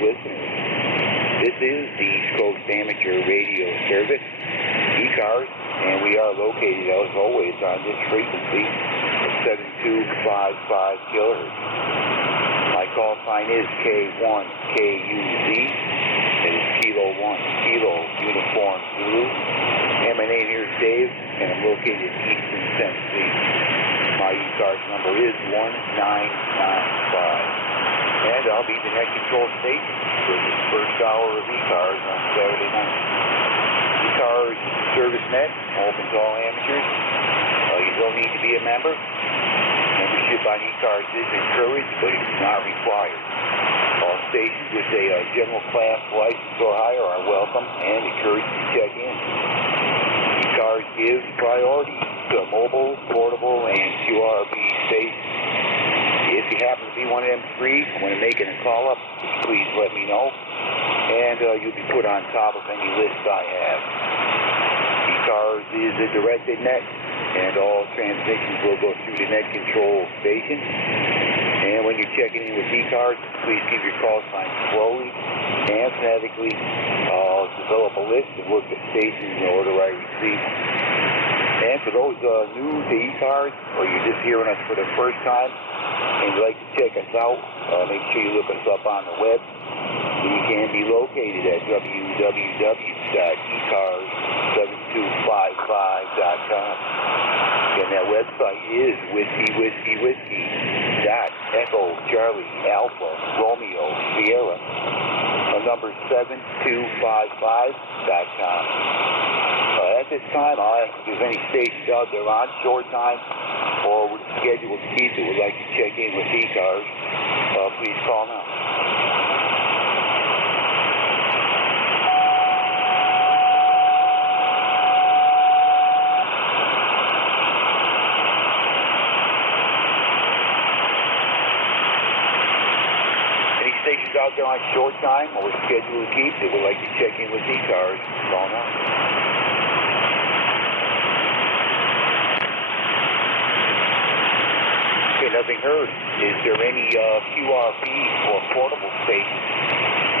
listeners. This is the East Coast Amateur Radio Service, ECARS, and we are located, as always, on this frequency of 7255 kilohertz. My call sign is K1KUZ. It is Kilo 1, Kilo Uniform Zulu. And my name here is Dave, and I'm located in Eastern Tennessee. My ECARS number is 1995. And I'll be the net control station for this first hour of ECARS on Saturday night. ECARS Service Net, open to all amateurs. You don't need to be a member. Membership on ECARS is encouraged, but it's not required. All stations with a general class license or higher are welcome and encouraged to check in. ECARS gives priority to mobile, portable, and QRB stations. If you happen to be one of them three, when making a call-up, please let me know, and you'll be put on top of any list I have. ECARS is a directed net, and all transmissions will go through the net control station. And when you're checking in with ECARS, please give your call sign slowly and phonetically. I'll develop a list and work the stations in order I receive. And for those new to ECARS, or you're just hearing us for the first time, and you'd like to check us out, make sure you look us up on the web. We can be located at www.ecars7255.com. And that website is whiskey.echo.charlie.alpha.romeo.sierra. Number 7255.com. At this time, I'll ask if there's any stations out there on short time or with scheduled keys that would like to check in with ECARS. Please call now. Stations out there on short time or scheduled keep that would like to check in with ECARS, call now. Okay, nothing heard. Is there any QRB or portable stations,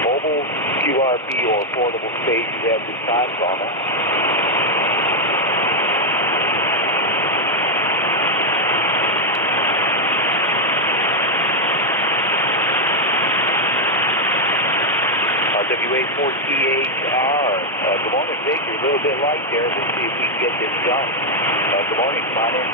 mobile QRB or portable stations at this time, call now? WA4THR. Good morning, Vic. You're a little bit light there. Let's see if we can get this done. Good morning. Come on in.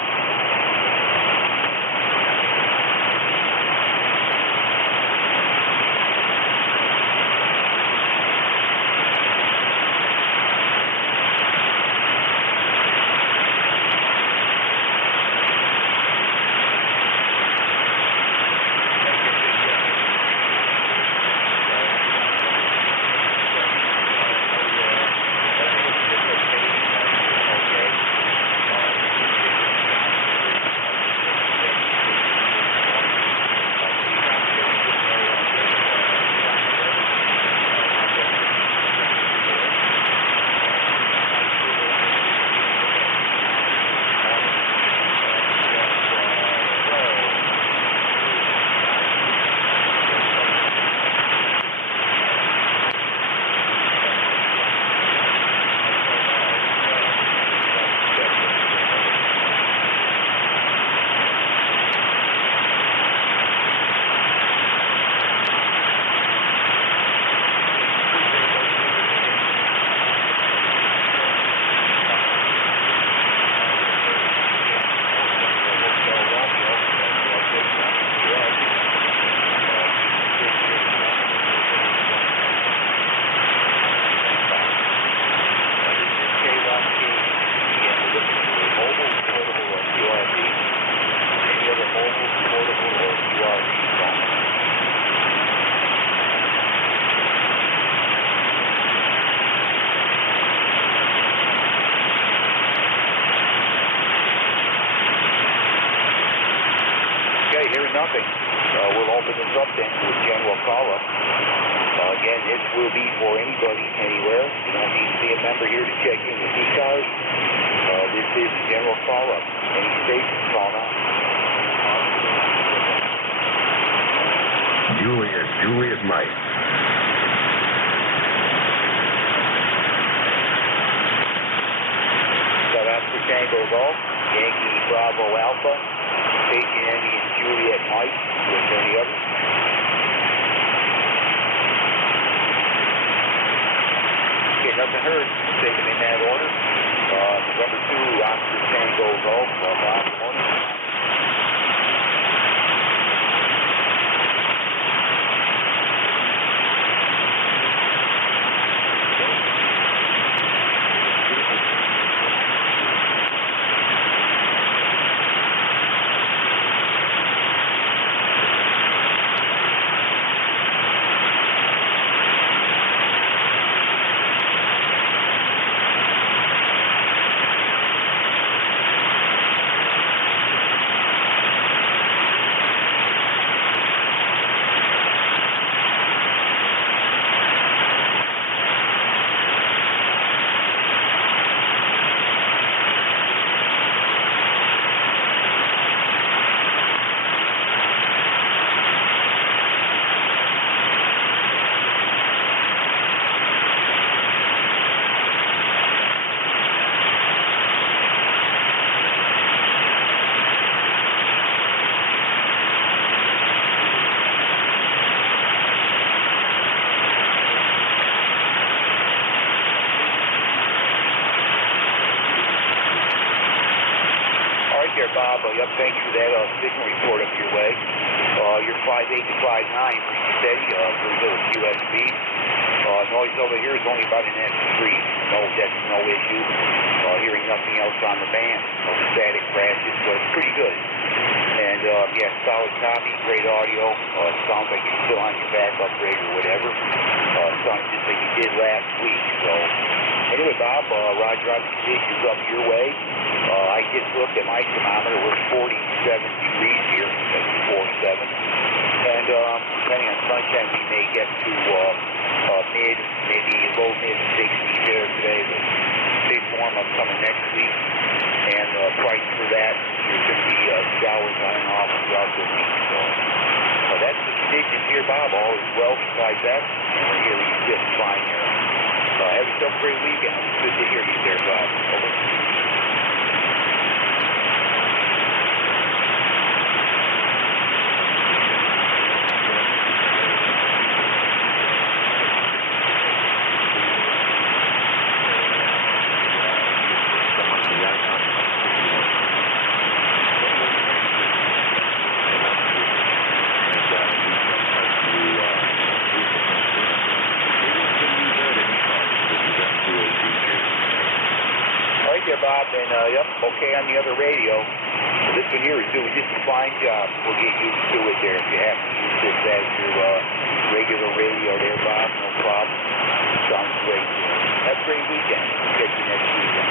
Hearing nothing, we'll open this up then to a general call-up. Again, this will be for anybody, anywhere. You don't need to be a member here to check in with ECARS. This is a general call-up. Any station, call now. Julius Mike. Golf, Yankee Bravo Alpha, Station Indian Juliet Mike, with any others. Okay, nothing heard. Take them in that order. Number 2, Oscar Tango Golf, Bob, good morning. Bob, yep, thanks for that signal report up your way. You're 5'8" to 5'9", pretty steady, pretty good with USB. Noise over here is only about an F3. No, that's no issue. Hearing nothing else on the band. No static crashes, so it's pretty good. And, yeah, solid copy, great audio. Sounds like you're still on your backup rig or whatever. Sounds just like you did last week. So, anyway, Bob, Roger, is up your way. I just looked at my thermometer. We're 47 degrees here. That's 47. And depending on sunshine, we may get to maybe low mid 60s there today. The big warm up coming next week. And price for that, there's going to be showers on and off throughout the week. So that's the conditions here, Bob. All is well besides that. And we're hearing you just fine here. Have yourself a great weekend. Good to hear you there, Bob. Over. Bob, and yep, okay on the other radio. This one here is doing just a fine job. We'll get used to it there. If you have to use this as your regular radio there, Bob, no problem. Sounds great. Have a great weekend. Catch you next weekend.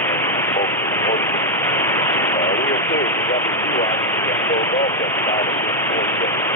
Real serious, number 2 on the Go Golf. That's 5 4 7.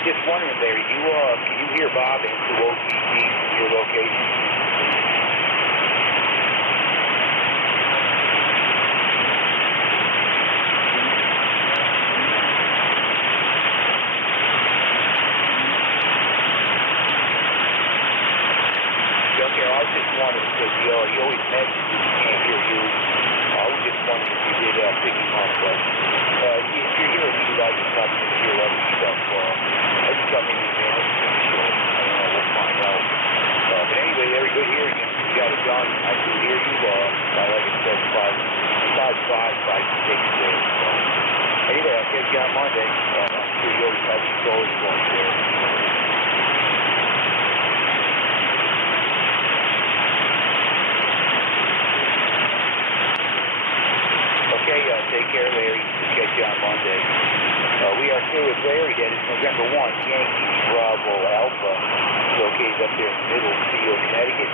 Just wondering there, can you hear Bob into OTG from your location? Okay, I was just wondering because you always mention you can't hear you. I was just wondering if you did pick him up, but if you're hearing me, I just thought you could hear other stuff. I just got maybe a minute, so I don't know, we'll find out. But anyway, very good hearing you. You got it done. I do hear you. Like I said, 5 5 5 6 there. So anyway, I'll get catch you on Monday. I'm sure you always have some stories for us there. Okay, take care, Larry. Catch you on Monday. We are clear with Larry. That is November 1, Yankee Bravo Alpha. Located up there in the middle of Theo, Connecticut.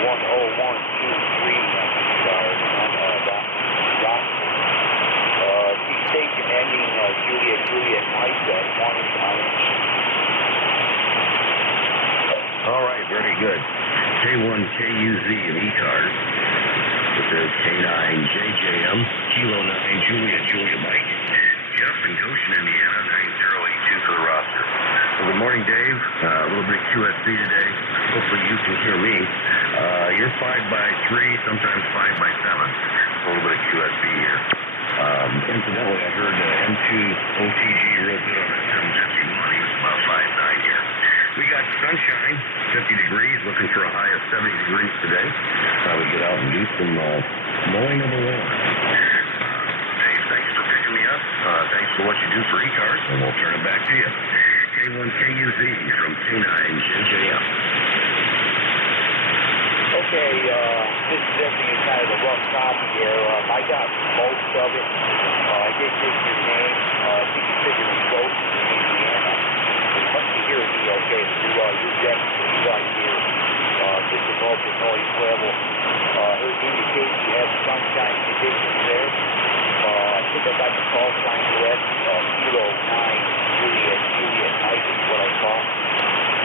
10123. Station ending Juliet Mike 1 ING. All right, very good. K1KUZ of ECARS. This is K9JJM, Kilo 9 Juliet Mike. Jeff in Goshen, Indiana, 9082 for the roster. Well, good morning, Dave. A little bit of QSC today. Hopefully you can hear me. You're 5x3, sometimes 5x7. A little bit of QSC here. Incidentally, I heard M2 OTG real good on that 751. He was about 5'9" here. We got sunshine, 50 degrees, looking for a high of 70 degrees today. We get out and do some mowing of the lawn. Dave, thanks for picking me up. Thanks for what you do for ECARS, and we'll turn it back to you. K1KUZ from K9JJM. Okay, this is definitely kind of a rough copy there. I got most of it. I did take your name. I think you said you're in Goshen, Indiana. You must be hearing me okay. You're definitely right here. Just above the noise level. It indicates you have sunshine conditions there. I think I got the call sign correct. Kilo 9 Juliet Mike is what I saw.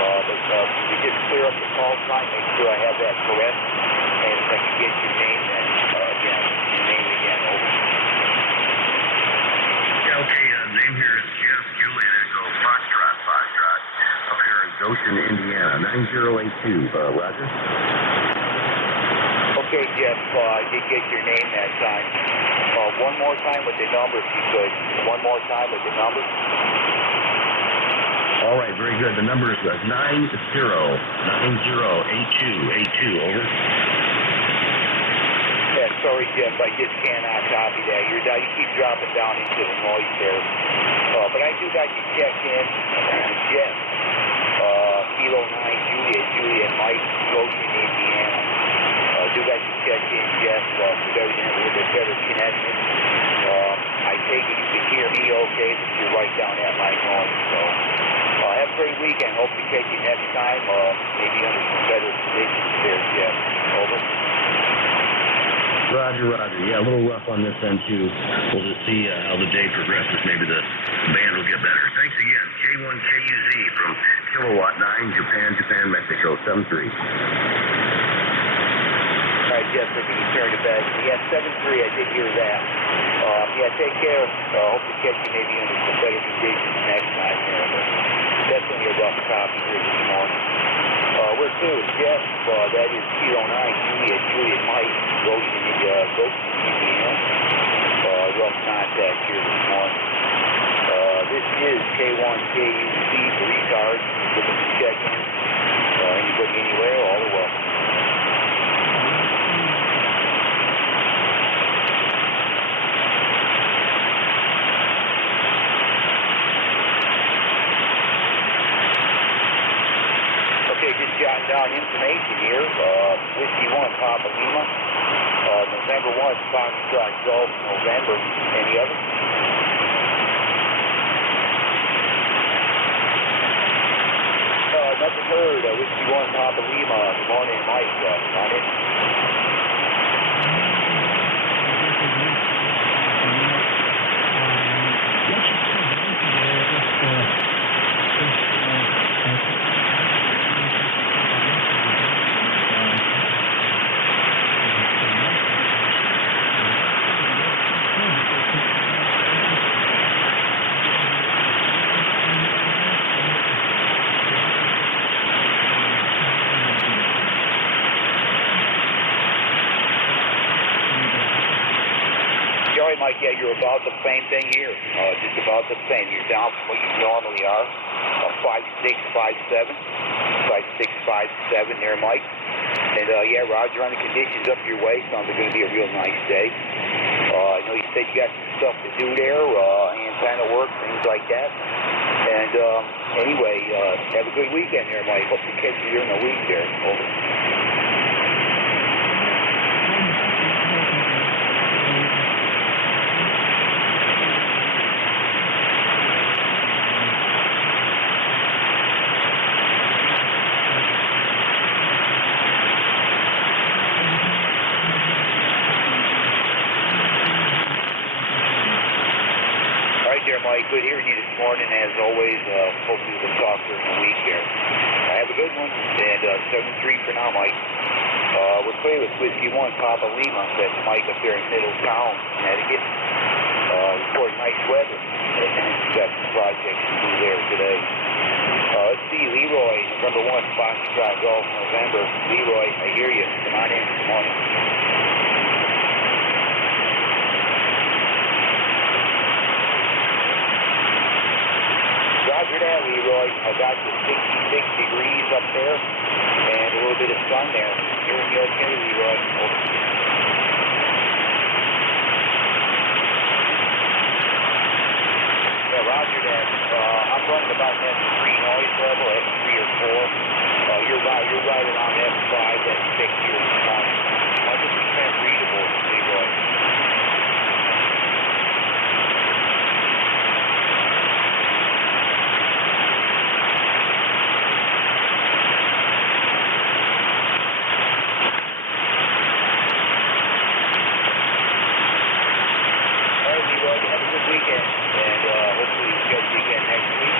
But you just clear up the call sign, make sure I have that correct. And if I can get your name then, your name again, over. Yeah, okay, name here is Jeff, Juliet Echo, Foxtrot, up here in Goshen, Indiana, 9082, Roger? Okay, Jeff, I did get your name that time. One more time with the number, if you could. One more time with the number. All right, very good. The number is 908282, over. Yeah, sorry, Jeff, I just cannot copy that. You keep dropping down into the noise there. But I do got you checked in. Jeff, Kilo 9 Juliet Mike, Goshen, Indiana. Do got you checked in, Jeff, so that we can have a little bit better connection. I take it you can hear me okay, but you're right down at my noise, so... have a great weekend. Hope to catch you next time, maybe under some better conditions there, Jeff. Over. Roger. Yeah, a little rough on this end, too. We'll just see how the day progresses. Maybe the band will get better. Thanks again. K1KUZ from Kilowatt 9, Japan, Mexico, 73. All right, Jeff, if you can turn it back. Yeah, 7-3, I did hear that. Yeah, take care. Hope to catch you maybe under some better conditions next time there. But definitely a rough copy here this morning. We're clear with Jeff. That is Kilo 9 Juliet Mike, Goshen, Indiana. Rough contact here this morning. This is K1KUZ for ECARS. Looking to check in. Anybody anywhere, all the welcome. Just jotting down information here. Whiskey 1, Papa Lima. November 1, Foxtrot Golf, November. Any other? Nothing heard. Whiskey 1, Papa Lima. Good morning, Mike. On it. Mike, yeah, you're about the same thing here. Just about the same. You're down from what you normally are. 5'6", 5'7", 5'6", 5'7" there, Mike. And yeah, Roger, on the conditions up your way. Sounds like going to be a real nice day. I know you said you got some stuff to do there, antenna work, things like that. And anyway, have a good weekend there, Mike. Hope to catch you during the week there. Over. Mike, good hearing you this morning. As always, hopefully we'll talk during the week here. Have a good one, and 7-3 for now, Mike. We're clear with Whiskey 1, Papa Lima. That's Mike up there in Middletown, Connecticut. Report nice weather. We got some projects to do there today. Let's see, Leroy, November 1, Foxtrot Golf, November. Leroy, I hear you. Come on in. Good morning. Roger that, Leroy. I got the 66 degrees up there and a little bit of sun there. Hearing you okay, Leroy? Over. Yeah, roger that. I'm running about F3 noise level, F3 or 4. You're right around F5, F6 here this morning. 100% readable, Leroy. Weekend, and hopefully we'll get you again next week.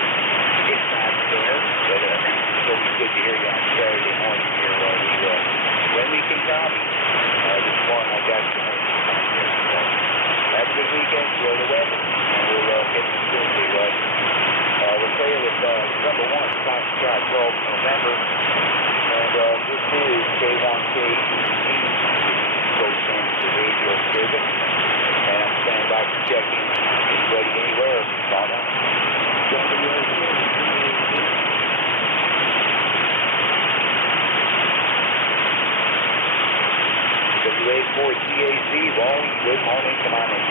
If not sooner, but it's always good to hear you on Saturday morning here, Leroy. When we can copy, this morning I got you. Have a good weekend, enjoy the weather, and we'll get you soon, Leroy. We're clear with number 1, Foxtrot Golf, November, and this is K1K goes into the radio service. And I'm standing by to check in. Anybody, anywhere, call now. WA4TAC, Wally, good morning, come on in.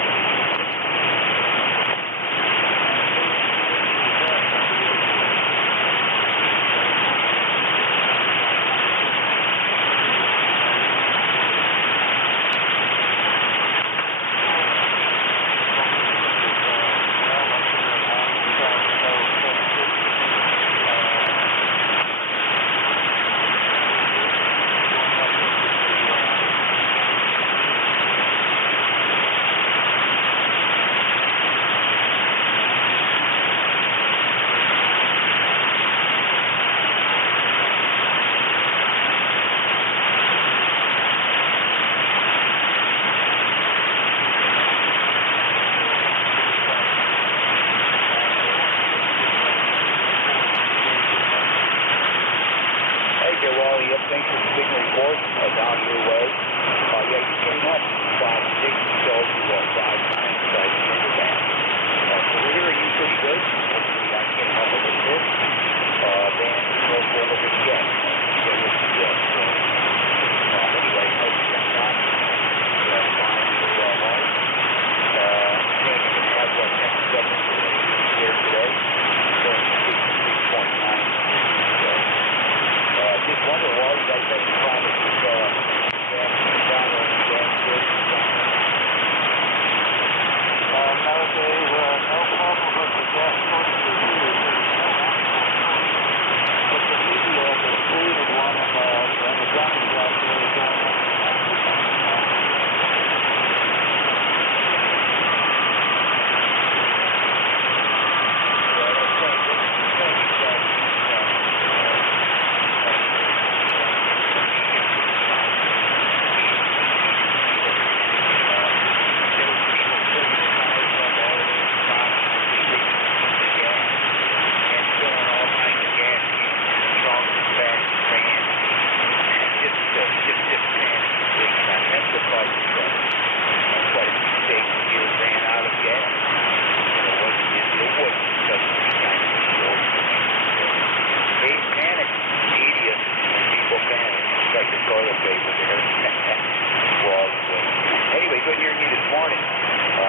couldn't hear you this morning.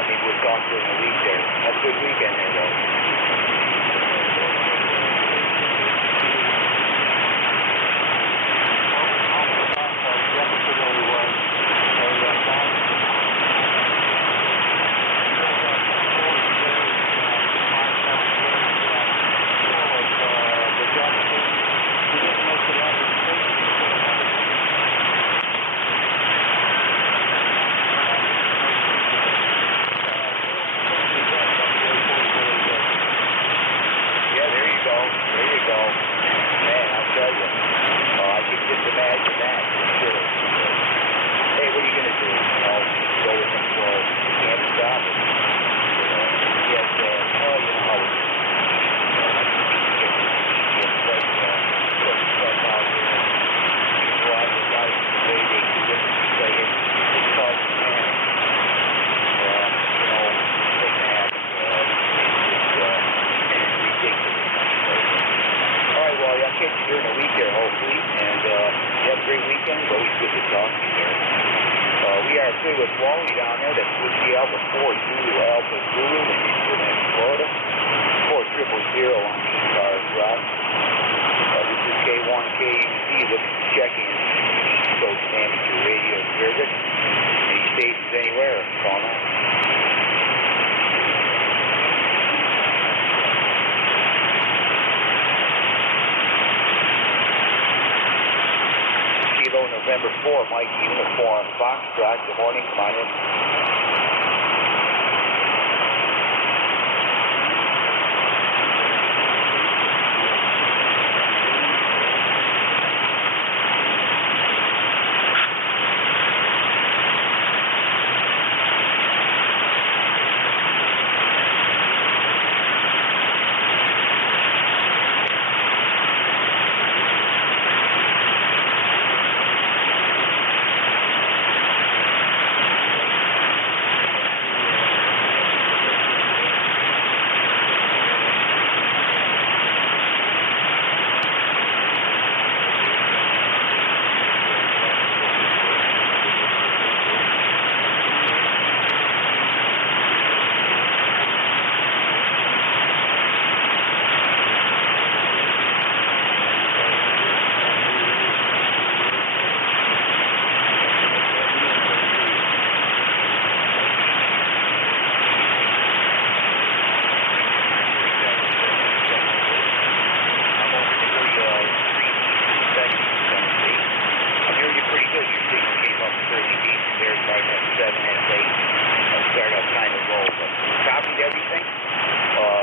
Maybe we'll talk during the week there. Have a good weekend there, though. During the week there, hopefully, and you have a great weekend. It's always good to talk to you there. We are clear with Wally down there. That's Whiskey Alpha 4 Zulu Alpha Zulu in Newfoundland, Florida. 4000 on the ECARS route. This is K1KUZ looking to check in East Coast Amateur Radio Service. Any stations anywhere, call on. November 4, Mike Uniform, Foxtrot. Good morning, come on in.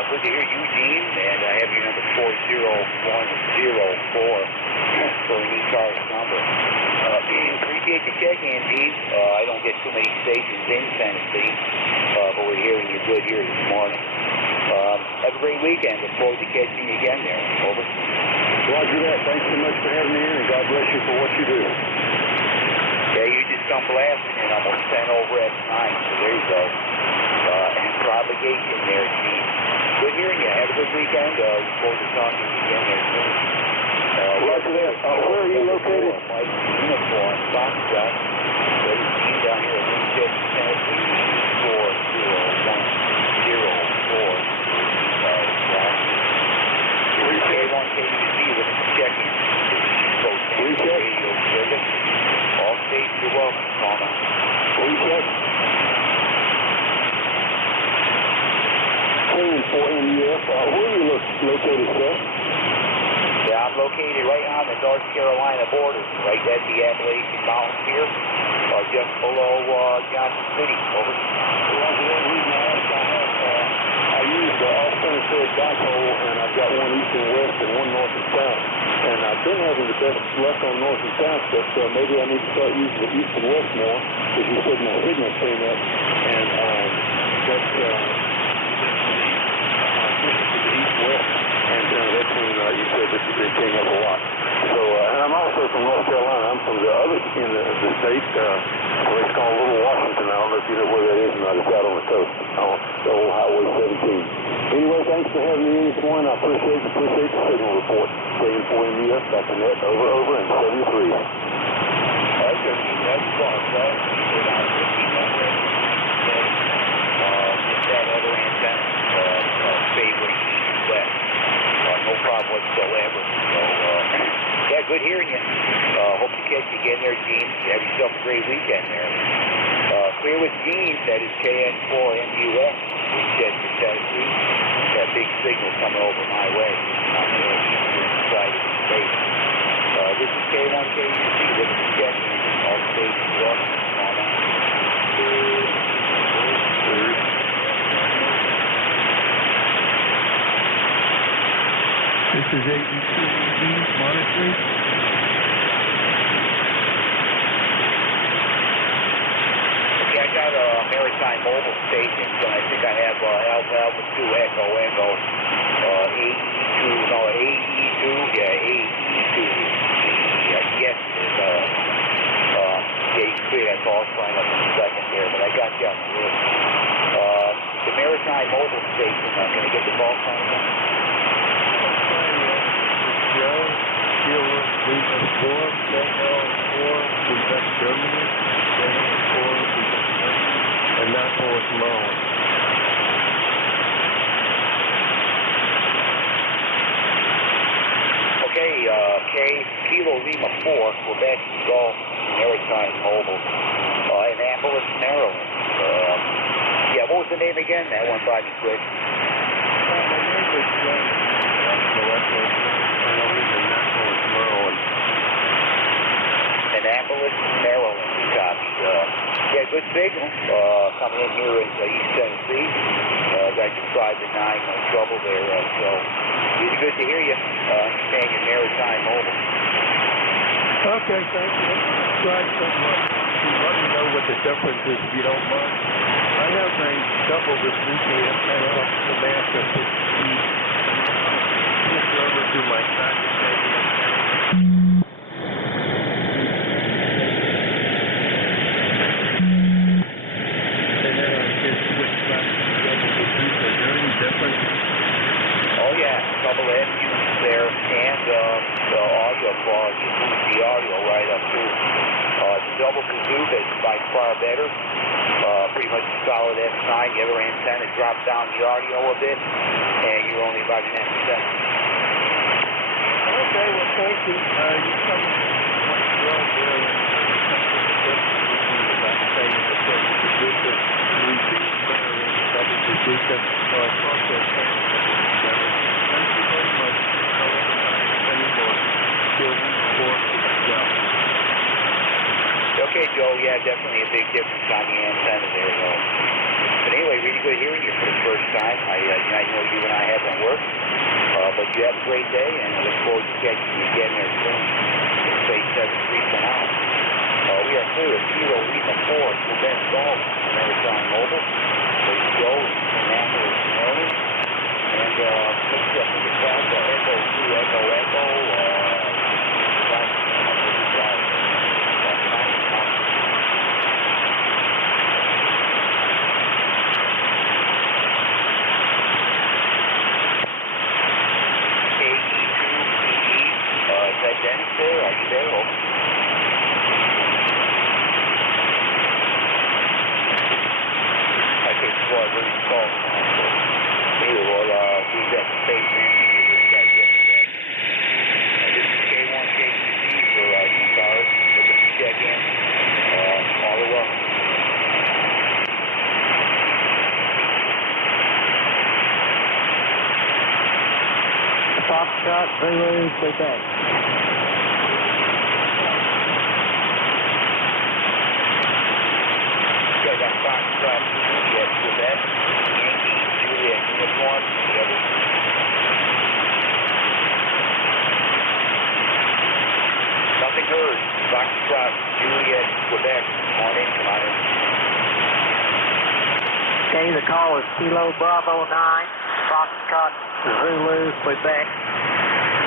Good to hear Eugene, and I have your number 40104 for an ECARS number. Appreciate the check-in, Gene. I don't get too many stations in Tennessee, but we're hearing you good here this morning. Have a great weekend. Look forward to catching you again there. Over. Roger that. Thanks so much for having me in, and God bless you for what you do. Yeah, you just come blasting in. I'm only 10 over at 9, so there you go. And propagation there, Gene. Good hearing you. Have a good weekend. Look forward to talking to you again there soon. Roger that. Where are you located? Mike Uniform, Foxtrot. Ready to see down here at Winchester, Tennessee. 40104. K1KUZ with a check-in. East Coast Amateur Radio Service. All stations are welcome. Call now. Reset. K4NUF. Where are you located, sir? Yeah, I'm located right on the North Carolina border, right at the Appalachian Mountains here, just below Johnson City. Over. I use the all-center fed dipole, and I've got one east and west and one north and south. And I've been having the best luck on north and south, but maybe I need to start using the east and west more, because you said my signal came up, and that's east-west, and that's when you said that it came up a lot. So, and I'm also from North Carolina. I'm from the other end of the state, where it's called Little Washington. I don't know if you know where that is, and it's out on the coast, on the old Highway 17. Anyway, thanks for having me in this morning. I appreciate the signal report. K4NUF.net, over, and 73. That's good. That's fun, right? good hearing you. Hope to catch you again there, Gene. Have yourself a great weekend there. Clear with Gene, that is KN4 NJ2US, Winchester, Tennessee. Got a big signal coming over my way. On the eastern side of the state. This is K1KUZ, living in Jackie, all stations up. This is AE2EZ monitoring. Okay, I got Maritime Mobile Stations, and I think I have Alpha 2 Echo AE2, AE2. Yes, yeah, you can create that call sign up in a second there, but I got you up here. The Maritime Mobile Station, I'm going to get the call sign up. Joe, Kilo Lima 4, Bell 4, Quebec, Germany, Bell 4, Quebec, Annapolis, Maryland. Okay, Kilo Lima 4, Quebec, Golf, Maritime Mobile, Annapolis, Maryland. Yeah, what was the name again? That one by me quick. My name is Annapolis, Maryland. Copy. Yeah, good signal. Coming in here in East Tennessee. Got you 5 to 9, no trouble there. So, really good to hear you. Understand your Maritime Mobile. Okay, thank you. Try something. Let me know what the difference is if you don't mind. I have a double this weekend antenna up the mast at 6 feet. Switch over to my packet antenna. And then I just switch back to the other computer. Is there any difference? Oh yeah, a couple of FUs there, and the audio quality, the audio right up too. The double bazooka is by far better. Pretty much a solid F9. The other antenna drops down the audio a bit, and you're only about an F7. Okay, well, thank you. You come quite well there. We beat better in the double bazooka. So I thought that thank you very much. Anymore. Still forward to the job. Okay, Joe, yeah, definitely a big difference on the antenna there, though. But anyway, really good hearing you for the first time. I know you and I haven't worked, but you have a great day, and I look forward to catching you again there soon. 687 for now. We are clear at Kilo Lima 4, Quebec Golf, Maritime Mobile. There's Joe in Annapolis, Maryland. And let's check with the Alpha Echo 2 Echo. Is that Dennis there? Are you there? Over. I could have swore I heard his call. Anyway, we'll do that space answer with this guy, Dennis. This is K1KUZ for ECARS. Looking to check in. All the way. Foxtrot, Zulu, Quebec. Yeah, I got Foxtrot, Juliet, Quebec, Yankee, Juliet, Uniform, the other. Nothing heard. Foxtrot, Juliet, Quebec, on in, come on in. Okay, the call is Kilo Bravo 9, Foxtrot, Zulu, Quebec.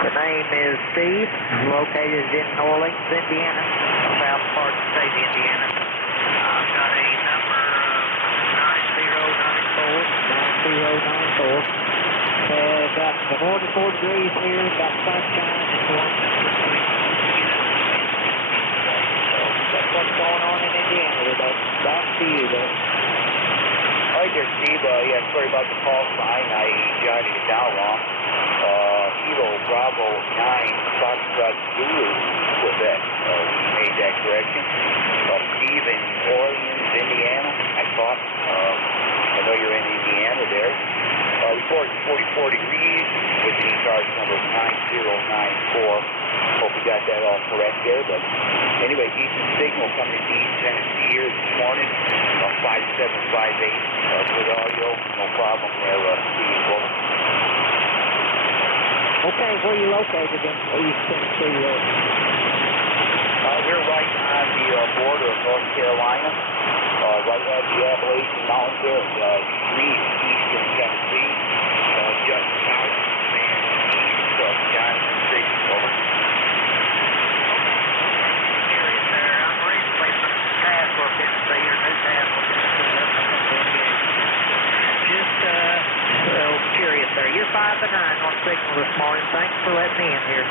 The name is Steve, located in Orleans, Indiana, south part of the state of Indiana. I've got a number of 9094. Got 44 degrees here, got sunshine, and warm temperature. So that's what's going on in Indiana today. Back to you, though. All right there, Steve. Yeah, sorry about the call sign. I jotted it down wrong. Kilo Bravo 9 Foxtrot Zulu, Quebec. We made that correction. Steve in Orleans, Indiana, I thought. I know you're in Indiana there. Reporting 44 degrees with the ECARS number 9094. Hope we got that all correct there. But anyway, decent signal coming into East Tennessee here this morning. 5758. Good audio. No problem there. See you both. Okay, where are you located in East Tennessee? We're right on the border of North Carolina, right at the Appalachian Mountains there, eastern Tennessee, just south and east of Johnson City. Over. Curious there. I'm originally from Nashville, Tennessee, or New Nashville, Tennessee. Just curious there. You're 5 to 9 on signal this morning. Thanks for letting me in here.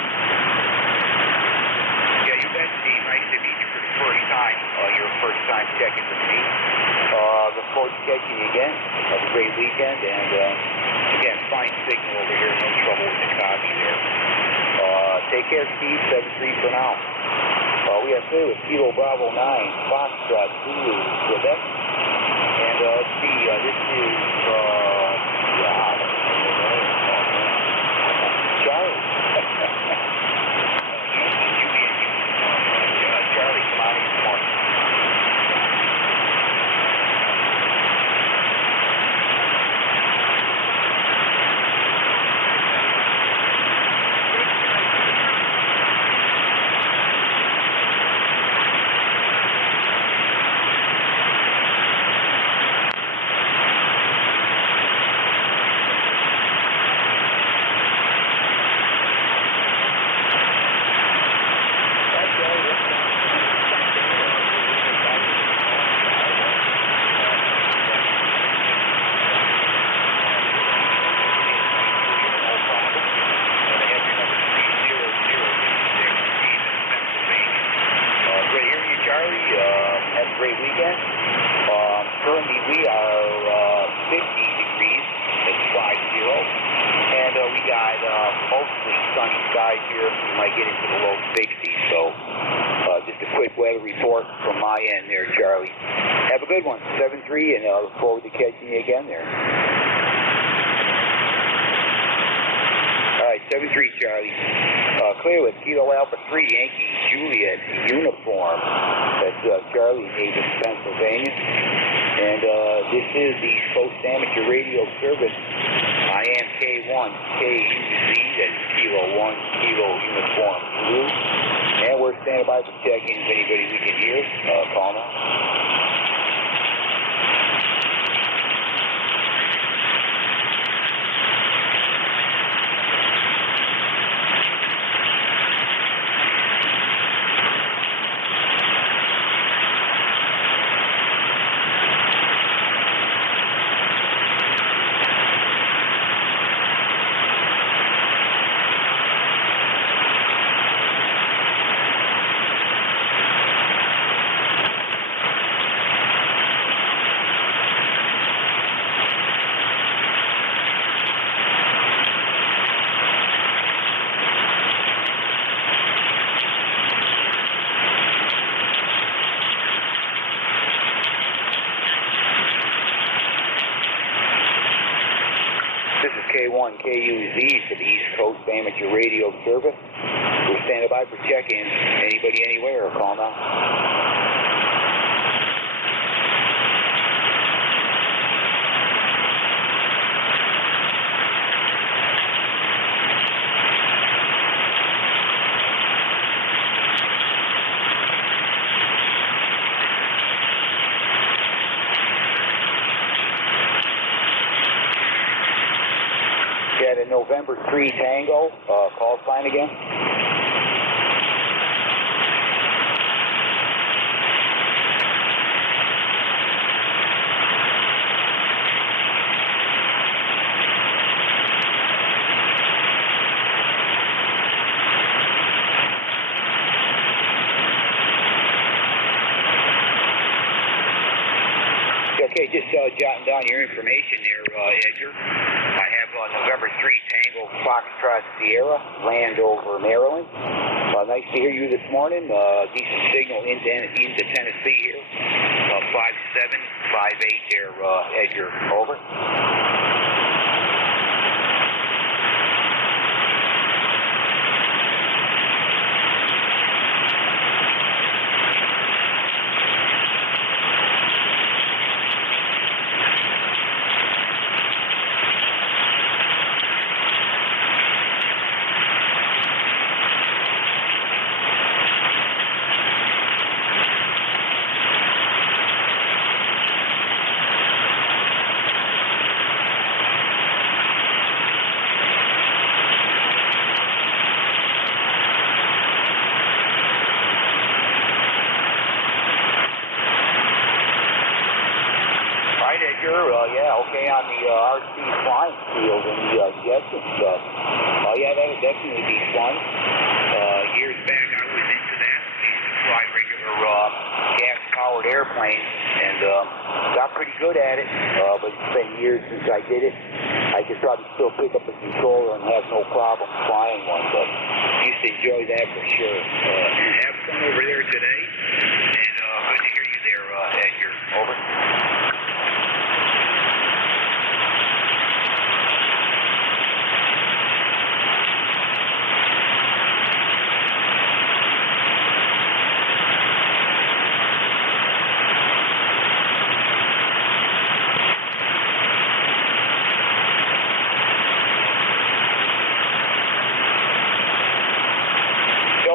Yeah, you bet, Steve. Nice to meet you for the first time. Your first time checking with me. Look forward to catching you again. Have a great weekend. And, again, fine signal over here. No trouble with the copy there. Take care, Steve. 7-3 for now. We are clear with Kilo Bravo 9, Foxtrot Zulu, Quebec. And, let's see, this is, Charlie. Charlie, come out this morning. Have a great weekend. Currently we are 50 degrees, it's 50, and we got mostly sunny skies here. We might get into the low 60s, so just a quick weather report from my end there, Charlie. Have a good one, 7-3, and I look forward to catching you again there. All right, 7-3, Charlie. Clear with Kilo Alpha 3, Yankee Juliet uniform. That's Charlie, Nathan, Pennsylvania. And this is the East Coast Amateur Radio Service. I am K1, KUZ, that's Kilo 1, Kilo Uniform Blue. And we're standing by for check-ins. Anybody we can hear, call now. K1 KUZ for the East Coast Amateur Radio Service. We're standing by for check-ins. Anybody, anywhere, call now. At a November 3 Tango, call sign again. Okay, just jotting down your information there, Edgar. I have November 3 Tango Foxtrot Sierra, Landover, Maryland. Nice to hear you this morning. Decent signal into Tennessee here. 5758 there, Edgar. Over. Yeah, okay, on the RC flying field and the jets and stuff. Yeah, that would definitely be fun. Years back, I was into that. I used to fly regular gas-powered airplanes and got pretty good at it. But it's been years since I did it. I could probably still pick up a controller and have no problem flying one, but used to enjoy that for sure. Have fun over there today, and good to hear you there, Edgar. Over.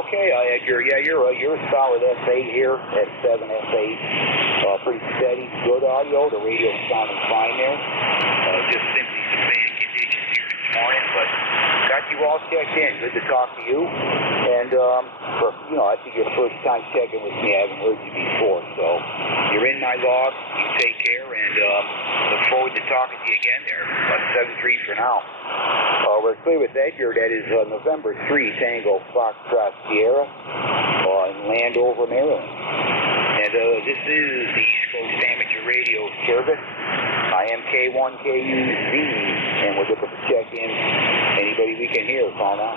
Okay, Edgar. Yeah, you're a solid S8 here at 7 S8. Pretty steady, good audio. The radio's sounding fine there. Just simply some bad conditions here this morning, but got you all checked in. Good to talk to you. And I think your first time checking with me. I haven't heard you before, so you're in my log. You take care, and look forward to talking to you again there. 7-3 for now. We're clear with Edgar. That is November 3 Tango Foxtrot Sierra in Landover, Maryland. And this is the East Coast Amateur Radio Service. I am K1KUZ, and we're looking for check-ins. Anybody we can hear, call now.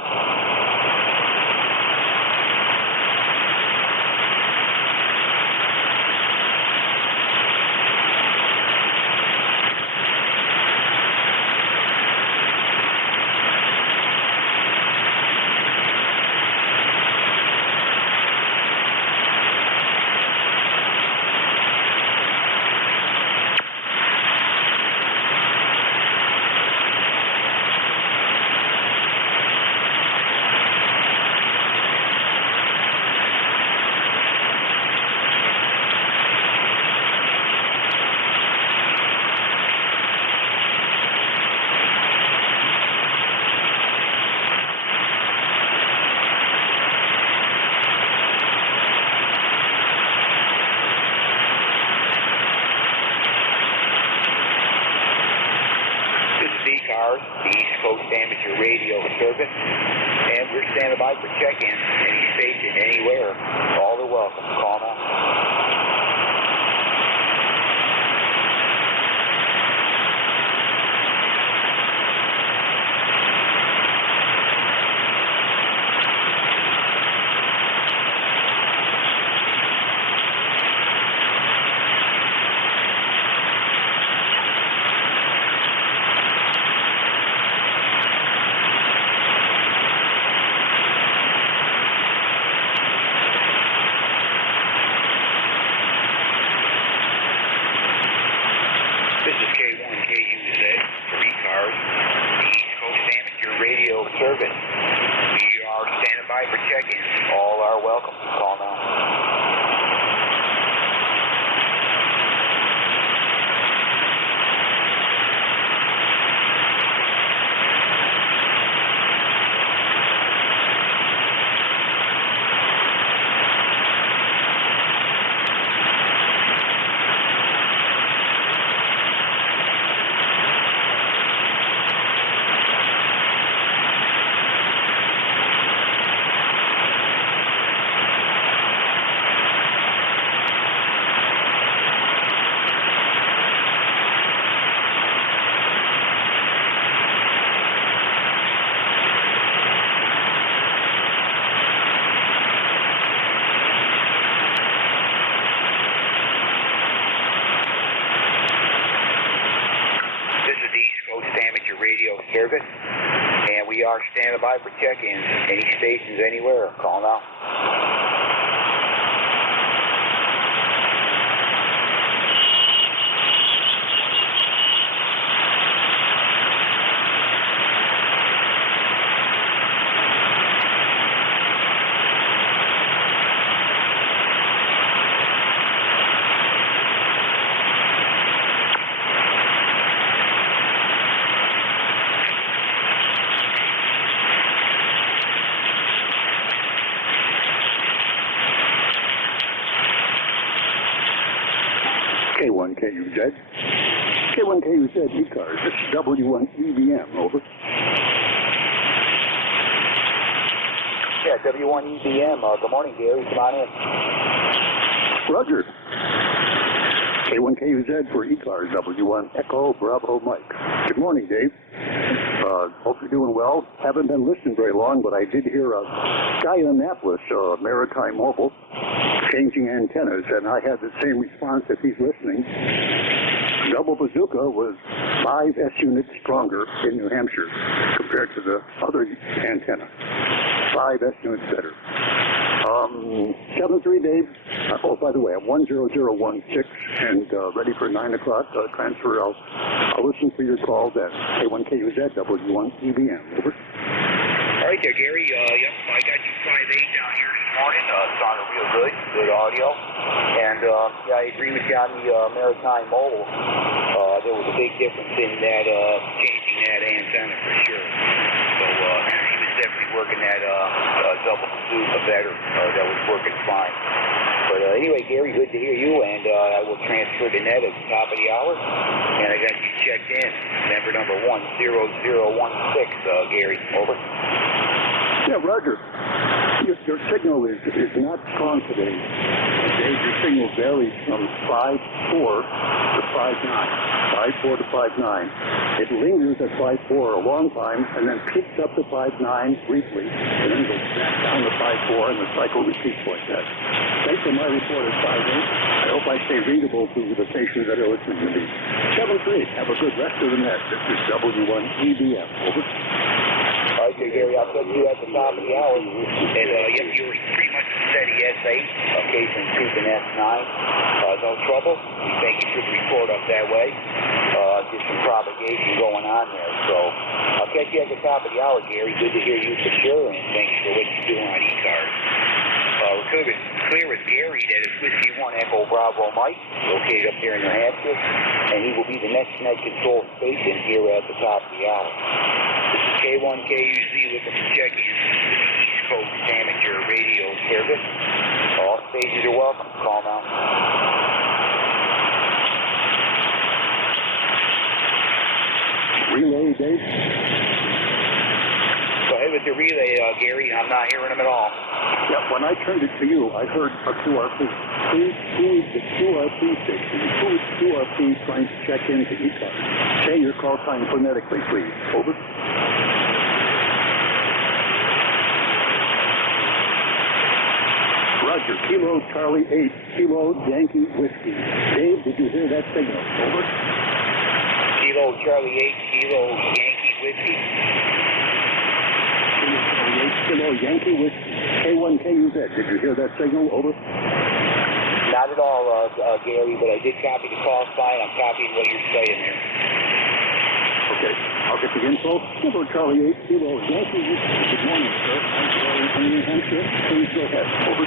ECARS, the East Coast Amateur Radio Service, and we're standing by for check-ins. Any station, anywhere, all are welcome. Call now. This is K1KUZ for ECARS, the East Coast Amateur Radio Service. We are standing by for check-ins. All are welcome. Call now. service. And we are standing by for check-ins. Any stations anywhere, call now. K1KUZ. K1KUZ ECARS. This is W1EBM, over. Yeah, W1EBM. Good morning, Gary. Come on in. Roger. K1KUZ for ECARS, W1 Echo Bravo Mike. Good morning, Dave. Hope you're doing well. Haven't been listening very long, but I did hear a guy in Annapolis, Maritime Mobile, changing antennas, and I had the same response if he's listening. Double Bazooka was 5 S units stronger in New Hampshire compared to the other antenna. 5 S units better. 73, Dave. Oh, by the way, I'm 10016 and ready for 9 o'clock transfer. I'll listen for your calls at K1KUZ, W1EBM. Over. All right there, Gary. Yep, I got you 5.8 down here this morning. Sounded real good audio. And yeah, I agree with you on the Maritime Mobile. There was a big difference in that changing that antenna for sure. So he was definitely working that double bazooka better. That was working fine. But anyway, Gary, good to hear you, and I will transfer to net at the top of the hour. And I got you checked in. Member number 10016, Gary. Over. Yeah, Roger. Your signal is not strong today. Dave, your signal varies from 5.4 to 5.9. 5.4 to 5.9. It lingers at 5.4 a long time and then peaks up to 5.9 briefly and then goes back down to 5.4 and the cycle repeats like that. Thanks for my report at 5.8. I hope I stay readable to the stations that are listening to me. 7.3. Have a good rest of the net. This is W1EBM. Over. All right, Gary, I'll put you at the top of the hour. And, yep, you were pretty much steady S8, occasionally creeping S9. No trouble. We think you should report up that way. Just some propagation going on there. So I'll catch you at the top of the hour, Gary. Good to hear you for sure, and thanks for what you do on ECARS. We're clear with Gary that it's Whiskey 1 Echo Bravo Mike, located up there in New Hampshire, and he will be the next net control station here at the top of the hour. This is K1KUZ looking for check-in to the East Coast Amateur Radio Service. All stations are welcome. Call now. Relay, Dave. Go ahead with your relay, Gary. I'm not hearing them at all. Yeah, when I turned it to you, I heard a QRP. Who is the QRP station? Who is QRP trying to check into ECARS? Say your call sign phonetically, please. Over. Roger. Kilo Charlie 8, Kilo Yankee Whiskey. Dave, did you hear that signal? Over. Kilo Charlie 8, Kilo Yankee Whiskey. Kilo Charlie 8, Kilo Yankee Whiskey. K1KUZ. Did you hear that signal? Over. Not at all, Gary, but I did copy the call sign. I'm copying what you're saying there. Okay, I'll get the info. Kilo Charlie 8, Kilo Yankee Whiskey. Good morning, sir. I'm Gary from New Hampshire. Please go ahead. Over.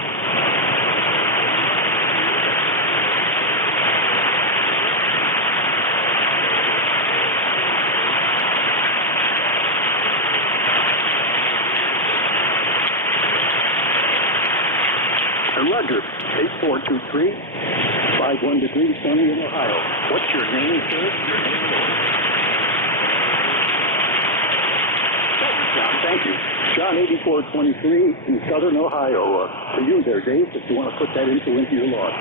Roger, 8423, 51 degrees, sunny in Ohio. What's your name, sir? John, thank you. John, 8423 in southern Ohio. To you there, Dave, if you want to put that into your log.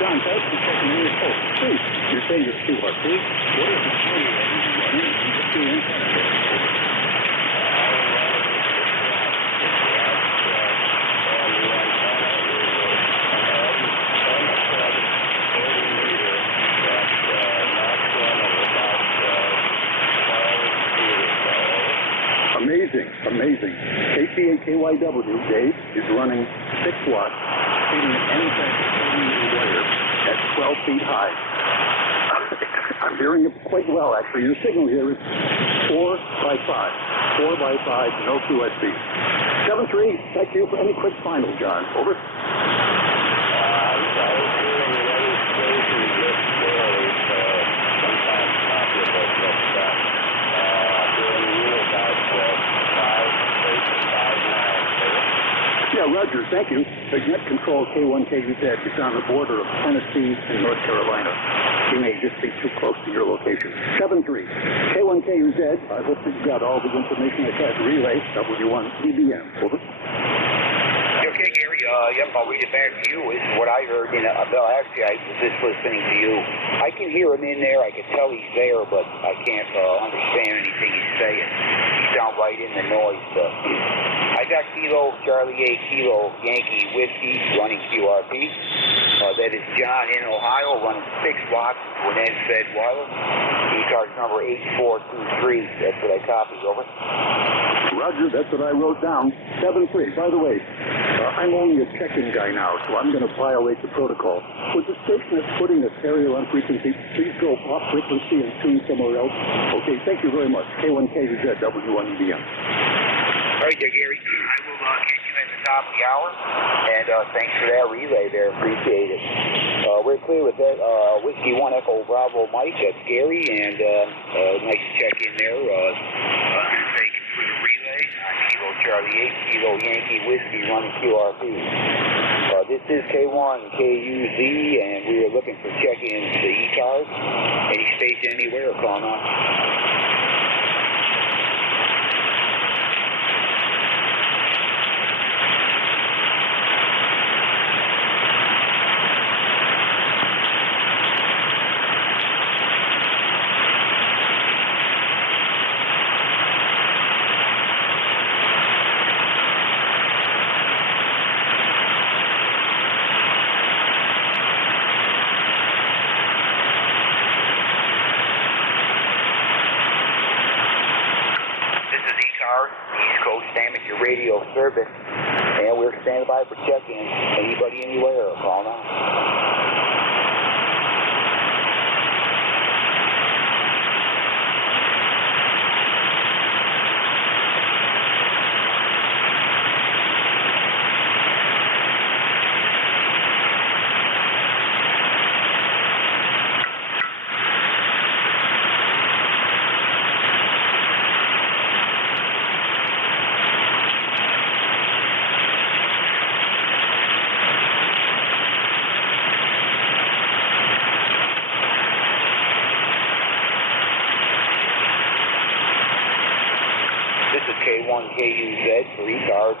John, thanks for checking in. Oh, please, you're saying you're QRP. What is the story of you? amazing, amazing. KCA-KYW, Dave, is running 6 watts, feeding an NJ2US wire at 12 feet high. I'm hearing it quite well, actually. Your signal here is 4 by 5. 4 by 5, no QSB. 7-3, thank you for any quick final, John. Over. Yeah, Roger, thank you. The net control K1KUZ is on the border of Tennessee and North Carolina. You may just be too close to your location. 7-3. K1KUZ, I hope that you got all the information I said. Relay, W1EBM. Over. Okay, Gary, yep, I'll read it back to you. This is what I heard. Bill, actually, I was just listening to you. I can hear him in there. I can tell he's there, but I can't understand anything he's saying. He's down right in the noise. I got Kilo, Charlie 8, Kilo, Yankee, Whiskey, running QRP. That is John in Ohio, running 6 watts to an end-fed wire. ECARS number 8423. That's what I copied, over. Roger, that's what I wrote down. 7-3. By the way, I'm only a check-in guy now, so I'm going to violate the protocol. Would the station that's putting the stereo on frequency please go off frequency and tune somewhere else? Okay, thank you very much. K1KUZ, W1EBM. All right, there, Gary. I will catch you at the top of the hour, and thanks for that relay there. Appreciate it. We're clear with that. Whiskey 1 Echo Bravo Mike, that's Gary, and nice check in there. Thank you for the relay. Kilo Charlie 8, Kilo Yankee Whiskey running QRP. This is K1KUZ, and we are looking for check-ins to ECARS. Any station anywhere, call now. East Coast Amateur Radio Service, and we're standing by for check-in. Anybody anywhere, call now. This is K1KUZ for ECARS,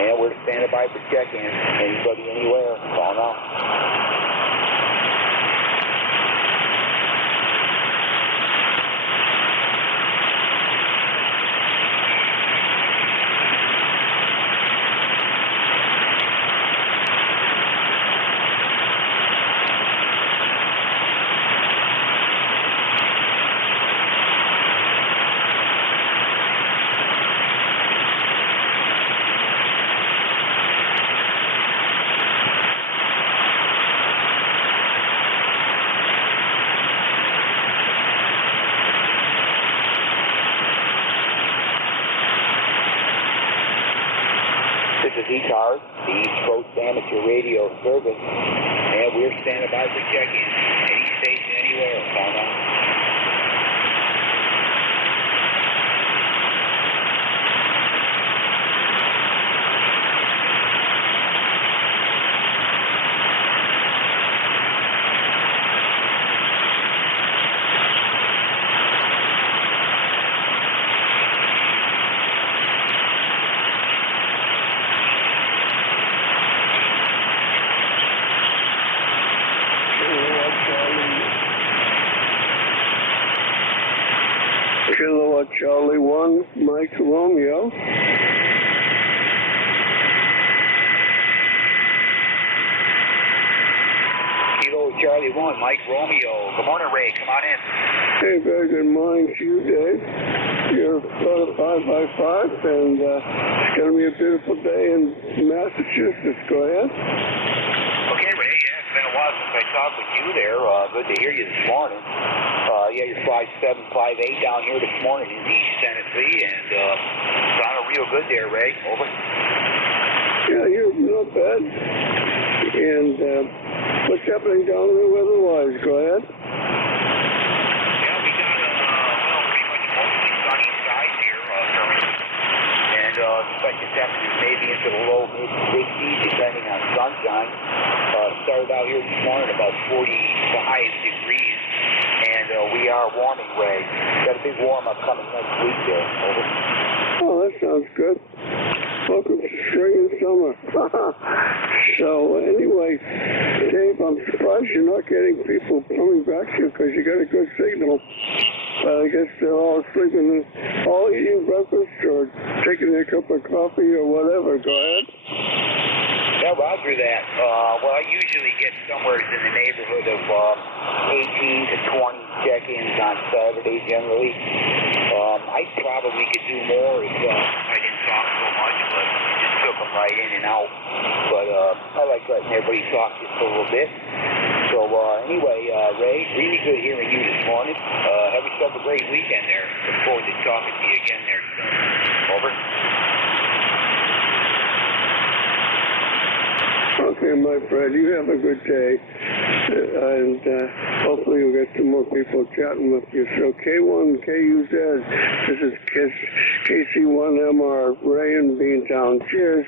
and we're standing by for check-in. Anybody anywhere, call now. This is ECARS, the East Coast Amateur Radio Service, and we're standing by for check-in. Any station anywhere, call now. Kilowatt Charlie 1, Mike Romeo. Kilo Charlie 1, Mike Romeo. Good morning, Ray. Come on in. Hey, very good morning to you, Dave. You're about a 5x5, and it's going to be a beautiful day in Massachusetts. Go ahead. Okay, Ray, yeah, it's been a while since I talked with you there. Good to hear you this morning. Yeah, you're 5758 down here this morning in East Tennessee, and sounded real good there, Ray. Over. Yeah, you're not bad. And what's happening down there weather-wise? Go ahead. Yeah, we got pretty much mostly sunny skies here currently, and expected temperatures maybe into the low mid-60s depending on sunshine. Started out here this morning about 45 degrees, and we are warming, Ray. Got a big warm-up coming next week there. Over. Oh, that sounds good. Welcome to spring and summer. So anyway, Dave, I'm surprised you're not getting people coming back to you because you got a good signal. I guess they're all sleeping, all eating breakfast or taking a cup of coffee or whatever. Go ahead. Yeah, roger that. Well, I usually get somewhere in the neighborhood of 18 to 20 check-ins on Saturday generally. I probably could do more if I didn't talk so much, but I just took them right in and out. But I like letting everybody talk just a little bit. So anyway, Ray, really good hearing you this morning. Have yourself a great weekend there. Look forward to talking to you again there soon. Over. Okay, my friend, you have a good day, and hopefully you'll get some more people chatting with you. So K1KUZ, this is KC1MR, Ray in Beantown. Cheers.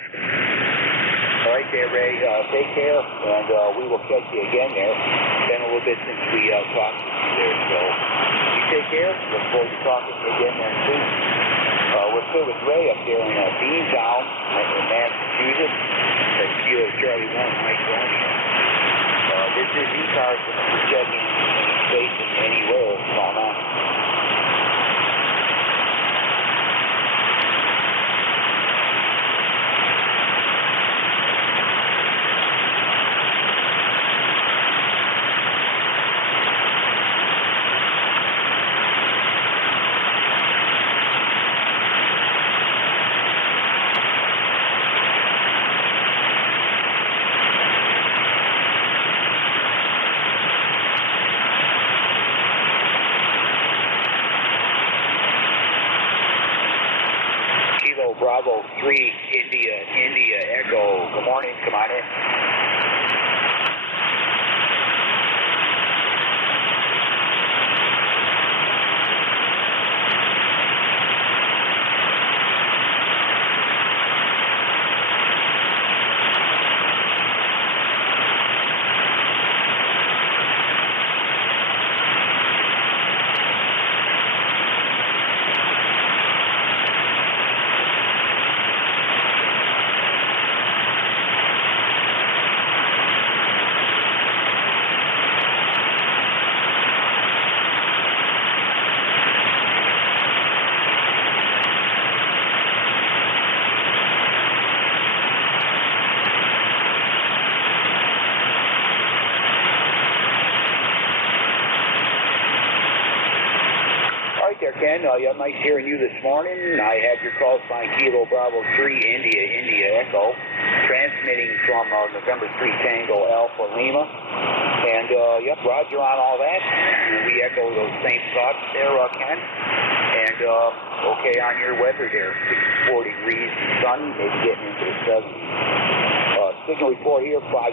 All right there, Ray. Take care, and we will catch you again there. It's been a little bit since we talked to you there, so you take care. Look forward to talking to you again there soon. We're still with Ray up there in Beantown in Massachusetts. That's Kilo Charlie 1, Mike Romeo. This is ECARS checking any station anywhere. Call now. Bravo 3, India, Echo. Good morning. Come on in. There, Ken. Yeah, nice hearing you this morning. I have your call sign Kilo Bravo 3, India Echo, transmitting from November 3 Tango Alpha Lima. And, yep, roger on all that. And we echo those same thoughts there, Ken. And, okay on your weather there, 64 degrees and sunny, maybe getting into the 70s. Signal report here, 5.7 to 5.8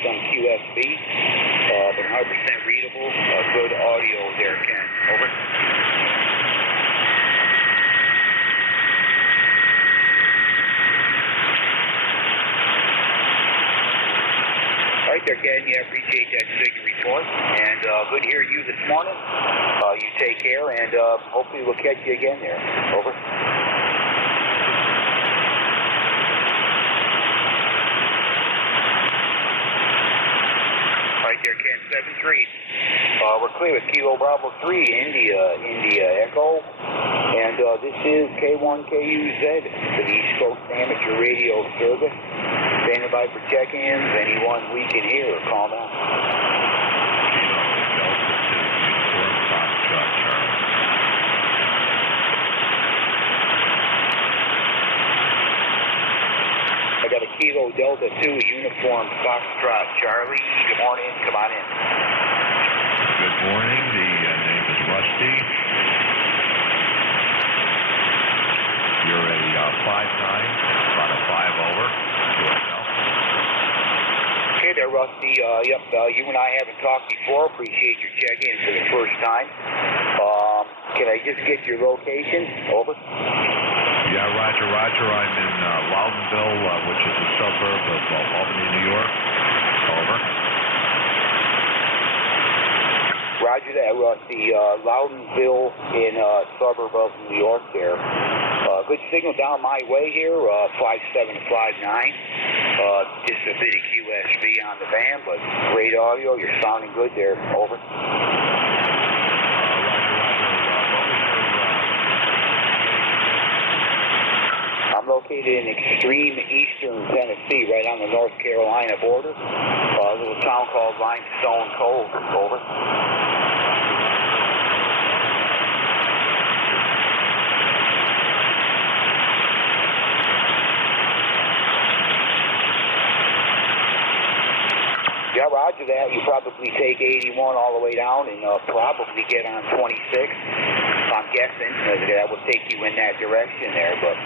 from QSB. But 100% readable. Good audio there, Ken. Over. All right there, Ken. Yeah, appreciate that signal report. And good to hear you this morning. You take care, and hopefully we'll catch you again there. Over. There, Ken, 7-3. We're clear with Kilo Bravo 3, India Echo. And this is K1KUZ, the East Coast Amateur Radio Service. Standing by for check-ins. Anyone we can hear, call now. Delta 2, Uniform Foxtrot Charlie. Good morning. Come on in. Good morning. The name is Rusty. You're a 5'9", about a 5 over. Okay there, Rusty. Yep, you and I haven't talked before. Appreciate your check-in for the first time. Can I just get your location? Over. Yeah, roger. I'm in Loudonville, which is a suburb of Albany, New York. Over. Roger that, Rusty. Loudonville in suburb of New York there. Good signal down my way here, 57 to 59. Just a bit of QSV on the van, but great audio. You're sounding good there. Over. I'm located in extreme eastern Tennessee, right on the North Carolina border. A little town called Limestone Cove. Over. Yeah, roger that. You probably take 81 all the way down and probably get on 26. I'm guessing that would take you in that direction there. But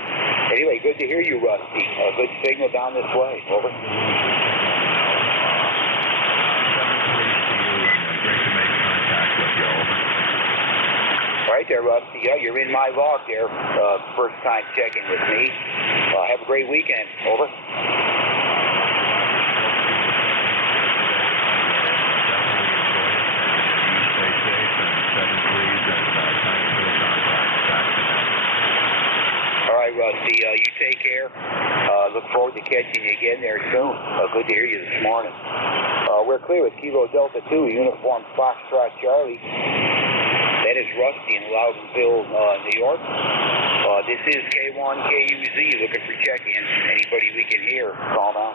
anyway, good to hear you, Rusty. Good signal down this way. Over. Great to make contact with you. Over. Right there, Rusty. Yeah, you're in my log there. First time checking with me. Have a great weekend. Over. Rusty, you take care. Look forward to catching you again there soon. Good to hear you this morning. We're clear with Kilo Delta 2, Uniform Foxtrot Charlie. That is Rusty in Loudonville, New York. This is K1KUZ looking for check-ins. Anybody we can hear, call now.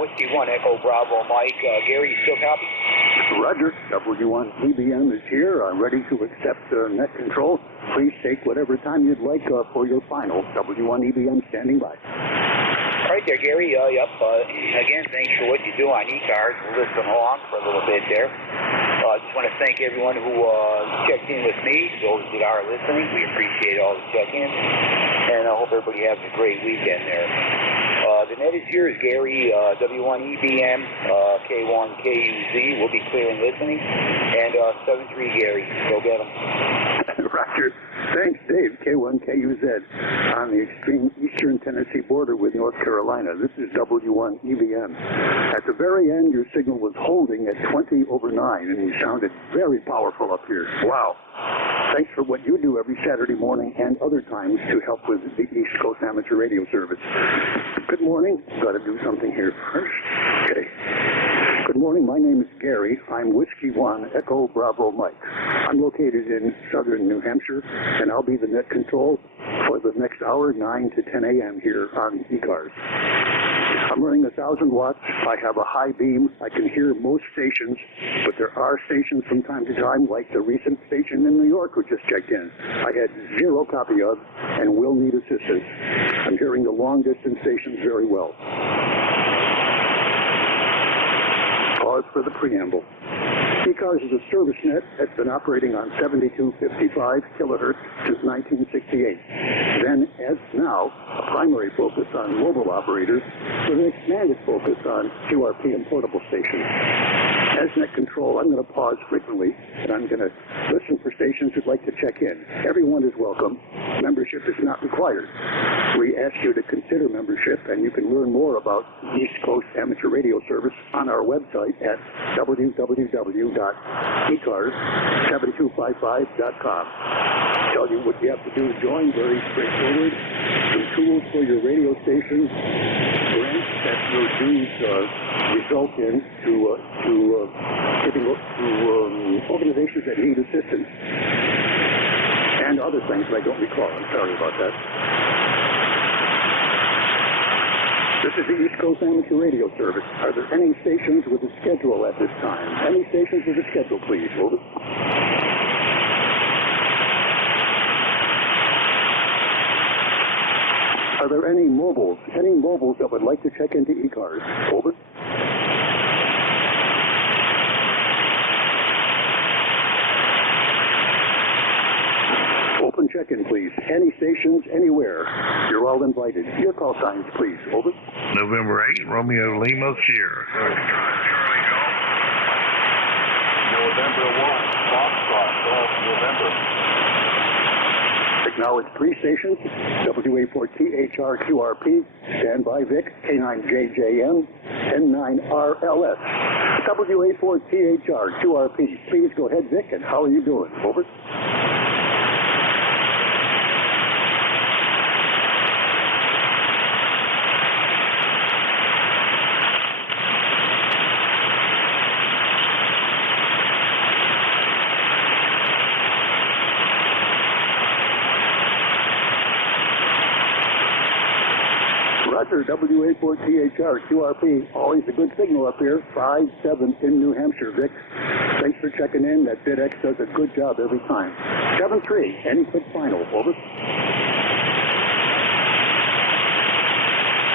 Whiskey 1 Echo Bravo Mike. Gary, you still copy? Roger. W1 EBM is here. I'm ready to accept net control. Please take whatever time you'd like for your final. W1 EBM standing by. Right there, Gary. Yep. Again, thanks for what you do on ECARS. We'll listen along for a little bit there. I just want to thank everyone who checked in with me, those that are listening. We appreciate all the check-ins, and I hope everybody has a great weekend there. The net is yours, Gary. W1 EBM, K1KUZ. We'll be clear and listening. And 73 Gary. Go get them. Roger. Thanks, Dave. K1KUZ on the extreme eastern Tennessee border with North Carolina. This is W1 EBM. At the very end, your signal was holding at 20 over 9, and you sounded very powerful up here. Wow. Thanks for what you do every Saturday morning and other times to help with the East Coast Amateur Radio Service. Good morning. Got to do something here first. Okay. Good morning. My name is Gary. I'm Whiskey 1 Echo Bravo Mike. I'm located in southern New Hampshire, and I'll be the net control for the next hour, 9 to 10 a.m. here on ECARS. I'm running 1,000 watts. I have a high beam. I can hear most stations, but there are stations from time to time, like the recent station in New York who just checked in. I had zero copy of and will need assistance. I'm hearing the long-distance stations very well. Pause for the preamble. ECARS is a service net that's been operating on 7255 kilohertz since 1968. Then, as now, a primary focus on mobile operators with an expanded focus on QRP and portable stations. As net control, I'm going to pause frequently, and I'm going to listen for stations who'd like to check in. Everyone is welcome. Membership is not required. We ask you to consider membership, and you can learn more about East Coast Amateur Radio Service on our website at www.ecars7255.com. Tell you what you have to do to join, very straightforward. Some tools for your radio station, grants that your dues result in to organizations that need assistance, and other things that I don't recall. I'm sorry about that. This is the East Coast Amateur Radio Service. Are there any stations with a schedule at this time? Any stations with a schedule, please? Over. Are there any mobiles that would like to check into ECARS? Over. Open check-in, please. Any stations, anywhere. You're all invited. Your call signs, please. Over. November 8, Romeo Lima Sierra. November 1, Foxtrot, 12 November. Acknowledge 3 stations, WA4THR-QRP, Standby Vic, K9JJM, N9RLS. WA4THR-QRP. Please go ahead, Vic, and how are you doing? Over. Roger, WA4THR-QRP. Always a good signal up here. 5-7 in New Hampshire, Vic. Thanks for checking in. That FedEx does a good job every time. 7-3, any quick final. Over.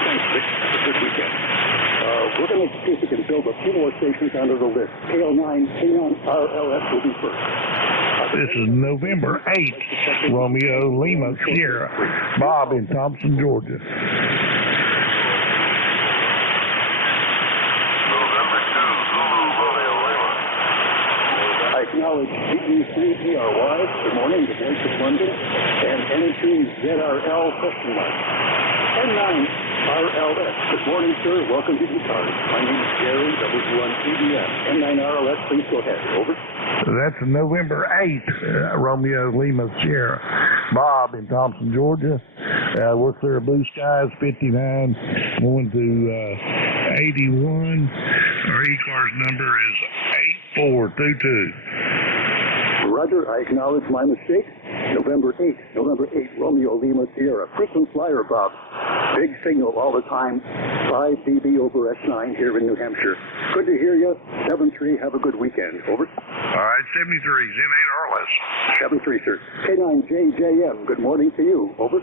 Thanks, Vic. Have a good weekend. We're going to see if we can build a few more stations onto the list. K9RLS will be first. This is November 8th, Romeo Lima Sierra, Bob in Thompson, Georgia. I acknowledge DE3ERY, good morning, the Voice of London, and N2ZRL, question mark. N9RLS, good morning, sir, welcome to ECARS. My name is Jerry, W1EDS. N9RLS, please go ahead, over. That's November 8th, Romeo Lima Sierra, Bob in Thompson, Georgia. Work there, Blue Skies 59, going to 81. Our ECARS number is 8422. Roger, I acknowledge my mistake. November 8th, Romeo Lima Sierra. Frequent flyer, Bob. Big signal all the time. 5 dB over S9 here in New Hampshire. Good to hear you. 7-3, have a good weekend. Over. All right, 73, N8RLS. 7-3, sir. K9JJM, good morning to you. Over.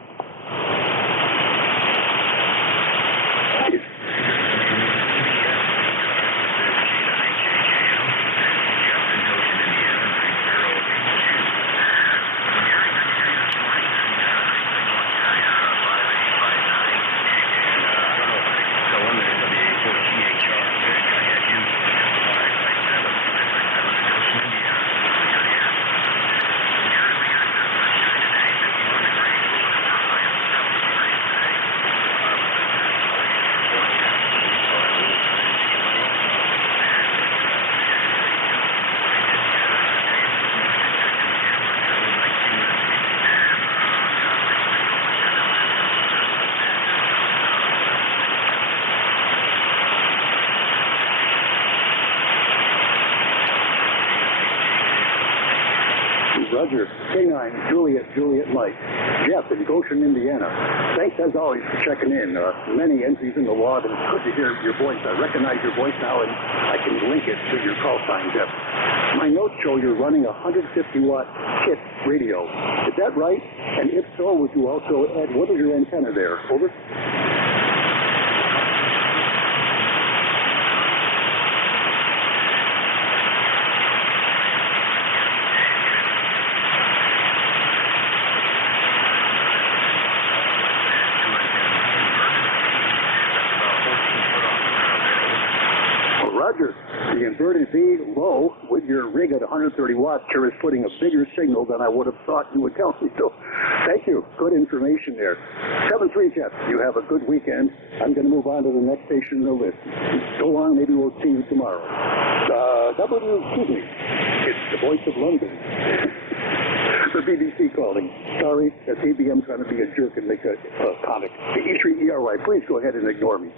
Roger, K9, Juliet Mike. Jeff in Goshen, Indiana. Thanks as always for checking in. Many entries in the log, and it's good to hear your voice. I recognize your voice now, and I can link it to your call sign, Jeff. My notes show you're running a 150-watt kit radio. Is that right? And if so, would you also add, what is your antenna there? Over. Roger. The inverted V low with your rig at 130 watts sure is putting a bigger signal than I would have thought you would tell me. So thank you. Good information there. 7-3, Jeff. You have a good weekend. I'm going to move on to the next station in the list. So long. Maybe we'll see you tomorrow. It's the voice of London. The BBC calling. Sorry, that ABM's trying to be a jerk and make a comic. The E3ERY, please go ahead and ignore me.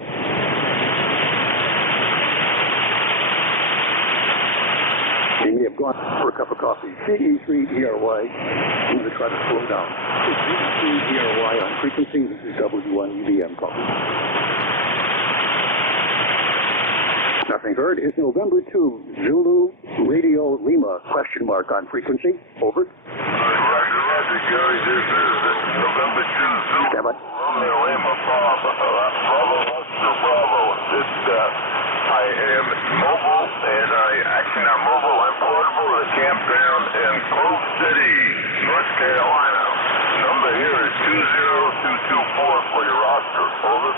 They may have gone for a cup of coffee. CE3ERY. I'm going to try to slow down. It's CE3ERY on frequency. This is W1EBM calling. Nothing heard. Is November 2 Zulu Radio Lima question mark on frequency? Over. Roger, Gary. This is November 2 Zulu Romeo Lima Bravo. I am mobile, and actually not mobile. I'm portable at a campground in Cove City, North Carolina. Number here is 20224 for your roster. Over.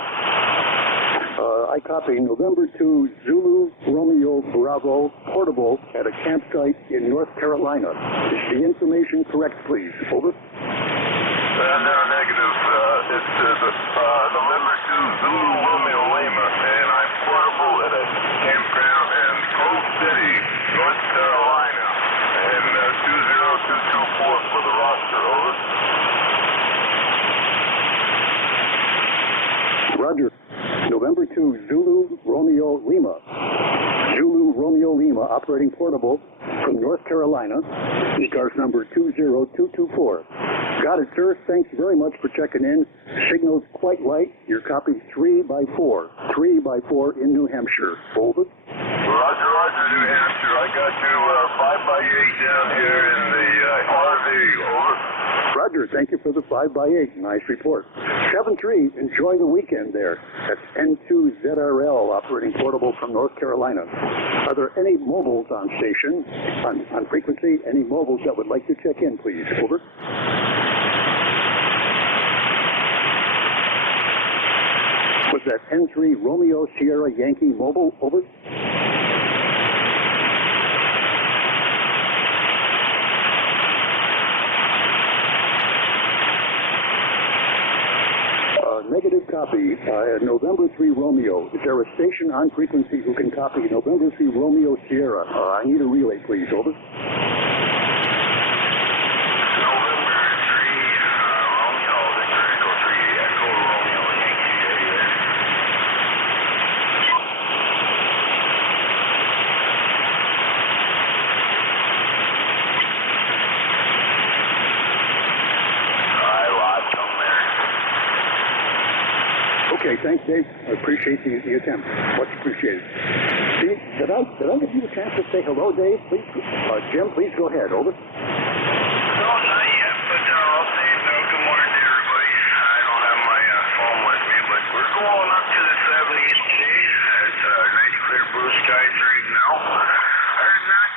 I copy November 2 Zulu Romeo Bravo portable at a campsite in North Carolina. Is the information correct, please? Over. No, negative. It's November 2 Zulu Romeo Lima, and I'm portable at a campground in Cove City, North Carolina, and 20224 for the roster. Over. Roger. November 2 Zulu Romeo Lima. Zulu Romeo Lima operating portable from North Carolina. ECARS number 20224. Got it, sir. Thanks very much for checking in. Signal's quite light. Your copy 3x4. 3x4 in New Hampshire. Over. Roger, New Hampshire. I got you 5x8 down here in the RV. Over. Roger, thank you for the 5x8. Nice report. 7-3, enjoy the weekend there. That's N2ZRL operating portable from North Carolina. Are there any mobiles on station, on frequency? Any mobiles that would like to check in, please? Over. Was that N3 Romeo Sierra Yankee mobile? Over. Negative copy. November 3 Romeo. Is there a station on frequency who can copy November 3 Romeo Sierra? I need a relay, please. Over. Okay, thanks, Dave. I appreciate the attempt. Much appreciated. See, did I give you a chance to say hello, Dave? Please, Jim, please go ahead. Over. No, not yet, but I'll say good morning to everybody. I don't have my phone with me, but we're going up to the 70s today. It's nice, clear blue skies right now. Other than that,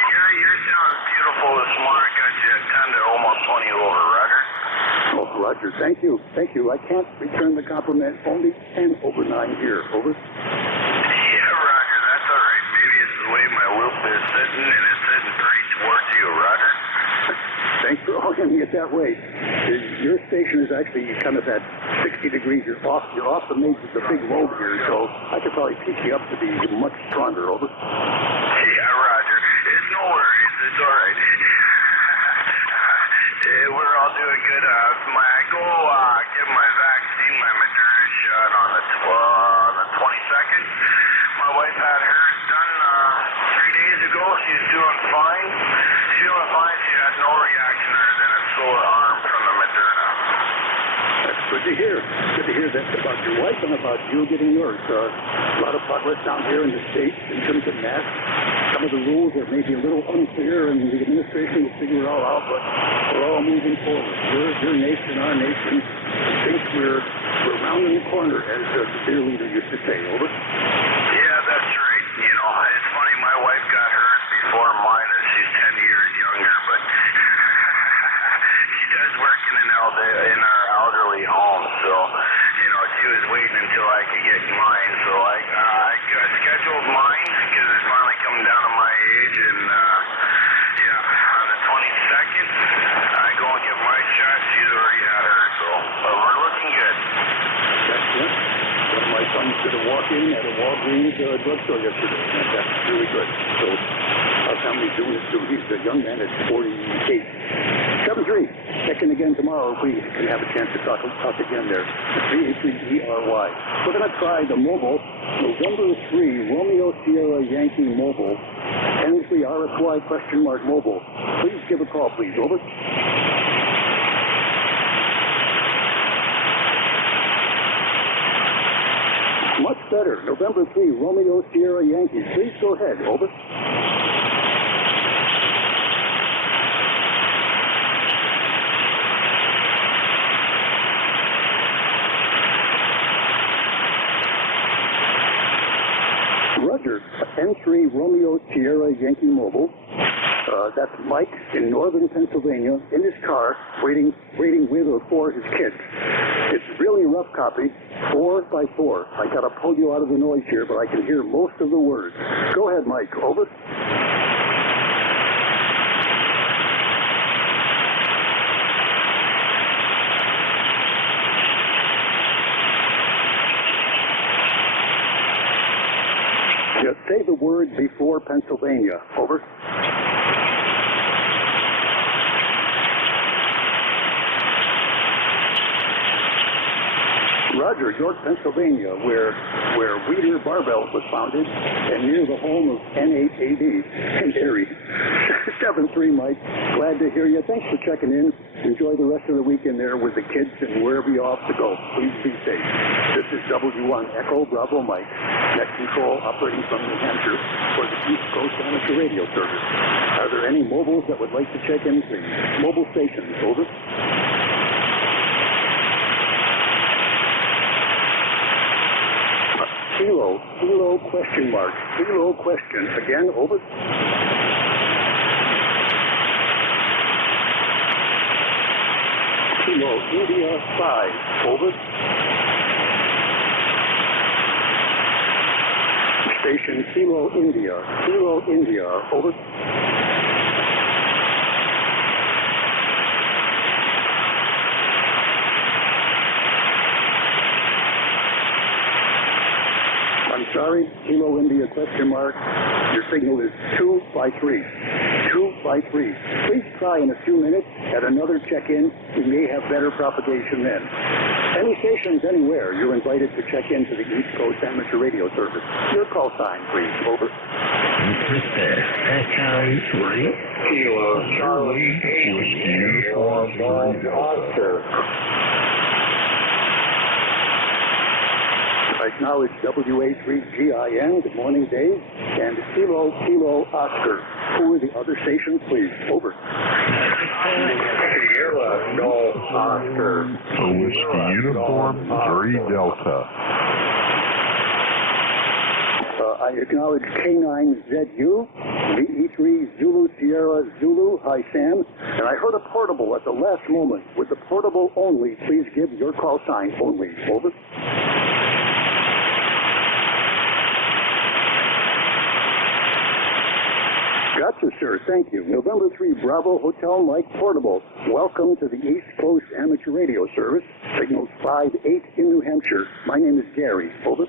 you're sounding beautiful this morning. Got you at 10 to almost 20 over, Roger. Oh, Roger, thank you. Thank you. I can't return the compliment. Only 10 over 9 here. Over. Yeah, Roger, that's all right. Maybe it's the way my loop is sitting, and it's sitting pretty towards you, Roger. Thanks for ordering it that way. Your station is actually kind of at 60 degrees. You're off the big lobe here, so I could probably teach you up to be much stronger. Over. Yeah, Roger. It's no worries. It's all right. We're all doing good. I go get my vaccine, my Moderna shot on the 22nd. My wife had hers done 3 days ago. She's doing fine. She had no reaction other than a sore arm from the Moderna. That's good to hear. Good to hear that about your wife and about you getting yours. A lot of progress down here in the States in terms of masks. Some of the rules are maybe a little unclear, and the administration will figure it all out, but we're all moving forward. Your nation, our nation, think we're rounding the corner, as the beer leader used to say. Over. Yeah, that's right. You know, it's funny, my wife got hers before mine, and she's 10 years younger, but she does work in our elderly home, so, you know, she was waiting until I could get mine, so I got scheduled did a walk-in at a Walgreens drugstore yesterday. That's really good. So how's how many doing this too? He's a young man at 48. 7-3. Check in again tomorrow if we can have a chance to talk again there. C-H-E-R-Y. We're going to try the mobile, November 3, Romeo Sierra Yankee mobile, Hensley RSY question mark mobile. Please give a call, please. Over. Much better. November 3, Romeo Sierra Yankee. Please go ahead. Over. Roger. N3 Romeo Sierra Yankee mobile. That's Mike in northern Pennsylvania in his car waiting with or for his kids. It's really a rough copy, 4x4. I got to pull you out of the noise here, but I can hear most of the words. Go ahead, Mike. Over. Just say the word before Pennsylvania. Over. Roger, York, Pennsylvania, where Weeder Barbell was founded, and near the home of N8AD and Dairy. 7-3, Mike. Glad to hear you. Thanks for checking in. Enjoy the rest of the weekend there with the kids and wherever you're off to go. Please be safe. This is W1 Echo Bravo Mike, Net Control operating from New Hampshire for the East Coast Amateur Radio Service. Are there any mobiles that would like to check in, please? Mobile stations, over. Kilo question mark. Kilo question. Again, over. Kilo India 5. Over. Station Kilo India. Kilo India. Over. Sorry, Kilo India question mark. Your signal is 2x3. 2x3. Please try in a few minutes at another check-in. We may have better propagation then. Any stations anywhere, you're invited to check into the East Coast Amateur Radio Service. Your call sign, please. Over. Echo 3. Kilo Charlie 8 Uniform Oscar. I acknowledge WA3GIN. Good morning, Dave. And Kilo Oscar. Who are the other stations, please? Over. Sierra Golf Oscar. Whiskey Uniform 3 Delta. I acknowledge K9ZU, VE3 Zulu Sierra Zulu. Hi, Sam. And I heard a portable at the last moment. With the portable only, please give your call sign only. Over. Gotcha, sir. Thank you. November 3, Bravo Hotel Mike Portable. Welcome to the East Coast Amateur Radio Service. Signals 5-8 in New Hampshire. My name is Gary. Over.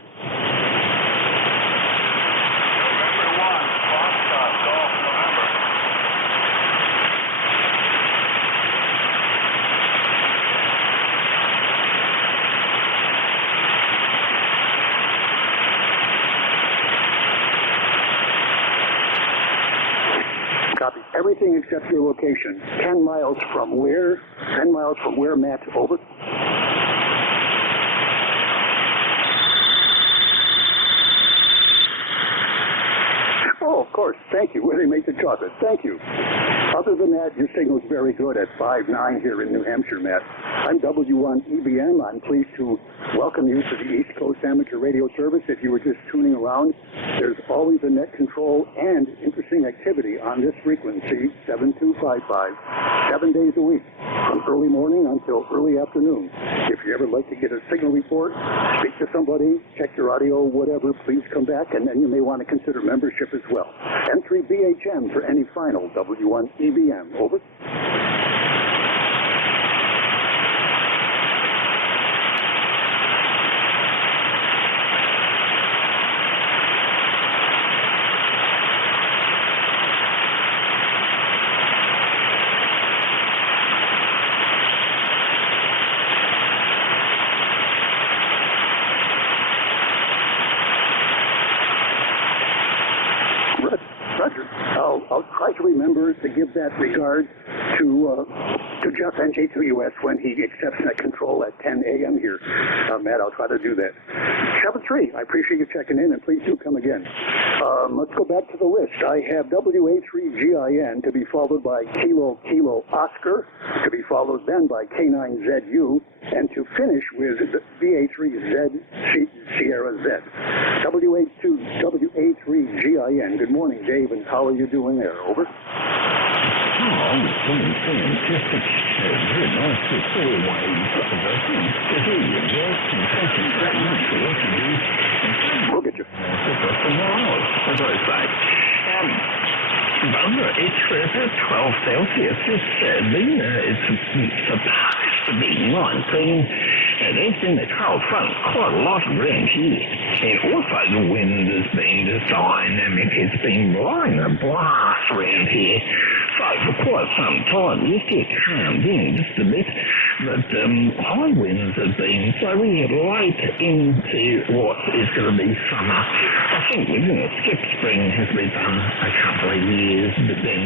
Copy. Everything except your location. 10 miles from where? 10 miles from where, Matt? Over. Oh, of course. Thank you. Where they make the chocolate. Thank you. Other than that, your signal's very good at 5-9 here in New Hampshire, Matt. I'm W1 EBM. I'm pleased to welcome you to the East Coast Amateur Radio Service. If you were just tuning around, there's always a net control and interesting activity on this frequency, 7255, 7 days a week, from early morning until early afternoon. If you ever like to get a signal report, speak to somebody, check your audio, whatever, please come back, and then you may want to consider membership as well. N3BHM for any final. W1 EBM. Over. try to remember to give that regard to Jeff NJ2US when he accepts net control at 10 a.m. here. Matt, I'll try to do that. 7-3, I appreciate you checking in, and please do come again. Let's go back to the list. I have WA3GIN to be followed by Kilo Oscar, to be followed then by K9ZU, and to finish with BA3Z Sierra Z. WA3GIN. Good morning, Dave, and how are you doing there? Over. I'm doing fantastic. Very nice to see you. We'll get you. Under it's 12 Celsius. It's supposed to be 19. And it's in the cold front, quite a lot of rain here. And also the wind has been dynamic. It's been blowing a blast around here. So for quite some time, this get calmed in just a bit. But high winds have been, so we get late into what is going to be summer. I think we're going to skip spring as we've done a couple of years, but then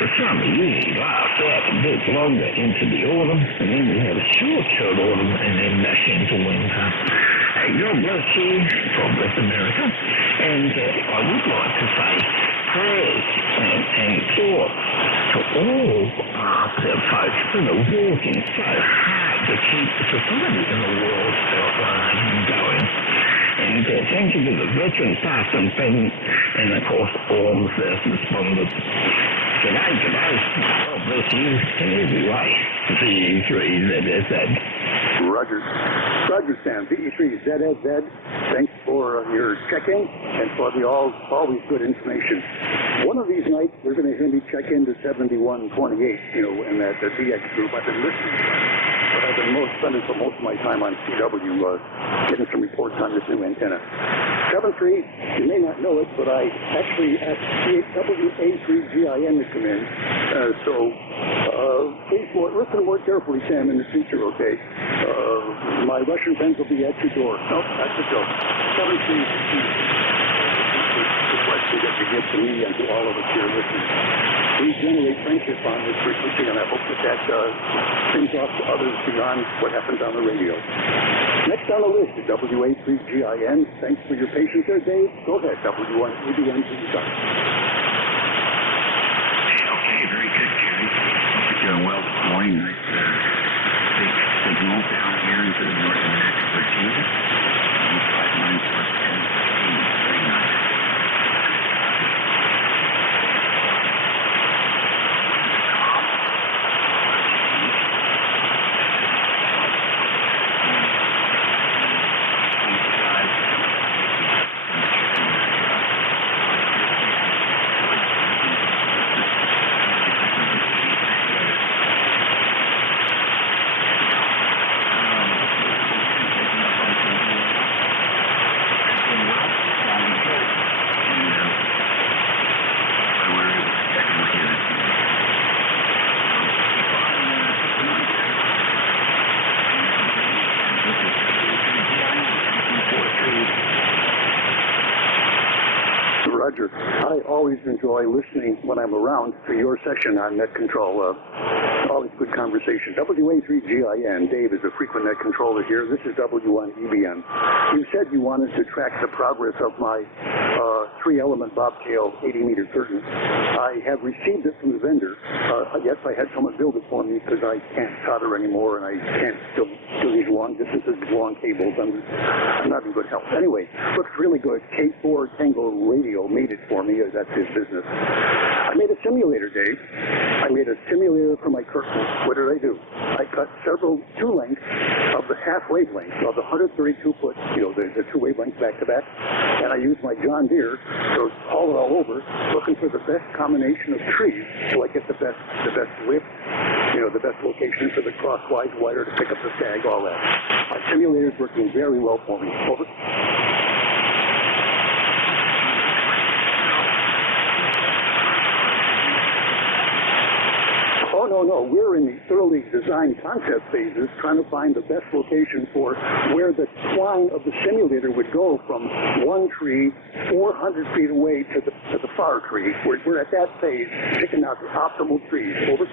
the summer usually lasts out a bit longer into the autumn, and then we have a short autumn, and then back into winter. God bless you, God bless America, and I would like to say prayers and thoughts to all our folks that are working so hard to keep society in the world going. And thank you to the veterans, past and present, and of course all the first responders. G'day. God bless you in every way. VE3ZZ. Roger, Sam. VE3ZZ. Thanks for your check-in and for the always good information. One of these nights, we're going to hear me check into 7128, and that the DX group. I've been listening to that. But I've been spending most of my time on CW, getting some reports on this new antenna. 7-3, you may not know it, but I actually asked WA3GIN to come in. Please listen more carefully, Sam, in the future, okay? My Russian friends will be at your door. Nope, that's a joke. 7-3. The question that you give to me and to all of us here listening. Please generate friendship on this frequency, and I hope that brings off to others beyond what happens on the radio. Next on the list is WA3GIN. Thanks for your patience there, Dave. Go ahead, W1EBN to the start. Okay, very good, Jerry. Hope you're doing well this morning. Nice big signal down here into the north of Virginia. 59+10. Very nice. Roger. I always enjoy listening when I'm around to your session on net control. Always good conversation. WA3GIN. Dave is a frequent net controller here. This is W1EBN. You said you wanted to track the progress of my 3-element bobtail 80-meter curtain. I have received it from the vendor. Yes, I had someone build it for me because I can't solder anymore and I can't still do these long distances, long cables. I'm not in good health. Anyway, looks really good. K4 Tango Radio made it for me. That's his business. I made a simulator, Dave. I made a simulator for my curtain. What did I do? I cut two lengths of the half wavelength of the 132-foot, the two wavelengths back to back, and I used my John Deere to haul it all over, looking for the best combination of trees so I get the best width, the best location for the crosswise wire to pick up the sag, all that. My simulator's working very well for me. Over. No. We're in the early design concept phases, trying to find the best location for where the twine of the simulator would go from one tree 400 feet away to the far tree. We're at that phase, picking out the optimal trees. Over.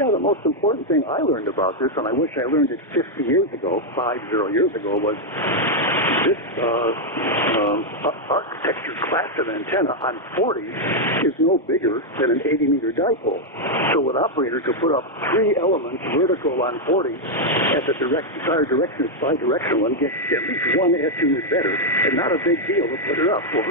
The most important thing I learned about this, and I wish I learned it 50 years ago, 50 years ago, was this architecture class of antenna on 40 is no bigger than an 80-meter dipole. So an operator could put up 3 elements vertical on 40 at the entire direction is bidirectional and get at least 1 S unit better, and not a big deal to put it up for.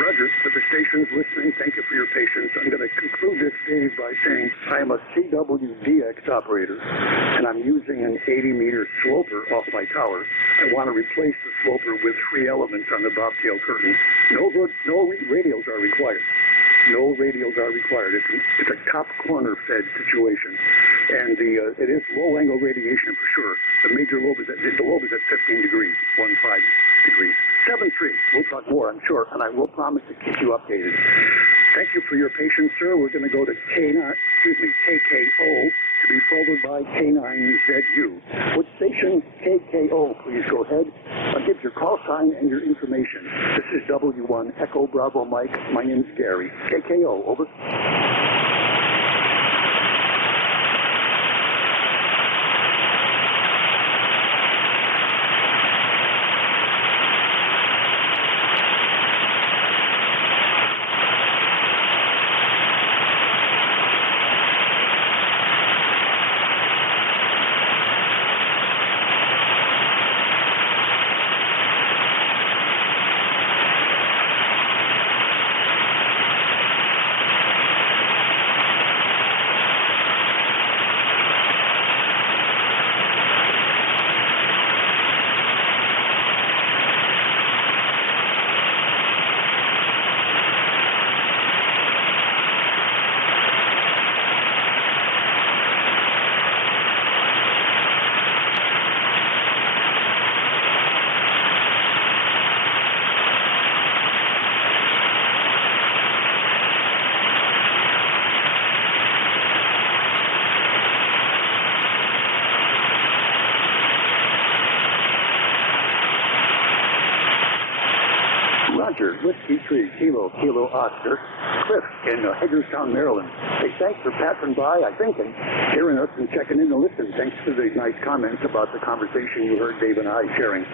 Roger, to the stations listening, thank you for your patience. I'm going to conclude this, Dave, by saying I am a CWDX operator, and I'm using an 80-meter sloper off my tower. I want to replace the sloper with 3 elements on the bobtail curtain. No radios are required. No radios are required. It's a top corner fed situation, and it is low angle radiation for sure. The major lobe is at 15 degrees, 15 degrees. 7-3. We'll talk more, I'm sure, and I will promise to keep you updated. Thank you for your patience, sir. We're going to go to KKO to be followed by K9ZU. Would station KKO please go ahead? Give your call sign and your information. This is W1 Echo Bravo Mike. My name's Gary. KKO, over. Roger, Whiskey 3, Kilo Oscar, Cliff in Hagerstown, Maryland. Hey, thanks for passing by, I think, and hearing us and checking in to listen. Thanks for the nice comments about the conversation you heard Dave and I sharing.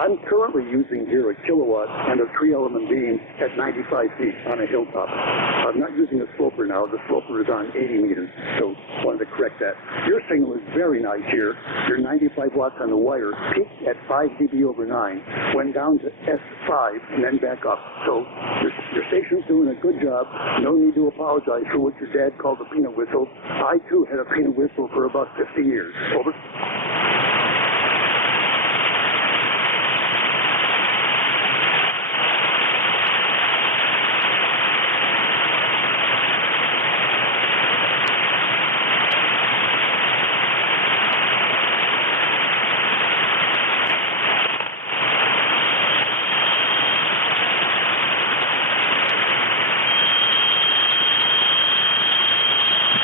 I'm currently using here a kilowatt and a 3-element beam at 95 feet on a hilltop. I'm not using a sloper now. The sloper is on 80 meters, so wanted to correct that. Your signal is very nice here. Your 95 watts on the wire peaked at 5 dB over 9, went down to S5, and then back up. So your station's doing a good job. No need to apologize for what your dad called a peanut whistle. I, too, had a peanut whistle for about 50 years. Over.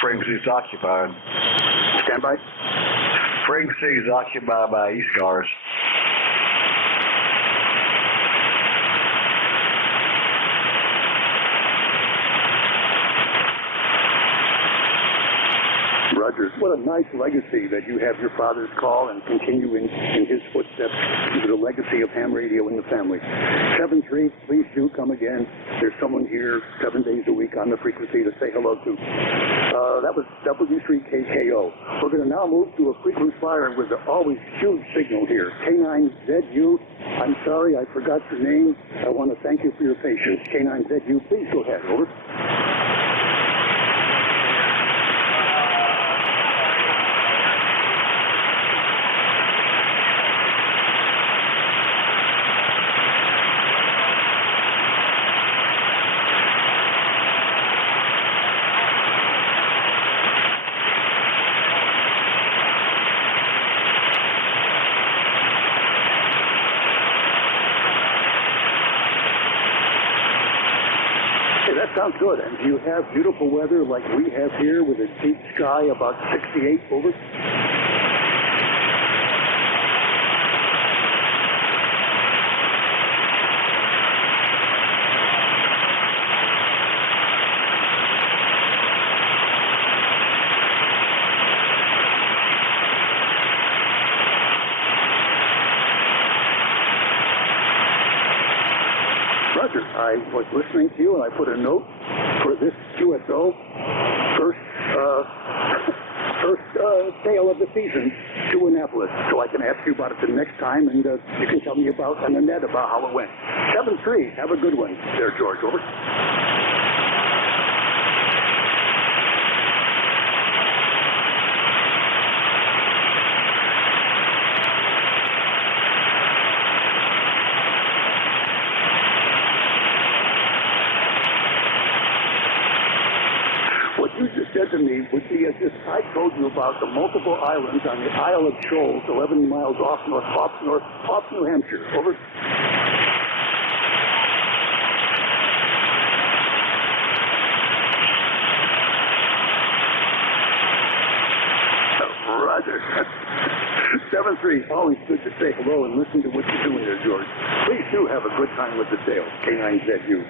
Frequency is occupied. Stand by. Frequency is occupied by ECARS. Rogers, what a nice legacy that you have your father's call and continue in his footsteps into the legacy of ham radio in the family. 7-3, please do come again. There's someone here 7 days a week on the frequency to say hello to. That was W3KKO. We're going to now move to a frequent flyer with the always huge signal here. K9ZU, I'm sorry, I forgot your name. I want to thank you for your patience. K9ZU, please go ahead. Over. Sounds good. And do you have beautiful weather like we have here with a deep sky about 68 over? Roger, I was listening to you and I put a note for this QSO first sale of the season to Annapolis, so I can ask you about it the next time, and you can tell me about on the net about how it went. 7-3, have a good one there, George. Over. You just said to me would be as if I told you about the multiple islands on the Isle of Shoals, 11 miles off New Hampshire. Over. Roger. 7-3, always good to say hello and listen to what you're doing there, George. Please do have a good time with the sale, K9ZU.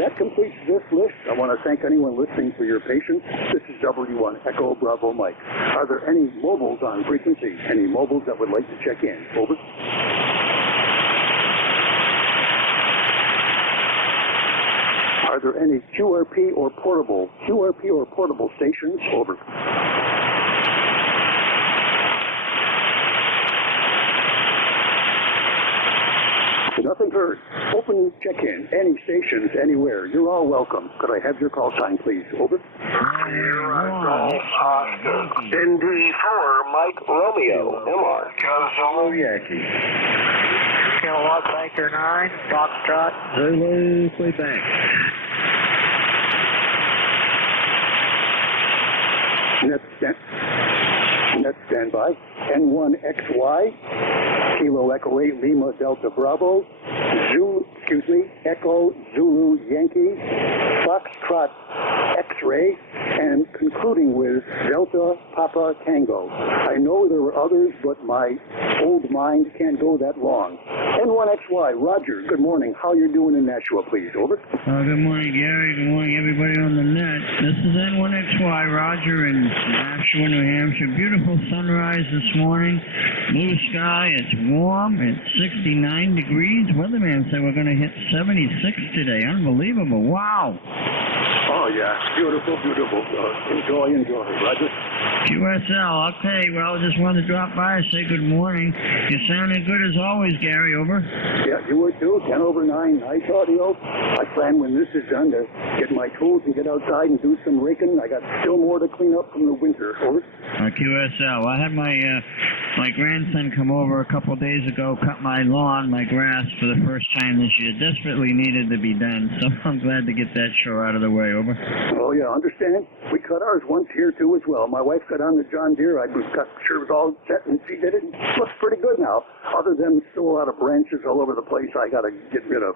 That completes this list. I want to thank anyone listening for your patience. This is W1 Echo Bravo Mike. Are there any mobiles on frequency? Any mobiles that would like to check in? Over. Are there any QRP or portable stations? Over. Nothing heard. Open check-in. Any stations, anywhere. You're all welcome. Could I have your call sign, please? Over. Oscar. ND4, Mike Romeo. MR. Zulu Yankee. Kilowatt Baker 9, Foxtrot, Zulu, Quebec. Net standby. N1XY, Kilo Echo 8 Lima Delta Bravo, Echo Zulu Yankee, Foxtrot X-ray, and and concluding with Delta Papa Tango. I know there were others, but my old mind can't go that long. N1XY, Roger, good morning. How you doing in Nashua, please? Over. Good morning, Gary. Good morning, everybody on the net. This is N1XY, Roger in Nashua, New Hampshire. Beautiful sunrise this morning. Blue sky. It's warm. It's 69 degrees. Weatherman said we're going to hit 76 today. Unbelievable. Wow. Oh, yeah. Beautiful, beautiful. Enjoy. Roger. QSL. Okay, well, just wanted to drop by and say good morning. You're sounding good as always, Gary. Over. Yeah, you would too. 10 over 9. Nice audio. I plan when this is done to get my tools and get outside and do some raking. I got still more to clean up from the winter. Over. QSL. I had my grandson come over a couple of days ago, cut my lawn, my grass for the first time this year. Desperately needed to be done, so I'm glad to get that show out of the way. Over. Oh, yeah, understand. We cut ours once here, too, as well. My wife got on the John Deere. I was sure it was all set, and she did it. It looks pretty good now. Other than still a lot of branches all over the place I got to get rid of.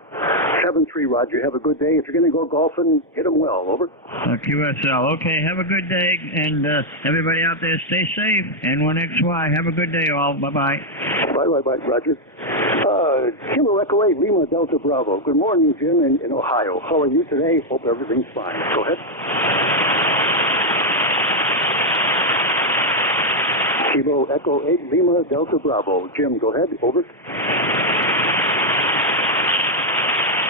7-3, Roger. Have a good day. If you're going to go golfing, hit them well. Over. QSL. Okay, have a good day, and everybody out there, stay safe. N1XY. Have a good day, all. Bye-bye. Bye, Roger. Kilo Echo 8, Lima Delta Bravo. Good morning, Jim, in Ohio. How are you today? Hope everything's fine. Go ahead. Kilo Echo 8, Lima Delta Bravo. Jim, go ahead. Over.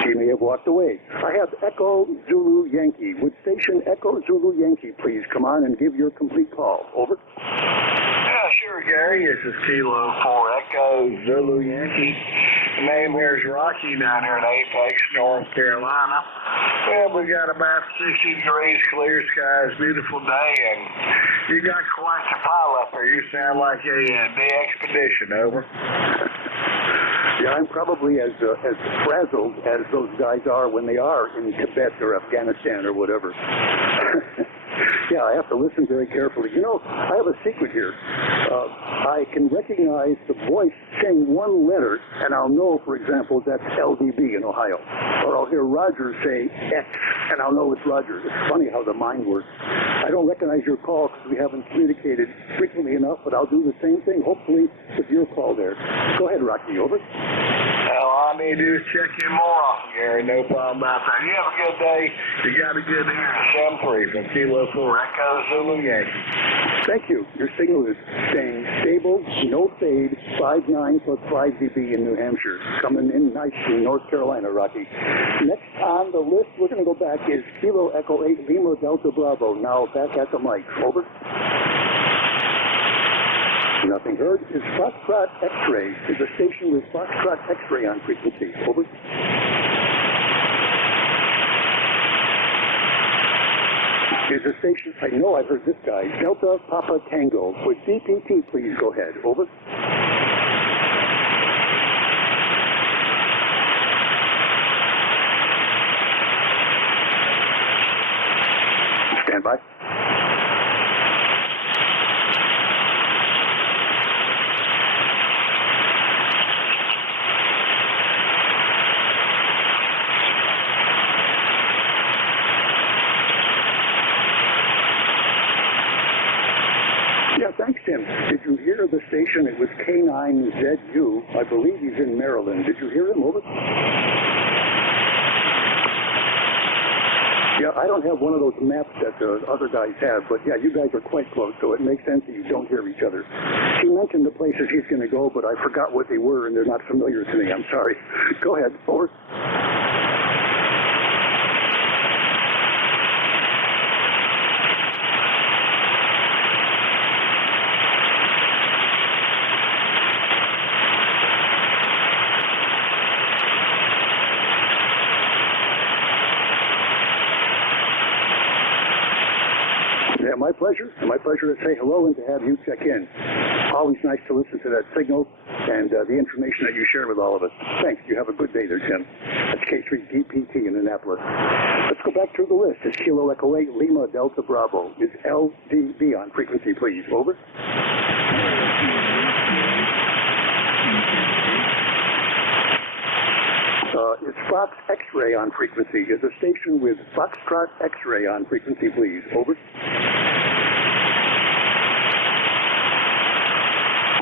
He may have walked away. I have Echo Zulu Yankee. Would station Echo Zulu Yankee please come on and give your complete call? Over. Yeah, sure, Gary. This is Kilo 4 Echo Zulu Yankee. The name here is Rocky down here in Apex, North Carolina. Well, we got about 60 degrees, clear skies, beautiful day, and you got quite a pile up there. You sound like a day expedition. Over. Yeah, I'm probably as frazzled as those guys are when they are in Tibet or Afghanistan or whatever. Yeah, I have to listen very carefully. You know, I have a secret here. I can recognize the voice saying one letter, and I'll know, for example, that's LDB in Ohio. Or I'll hear Roger say X, and I'll know it's Roger. It's funny how the mind works. I don't recognize your call because we haven't communicated frequently enough, but I'll do the same thing, hopefully, with your call there. Go ahead, Rocky. Over. Well, all I need to do is check you more often, Gary. No problem about that. You have a good day. You got a good ear. 7-3 from Kilo 4 Echo Zulu Yankee. Thank you. Your signal is staying stable, no fade, 5.9 plus 5 dB in New Hampshire. Coming in nice in North Carolina, Rocky. Next on the list, we're going to go back, is Kilo Echo 8 Lima Delta Bravo. Now back at the mic. Over. Nothing heard. Is Foxtrot X-Ray. Is a station with Foxtrot X-Ray on frequency. Over. Is a station, I know I've heard this guy, Delta Papa Tango. With DPT, please go ahead. Over. Stand by. Thanks, Tim. Did you hear the station? It was K9ZU. I believe he's in Maryland. Did you hear him? Over. Yeah, I don't have one of those maps that the other guys have, but yeah, you guys are quite close, so it makes sense that you don't hear each other. He mentioned the places he's going to go, but I forgot what they were, and they're not familiar to me. I'm sorry. Go ahead. Over. Yeah, my pleasure. My pleasure to say hello and to have you check in. Always nice to listen to that signal and the information that you share with all of us. Thanks. You have a good day there, Tim. That's K3DPT in Annapolis. Let's go back through the list. It's Kilo Echo 8 Lima Delta Bravo. Is LDB on frequency, please? Over. is Fox X-ray on frequency? Is a station with Foxtrot X-ray on frequency, please? Over.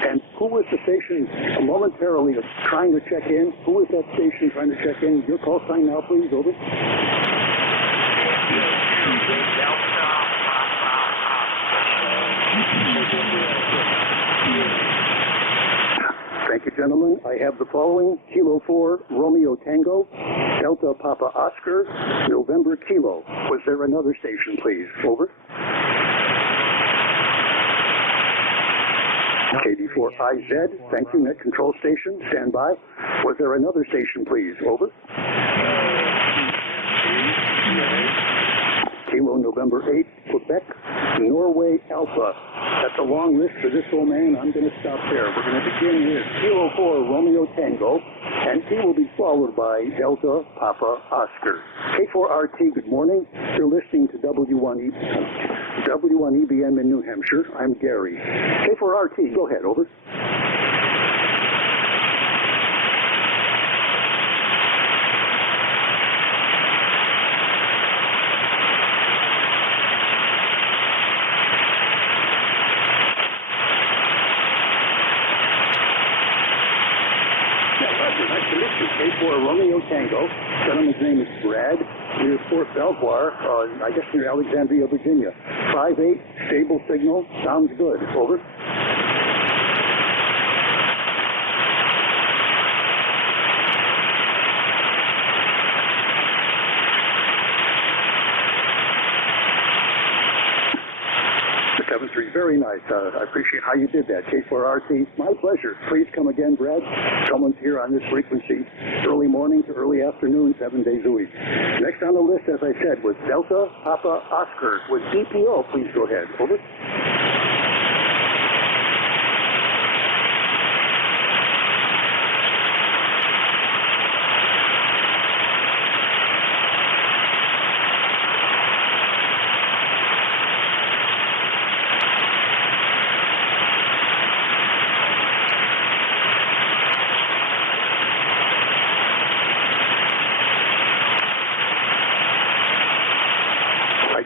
And who was the station momentarily trying to check in? Who was that station trying to check in? Your call sign now, please. Over. Thank you, gentlemen. I have the following: Kilo 4, Romeo Tango, Delta Papa Oscar, November Kilo. Was there another station, please? Over. KD4IZ, thank you, net control station, stand by. Was there another station, please? Over. Kilo November 8, Quebec, Norway Alpha. That's a long list for this old man. I'm going to stop there. We're going to begin with Kilo 4, Romeo Tango, and he will be followed by Delta Papa Oscar. K4RT, good morning. You're listening to W1EBM in New Hampshire. I'm Gary. K4RT, go ahead, over. K4 Romeo Tango. Gentleman's name is Brad. Near Fort Belvoir, I guess near Alexandria, Virginia. 5-8, stable signal. Sounds good. Over. Very nice. I appreciate how you did that, K4RT. My pleasure. Please come again, Brad. Someone's here on this frequency, early morning to early afternoon, 7 days a week. Next on the list, as I said, was Delta Papa Oscar. With DPO, please go ahead. Over.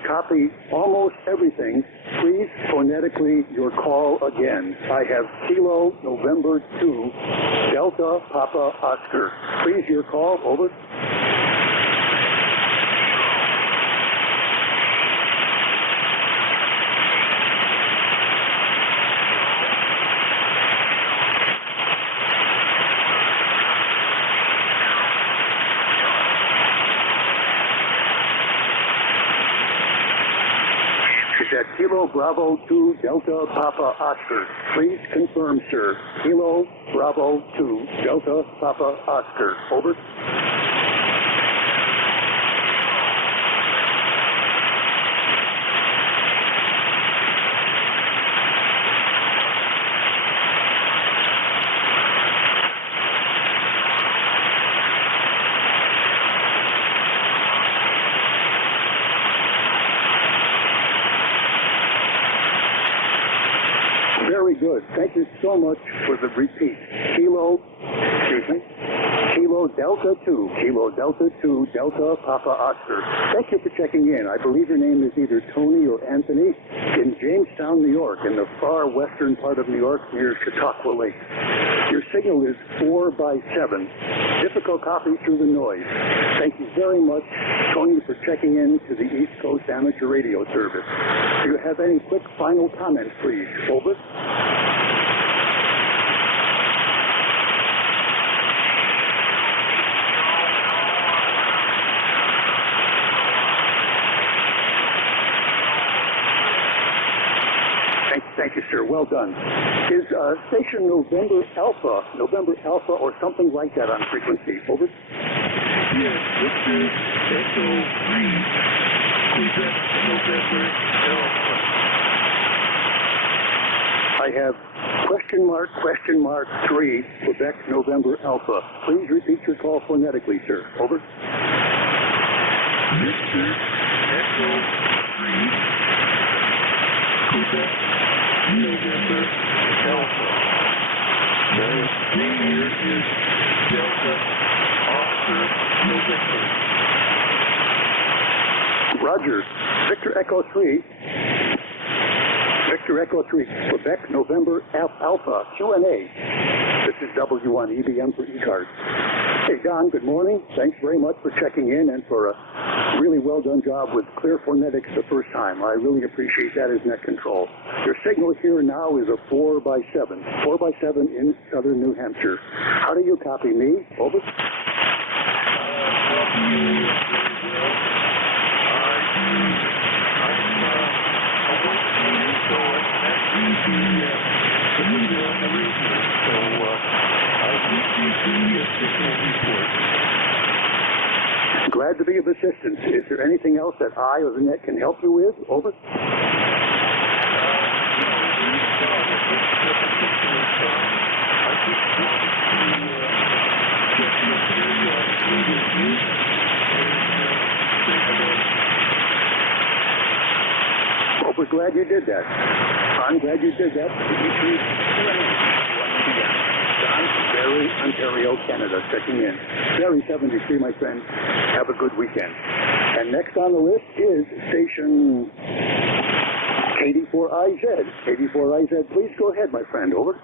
Copy almost everything. Please phonetically your call again. I have Kilo November 2, Delta Papa Oscar. Please your call. Over. At Kilo Bravo 2 Delta Papa Oscar. Please confirm, sir. Kilo Bravo 2 Delta Papa Oscar. Over. Very good. Thank you so much for the repeat. Kilo Delta 2, Kilo Delta 2, Delta Papa Oscar. Thank you for checking in. I believe your name is either Tony or Anthony in Jamestown, New York, in the far western part of New York near Chautauqua Lake. Your signal is 4x7. Difficult copy through the noise. Thank you very much, Tony, for checking in to the East Coast Amateur Radio Service. Do you have any quick final comments, please? Over. Thank you, sir. Well done. Is station November Alpha or something like that on frequency? Over. Yes, this is Echo 3, Quebec, November Alpha. I have question mark 3, Quebec, November Alpha. Please repeat your call phonetically, sir. Over. Mr. Echo 3, Quebec, November Alpha. The name here is Delta Oscar Roger. Victor Echo 3. Victor Echo 3, Quebec, November, Alpha, Q&A. This is W1 EBM for ECARS. Hey, Don, good morning. Thanks very much for checking in and for a really well done job with clear phonetics the first time. I really appreciate that as net control. Your signal here now is a 4x7. 4x7 in southern New Hampshire. How do you copy me? Over. Glad to be of assistance. Is there anything else that I or the net can help you with? Over. Well, we're glad you did that. I'm glad you did that. Don from Barrie, Ontario, Canada, checking in. Barrie 73, my friend. Have a good weekend. And next on the list is station KD4IZ. KD4IZ, please go ahead, my friend. Over.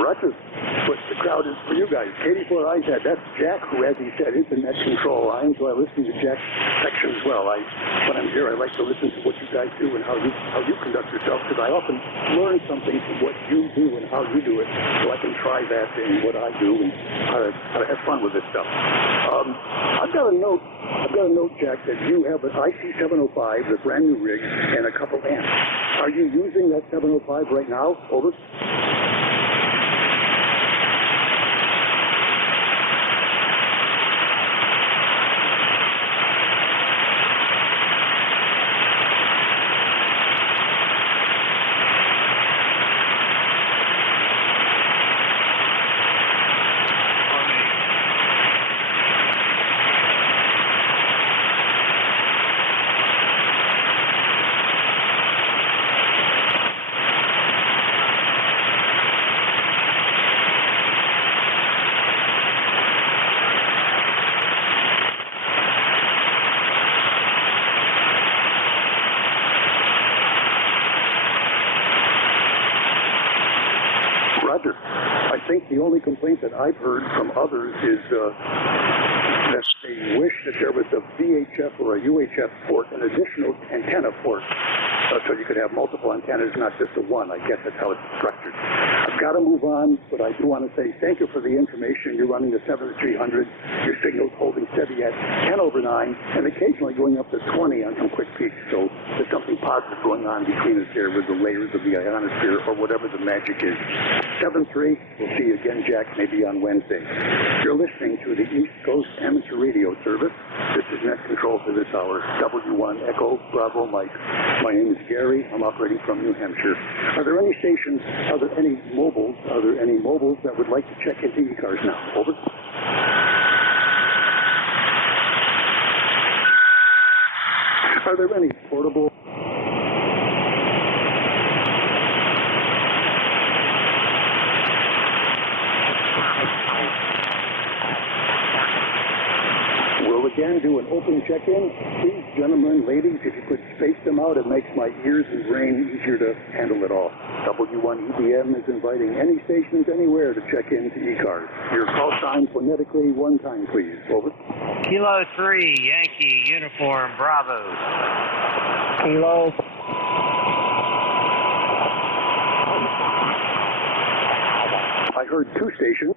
Roger. But the crowd is for you guys. KD4IZ, that's Jack, who, as he said, is in net control. I enjoy listening to Jack's section as well. When I'm here, I like to listen to what you guys do and how you conduct yourself, because I often learn something from what you do and how you do it, so I can try that in what I do and how to have fun with this stuff. I've got a note, Jack, that you have an IC705, the brand new rig, and a couple amps. Are you using that 705 right now? Over. Roger. I think the only complaint that I've heard from others is that they wish that there was a VHF or a UHF port, an additional antenna port, so you could have multiple antennas, not just the one. I guess that's how it's structured. I've got to move on, but I do want to say thank you for the information. You're running the 7300. Your signal's holding steady at 10/9 and occasionally going up to 20 on some quick peaks. So there's something positive going on between us here with the layers of the ionosphere or whatever the magic is. 7-3. We'll see you again, Jack, maybe on Wednesday. You're listening to the East Coast Amateur Radio Service. This is Net Control for this hour. W1 Echo Bravo Mike. My name is Gary. I'm operating from New Hampshire. Are there any stations, are there any mobiles that would like to check into ECARS now? Over. Are there any portable? We'll again do an open check-in. Please, gentlemen, ladies, if you could space them out, it makes my ears and brain easier to handle it all. W1 EBM is inviting any stations anywhere to check in to ECARS. Your call sign phonetically one time, please. Over. Kilo 3, Yankee, Uniform, Bravo. Kilo. I heard two stations.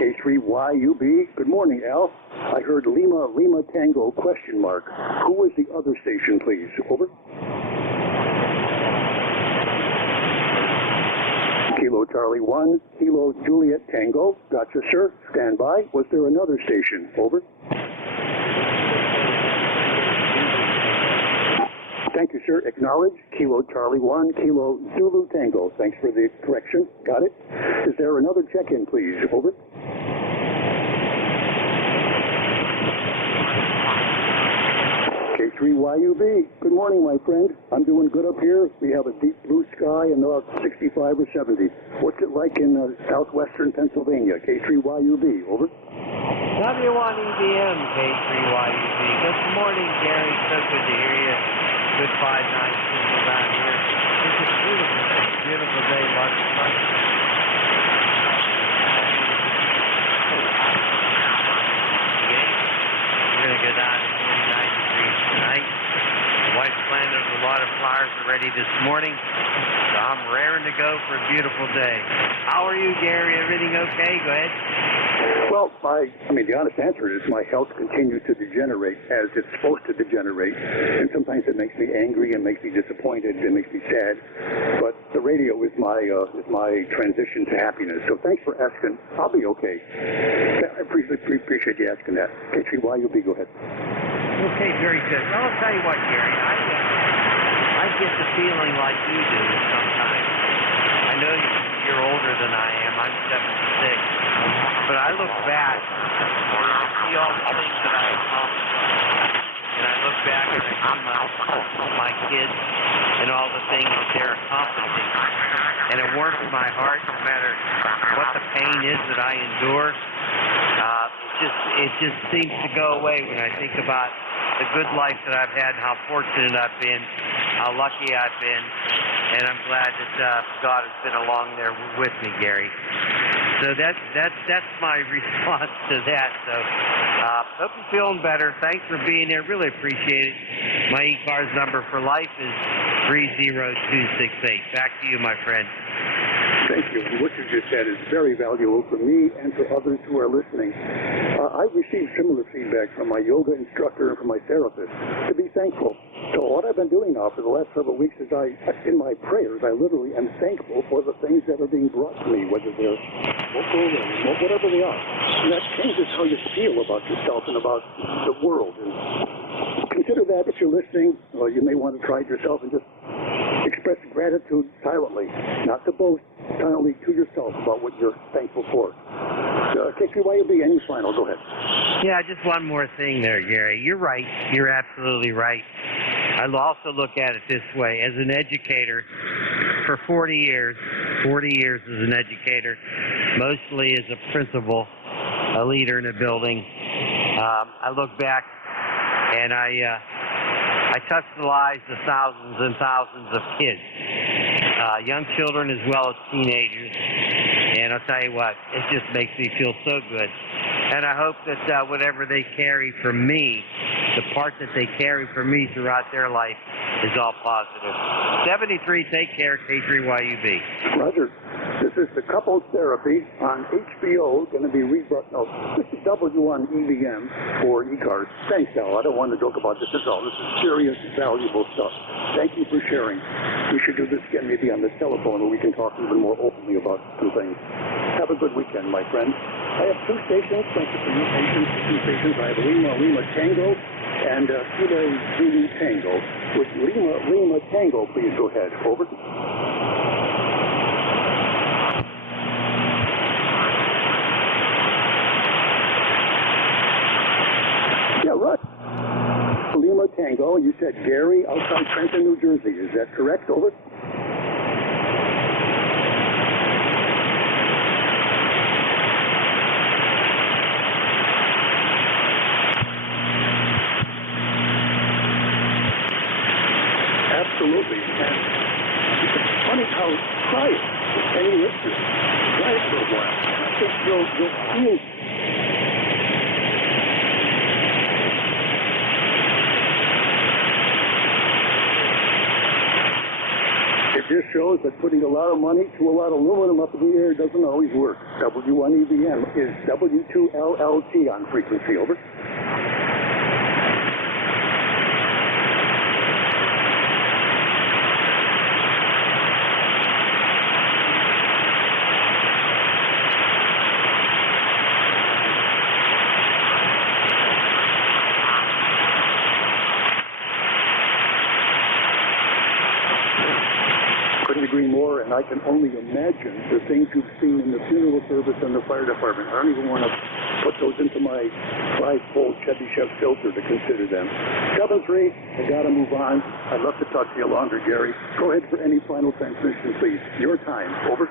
K3YUB. Good morning, Al. I heard Lima Tango question mark. Who was the other station, please? Over. Kilo Charlie 1, Kilo Juliet Tango. Gotcha, sir. Stand by. Was there another station? Over. Thank you, sir. Acknowledge. Kilo Charlie 1, Kilo Zulu Tango. Thanks for the correction. Got it. Is there another check-in, please? Over. K3YUB. Good morning, my friend. I'm doing good up here. We have a deep blue sky and about 65 or 70. What's it like in southwestern Pennsylvania? K3YUB. Over. W1EBM, K3YUB. Good morning, Gary. So good to hear you. Good 5-9 signal down here. It's a beautiful day. Lots of fun. We're going to go down to 49 degrees tonight. The wife planted a lot of flowers already this morning, so I'm raring to go for a beautiful day. How are you, Gary? Everything okay? Go ahead. Well, I mean, the honest answer is my health continues to degenerate as it's supposed to degenerate, and sometimes it makes me angry and makes me disappointed and makes me sad. But the radio is my transition to happiness. So thanks for asking. I'll be okay. I appreciate you asking that. K3YUB, go ahead. Okay, very good. Well, I'll tell you what, Gary. I get the feeling like you do sometimes. I know you're older than I am. I'm 76. But I look back and I see all the things that I accomplished. And I look back and I see my kids and all the things that they're accomplishing. And it warms my heart no matter what the pain is that I endure. It just seems to go away when I think about the good life that I've had and how fortunate I've been, how lucky I've been. And I'm glad that God has been along there with me, Gary. So that's my response to that. So hope you're feeling better. Thanks for being there. Really appreciate it. My ECARS number for life is 30268. Back to you, my friend. Thank you. And what you just said is very valuable for me and for others who are listening. I've received similar feedback from my yoga instructor and from my therapist to be thankful. So what I've been doing now for the last several weeks is in my prayers, I literally am thankful for the things that are being brought to me, whether they're local or remote, whatever they are. And that changes how you feel about yourself and about the world. And consider that if you're listening, or you may want to try it yourself and just express gratitude silently, not to boast, silently to yourself about what you're thankful for. K3YUB, any final? Go ahead. Yeah, just one more thing there, Gary. You're right. You're absolutely right. I'll also look at it this way. As an educator, for 40 years as an educator, mostly as a principal, a leader in a building, I look back and I touch the lives of thousands and thousands of kids, young children as well as teenagers. And I'll tell you what, it just makes me feel so good. And I hope that whatever they carry from me, the part that they carry from me throughout their life is all positive. 73, take care, K3YUB. Roger. This is the Couples Therapy on HBO, going to be rebroadcast. No, this is W1EBM for ECARS. Thanks, Al. I don't want to joke about this at all. This is serious, valuable stuff. Thank you for sharing. We should do this again maybe on the telephone where we can talk even more openly about some things. Have a good weekend, my friend. I have two stations. Thank you for your patience. Two stations. I have Lima Tango and Kilo Zulu Tango. With Lima Tango, please go ahead. Over. Yeah, right. Lima Tango, you said Gary outside Trenton, New Jersey. Is that correct? Over. Absolutely. And it's funny how, try it. Any listeners, try it for a while. I think you'll feel. If this show knows that putting a lot of money to a lot of aluminum up in the air doesn't always work. W1EBM is W2LLT on frequency, over. Couldn't agree more, and I can only imagine the things you've seen in the funeral service and the fire department. I don't even want to put those into my 5-volt Chevy Chef filter to consider them. 7-3, I got to move on. I'd love to talk to you longer, Gary. Go ahead for any final transmission, please. Your time. Over.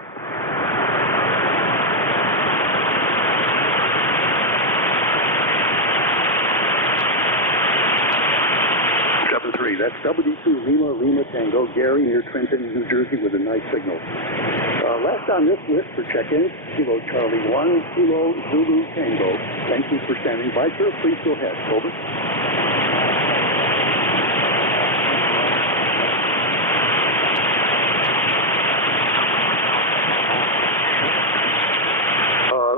That's W2 Lima Tango, Gary near Trenton, New Jersey with a nice signal. Last on this list for check-in, Kilo Charlie 1, Kilo Zulu Tango. Thank you for standing by, sir. Please go ahead. Over.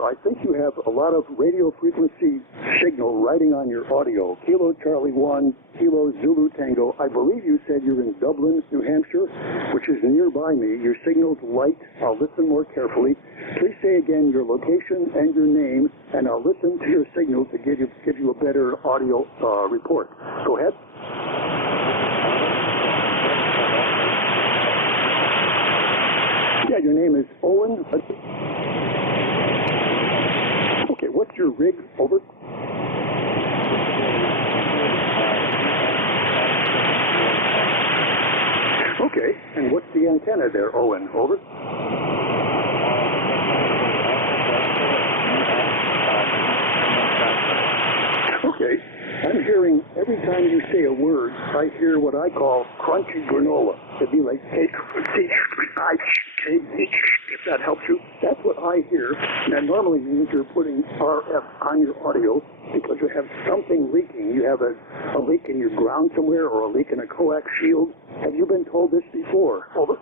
I think you have a lot of radio frequency signal riding on your audio. Kilo Charlie 1, Kilo Zulu Tango. I believe you said you're in Dublin, New Hampshire, which is nearby me. Your signal's light. I'll listen more carefully. Please say again your location and your name, and I'll listen to your signal to give you a better audio report. Go ahead. Yeah, your name is Owen. Okay, what's your rig? Over. Okay, and what's the antenna there, Owen? Over. Okay, I'm hearing every time you say a word, I hear what I call crunchy granola. It'd be like, if that helps you. That's what I hear. And that normally means you're putting RF on your audio because you have something leaking. You have a leak in your ground somewhere or a leak in a coax shield. Have you been told this before? Over.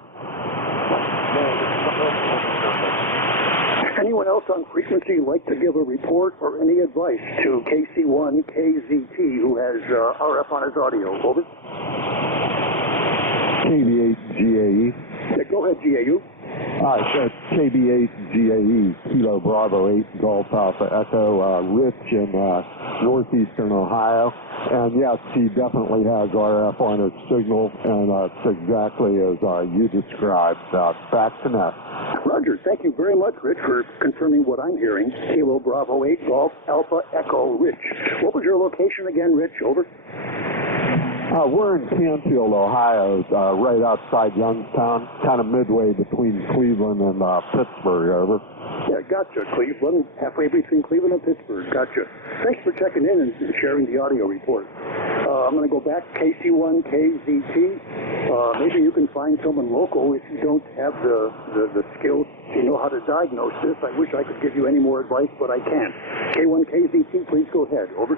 Anyone else on frequency like to give a report or any advice to KC1KZT who has RF on his audio? Over. KB8GAE. Yeah, go ahead, GAU. It's KB8GAE, Kilo Bravo 8 Golf Alpha Echo, Rich in northeastern Ohio. And yes, he definitely has RF on his signal, and it's exactly as you described. Back to net. Roger. Thank you very much, Rich, for confirming what I'm hearing. Kilo Bravo 8 Golf Alpha Echo, Rich. What was your location again, Rich? Over. We're in Canfield, Ohio, right outside Youngstown, kind of midway between Cleveland and Pittsburgh. Over. Yeah, gotcha. Cleveland, halfway between Cleveland and Pittsburgh. Gotcha. Thanks for checking in and sharing the audio report. I'm going to go back, KC1KZT. Maybe you can find someone local if you don't have the skills to know how to diagnose this. I wish I could give you any more advice, but I can't. K1KZT, please go ahead. Over.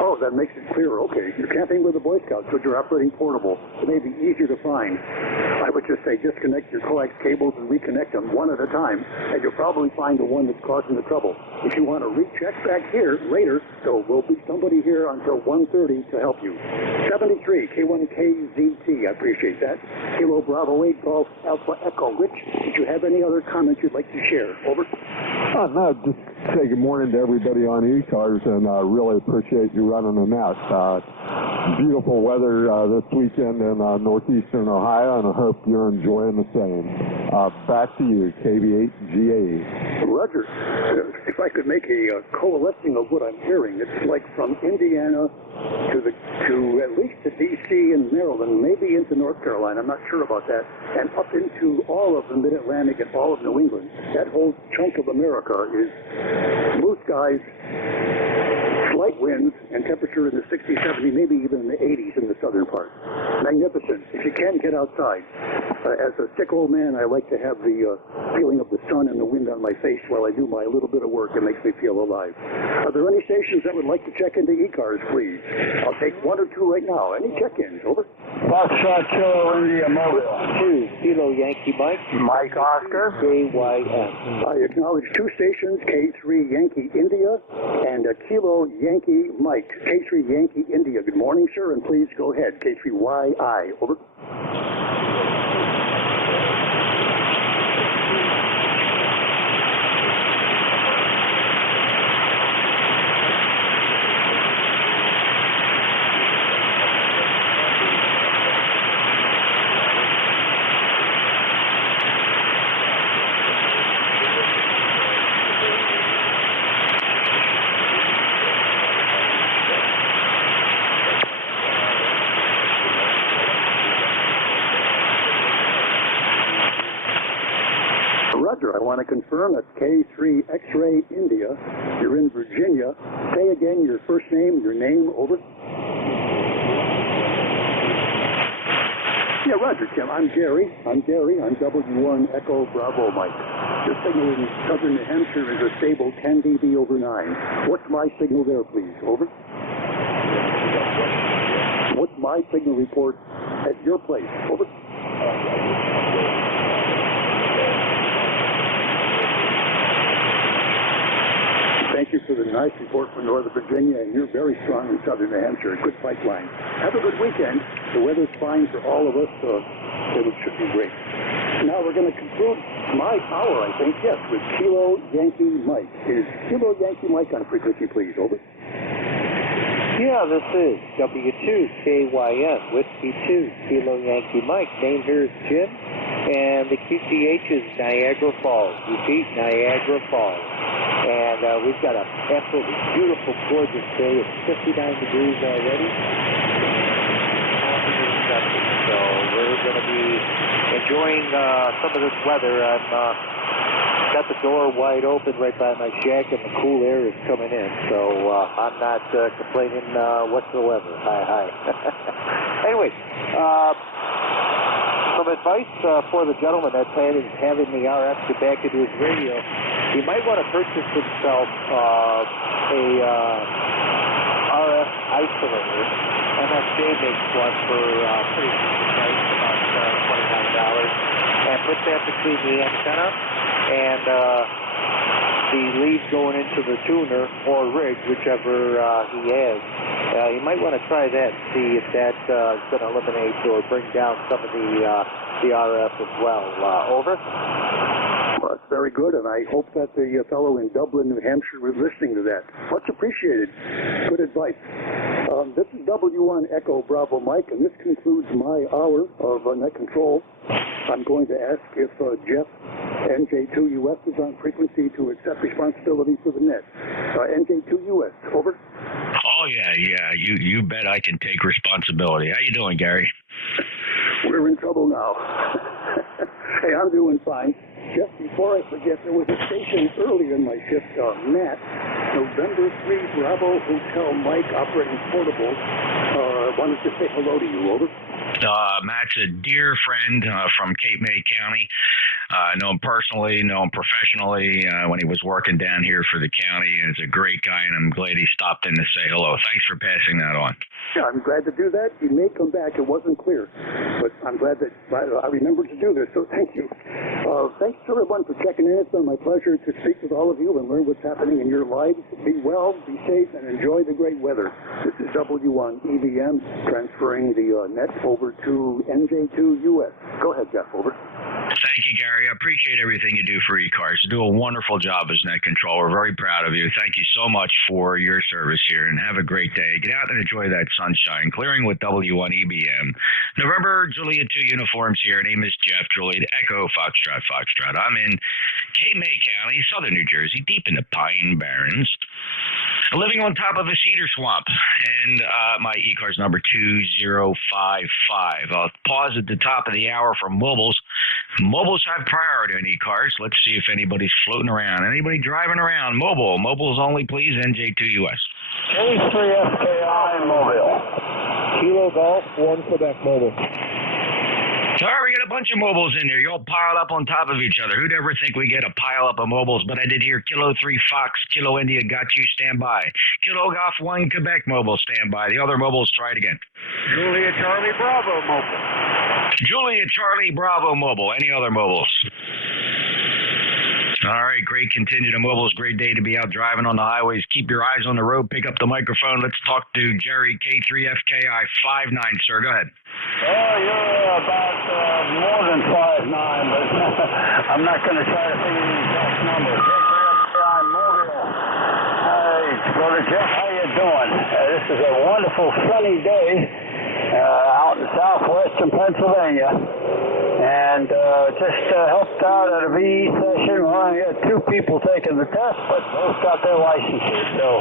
Oh, that makes it clearer. Okay, you're camping with the Boy Scouts, but you're operating portable. It may be easier to find. I would just say disconnect your coax cables and reconnect them one at a time, and you'll probably find the one that's causing the trouble. If you want to recheck back here later, there will be somebody here until 1:30 to help you. 73, K1KZT, I appreciate that. Kilo Bravo 8 Golf Alpha Echo. Rich, did you have any other comments you'd like to share? Over. No, just say good morning to everybody on ECARS, and really appreciate you running the net. Beautiful weather this weekend in northeastern Ohio, and I hope you're enjoying the same. Back to you, KB8GAE. Roger. If I could make a coalescing of what I'm hearing, it's like from Indiana to at least to D.C. and Maryland, maybe into North Carolina. I'm not sure about that. And up into all of the Mid-Atlantic and all of New England. That whole chunk of America is blue skies, Slight winds and temperature in the 60, 70, maybe even in the 80s in the southern part. Magnificent. If you can, get outside. As a sick old man, I like to have the feeling of the sun and the wind on my face while I do my little bit of work. It makes me feel alive. Are there any stations that would like to check into ECARS, please? I'll take one or two right now. Any check-ins? Over. Foxtrot Kilo India Mobile. 2 Kilo Yankee Mike. Mike Oscar. JYM. I acknowledge two stations, K3 Yankee India and Kilo Yankee Mike. K3 Yankee India. Good morning, sir, and please go ahead. K3YI. Over. Roger, I want to confirm that's K3 X-Ray India. You're in Virginia. Say again your first name, your name, over. Yeah, Roger, Tim. I'm Gary. I'm W1 Echo Bravo Mike. Your signal in southern New Hampshire is a stable 10 dB over 9. What's my signal there, please? Over. What's my signal report at your place? Over. Thank you for the nice report from Northern Virginia, and you're very strong in southern New Hampshire. Good pipeline. Have a good weekend. The weather's fine for all of us, so it should be great. Now we're going to conclude my hour, I think, yes, with Kilo Yankee Mike. Is Kilo Yankee Mike on frequency, please? Over. Yeah, this is W2KYM, Whiskey 2, Kilo Yankee Mike. Name here is Jim, and the QTH is Niagara Falls. Repeat, Niagara Falls. And we've got an absolutely beautiful, gorgeous day. It's 59 degrees already. So we're going to be enjoying some of this weather. I've got the door wide open right by my shack, and the cool air is coming in. So I'm not complaining whatsoever. Hi. Anyway, some advice for the gentleman that's having the RF get back into his radio. He might want to purchase himself a RF isolator. MSJ makes one for pretty decent price, about $29, and put that between the antenna and the lead going into the tuner or rig, whichever he has. You might want to try that and see if that's going to eliminate or bring down some of the RF as well. Over. Well, that's very good, and I hope that the fellow in Dublin, New Hampshire, was listening to that. Much appreciated. Good advice. This is W1 Echo Bravo Mike, and this concludes my hour of net control. I'm going to ask if Jeff, NJ2US, is on frequency to accept responsibility for the net. NJ2US, over. Oh, yeah. You bet I can take responsibility. How you doing, Gary? We're in trouble now. Hey, I'm doing fine. Just before I forget, there was a station earlier in my shift, Matt, November 3 Bravo Hotel Mike, operating portable. Wanted to say hello to you, over. Matt's a dear friend from Cape May County. I know him personally, know him professionally when he was working down here for the county, and he's a great guy, and I'm glad he stopped in to say hello. Thanks for passing that on. Yeah, I'm glad to do that. He may come back. It wasn't clear, but I'm glad that I remembered to do this, so thank you. Thanks, everyone, for checking in. It's been my pleasure to speak with all of you and learn what's happening in your lives. Be well, be safe, and enjoy the great weather. This is W1 EVM, transferring the net over to NJ2US. Go ahead, Jeff, over. Thank you, Gary. I appreciate everything you do for ECARS. You do a wonderful job as net control. We're very proud of you. Thank you so much for your service here, and have a great day. Get out and enjoy that sunshine. Clearing with W1 EBM. November, Juliet 2 uniforms here. Name is Jeff. Juliet Echo Foxtrot. I'm in Cape May County, southern New Jersey, deep in the Pine Barrens. Living on top of a cedar swamp, and my ECARS number 2055. I'll pause at the top of the hour for mobiles. Mobiles have priority on ECARS. Let's see if anybody's floating around. Anybody driving around? Mobiles only, please. NJ2US. A3FKI Mobile. Kilo Golf, 1 Quebec Mobile. All right, we got a bunch of mobiles in there. You all piled up on top of each other. Who'd ever think we get a pile up of mobiles? But I did hear Kilo 3 Fox, Kilo India got you, stand by. Kilo Golf 1 Quebec Mobile, stand by. The other mobiles, try it again. Julia Charlie Bravo Mobile. Julia Charlie Bravo Mobile. Any other mobiles? All right, great. Continue to mobiles. Great day to be out driving on the highways. Keep your eyes on the road. Pick up the microphone. Let's talk to Jerry, K3FKI 59, sir. Go ahead. Oh, you're about more than 5'9", but I'm not going to try to figure the exact number. K3FKI Mobile. Hey, Brother Jeff, how you doing? This is a wonderful sunny day out in southwestern Pennsylvania. And just helped out at a VE session. Well, I had 2 people taking the test, but both got their licenses. So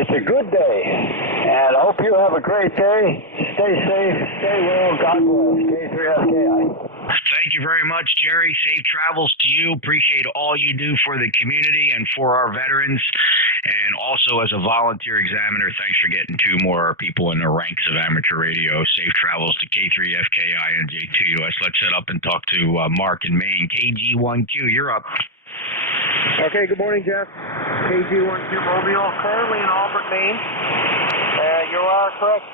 it's a good day. And I hope you have a great day. Stay safe, stay well. God bless. K3FKI. Thank you very much, Jerry. Safe travels to you. Appreciate all you do for the community and for our veterans. And also as a volunteer examiner, thanks for getting 2 more people in the ranks of amateur radio. Safe travels to K3FKI and NJ2US. Let's set up and talk to Mark in Maine. KG1Q, you're up. Okay, good morning, Jeff. KG1Q Mobile, currently in Auburn, Maine. You are correct,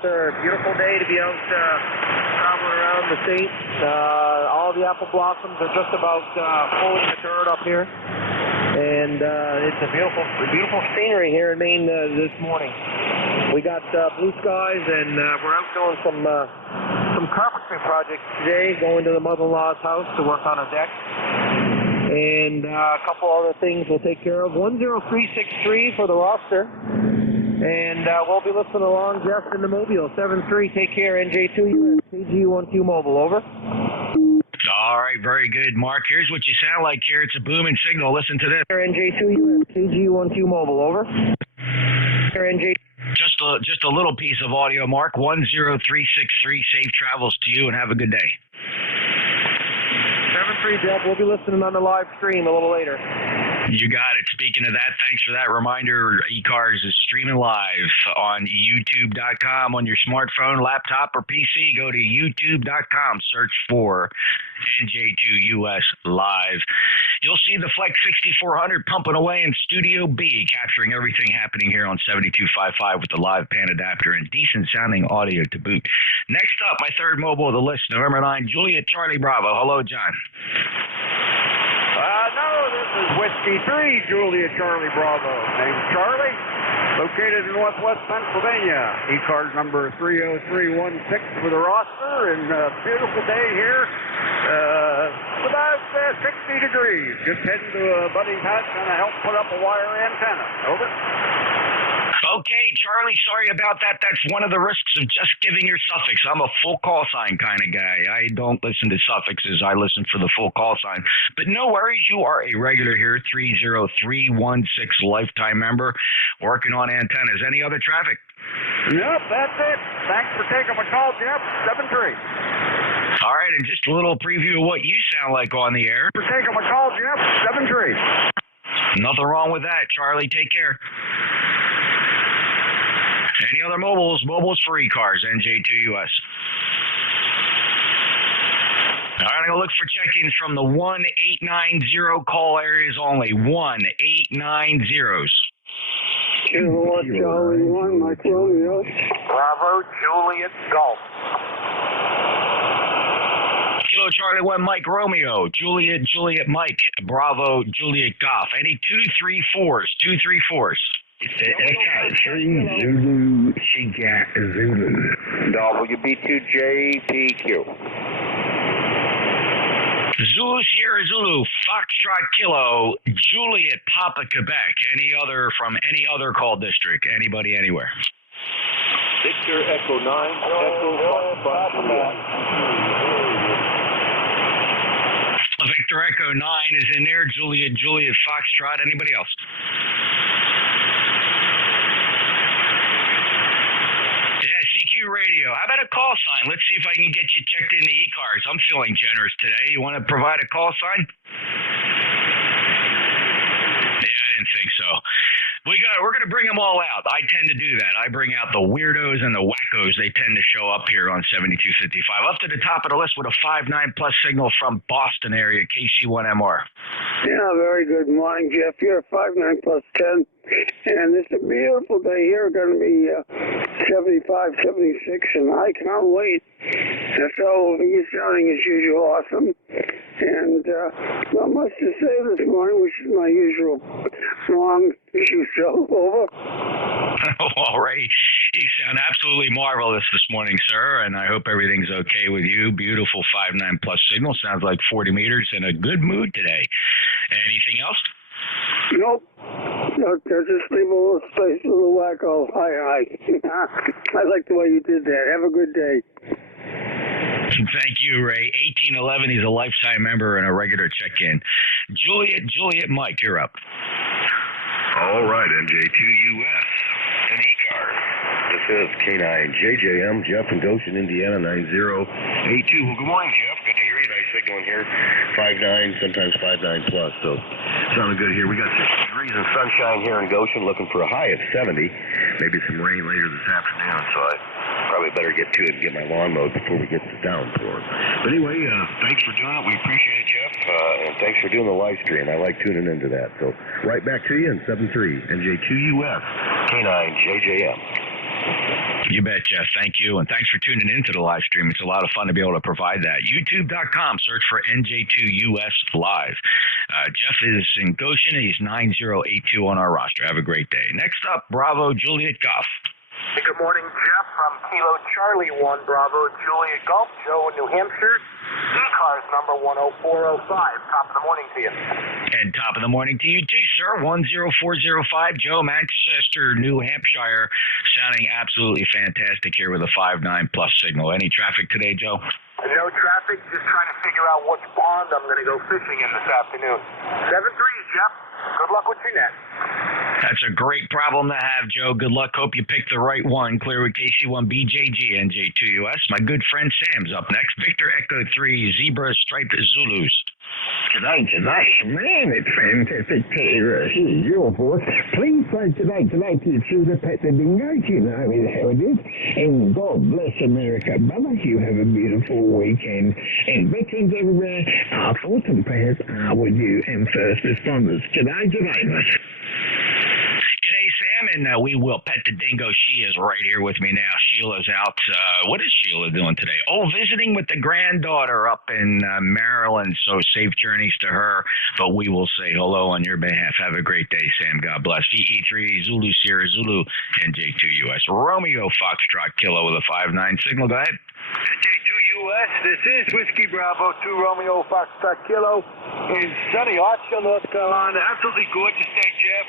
sir. Beautiful day to be out traveling around the state. All the apple blossoms are just about fully matured up here. And it's a beautiful scenery here in Maine this morning. We got blue skies, and we're out doing some carpentry projects today, going to the mother-in-law's house to work on a deck. And a couple other things we'll take care of. 10363 for the roster. And we'll be listening along just in the Mobile. 7-3, take care, NJ2US, KG1Q Mobile, over. All right, very good, Mark. Here's what you sound like here. It's a booming signal. Listen to this. NJ2US, KG1Q Mobile, over. NJ. Just a little piece of audio, Mark. 10363. Safe travels to you, and have a good day. 7-3, Jeff. We'll be listening on the live stream a little later. You got it. Speaking of that, thanks for that reminder. ECARS is streaming live on YouTube.com on your smartphone, laptop, or PC. Go to YouTube.com. Search for NJ2US Live. You'll see the Flex 6400 pumping away in Studio B, capturing everything happening here on 7255 with the live pan adapter and decent sounding audio to boot. Next up, my third mobile of the list, November 9, Juliet Charlie Bravo. Hello, John. No, this is Whiskey 3, Julia Charlie Bravo. Name's Charlie, located in northwest Pennsylvania. ECARS number 30316 for the roster, and a beautiful day here. It's about 60 degrees. Just heading to a buddy's house, gonna help put up a wire antenna. Over. Okay, Charlie, sorry about that. That's one of the risks of just giving your suffix. I'm a full call sign kind of guy. I don't listen to suffixes. I listen for the full call sign. But no worries. You are a regular here, 30316 lifetime member, working on antennas. Any other traffic? Nope, that's it. Thanks for taking my call, Jeff. 7-3. All right, and just a little preview of what you sound like on the air. For taking my call, Jeff. 7-3. Nothing wrong with that, Charlie. Take care. Any other mobiles? Mobiles for ECARS, NJ2US. All right, I'm going to look for check-ins from the 1890 call areas only. 1890s. Kilowatt Charlie 1, Mike Romeo. Bravo, Juliet Golf. Kilo Charlie 1, Mike Romeo. Juliet Mike. Bravo, Juliet Golf. Any 234s? 234s. Echo 3 Zulu Shiga Zulu. WB2JPQ. Zulu Sierra Zulu, Foxtrot Kilo, Juliet Papa Quebec. Any other from any other call district? Anybody anywhere? Victor Echo 9, Echo Foxtrot. Victor Echo 9 is in there. Juliet Foxtrot. Anybody else? Yeah, CQ Radio. How about a call sign? Let's see if I can get you checked into ECARS. I'm feeling generous today. You want to provide a call sign? Yeah, I didn't think so. We're going to bring them all out. I tend to do that. I bring out the weirdos and the wackos. They tend to show up here on 7255. Up to the top of the list with a 5.9 plus signal from Boston area, KC1MR. Yeah, very good morning, Jeff. You're 5.9 plus 10. And it's a beautiful day here. Going to be 75, 76, and I can't wait. And so you're sounding as usual awesome. And not much to say this morning, which is my usual long issue show. Over. All right. You sound absolutely marvelous this morning, sir, and I hope everything's okay with you. Beautiful 5.9 plus signal. Sounds like 40 meters in a good mood today. Anything else? Nope. No, just leave a little space, a little wacko. Hi. I like the way you did that. Have a good day. Thank you, Ray. 1811, he's a lifetime member and a regular check-in. Juliet Mike, you're up. All right, NJ2US and ECARS. This is K9JJM, Jeff in Goshen, Indiana, 9082. Well, good morning, Jeff. Good to hear you. Nice signal in here. 5.9, sometimes 5.9 plus, so sounding good here. We got 60 degrees and sunshine here in Goshen, looking for a high of 70. Maybe some rain later this afternoon, so I probably better get to it and get my lawn mowed before we get to the downpour. But anyway, thanks for doing it. We appreciate it, Jeff, and thanks for doing the live stream. I like tuning into that. So right back to you in 7.3, NJ2US, K9JJM. You bet, Jeff. Thank you. And thanks for tuning into the live stream. It's a lot of fun to be able to provide that. YouTube.com, search for NJ2US Live. Jeff is in Goshen. He's 9082 on our roster. Have a great day. Next up, Bravo Juliet Goff. Hey, good morning, Jeff, from Kilo Charlie 1 Bravo Juliet Golf, Joe in New Hampshire. ECARS number 10405. Top of the morning to you. And top of the morning to you too, sir. 10405, Joe, Manchester, New Hampshire. Sounding absolutely fantastic here with a 5.9 plus signal. Any traffic today, Joe? No traffic, just trying to figure out which pond I'm going to go fishing in this afternoon. 7-3, Jeff. Good luck with your net. That's a great problem to have, Joe. Good luck. Hope you pick the right one. Clear with KC1BJG, NJ2US. My good friend Sam's up next. Victor Echo 3, Zebra Striped Zulus. Tonight, man, it's fantastic to hear your voice. Please play tonight to choose a pet the dingo. You know how it is. And God bless America, brother. You have a beautiful weekend. And veterans everywhere, our thoughts and prayers are with you and first responders. G'day, mate. G'day, Sam, and we will pet the dingo. She is right here with me now. Sheila's out. What is Sheila doing today? Oh, visiting with the granddaughter up in Maryland, so safe journeys to her. But we will say hello on your behalf. Have a great day, Sam. God bless. EE3, Zulu, Sierra, Zulu, NJ2US. Romeo, Foxtrot, Kilo with a 5.9 signal. Go ahead. NJ2US, this is Whiskey Bravo 2 Romeo Foxtrot Kilo in sunny Hartsville, North Carolina. Absolutely gorgeous day, Jeff.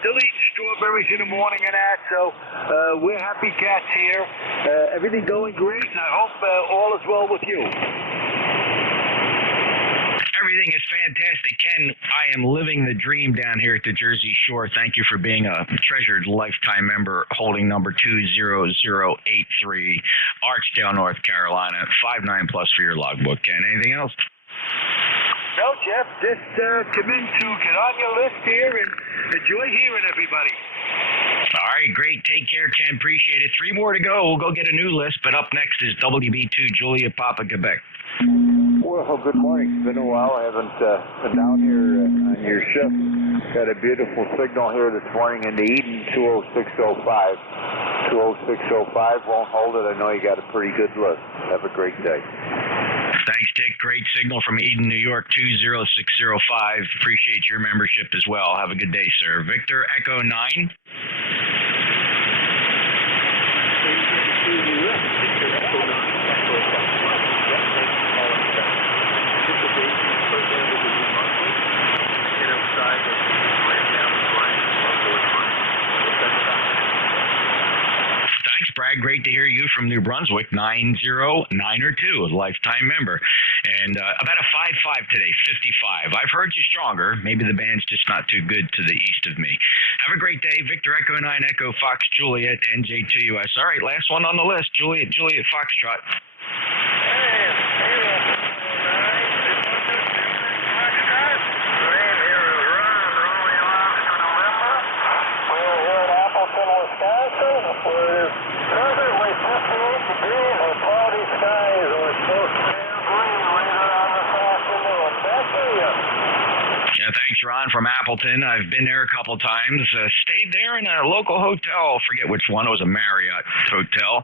Still eating strawberries in the morning and that, so we're happy cats here. Everything going great, and I hope all is well with you. Everything is fantastic. Ken, I am living the dream down here at the Jersey Shore. Thank you for being a treasured lifetime member, holding number 20083, Archdale, North Carolina. 5.9 plus for your logbook, Ken. Anything else? No, Jeff, just come in to get on your list here and enjoy hearing everybody. All right, great. Take care, Ken. Appreciate it. 3 more to go. We'll go get a new list, but up next is WB2 Julia Papa Quebec. Well, good morning. It's been a while. I haven't been down here on your shift. Got a beautiful signal here this morning into Eden, 20605. 20605 won't hold it. I know you got a pretty good list. Have a great day. Thanks, Dick. Great signal from Eden, New York, 20605. Appreciate your membership as well. Have a good day, sir. Victor Echo 9. Thanks, Brad. Great to hear you from New Brunswick, 909 or 2, a lifetime member. And about a 5.5 today, 55. I've heard you stronger. Maybe the band's just not too good to the east of me. Have a great day. Victor Echo 9, Echo Fox, Juliet, NJ2US. All right, last one on the list. Juliet Foxtrot. Hey, Ron from Appleton. I've been there a couple times. Stayed there in a local hotel. Forget which one. It was a Marriott hotel.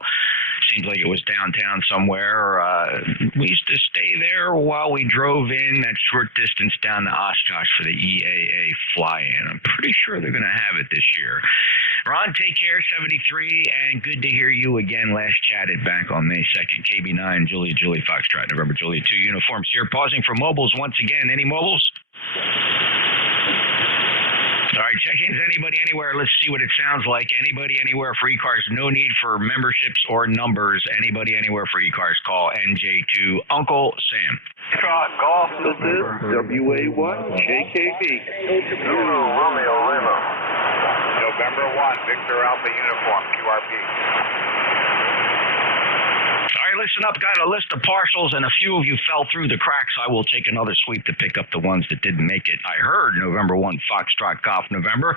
Seems like it was downtown somewhere. We used to stay there while we drove in that short distance down to Oshkosh for the EAA fly-in. I'm pretty sure they're going to have it this year. Ron, take care, 73, and good to hear you again. Last chatted back on May 2nd. KB9, Julia Foxtrot, November Julia 2 uniforms here. Pausing for mobiles once again. Any mobiles? All right, check-ins, anybody, anywhere. Let's see what it sounds like. Anybody, anywhere for ECARS. No need for memberships or numbers. Anybody, anywhere for ECARS. Call NJ2 Uncle Sam. Golf, this is WA1 JKB. Zulu Romeo Lima. November 1, Victor Alpha Uniform, QRP. All right, listen up. Got a list of partials, and a few of you fell through the cracks. I will take another sweep to pick up the ones that didn't make it. I heard November 1, Foxtrot Golf November.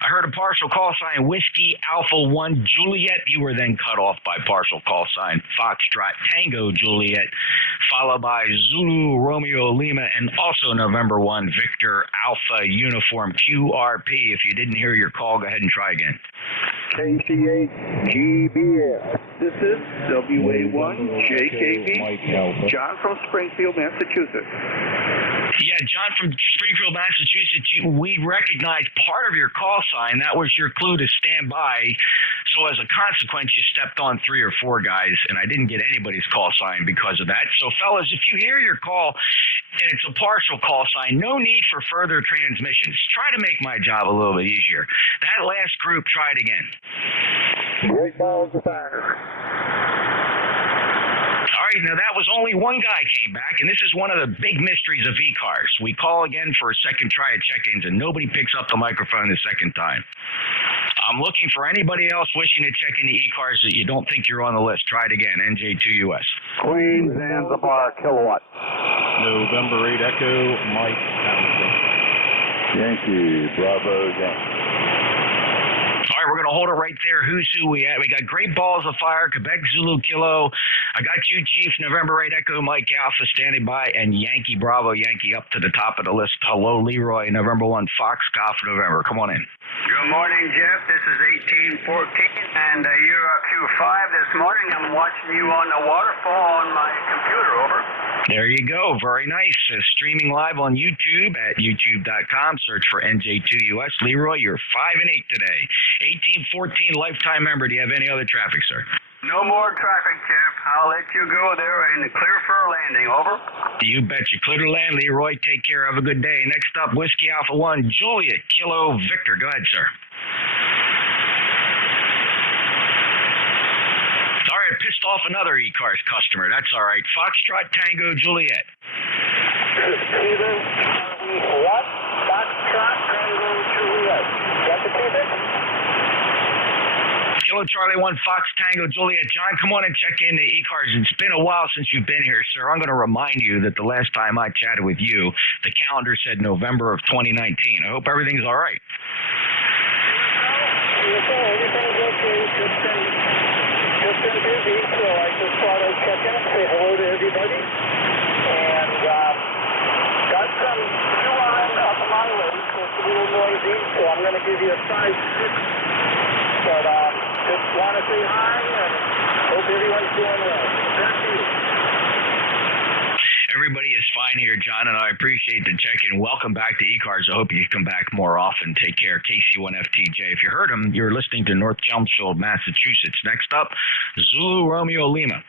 I heard a partial call sign, Whiskey Alpha 1 Juliet. You were then cut off by partial call sign, Foxtrot Tango Juliet, followed by Zulu Romeo Lima, and also November 1, Victor Alpha Uniform QRP. If you didn't hear your call, go ahead and try again. KCH-GBS. This is WA1 JKB. John from Springfield, Massachusetts. Yeah, John from Springfield, Massachusetts, we recognized part of your call sign. That was your clue to stand by. So as a consequence, you stepped on 3 or 4 guys, and I didn't get anybody's call sign because of that. So, fellas, if you hear your call and it's a partial call sign, no need for further transmissions. Try to make my job a little bit easier. That last group, try it again. Great balls of fire. All right, now that was only one guy came back, and this is one of the big mysteries of ECARS. We call again for a second try at check-ins, and nobody picks up the microphone the second time. I'm looking for anybody else wishing to check into ECARS that you don't think you're on the list. Try it again, NJ2US. Queen Zanzibar Kilowatt. November 8 Echo, Mike Townsend. Yankee, Bravo, Yankee. All right, we're going to hold it right there. Who's who we at? We got Great Balls of Fire, Quebec Zulu Kilo. I got you, Chief, November 8 Echo, Mike Alpha standing by, and Yankee Bravo Yankee up to the top of the list. Hello, Leroy, November 1, Fox Golf November. Come on in. Good morning, Jeff. This is 1814, and you're Q5 this morning. I'm watching you on the waterfall on my computer, over. There you go. Very nice. Streaming live on YouTube at youtube.com. Search for NJ2US. Leroy, you're 5 and 8 today. 1814 lifetime member. Do you have any other traffic, sir? No more traffic, Jeff. I'll let you go there and clear for a landing, over. You betcha. Clear to land, Leroy. Take care. Have a good day. Next up, Whiskey Alpha 1, Juliet, Kilo, Victor. Go ahead, sir. All right, pissed off another ECARS customer. That's all right. Foxtrot Tango Juliet. Peter, what? Foxtrot Tango Juliet. Got the Peter? Kilo Charlie 1, Fox Tango Juliet. John, come on and check in the ECARS. It's been a while since you've been here, sir. I'm going to remind you that the last time I chatted with you, the calendar said November of 2019. I hope everything's all right. Everything's okay. Just been busy, so I just thought I'd check in and say hello to everybody. And got some QRN up my way, so it's a little noisy, so I'm going to give you a 5-6. But just want to say hi and hope everyone's doing well. Back to you. Everybody is fine here, John, and I appreciate the check-in. Welcome back to ECARS. I hope you come back more often. Take care. KC1FTJ. If you heard him, you're listening to North Chelmsford, Massachusetts. Next up, Zulu Romeo Lima.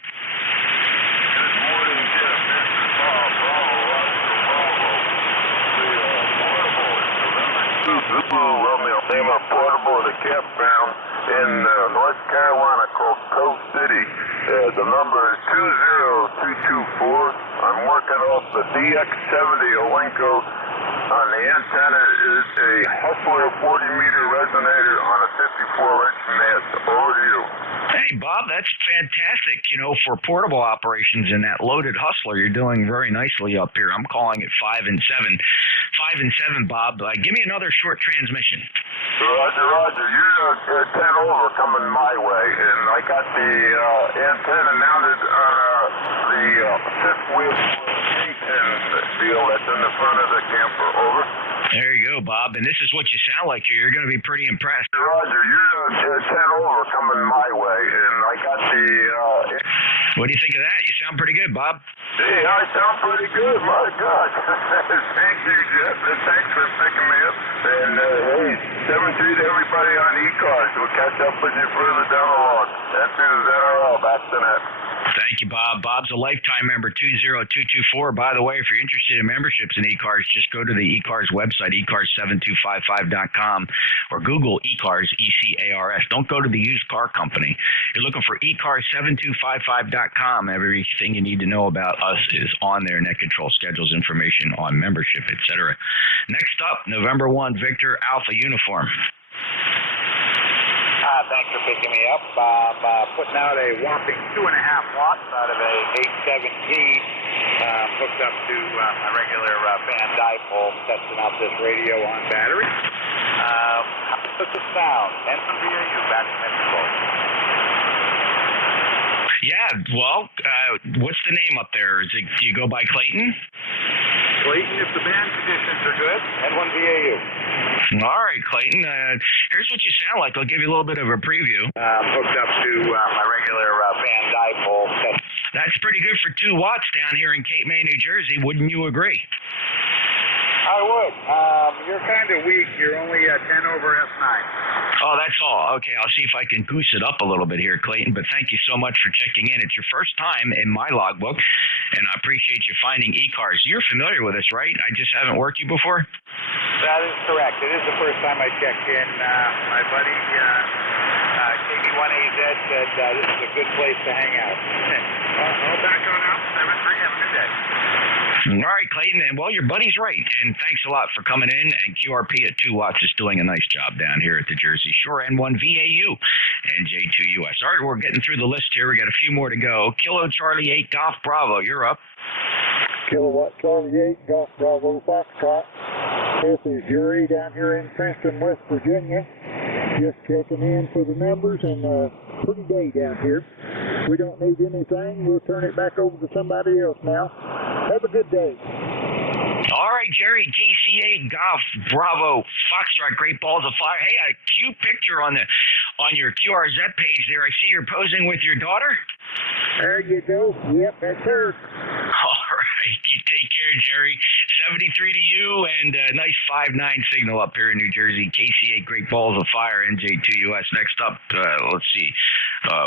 Zulu Romeo Lima portable at a campground in North Carolina called Cove City. The number is 20224. I'm working off the DX70 Olenko. On the antenna is a Hustler 40-meter resonator on a 54-inch mast. Over to you. Hey, Bob, that's fantastic. You know, for portable operations in that loaded Hustler, you're doing very nicely up here. I'm calling it 5 and 7. 5 and 7, Bob. Give me another short transmission. Roger. You're 10 over coming my way, and I got the antenna mounted on the fifth wheel deal that's in the front of the camper. Over. There you go, Bob. And this is what you sound like here. You're going to be pretty impressed. Roger, you're 10 over coming my way, and I got the... What do you think of that? You sound pretty good, Bob. Hey, I sound pretty good, my God. Thank you, Jeff, and thanks for picking me up. And, hey, 7-3 to everybody on ECARS. We'll catch up with you further down the road. That's NRL, back to net. Thank you, Bob. Bob's a lifetime member, 20224. By the way, if you're interested in memberships in ECARS, just go to the ECARS website, ECARS7255.com, or Google ECARS, ECARS. Don't go to the used car company. You're looking for ECARS7255.com. Everything you need to know about us is on there. Net control schedules, information on membership, etc. Next up, November 1, Victor Alpha Uniform. Thanks for picking me up. I'm putting out a whopping 2.5 watts out of a 87G, hooked up to my regular fan dipole, testing out this radio on battery. How does it sound? NJ2US, back to Mexico. Yeah, well, what's the name up there? Do you go by Clayton? Clayton, if the band conditions are good, N1VAU. All right, Clayton. Here's what you sound like. I'll give you a little bit of a preview. Hooked up to my regular fan dipole. That's pretty good for 2 watts down here in Cape May, New Jersey. Wouldn't you agree? I would. You're kind of weak. You're only 10 over F9. Oh, that's all. Okay, I'll see if I can goose it up a little bit here, Clayton, but thank you so much for checking in. It's your first time in my logbook, and I appreciate you finding ECARS. You're familiar with us, right? I just haven't worked you before? That is correct. It is the first time I checked in. My buddy, KB1AZ, said this is a good place to hang out. I'll back on out. 7-3. Have a good day. All right, Clayton, and well, your buddy's right, and thanks a lot for coming in, and QRP at 2 watts is doing a nice job down here at the Jersey Shore. N1VAU, NJ2US. All right, we're getting through the list here. We got a few more to go. Kilo Charlie 8 Golf Bravo, you're up. Kilowatt Charlie 8 Golf Bravo Foxtrot. This is Yuri down here in Princeton, West Virginia. Just checking in for the numbers, and pretty day down here. We don't need anything. We'll turn it back over to somebody else now. Have a good day. All right, Jerry, KC8 Golf Bravo Foxtrot, Great Balls of Fire. Hey, a cute picture on your QRZ page there. I see you're posing with your daughter. There you go. Yep, that's her. All right, you take care, Jerry. 73 to you, and a nice 5-9 signal up here in New Jersey. KC8 Great Balls of Fire, NJ2US. Next up, let's see.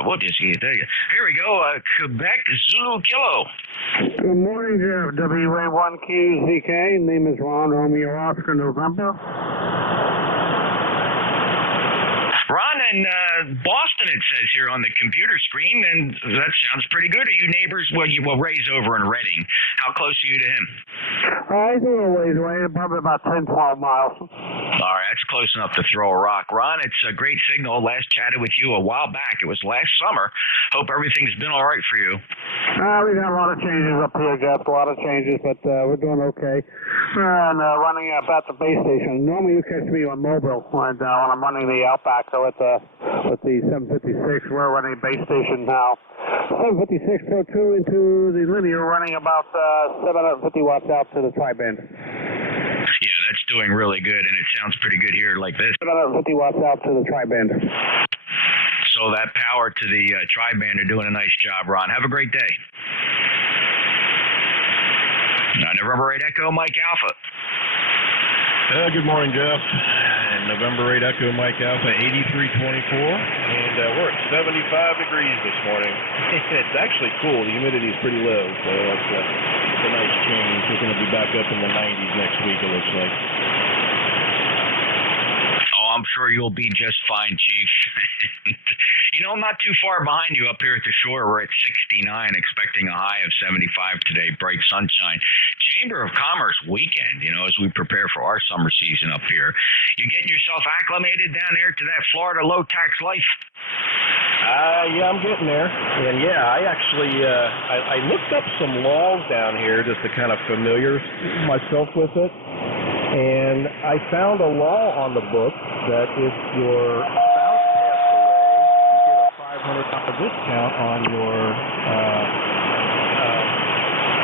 We'll just get there. Here we go. Quebec Zulu Kilo. Good morning, Jeff. WA1QZK. Name is Ron Romeo Oscar November. Ron, in Boston, it says here on the computer screen, and that sounds pretty good. Are you neighbors? Well, Ray's over in Reading. How close are you to him? He's a little ways away, probably about 10, 12 miles. All right, that's close enough to throw a rock. Ron, it's a great signal. Last chatted with you a while back. It was last summer. Hope everything's been all right for you. We've had a lot of changes up here, Jeff. A lot of changes, but we're doing okay. And running at the base station. Normally you catch me on mobile when I'm running the Outback. So with the 756, we're running base station now. 756 Pro 2 into the linear, running about 750 watts out to the tri-band. Yeah, that's doing really good, and it sounds pretty good here like this. 750 watts out to the tri-band. So that power to the tri-band are doing a nice job, Ron. Have a great day. November 8 Echo, Mike Alpha. Good morning, Jeff. And November 8 Echo, Mike Alpha, 8324. And we're at 75 degrees this morning. It's actually cool. The humidity is pretty low, so it's a nice change. We're going to be back up in the 90s next week, it looks like. Oh, I'm sure you'll be just fine, Chief. Not too far behind you up here at the shore. We're at 69, expecting a high of 75 today, bright sunshine. Chamber of Commerce weekend, as we prepare for our summer season up here. You getting yourself acclimated down there to that Florida low-tax life? Yeah, I'm getting there. And yeah, I actually I looked up some laws down here just to kind of familiar myself with it. And I found a law on the book that if your spouse passed away, you get a $500 discount on your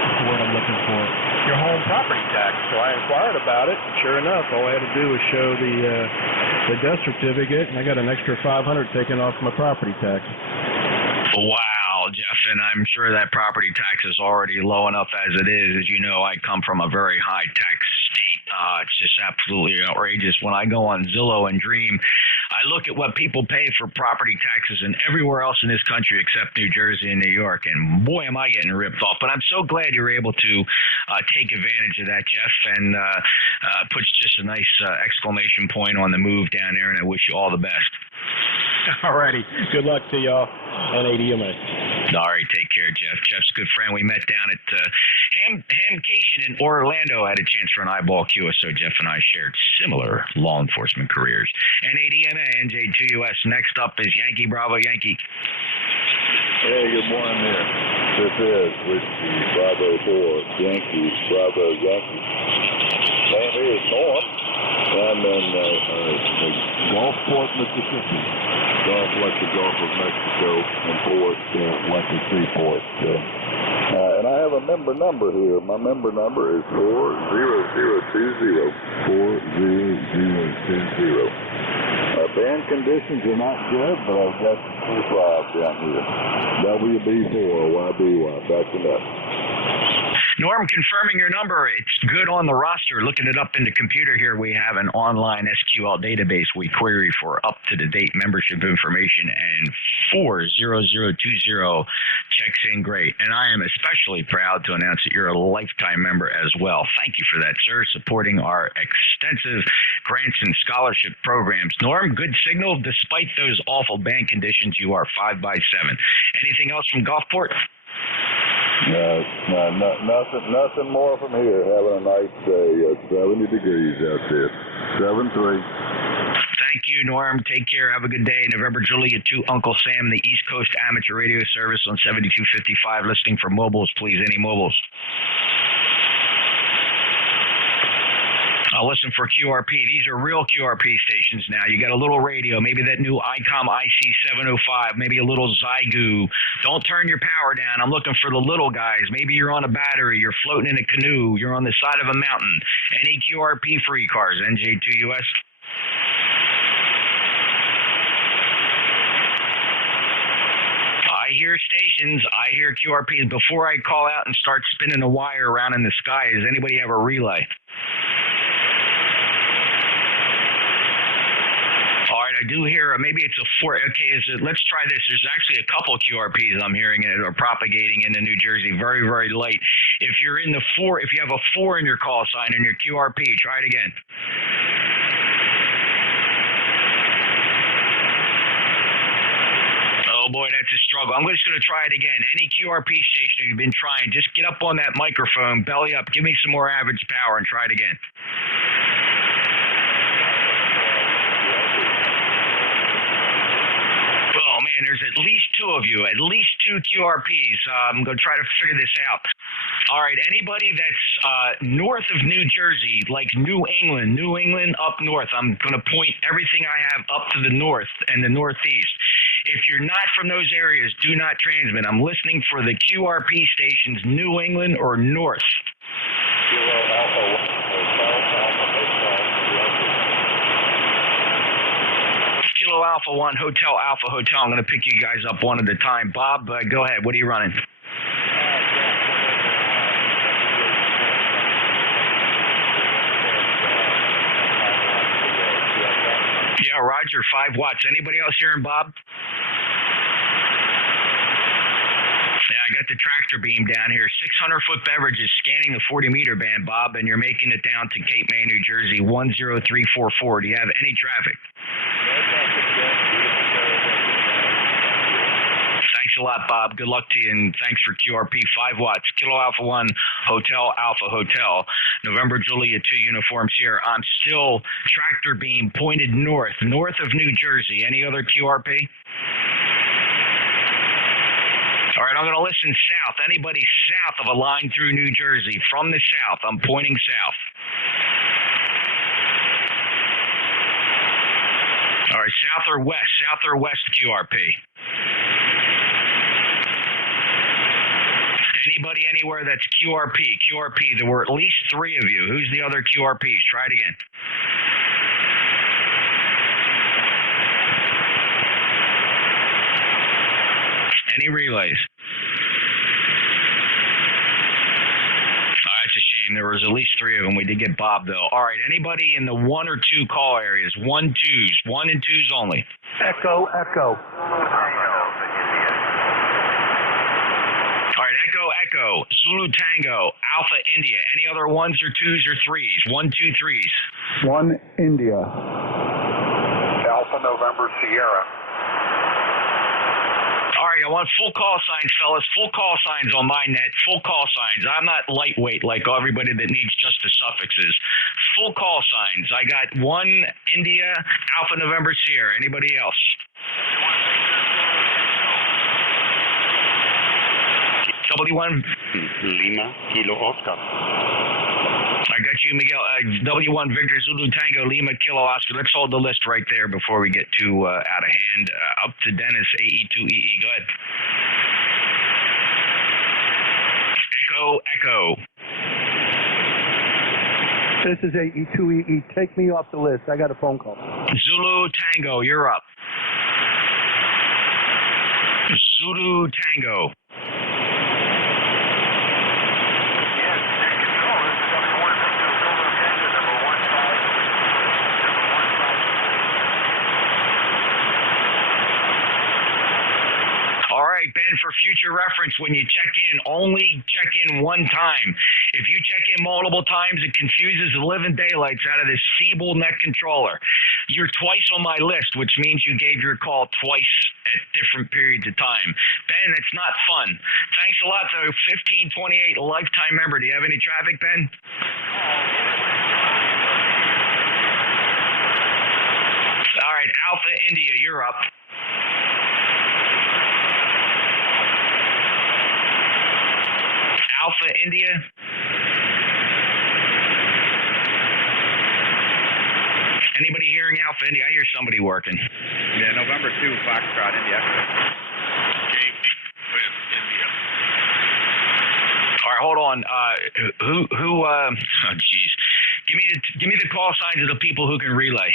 what's the word I'm looking for? your home property tax. So I inquired about it. Sure enough, all I had to do was show the death certificate, and I got an extra $500 taken off my property tax. Wow, Jeff, and I'm sure that property tax is already low enough as it is. As you know, I come from a very high tax state. It's just absolutely outrageous. When I go on Zillow and Dream, I look at what people pay for property taxes and everywhere else in this country except New Jersey and New York, and boy, am I getting ripped off. But I'm so glad you're able to take advantage of that, Jeff, and puts just a nice exclamation point on the move down there, and I wish you all the best. All righty. Good luck to y'all and ADMA. All right, take care, Jeff. Jeff's a good friend. We met down at Hamcation in Orlando. I had a chance for an eyeball QSO. Jeff and I shared similar law enforcement careers. And ADMA, NJ2US. Next up is Yankee Bravo Yankee. Hey, good morning there. This is Whiskey Bravo 4, Yankee Bravo Yankee. Man, here is Norm. I'm in Gulfport, Mississippi. Gulf, like the Gulf of Mexico, and Port, like the seaport. And I have a member number here. My member number is 40020. 40020. Band conditions are not good, but I've got some 2-5 down here. WB4YBY. Backing up. Norm, confirming your number. It's good on the roster. Looking it up in the computer here, we have an online SQL database we query for up-to-the-date membership information, and 40020 checks in great. And I am especially proud to announce that you're a lifetime member as well. Thank you for that, sir, supporting our extensive grants and scholarship programs. Norm, good signal. Despite those awful band conditions, you are 5 by 7. Anything else from Gulfport? Nothing more from here. Having a nice day. It's 70 degrees out there. 7-3. Thank you, Norm. Take care. Have a good day. November Julia 2, Uncle Sam, the East Coast Amateur Radio Service on 7255. Listening for mobiles, please. Any mobiles? Listen for QRP. These are real QRP stations now. You got a little radio, maybe that new ICOM IC705, maybe a little Zygu. Don't turn your power down. I'm looking for the little guys. Maybe you're on a battery, you're floating in a canoe, you're on the side of a mountain. Any QRP for ECARS, NJ2US. I hear stations, I hear QRPs. Before I call out and start spinning a wire around in the sky, does anybody have a relay? All right, I do hear, maybe it's a 4. Okay, let's try this. There's actually a couple of QRPs I'm hearing it are propagating into New Jersey, very, very light. If you're in the 4, if you have a 4 in your call sign in your QRP, try it again. Oh boy, that's a struggle. I'm just going to try it again. Any QRP station you've been trying, just get up on that microphone, belly up, give me some more average power, and try it again. Oh man, there's at least 2 of you, at least 2 QRPs. I'm going to try to figure this out. All right, anybody that's north of New Jersey, like New England up north, I'm going to point everything I have up to the north and the northeast. If you're not from those areas, do not transmit. I'm listening for the QRP stations, New England or north. Kilo Alpha 1, Hotel Alpha Hotel. I'm going to pick you guys up one at a time. Bob, go ahead. What are you running? Yeah, Roger, 5 watts. Anybody else hearing Bob? Yeah, I got the tractor beam down here. 600-foot beverage is scanning the 40-meter band, Bob, and you're making it down to Cape May, New Jersey, 10344. Do you have any traffic? Thanks a lot, Bob. Good luck to you, and thanks for QRP. 5 watts. Kilo Alpha 1, Hotel Alpha Hotel. November Julia 2, Uniform Sierra. I'm still tractor beam pointed north of New Jersey. Any other QRP? All right, I'm going to listen south. Anybody south of a line through New Jersey, from the south, I'm pointing south. All right, south or west QRP. Anybody anywhere that's QRP? QRP. There were at least 3 of you. Who's the other QRPs? Try it again. Any relays? That's a shame. There was at least 3 of them. We did get Bob, though. All right. Anybody in the 1 or 2 call areas? 1, 2s. 1 and 2s only. Echo, echo. All right. Echo, echo. Zulu Tango. Alpha India. Any other 1s or 2s or 3s? 1, 2, 3s. 1 India. Alpha November Sierra. All right, I want full call signs, fellas. Full call signs on my net. Full call signs. I'm not lightweight like everybody that needs just the suffixes. Full call signs. I got 1 India, Alpha November Sierra. Anybody else? W1 Lima Kilo Oscar. I got you, Miguel. W1 Victor Zulu Tango Lima Kilo Oscar. Let's hold the list right there before we get too out of hand. Up to Dennis, AE2EE. Go ahead. Echo, echo. This is AE2EE. Take me off the list. I got a phone call. Zulu Tango, you're up. Zulu Tango. All right, Ben, for future reference, when you check in, only check in 1 time. If you check in multiple times, it confuses the living daylights out of this feeble net controller. You're twice on my list, which means you gave your call twice at different periods of time. Ben, it's not fun. Thanks a lot to 1528, a lifetime member. Do you have any traffic, Ben? All right, Alpha India, you're up. Alpha India. Anybody hearing Alpha India? I hear somebody working. Yeah, November 2, Foxtrot, India. Game with India. All right, hold on. Oh, geez. Give me the call signs of the people who can relay.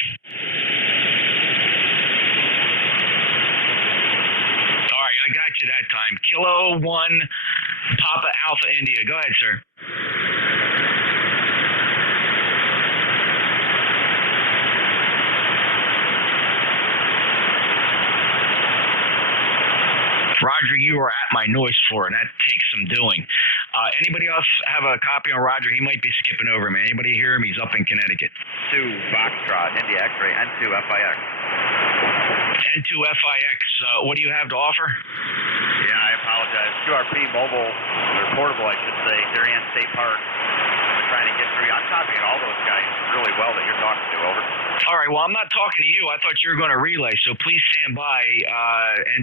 All right, I got you that time. Kilo 1, Papa Alpha India. Go ahead, sir. Roger, you are at my noise floor, and that takes some doing. Anybody else have a copy on Roger? He might be skipping over me. Anybody hear him? He's up in Connecticut. 2 Foxtrot, India X-ray, N2 FIX. N2 FIX. What do you have to offer? Yeah, I apologize. QRP mobile, or portable, I should say, Darien State Park. We're trying to get through. I'm copying all those guys really well that you're talking to. Over. All right, well, I'm not talking to you. I thought you were going to relay, so please stand by,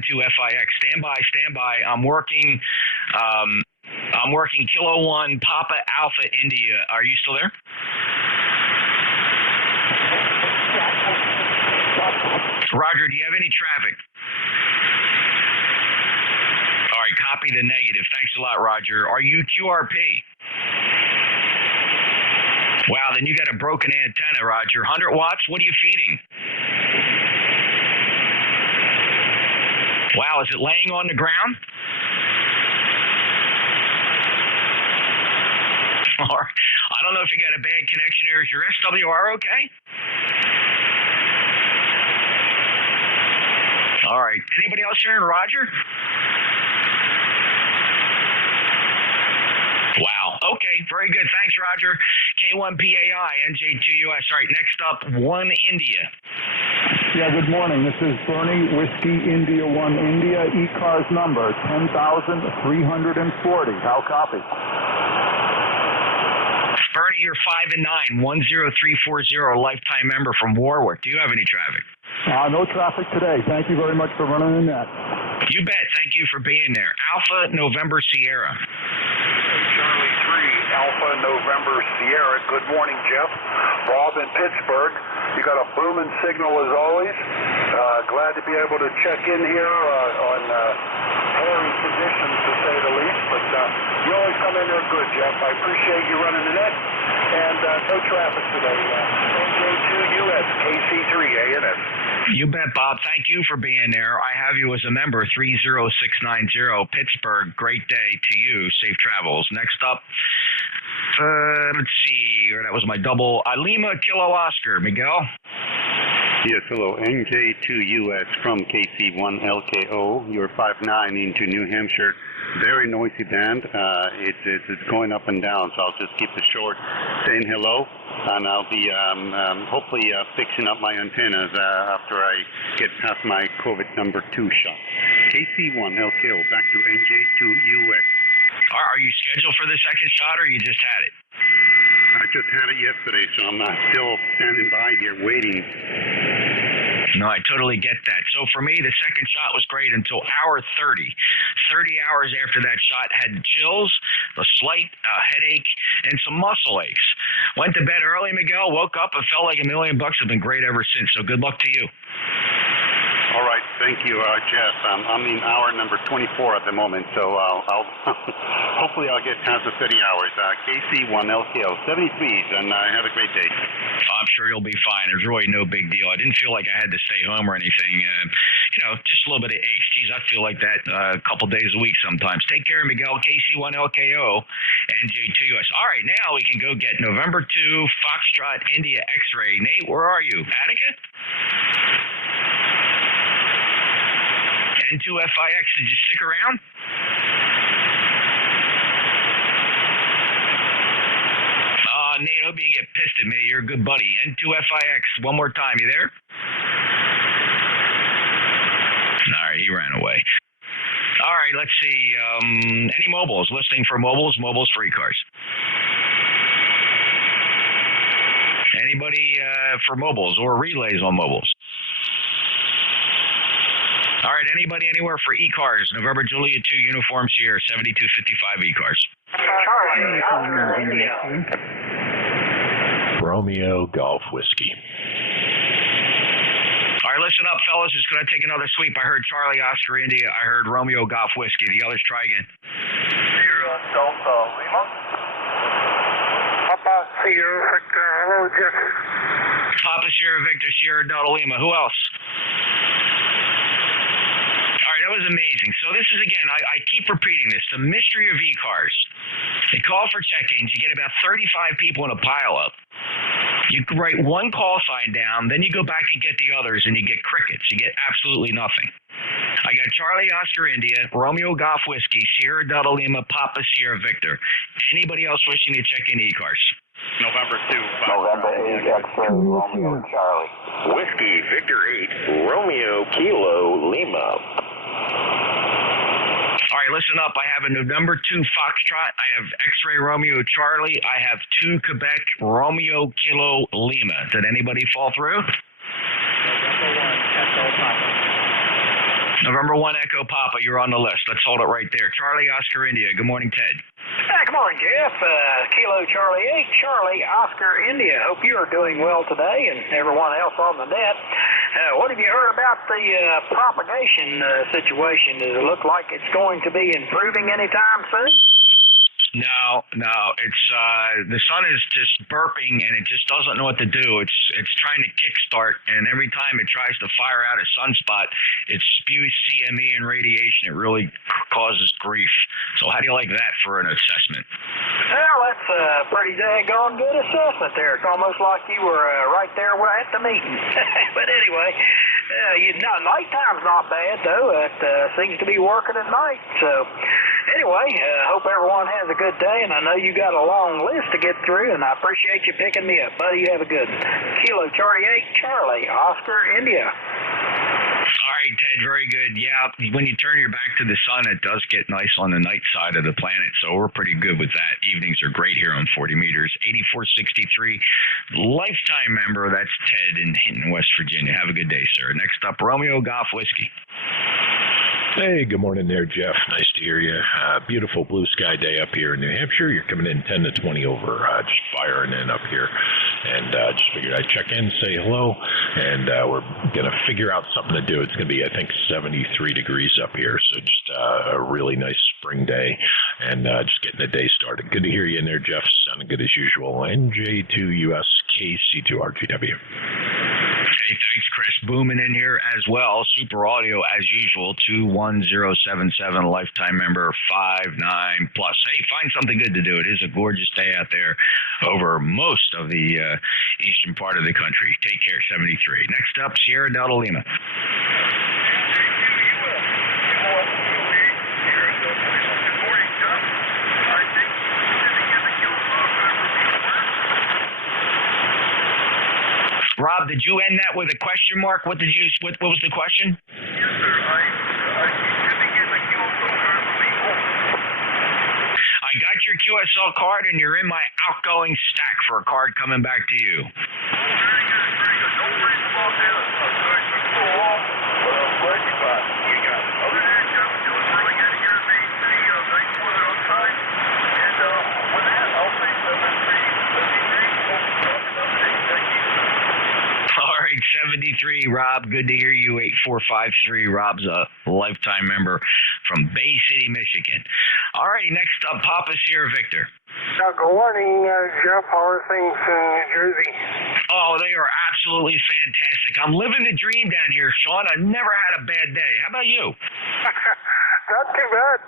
N2 FIX. Stand by. I'm working Kilo 1, Papa Alpha India. Are you still there? Roger, do you have any traffic? All right, copy the negative. Thanks a lot, Roger. Are you QRP? Wow, then you got a broken antenna, Roger. 100 watts, what are you feeding? Wow, is it laying on the ground? Or, I don't know if you got a bad connection there. Is your SWR okay? All right. Anybody else hearing Roger? Wow. Okay. Very good. Thanks, Roger. K1PAI, NJ2US. All right. Next up, 1 India. Yeah, good morning. This is Bernie, Whiskey India 1 India, ECARS number 10,340. How copy? Bernie, you're 5 and 9, 10340, lifetime member from Warwick. Do you have any traffic? No traffic today. Thank you very much for running the net. You bet. Thank you for being there. Alpha November Sierra. Charlie 3, Alpha November Sierra. Good morning, Jeff. Bob in Pittsburgh. You got a booming signal as always. Glad to be able to check in here on hairy conditions, to say the least. But you always come in there good, Jeff. I appreciate you running the net, and no traffic today. NJ2US KC3 ANS. You bet, Bob. Thank you for being there. I have you as a member, 30690, Pittsburgh. Great day to you. Safe travels. Next up, let's see. That was my double. Lima Kilo Oscar. Miguel? Yes, hello. NJ2US from KC1LKO. You're 5-9 into New Hampshire. Very noisy band. It's going up and down, so I'll just keep it short, saying hello, and I'll be hopefully fixing up my antennas after I get past my COVID number 2 shot. KC1LKO, back to NJ2US. Are you scheduled for the second shot, or you just had it? I just had it yesterday, so I'm still standing by here waiting. No, I totally get that. So for me, the second shot was great until hour 30. 30 hours after that shot, had chills, a slight headache, and some muscle aches. Went to bed early, Miguel, woke up and felt like $1 million bucks. Have been great ever since, so good luck to you. All right, thank you, Jeff. I'm in hour number 24 at the moment, so I'll hopefully I'll get past the 30 hours. KC1LKO 73s, and have a great day. I'm sure you'll be fine. There's really no big deal. I didn't feel like I had to stay home or anything. Just a little bit of aches. Geez, I feel like that a couple days a week sometimes. Take care, Miguel. KC1LKO, NJ2US. All right, now we can go get November 2, Foxtrot, India X-Ray. Nate, where are you? Attica? N2FIX, did you stick around? Nate, I hope you get pissed at me. You're a good buddy. N2FIX, one more time. You there? All right, he ran away. All right, let's see. Any mobiles? Listing for mobiles for ECARS. Anybody for mobiles or relays on mobiles? All right, anybody anywhere for ECARS? November Juliet 2 Uniform Sierra 7255 ECARS. Romeo Golf Whiskey. All right, listen up, fellas. It's going to take another sweep. I heard Charlie Oscar India. I heard Romeo Golf Whiskey. The others try again. Sierra Delta Lima. Papa Sierra Victor. Hello, Jeff. Papa Sierra Victor, Sierra Delta Lima. Who else? All right, that was amazing. So this is, again, I keep repeating this, the mystery of ECARS. They call for check-ins. You get about 35 people in a pile-up. You write one call sign down, then you go back and get the others, and you get crickets. You get absolutely nothing. I got Charlie Oscar India, Romeo Golf Whiskey, Sierra Delta Lima, Papa Sierra Victor. Anybody else wishing to check in ECARS? November 2. November 8, X-Ray, Romeo Charlie. Whiskey Victor 8, Romeo Kilo Lima. All right, listen up. I have a November 2 Foxtrot. I have X-Ray Romeo Charlie. I have 2 Quebec Romeo Kilo Lima. Did anybody fall through? November 1 Echo Papa, you're on the list. Let's hold it right there. Charlie Oscar India. Good morning, Ted. Good morning, Jeff. Kilo Charlie 8, Charlie Oscar India. Hope you are doing well today and everyone else on the net. What have you heard about the propagation situation? Does it look like it's going to be improving anytime soon? No, it's the sun is just burping and it just doesn't know what to do. It's trying to kickstart, and every time it tries to fire out a sunspot, it spews CME and radiation. It really causes grief. So how do you like that for an assessment? Well, that's a pretty daggone good assessment there. It's almost like you were right there at the meeting. But anyway, nighttime's not bad, though. It seems to be working at night. So anyway, hope everyone has a good day, and I know you got a long list to get through, and I appreciate you picking me up, buddy. You have a good one. Kilo Charlie 8, Charlie Oscar India. All right, Ted, very good. Yeah, when you turn your back to the sun, it does get nice on the night side of the planet, so we're pretty good with that. Evenings are great here on 40 meters. 8463, lifetime member. That's Ted in Hinton, West Virginia. Have a good day, sir. Next up, Romeo Golf Whiskey. Hey, good morning there, Jeff. Nice to hear you. Beautiful blue sky day up here in New Hampshire. You're coming in 10 to 20 over, just firing in up here. And just figured I'd check in, say hello, and we're going to figure out something to do. It's going to be, I think, 73 degrees up here, so just a really nice spring day. and just getting the day started. Good to hear you in there, Jeff. Sounding good as usual. NJ2US KC2RGW. Hey, thanks, Chris. Booming in here as well. Super Audio, as usual, 21077, lifetime member 59+. Hey, find something good to do. It is a gorgeous day out there over most of the eastern part of the country. Take care, 73. Next up, Sierra Delta Lima. Rob, did you end that with a question mark? What was the question? Yes, sir. I got your QSL card, and you're in my outgoing stack for a card coming back to you. Very good. No worries about that. Guys, took so long, but I'm glad you got it. We got it. Other than that, Jeff, doing really good here in Main City. Nice weather outside. And with that, I'll say 73. All right, 73, Rob. Good to hear you. 8453. Rob's a lifetime member from Bay City, Michigan. All right, next up, Papa Sierra Victor. Good morning, Jeff. How are things in New Jersey? Oh, they are absolutely fantastic. I'm living the dream down here, Sean. I've never had a bad day. How about you? Not too bad.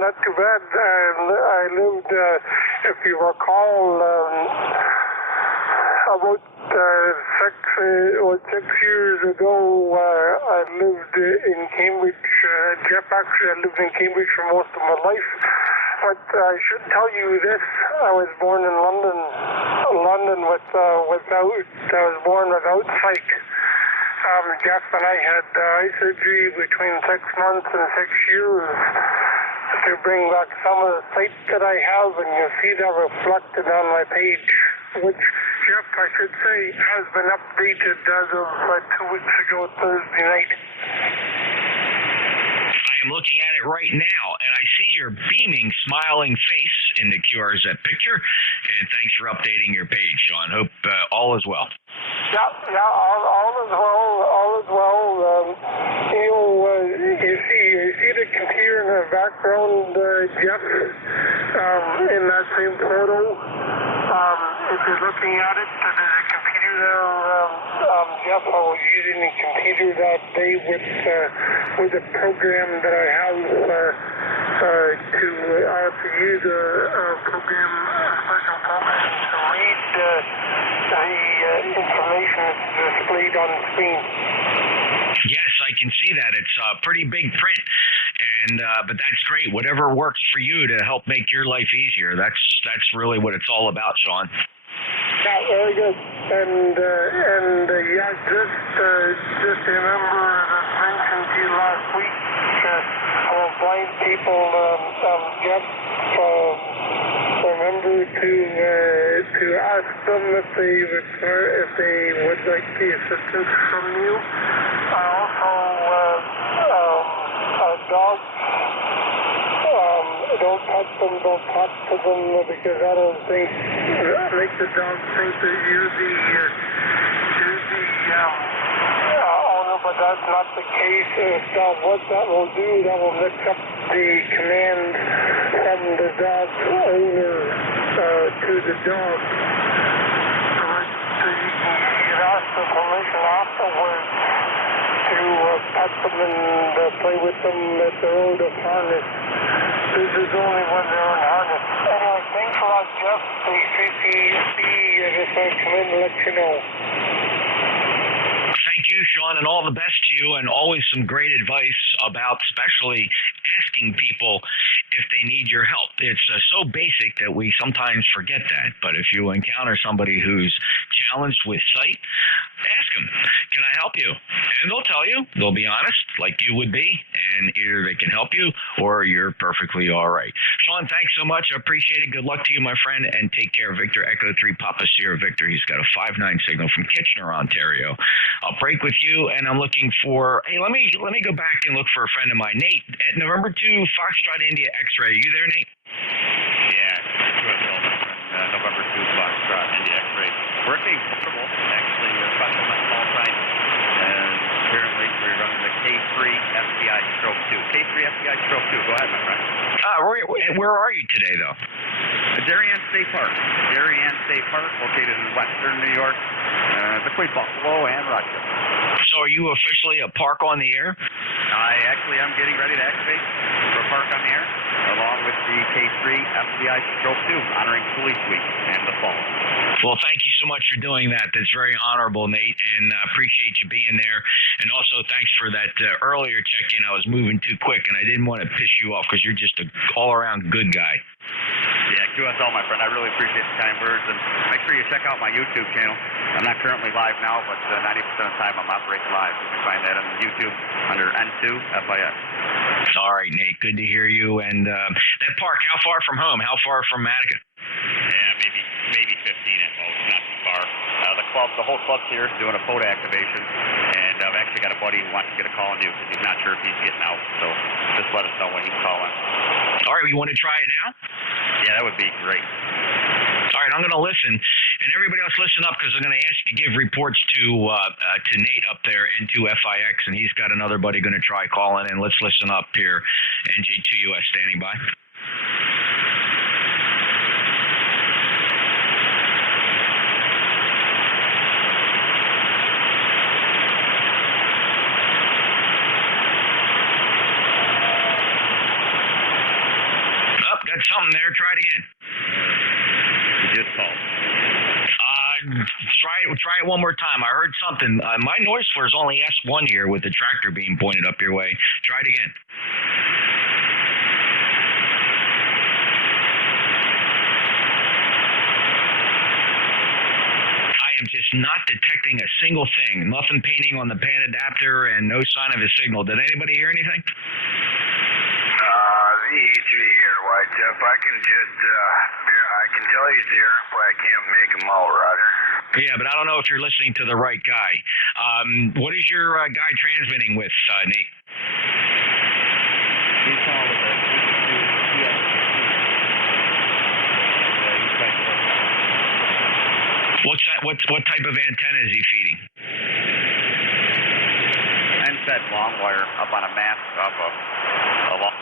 Not too bad. I lived, if you recall, about 6 years ago, I lived in Cambridge. Jeff, actually, I lived in Cambridge for most of my life. But I should tell you this: I was born in London. I was born without sight. Jeff and I had eye surgery between 6 months and 6 years to bring back some of the sight that I have, and you'll see that reflected on my page, which, Jeff, I should say, has been updated as of 2 weeks ago, Thursday night. I am looking at it right now, and I see your beaming, smiling face in the QRZ picture, and thanks for updating your page, Sean. Hope all is well. Yeah, all is well. You see the computer in the background, Jeff, in that same photo. If you're looking at it, there's a computer there, Jeff. I was using the computer that day with the program that I have to use a program, a special program to read the information that's displayed on the screen. Yes, I can see that. It's pretty big print, and but that's great. Whatever works for you to help make your life easier. That's really what it's all about, Sean. Yeah, very good. And yeah, just remember that I mentioned to you last week about blind people, Jeff. Remember to ask them if they would like the assistance from you. Dogs. Don't touch them, don't talk to them, because I don't think make the dogs think that you're the owner, but that's not the case. What that will do, that will mix up the command from the dog's owner to the dog. So you can ask for permission afterwards to pet them and play with them at their own harness. This is only when they're in harness. Anyway, thanks a lot, Jeff. The CCC, I just want to come in and let you know. Thank you, Sean, and all the best to you, and always some great advice about especially asking people if they need your help. It's so basic that we sometimes forget that, but if you encounter somebody who's challenged with sight, ask them, can I help you? And they'll tell you. They'll be honest, like you would be, and either they can help you or you're perfectly all right. Sean, thanks so much. I appreciate it. Good luck to you, my friend, and take care. Victor Echo 3 Papa Sierra Victor. He's got a 5-9 signal from Kitchener, Ontario. I'll break with you, and I'm looking for, hey, let me go back and look for a friend of mine, Nate, at November 2 Foxtrot India X-Ray. Are you there, Nate? Yeah, November 2 Foxtrot India X-Ray. Working comfortable, actually, about my call sign, and apparently we're running the K3 FBI stroke 2. K3 FBI stroke 2. Go ahead, my friend. Where are you today, though? Darien State Park. Darien State Park, located in western New York, between Buffalo and Rochester. So are you officially a Park on the Air? I'm getting ready to activate for Park on the Air, along with the K3 FBI Stroke 2, honoring Police Week and the fall. Well, thank you so much for doing that. That's very honorable, Nate, and appreciate you being there. And also, thanks for that earlier check-in. I was moving too quick, and I didn't want to piss you off because you're just an all-around good guy. Yeah, QSL, my friend. I really appreciate the kind words, and make sure you check out my YouTube channel. I'm not currently live now, but 90% of the time I'm operating live. You can find that on YouTube under N2FIS. All right, Nate. Good to hear you. And that park, how far from home? How far from Attica? Yeah, maybe 15 at most, not too far. The whole club's here doing a photo activation, and I've actually got a buddy who wants to get a call on you because he's not sure if he's getting out. So just let us know when he's calling. All right, you want to try it now? Yeah, that would be great. All right, I'm going to listen, and everybody else listen up because I'm going to ask you to give reports to Nate up there, N2FIX, and he's got another buddy going to try calling in. Let's listen up here. NJ2US standing by. Got something there. Try it again. You just called. Try it one more time. I heard something. My noise floor is only S1 here with the tractor being pointed up your way. Try it again. I am just not detecting a single thing. Nothing painting on the pan adapter and no sign of a signal. Did anybody hear anything? VE3 here, White Jeff. I can tell he's here, but I can't make him out, Roger. Yeah, but I don't know if you're listening to the right guy. What is your guy transmitting with, Nate? He's calling with the ECARS. What's that? What type of antenna is he feeding? NSET long wire up on a mast off a long.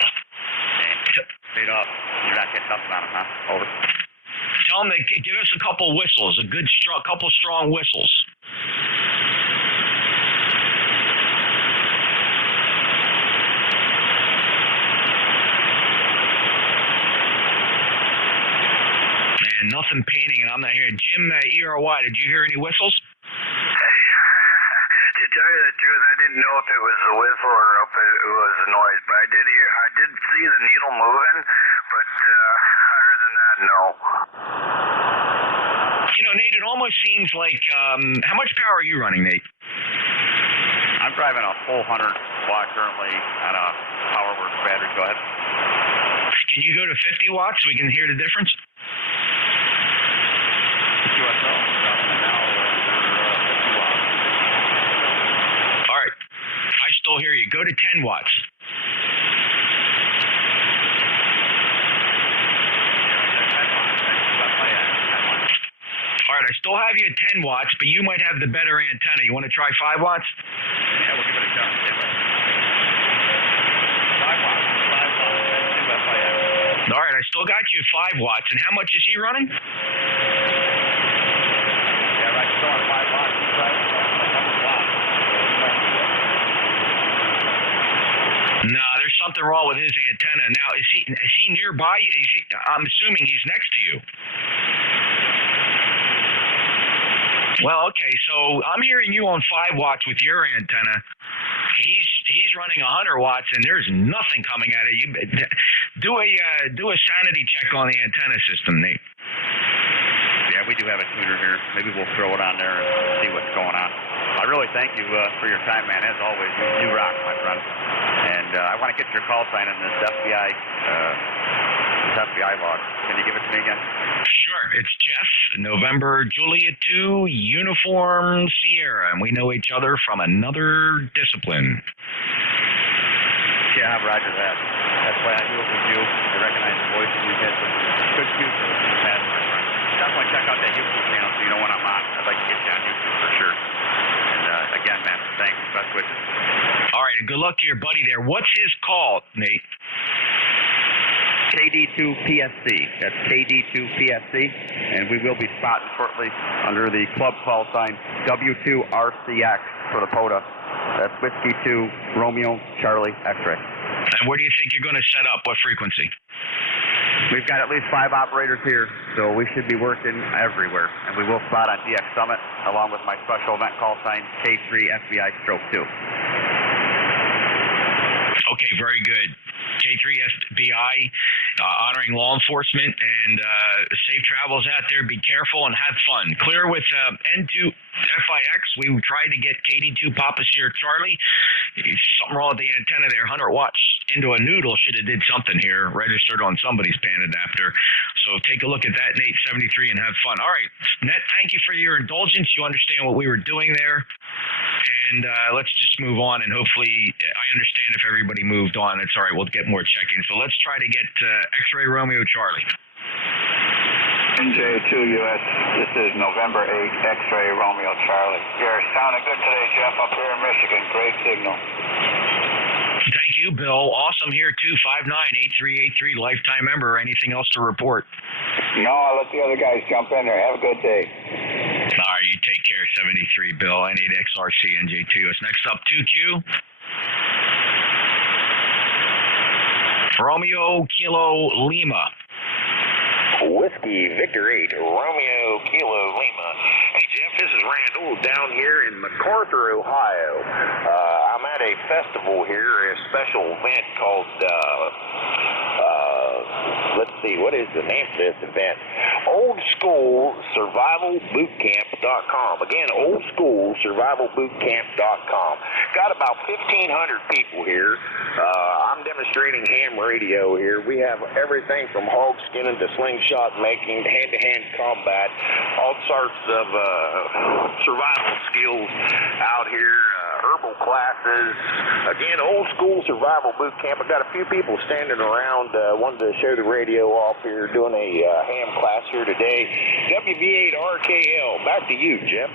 Straight up. You're not getting nothing on him, huh? Over. Tell him to give us a couple whistles, couple strong whistles. Man, nothing painting, and I'm not hearing. Jim, ERY, did you hear any whistles? To tell you the truth, I didn't know if it was a whistle or if it was a noise, but I did see the needle moving, but other than that, no. You know, Nate, it almost seems like, how much power are you running, Nate? I'm driving a full 100-watt currently on a PowerWorks battery. Go ahead. Can you go to 50 watts so we can hear the difference? QSL, dropping it now over 50 watts. All right. I still hear you. Go to 10 watts. All right, I still have you at 10 watts, but you might have the better antenna. You want to try 5 watts? Yeah, we'll give it a shot. 5 watts. 5 watts. N2FIS. All right, I still got you at 5 watts. And how much is he running? Yeah, right. Still on 5 watts. He's driving like 100 watts. No, there's something wrong with his antenna. Now, is he nearby? I'm assuming he's next to you. Well, okay, so I'm hearing you on 5 watts with your antenna. He's running 100 watts, and there's nothing coming at it. You do a sanity check on the antenna system, Nate. Yeah, we do have a tuner here. Maybe we'll throw it on there and see what's going on. I really thank you for your time, man. As always, you rock, my friend. And I want to get your call sign in this FBI log. Can you give it to me again? Sure. It's Jeff, November Juliet 2, Uniform Sierra, and we know each other from another discipline. Yeah, Roger that. That's why I do it with you. I recognize the voice, and you get some good cues for that, my friend. Definitely check out that YouTube channel so you know when I'm on. I'd like to get you on YouTube for sure. And again, man, thanks. Best wishes. All right, and good luck to your buddy there. What's his call, Nate? KD2PSC. That's KD2PSC, and we will be spotting shortly under the club call sign W2RCX for the POTA. That's Whiskey 2 Romeo Charlie X-ray. And where do you think you're going to set up? What frequency? We've got at least 5 operators here, so we should be working everywhere. And we will spot on DX Summit, along with my special event call sign, K3 FBI/2. Okay, very good. K3 FBI, honoring law enforcement, and safe travels out there. Be careful and have fun. Clear with N2FIX. We tried to get KD2 Papa Sierra Charlie. Something wrong with the antenna there. 100 watts into a noodle. Should have did something here. Registered on somebody's pan adapter. So take a look at that in 873 and have fun. All right, Net, thank you for your indulgence. You understand what we were doing there. And let's just move on, and hopefully, I understand if everybody moved on. It's all right. We'll get more check-ins. So let's try to get X-Ray Romeo Charlie. NJ2US, this is November 8th, X-Ray Romeo Charlie. You're sounding good today, Jeff, up here in Michigan. Great signal. Thank you, Bill. Awesome here, too. 598383, lifetime member. Anything else to report? No, I'll let the other guys jump in there. Have a good day. All right, you take care, 73, Bill. N8XRC, NJ2US. Next up, 2Q. Romeo Kilo Lima. Whiskey Victor 8, Romeo Kilo Lima. Hey, Jeff, this is Randall down here in MacArthur, Ohio. I'm at a festival here, a special event called, let's see, what is the name of this event? OldSchoolSurvivalBootCamp.com. Again, OldSchoolSurvivalBootCamp.com. Got about 1,500 people here. I'm demonstrating ham radio here. We have everything from hog skinning to slingshot making, hand-to-hand combat, all sorts of survival skills out here, herbal classes. Again, Old School Survival Boot Camp. I've got a few people standing around, wanted to show the radio off here, doing a ham class here today. WV8RKL, back to you, Jeff.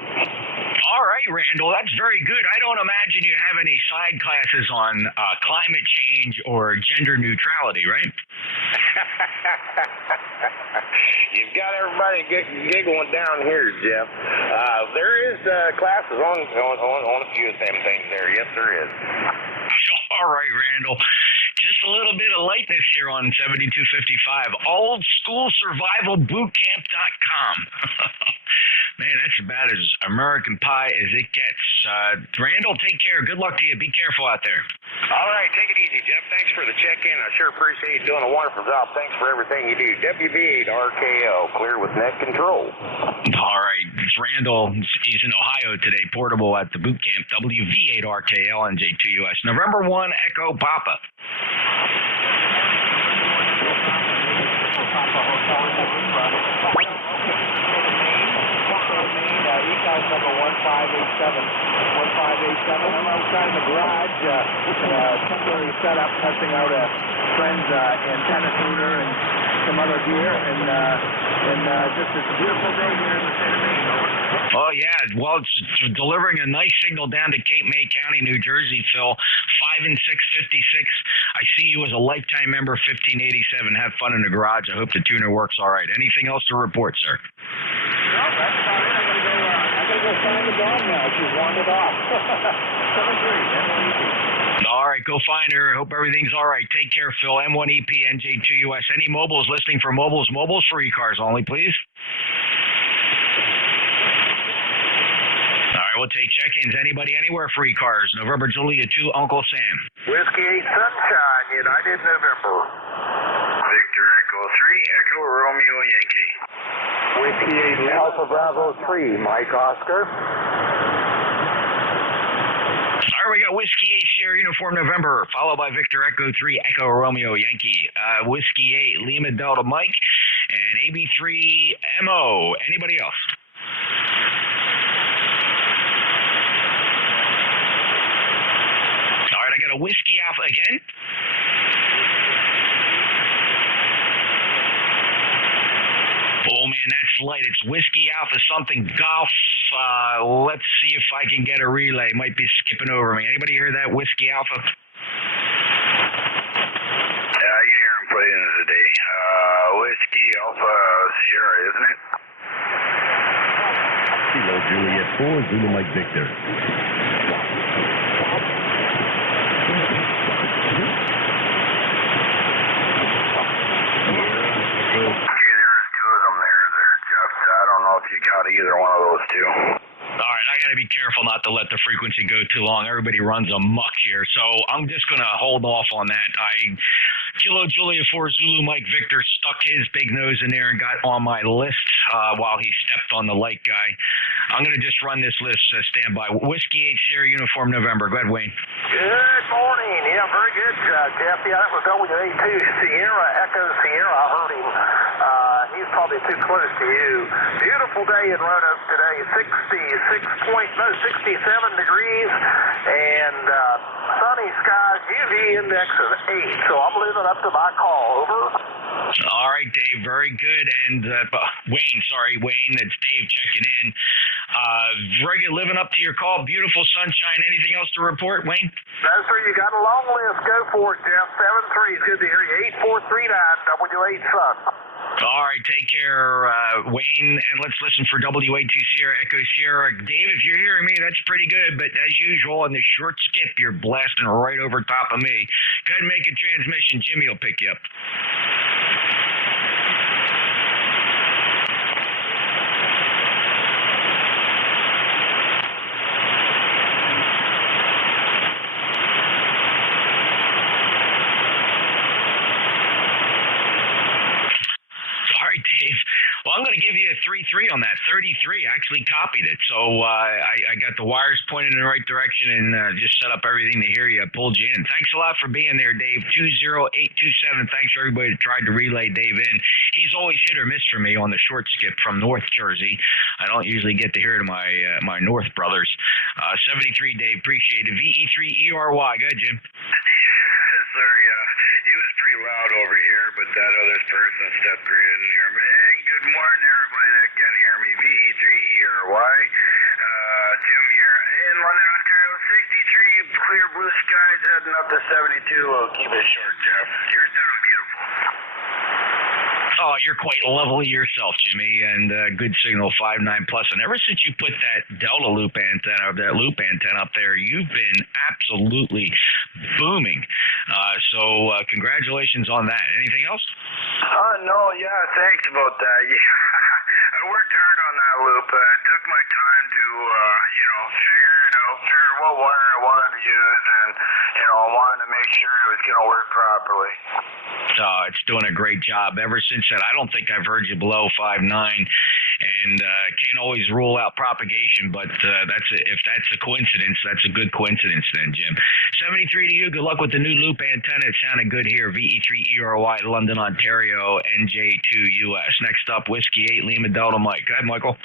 All right, Randall, that's very good. I don't imagine you have any side classes on climate change or gender neutrality, right? You've got everybody giggling down here, Jeff. There is classes on a few of them things there. Yes, there is. All right, Randall. Just a little bit of lightness here on 7255. OldSchoolSurvivalBootCamp.com. Man, that's about as American pie as it gets. Randall, take care. Good luck to you. Be careful out there. All right, take it easy, Jeff. Thanks for the check-in. I sure appreciate you doing a wonderful job. Thanks for everything you do. WV8RKL, clear with net control. All right, it's Randall. He's in Ohio today, portable at the boot camp. WV8RKL, NJ2US. November 1, Echo Papa. ECARS number 1587. 1587. I'm outside in the garage, temporary setup, testing out a friend's antenna tuner and some other gear, and just it's a beautiful day here in the state of Maine. Oh, yeah. Well, it's delivering a nice signal down to Cape May County, New Jersey, Phil. 5 and 656. I see you as a lifetime member, 1587. Have fun in the garage. I hope the tuner works all right. Anything else to report, sir? No, that's about it. I gotta go find the dog now. She's wandered off. 7-3, All right, go find her. Hope everything's all right. Take care, Phil. M1EP, NJ2US. Any mobiles listening for mobiles? Mobiles for ECARS only, please. All right, we'll take check-ins. Anybody, anywhere for ECARS. November Julia 2, Uncle Sam. Whiskey 8 Sunshine, United November. Victor Echo 3, Echo Romeo Yankee. Whiskey 8 Alpha Bravo 3, Mike Oscar. All right, we got Whiskey 8 Sierra Uniform November, followed by Victor Echo 3, Echo Romeo Yankee. Whiskey 8 Lima Delta Mike, and AB3 MO. Anybody else? All right, I got a Whiskey Alpha again. Oh, man, that's light. It's Whiskey Alpha something Golf. Let's see if I can get a relay. Might be skipping over me. Anybody hear that? Whiskey Alpha? Yeah, I can hear him put in today. Whiskey Alpha Sierra, isn't it? Kilo Juliet 4, Zulu Mike Victor. Okay, there is two of them there, Jeff. I don't know if you got either one of those two. All right, I got to be careful not to let the frequency go too long. Everybody runs amok here, so I'm just going to hold off on that. Kilo Julia 4 Zulu Mike Victor stuck his big nose in there and got on my list while he stepped on the light guy. I'm going to just run this list, standby. Whiskey 8 Sierra Uniform November. Go ahead, Wayne. Good morning. Yeah, very good, Jeff. Yeah, that was WA2 Sierra Echo Sierra. I heard him. He's probably too close to you. Beautiful day in Roanoke today. 67 degrees and sunny skies. UV index of 8. So I'm living up to my call. Over. All right, Dave. Very good. And Wayne. It's Dave checking in. Living up to your call. Beautiful sunshine. Anything else to report, Wayne? No, sir. You got a long list. Go for it, Jeff. 7-3 is good to hear you. 8439 W8 Sun. All right, take care, Wayne, and let's listen for WA2 Sierra Echo Sierra. Dave, if you're hearing me, that's pretty good, but as usual, on the short skip, you're blasting right over top of me. Go ahead and make a transmission. Jimmy will pick you up. Dave. Well, I'm going to give you a 3-3 on that. 33. I actually copied it. So I got the wires pointed in the right direction and just set up everything to hear you. I pulled you in. Thanks a lot for being there, Dave. 20827. Thanks for everybody that tried to relay Dave in. He's always hit or miss for me on the short skip from North Jersey. I don't usually get to hear to my North brothers. 73, Dave. Appreciate it. VE3ERY. Go ahead, Jim. Sir, yeah. He was pretty loud over here, but that other person stepped right in there. Man, good morning to everybody that can hear me. VE3ERY. Jim here in London, Ontario. 63, clear blue skies heading up to 72. We'll keep it short, Jeff. You're done beautiful. Oh, you're quite lovely yourself, Jimmy, and good signal 5.9 plus. And ever since you put that Delta loop antenna, that loop antenna up there, you've been absolutely booming. So congratulations on that. Anything else? No, yeah, thanks about that. Yeah, I worked hard on that loop. I took my time to, figure what wire I wanted to use, and, I wanted to make sure it was going to work properly. It's doing a great job. Ever since that, I don't think I've heard you below 5.9, and can't always rule out propagation, but if that's a coincidence, that's a good coincidence then, Jim. 73 to you. Good luck with the new loop antenna. It sounded good here. VE3ERY, London, Ontario, NJ2US. Next up, Whiskey 8, Lima Delta Mike. Go ahead, Michael.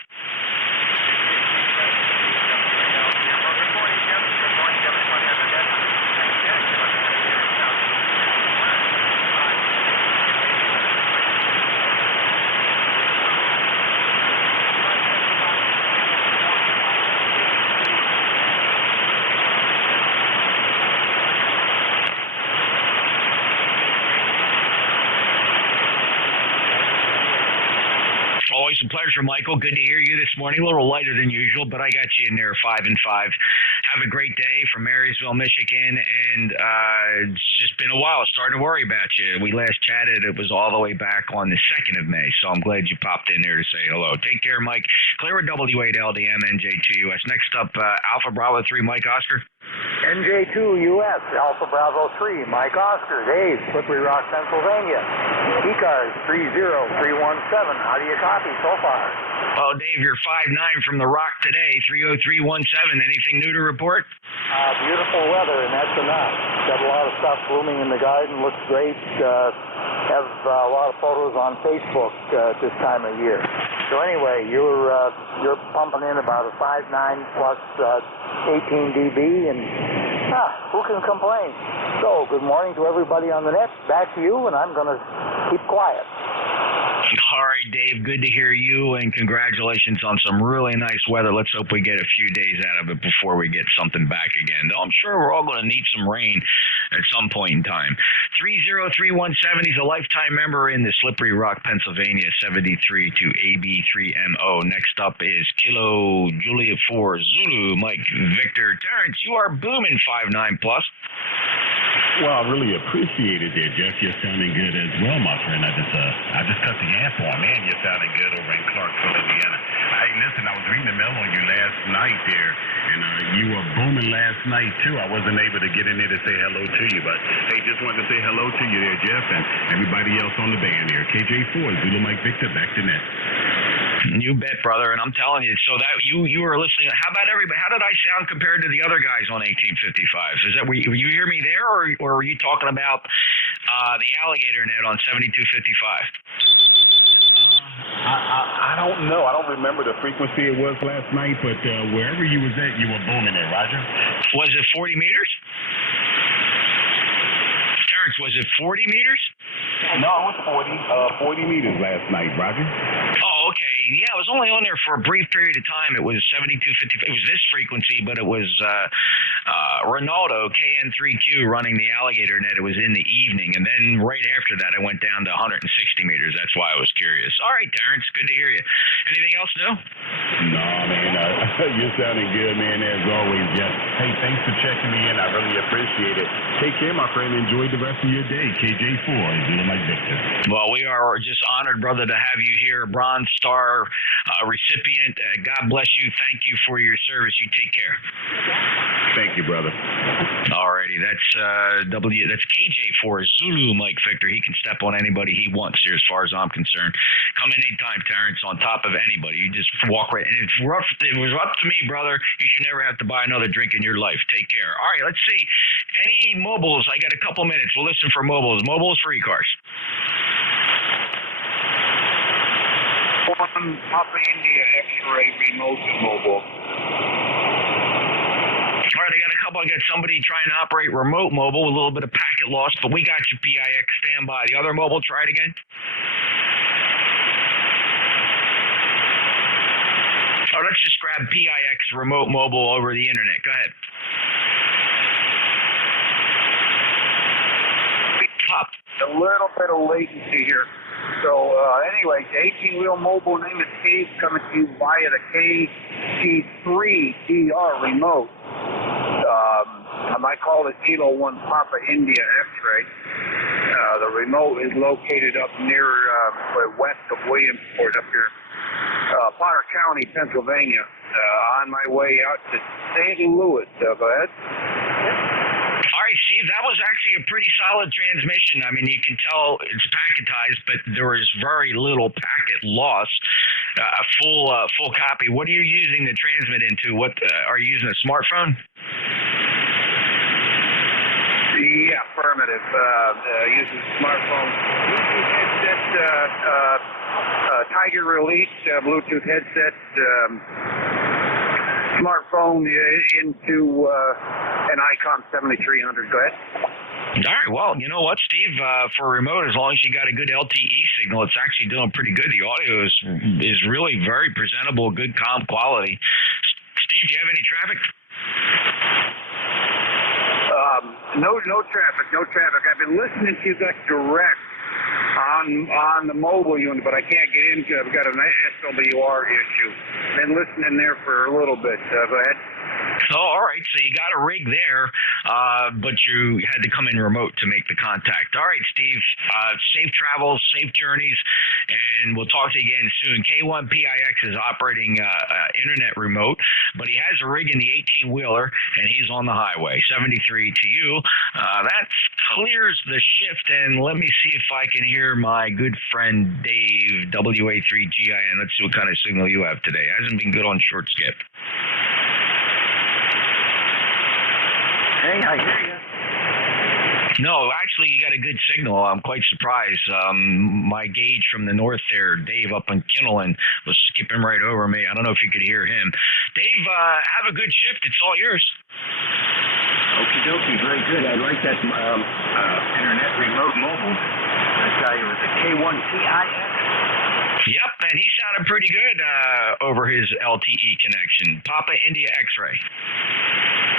Always a pleasure, Michael. Good to hear you this morning. A little lighter than usual, but I got you in there 5 and 5. Have a great day from Marysville, Michigan, and it's just been a while. Starting to worry about you. We last chatted, it was all the way back on the 2nd of May, so I'm glad you popped in there to say hello. Take care, Mike. Clear with W8LDM, NJ2US. Next up, Alpha Bravo 3, Mike Oscar. NJ2US, Alpha Bravo 3, Mike Oscar, Dave, Slippery Rock, Pennsylvania. ECARS 30317. How do you copy so far? Well, Dave, you're 5.9 from the Rock today, 30317. Anything new to report? Beautiful weather, and that's enough. Got a lot of stuff blooming in the garden. Looks great. Have a lot of photos on Facebook at this time of year. So anyway, you're pumping in about a 5.9 plus 18 dB, and who can complain? So good morning to everybody on the net. Back to you, and I'm going to keep quiet. All right, Dave, good to hear you, and congratulations on some really nice weather. Let's hope we get a few days out of it before we get something back again. Though I'm sure we're all going to need some rain at some point in time. 30317 is a lifetime member in the Slippery Rock, Pennsylvania, 73 to AB3MO. Next up is Kilo Juliet 4 Zulu, Mike Victor. Terrence, you are booming 5'9 plus. Well, I really appreciate it there, Jeff. You're sounding good as well, my friend. I just cut the gas on, man. You're sounding good over in Clarksville, Indiana. Hey, listen, I was reading the mail on you last night there, and you were booming last night, too. I wasn't able to get in there to say hello to you, but, hey, just wanted to say hello to you there, Jeff, and everybody else on the band there. KJ4, Zulu Mike Victor, back to net. You bet, brother, and I'm telling you. So that you were listening. How about everybody? How did I sound compared to the other guys on 1855s? Is that were you hear me there, or were you talking about the alligator net on 7255? I don't know. I don't remember the frequency it was last night, but wherever you was at, you were booming it, Roger. Was it 40 meters? Terrence, was it 40 meters? No, it was 40 meters last night, Roger. Oh, okay. Yeah, it was only on there for a brief period of time. It was 7255. It was this frequency, but it was Ronaldo KN3Q running the alligator net. It was in the evening, and then right after that, I went down to 160 meters. That's why I was curious. All right, Terrence, good to hear you. Anything else new? No, man. You're sounding good, man, as always, Jeff. Hey, thanks for checking me in. I really appreciate it. Take care, my friend. Enjoy the rest of your day. KJ4, Zulu Mike Victor. Well, we are just honored, brother, to have you here. Bronze Star recipient. God bless you. Thank you for your service. You take care. Thank you, brother. Alrighty, that's KJ4 Zulu Mike Victor. He can step on anybody he wants here, as far as I'm concerned. Come in anytime, Terrence, on top of anybody. You just walk right. And it's rough. It was up to me, brother. You should never have to buy another drink in your life. Take care. All right, let's see. Any mobiles? I got a couple minutes. We'll listen for mobiles. Mobiles for ECARS. One Papa India X-ray remote mobile. All right, I got a couple. I got somebody trying to operate remote mobile with a little bit of packet loss, but we got you, PIX. Stand by. The other mobile, try it again. Oh, let's just grab PIX remote mobile over the internet. Go ahead. Pop. A little bit of latency here. So, anyway, the 18-wheel mobile, name is Steve, coming to you via the KT3DR remote. I might call it Kilo 1 Papa India X-ray. The remote is located up near west of Williamsport, up here, Potter County, Pennsylvania. On my way out to St. Louis. Go ahead. All right, Steve, that was actually a pretty solid transmission. I mean, you can tell it's packetized, but there is very little packet loss. A full copy. What are you using the transmit into? What are you using, a smartphone? Yeah, affirmative. Using smartphone. Bluetooth headset, Tiger Release, Bluetooth headset, smartphone into an Icon 7300. Go ahead. All right. Well, you know what, Steve? For a remote, as long as you got a good LTE signal, it's actually doing pretty good. The audio is really very presentable, good comm quality. Steve, do you have any traffic? No traffic. I've been listening to you guys direct on the mobile unit, but I can't get into it. I've got an SWR issue. Been listening there for a little bit. Go ahead. Oh, all right. So you got a rig there, but you had to come in remote to make the contact. All right, Steve. Safe travels, safe journeys, and we'll talk to you again soon. K1PIX is operating internet remote, but he has a rig in the 18-wheeler, and he's on the highway. 73 to you. That clears the shift, and let me see if I can hear my good friend Dave, WA3GIN. Let's see what kind of signal you have today. Hasn't been good on short skip. Hey, I hear you. No, actually, you got a good signal. I'm quite surprised. My gauge from the north there, Dave up in Kinnelon, was skipping right over me. I don't know if you could hear him. Dave, have a good shift. It's all yours. Okie dokie, very good. I like that internet remote mobile. I tell you, it was a K1PIX. Yep, and he sounded pretty good over his LTE connection. Papa India X-ray.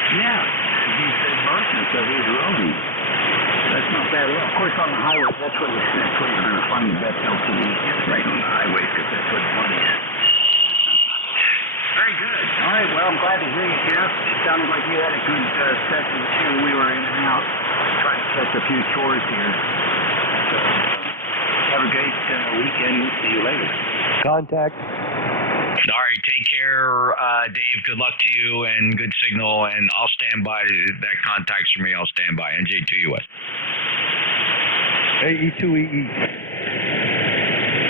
Yeah, he said Martian, so he's roaming. That's not bad at all. Of course, on the highway, that's where you're going to find the best LTE is, right on the highway, because that's where the money is. Very good. All right, well, I'm glad to hear you, Jeff. It sounded like you had a good session, too. We were in and out trying to catch a few chores here. So, have a great weekend. We'll see you later. Contact. All right, take care, Dave. Good luck to you and good signal. And I'll stand by. That contact's for me. I'll stand by. NJ2US. AE2EE.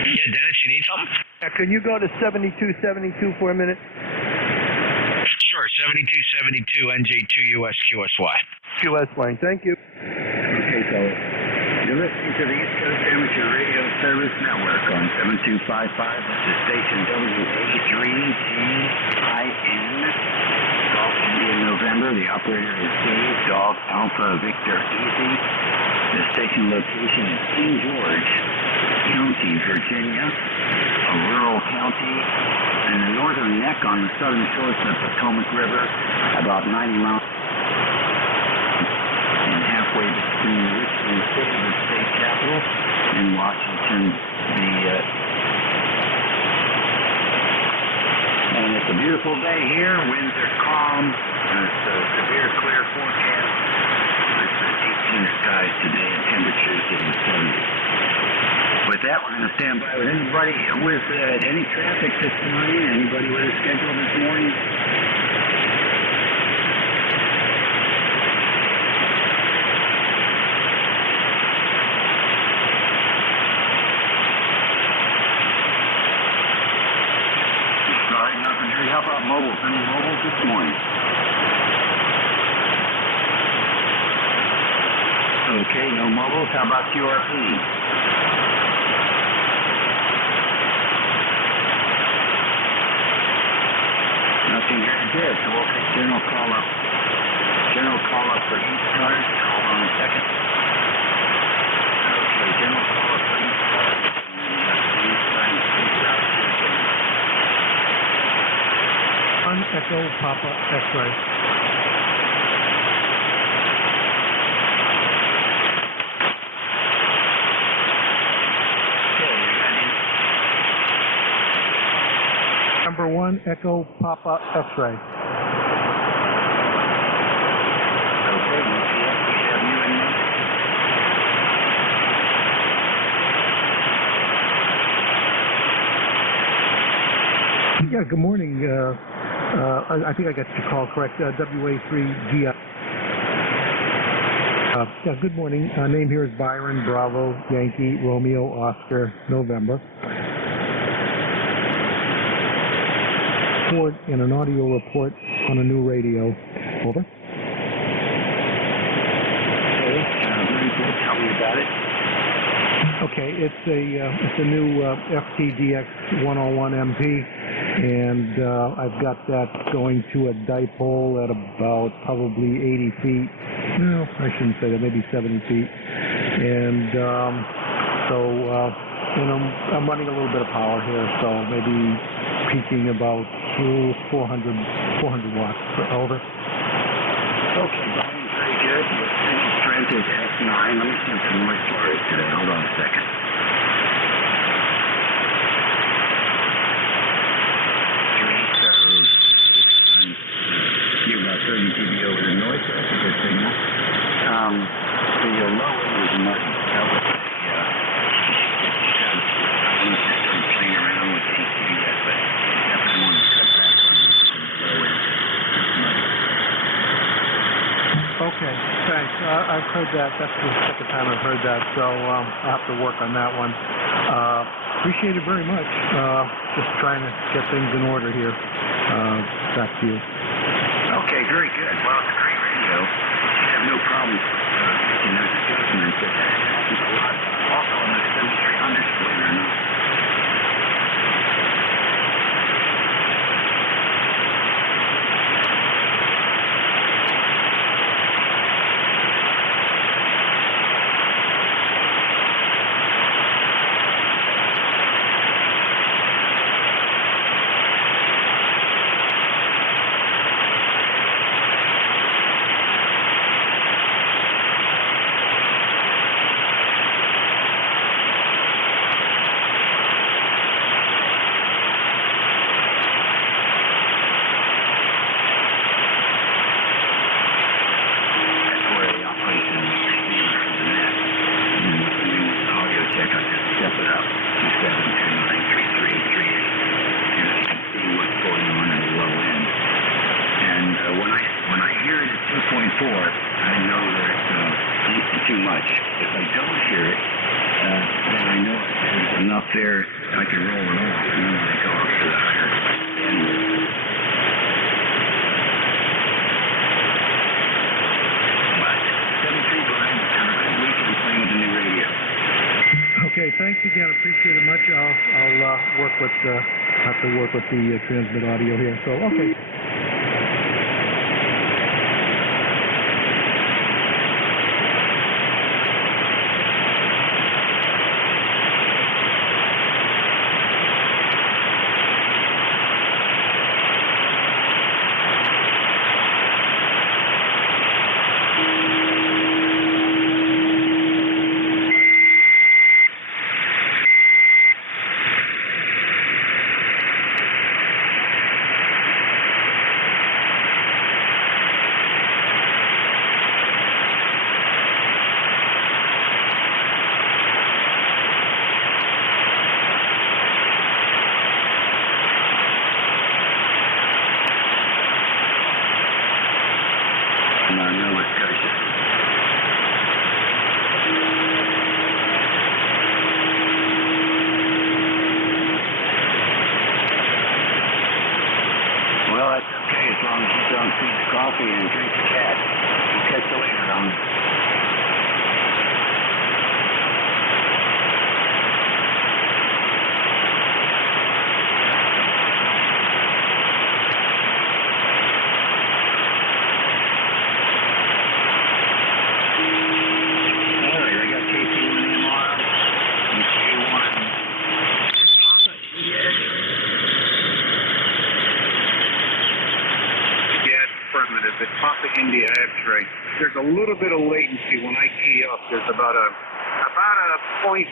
Yeah, Dennis, you need something? Can you go to 7272 for a minute? Sure, 7272 NJ2US QSY. QS line, thank you. Okay, fellas. You're listening to the East Coast Amateur Radio Service Network on 7255. That's the station WA3GIN. Golf India November. The operator is Dave Dog Alpha Victor Easy. The station location is King George County, Virginia, a rural county, and the northern neck on the southern shores of the Potomac River, about 90 miles. Halfway between Richmond City, the state capital, and Washington, and it's a beautiful day here. Winds are calm. It's a severe clear forecast. It's 18 skies today and temperatures in the 70s. With that, we're going to stand by with anybody with any traffic this morning, anybody with a schedule this morning. How about mobiles? Any mobiles this morning? Okay, no mobiles. How about QRP? Nothing very good, so we'll take general call-up. General call-up for ECARS. Hold on a second. Okay, general call-up for ECARS. Echo Papa X-ray. Number 1, Echo Papa X-ray. Okay, we have you in there. Yeah, good morning. I think I got your call correct. WA3GI. Yeah, good morning. Name here is Byron, Bravo, Yankee, Romeo, Oscar, November. Report and an audio report on a new radio. Over. Okay, very good. Tell me about it. Okay, it's a new FTDX 101 MP. And I've got that going to a dipole at about probably 80 feet. No, I shouldn't say that, maybe 70 feet. And I'm running a little bit of power here, so maybe peaking about 400 watts. Over. Okay, Brian, very good. Your signal strength is S9. Let me see what the noise floor is today. Hold on a second. You're about 30 dB over the noise, so that's a good signal. The low end is muddy. I wouldn't just start playing around with the EQ yet, but definitely want to cut back on the low end. It's muddy. Okay, thanks. I've heard that. That's the second time I've heard that, so I'll have to work on that one. Appreciate it very much. Just trying to get things in order here. Back to you. Okay, very good. Well, it's a great radio. You have no problems making those adjustments. It happens a lot. Also on the 7300 believe it or not. there, I can roll it off, and then when I go up to the higher bandwidth. But 73 Brian, have a good weekend playing with the new radio. Okay, thanks again. Appreciate it much. I'll work with have to work with the transmit audio here. So okay. India X-ray. There's a little bit of latency when I key up. There's about a 0.5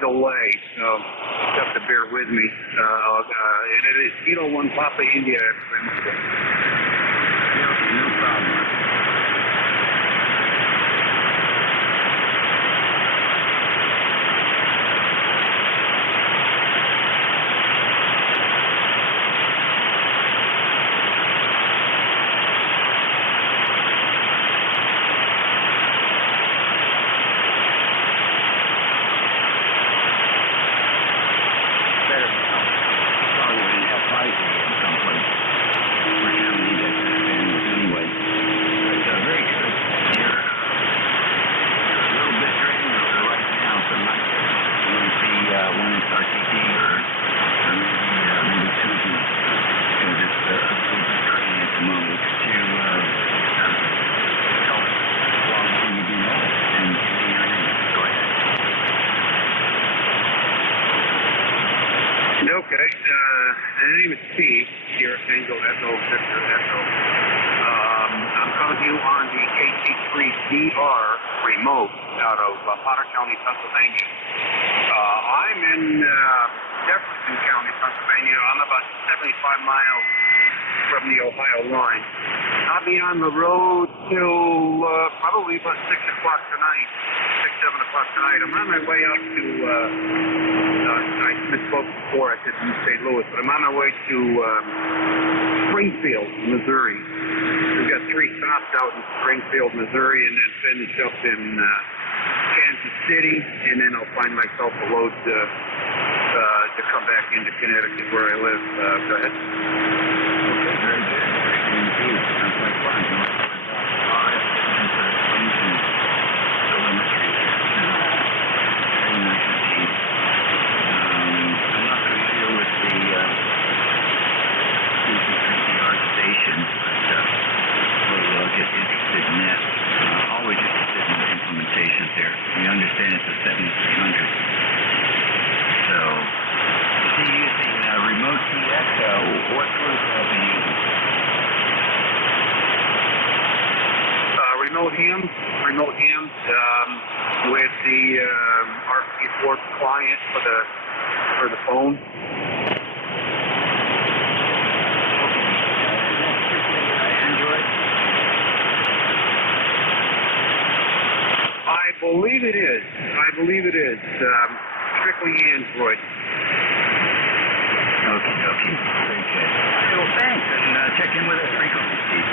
delay, so you have to bear with me. And it is Kilo 1 Papa India X-ray. No problem. Okay, the name is Steve, Sierra Tango Echo Victor Echo. I'm coming to you on the KC3DR remote out of Potter County, Pennsylvania. I'm in Jefferson County, Pennsylvania. I'm about 75 miles from the Ohio line. I'll be on the road till probably about 6 o'clock tonight, 7 o'clock tonight. I'm on my way out to, I misspoke before, I said St. Louis, but I'm on my way to Springfield, Missouri. We've got 3 stops out in Springfield, Missouri, and then finish up in Kansas City, and then I'll find myself a load to come back into Connecticut where I live. Go ahead. Okay, very good. Indeed. Sounds like fun. Very nice indeed. I'm not familiar with the CC3DR station, but maybe I'll get interested in that. Always interested in the implementations there. We understand it's a 7300. So, is he using remote TX? What tools have you using? Remote hams with the RP4 client for the phone. Android? I believe it is. Strictly Android. Okay. Very good. Well, thanks, and check in with us frequently, Steve.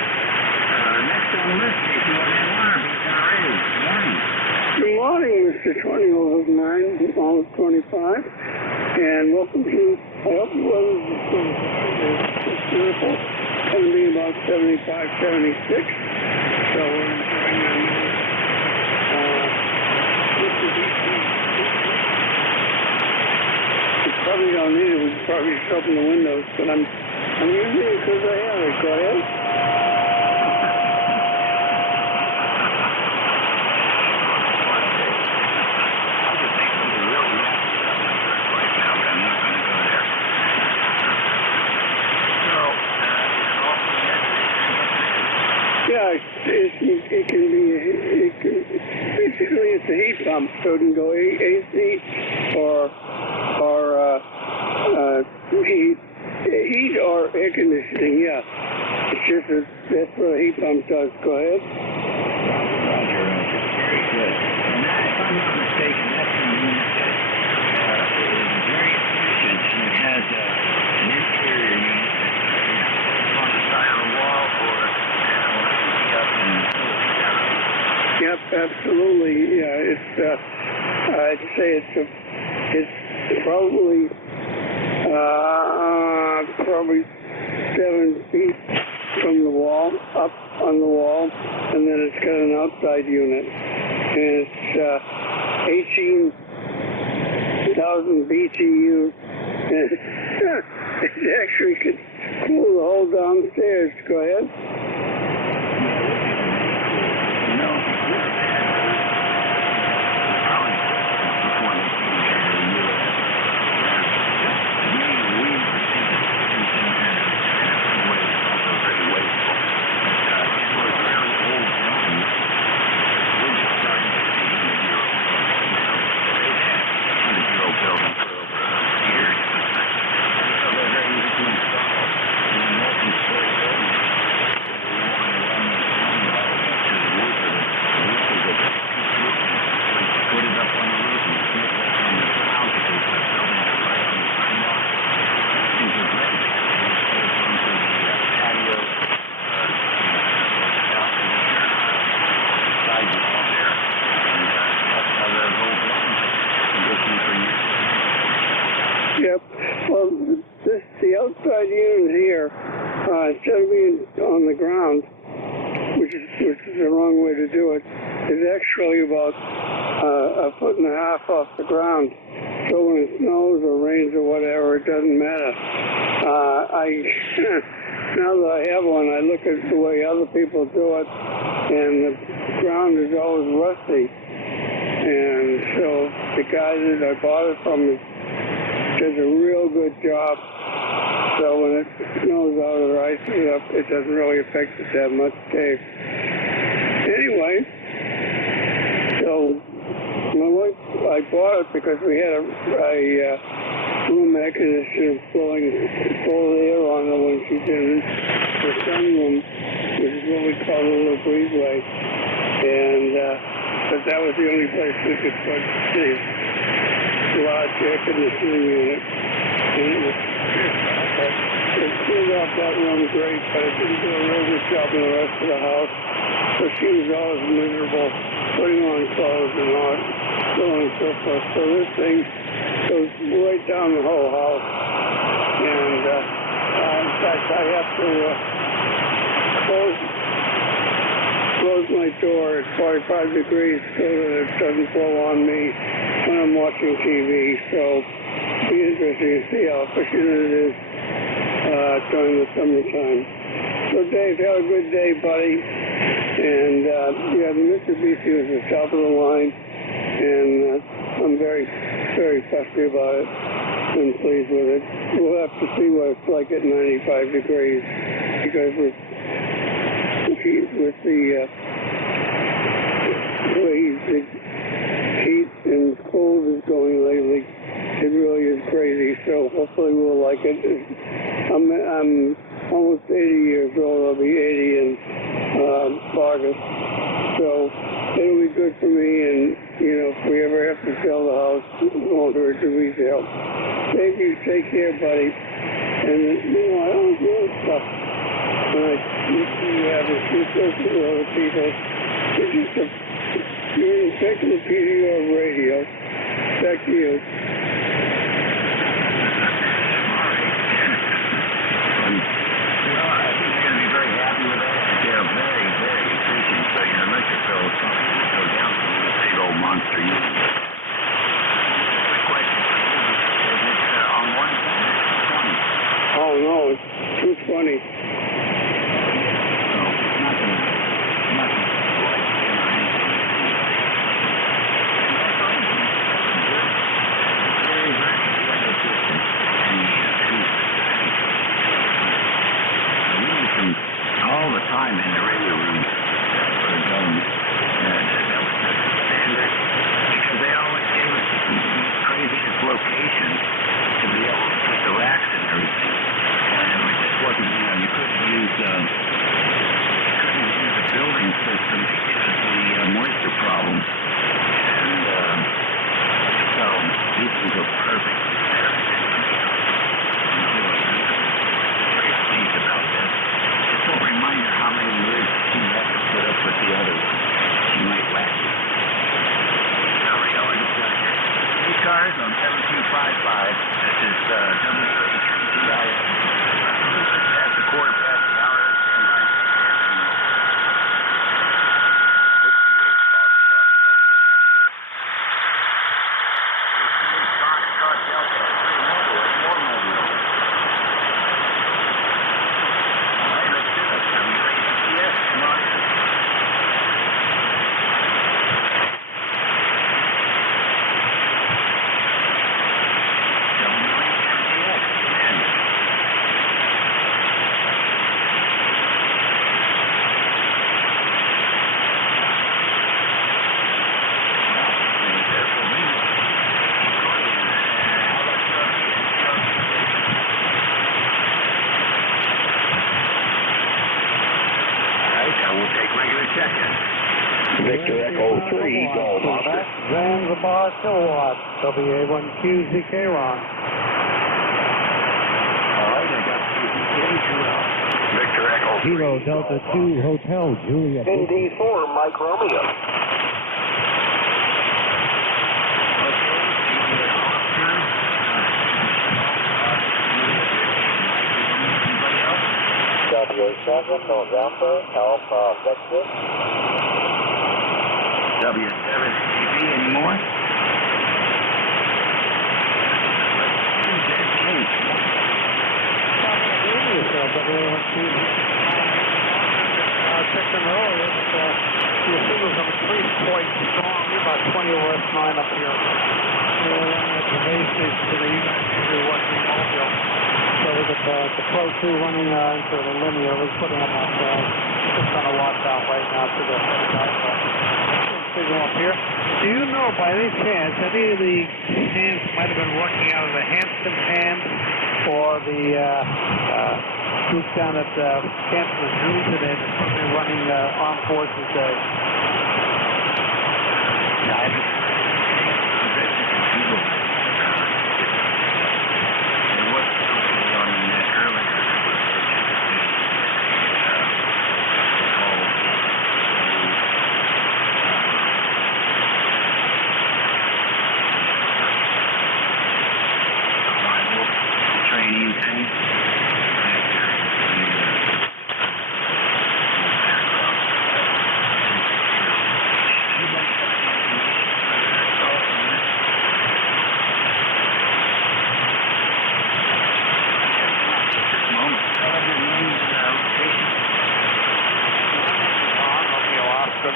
Next on the list, KC1N1, BSR Radio. Good morning. Good morning, Mr. 2009, almost 25, and welcome to, I hope the weather is beautiful. It's going to be about 75, 76, so we're enjoying our new you probably don't need it, we could probably just open the windows, but I'm using it because I have it. Go ahead. Yeah, basically it's a heat pump, so it can go AC or heat or air conditioning. Yeah, it's just that's what a heat pump does. Go ahead. Roger, very good. And that, if I'm not mistaken, that's the unit that is very efficient, and it has an interior unit that's on the side of the wall or up in the floor. Yep, absolutely. Yeah, it's I'd say it's probably 7 feet from the wall, up on the wall, and then it's got an outside unit, and it's 18,000 BTU, and it actually could cool the whole downstairs. Go ahead. Yep. Well, the outside unit here, instead of being on the ground, which is the wrong way to do it, is actually about 1.5 feet off the ground. So when it snows or rains or whatever, it doesn't matter. Now that I have one, I look at the way other people do it, and the ground is always rusty. And so the guy that I bought it from does a real good job. So when it snows out or ices up, it doesn't really affect it that much, Dave. Anyway, so my wife, I bought it because we had a room air conditioner blowing cold air on her when she did the sunroom, which is what we call a little breezeway. And but that was the only place we could put the large air conditioning unit. And it cooled off that room great, but it didn't do a real good job in the rest of the house. So she was always miserable putting on clothes and all, so on and so forth. So this thing goes right down the whole house. And in fact, I have to close my door at 45 degrees so that it doesn't blow on me when I'm watching TV. So it'll be interesting to see how efficient it is during the summertime. So Dave, have a good day, buddy. And yeah, the Mitsubishi was the top of the line, and I'm very, very fussy about it and pleased with it. We'll have to see what it's like at 95 degrees, because with the way the heat and cold is going lately, it really is crazy. So hopefully we'll like it. I'm almost 80 years old. I'll be 80 in August. So it'll be good for me. And if we ever have to sell the house, it won't hurt to resell. Thank you. Take care, buddy. And I don't do stuff. When I used to have a few with other people, it's just You're the encyclopedia of radio. Back to you. Well, I think you're going to be very happy with that. They're very, very efficient, so your electric bill is probably going to go down from the big old monster you use. Quick question for you. Is it on 110 or 20? Oh, no, it's 220. So, nothing like very rapid weather system. All the time in the radio room for the government. That was the standard because they always gave us these craziest locations to be able to put the racks and everything. And it just wasn't, you couldn't use the building system because of the moisture problem. And so these things were perfect. About this. Just a reminder how many words she has to put up with the others. She might whack you. There we go. I just got here. ECARS on 7255. This is WA3GIS. At the quarter past the hour. Victor Echo 3, Golf Oscar. Zanzibar Kilowatt, WA1QZ Ron. All right, I got Victor Echo 3. Kilo Delta 2 Hotel Juliet. ND4 Mike Romeo. W7 November Alpha Victor. W7 anymore? Checked in earlier, your signals are 3 point strong. You're about 20 over S9 up here. At the base station today, you guys are really working mobile. So we got the Pro 2 running into the linear. We're putting them on just on a watch out right now to the signal up here. Do you know by any chance any of the hands might have been working out of the Hampton hand or the group down at Campus Zoo today that's probably running Armed Forces Day?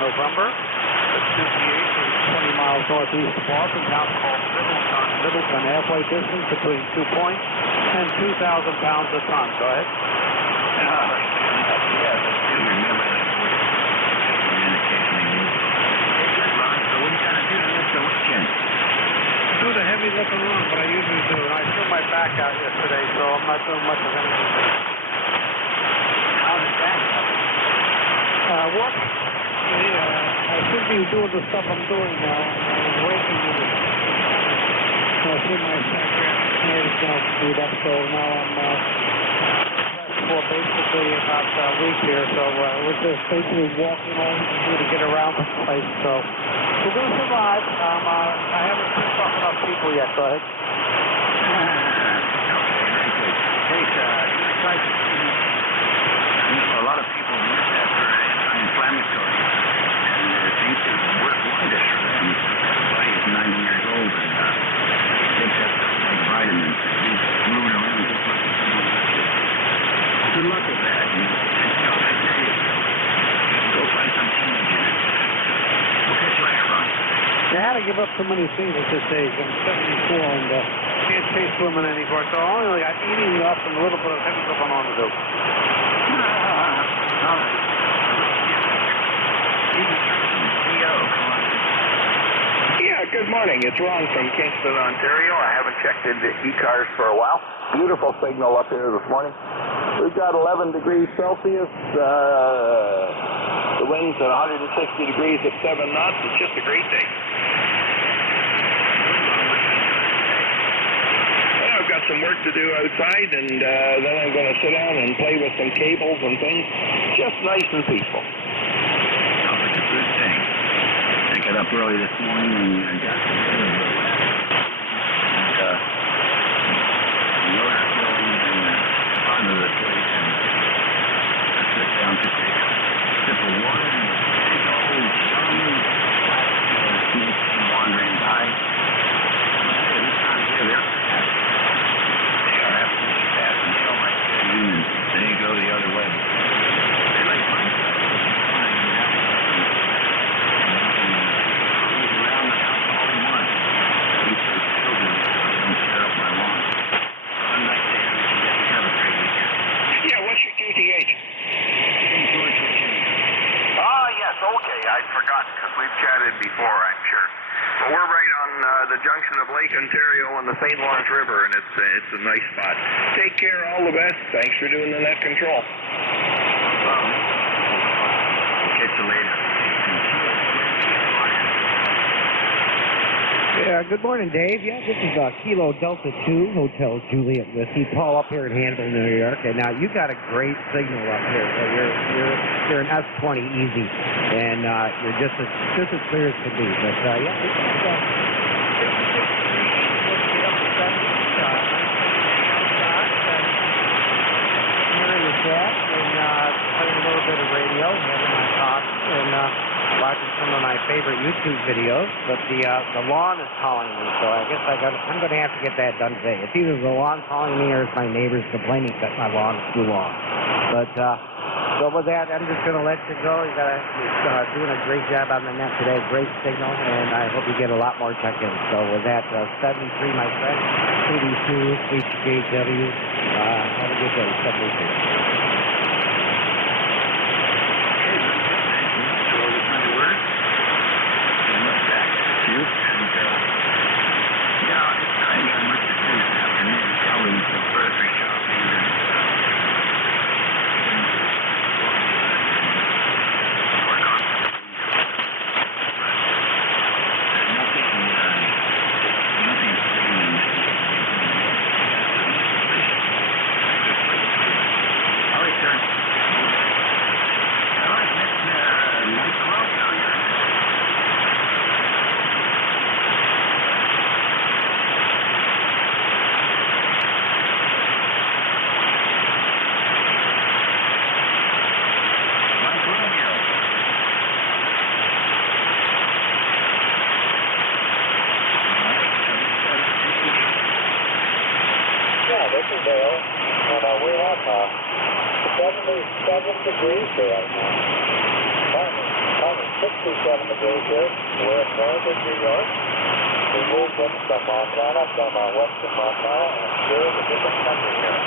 November. The 58 is 20 miles northeast of Boston, town called Middleton, halfway distance between 2 points and 2,000 pounds a ton. Go ahead. Yes, I do remember that voice. Ron, so what are you going to do the rest of the weekend? Do the heavy lifting around, but I usually do. I threw my back out yesterday, so I'm not doing much of anything. How did that happen? What? I should be doing the stuff I'm doing now. I was waiting to see my psychiatric nerves now speed up, so now I'm for basically about last week here, so we're just basically walking home to get around the place. So we're going to survive. I haven't picked up enough people yet. Go ahead. A lot of people use that for anti-inflammatory, and it seems to work wonders for them. My buddy is 90 years old, and takes that like vitamins. He's moving around just like someone else. Good luck with that. I tell you, go find some teenagers. We'll catch you later, Ron. I had to give up so many things at this age. I'm 74 and can't chase women anymore, so I only got eating up and a little bit of heavy stuff on to do. Yeah, good morning. It's Ron from Kingston, Ontario. I haven't checked into ECARS for a while. Beautiful signal up here this morning. We've got 11 degrees Celsius. The wind's at 160 degrees at 7 knots. It's just a great day. I've got some work to do outside, and then I'm going to sit down and play with some cables and things. Just nice and peaceful. Sounds like a good thing. I got up early this morning and got some weather a little wet. And motor filling in front of the place, and I sit down to take a sip of water, and a big old shiny black snake came wandering by. Hey, this time of year, they're fast. They are absolutely fast, and they don't like to get in, and they go the other way. They like mine. Okay, I'd forgotten because we've chatted before, I'm sure. But we're right on the junction of Lake Ontario and the St. Lawrence River, and it's a nice spot. Take care, all the best. Thanks for doing the net control. Catch you later. Yeah, good morning, Dave. Yeah, this is Kilo Delta 2, Hotel Juliet Whiskey. Paul up here in Hannibal, New York. And now you got a great signal up here. So you're an S20 easy, and you're just as clear as can be. But yeah, hearing the chat and playing a little bit of radio, having my thoughts, and watching some of my favorite YouTube videos, but the lawn is calling me, so I guess I'm going to have to get that done today. It's either the lawn calling me or it's my neighbors complaining that my lawn is too long. But so with that, I'm just going to let you go. You're doing a great job on the net today, great signal, and I hope you get a lot more check-ins. So with that, 73, my friend, 82, HJW, have a good day, 73. We have 77 degrees here right now. 67 degrees here. We're in northern New York. We moved in from Montana, from western Montana, and here is a different country here.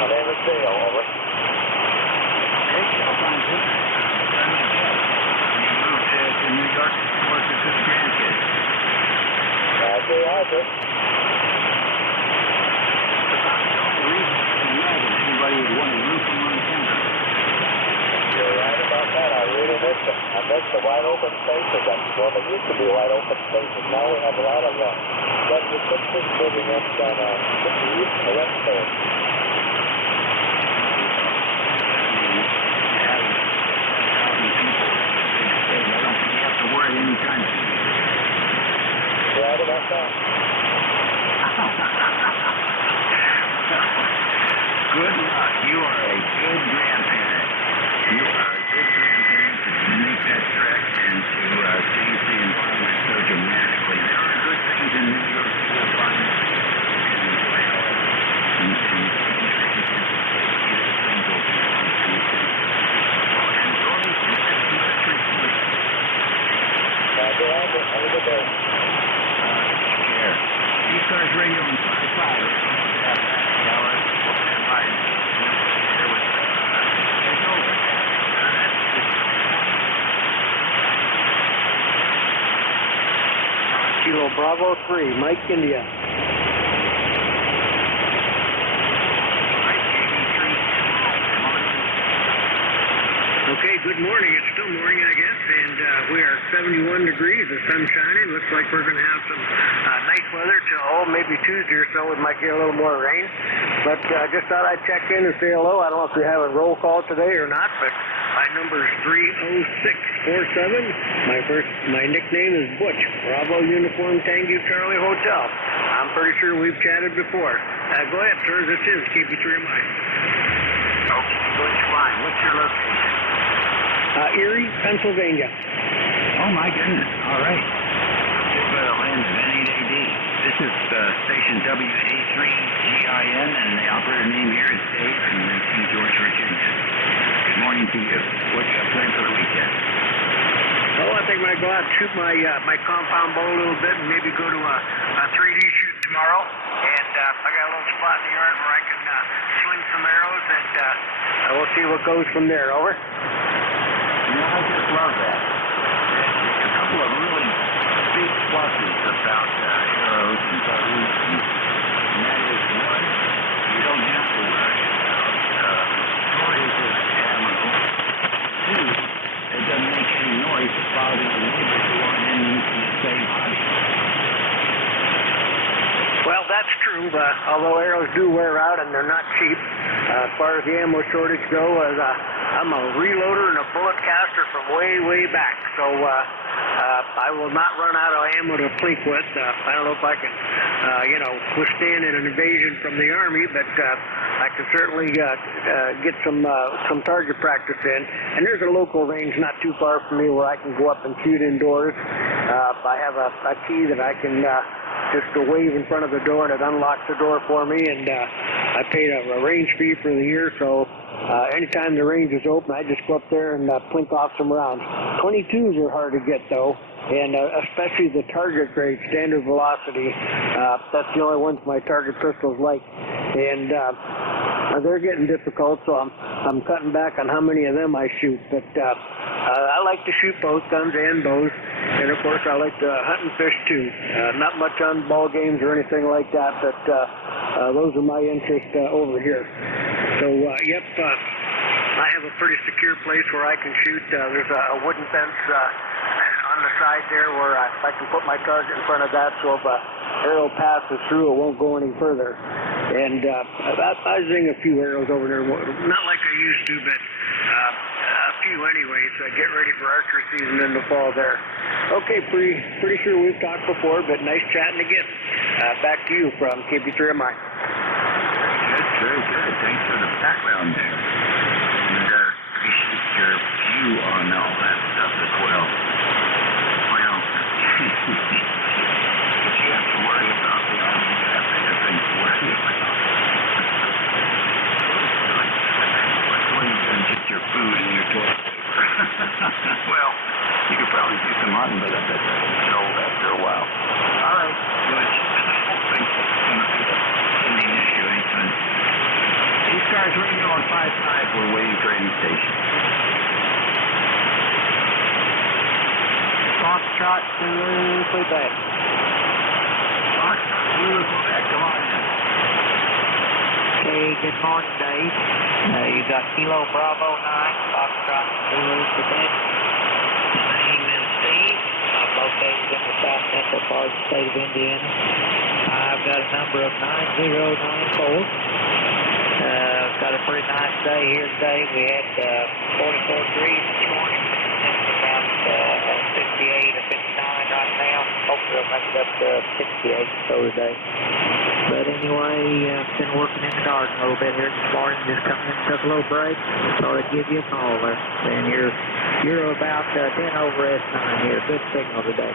My name is Dale, over. Hey, sounds good. You moved to New York to work with his grandkids. Roger. Anybody would want to move from Montana. You're right about that. I really miss it. I miss the wide open spaces. Well, there used to be wide open spaces. Now we have a lot of pictures moving in from the east and the west coast. You are a good grandparent. You are a good grandparent to make that trek and to change the environment so dramatically. There are good things in New York that you'll find and enjoy all of it. And see those things will be fun for you too. Well, enjoy Century Point. Have a good day. Take care. ECARS Radio on 5-5. Kilo Bravo 3, Mike India. Okay, good morning. It's still morning, I guess, and we are 71 degrees. The sun's shining. Looks like we're going to have some nice weather till maybe Tuesday or so. We might get a little more rain. But just thought I'd check in and say hello. I don't know if we have a roll call today or not, but my number is 30647. My nickname is Butch, Bravo Uniform Tango Charlie Hotel. I'm pretty sure we've chatted before. Go ahead, sir. This is KB3MI. Okay, Butch, fine. What's your location? Erie, Pennsylvania. Oh, my goodness. All right. Just land of N8AD. This is station WA3GIN, and the operator name here is Dave in St. George, Virginia. Good morning to you. What you got planned for the weekend? Oh, I think I might go out and shoot my compound bow a little bit and maybe go to a 3D shoot tomorrow. And I got a little spot in the yard where I can swing some arrows, and we'll see what goes from there. Over. You know, I just love that. There's a couple of really big pluses about arrows and bows, and that is, one, you don't have to worry about shortage of ammo. Two, it doesn't make any noise to bother your neighbors who aren't in the same hobby. Well, that's true, although arrows do wear out and they're not cheap. As far as the ammo shortage goes, I'm a reloader and a bullet caster from way back, so I will not run out of ammo to plink with. I don't know if I can, withstand an invasion from the Army, but I can certainly get some target practice in. And there's a local range not too far from me where I can go up and shoot indoors. I have a key that I can just wave in front of the door, and it unlocks the door for me, and I paid a range fee for the year, so anytime the range is open, I just go up there and plink off some rounds. 22s are hard to get, though, and especially the target grade, standard velocity. That's the only ones my target pistols like, and they're getting difficult, so I'm cutting back on how many of them I shoot. But I like to shoot both guns and bows, and of course I like to hunt and fish too. Not much on ball games or anything like that, but those are my interests over here. So yep, I have a pretty secure place where I can shoot. There's a wooden fence on the side there where I can put my target in front of that, so if an arrow passes through, it won't go any further. And I zing a few arrows over there, not like I used to, but a few anyway, so get ready for archery season in the fall there. Okay, pretty sure we've talked before, but nice chatting again. Back to you from KB3MI. Very good. Thanks for the background there. And appreciate your view on all that stuff as well. Well, if you have to worry about the Army, you have bigger things to worry about. Like when you're going to get your food and your toilet paper. Well, you could probably do some hunting, but I bet that gets old after a while. All right, good. I don't think that's going to be the main issue anytime. ECARS Radio on 5-5. We're waiting for any station. Foxtrot, Zulu, Quebec. Foxtrot, Zulu, Quebec. Come on in. Okay, good morning, Dave. You got Kilo Bravo 9, Foxtrot, Zulu, Quebec. My name is Steve. I'm located in the south central part of the state of Indiana. I've got a number of 9094. Got a pretty nice day here today. We had 44 degrees this morning. It's about 58 or 59 right now. We'll make it up to 68 or so today. But anyway, been working in the garden a little bit here this morning. Just come in, took a little break. Thought I'd give you a call there. And you're about 10 over S9 here. Good signal today.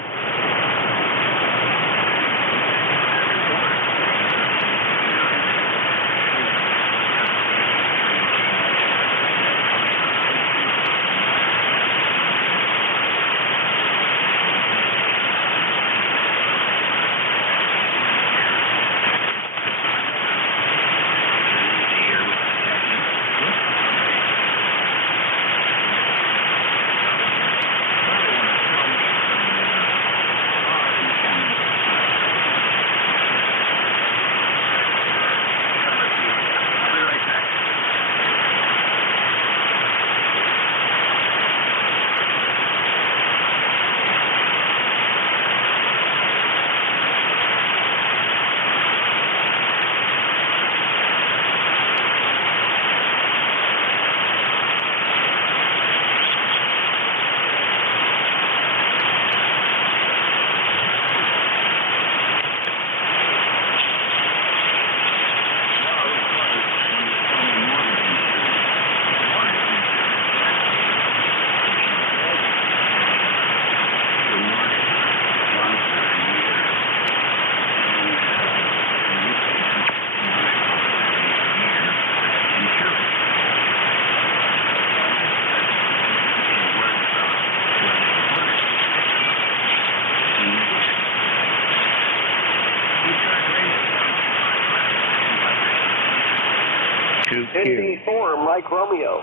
NJ4, Mike Romeo,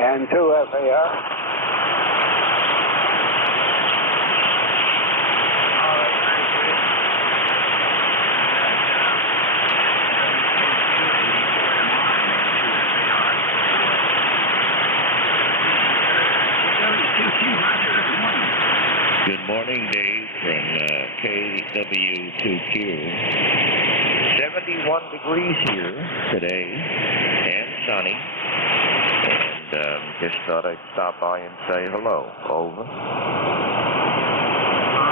and 2 FAR. Good morning, Dave, from KW2Q. 71 degrees here today, and sunny, and just thought I'd stop by and say hello. Over. All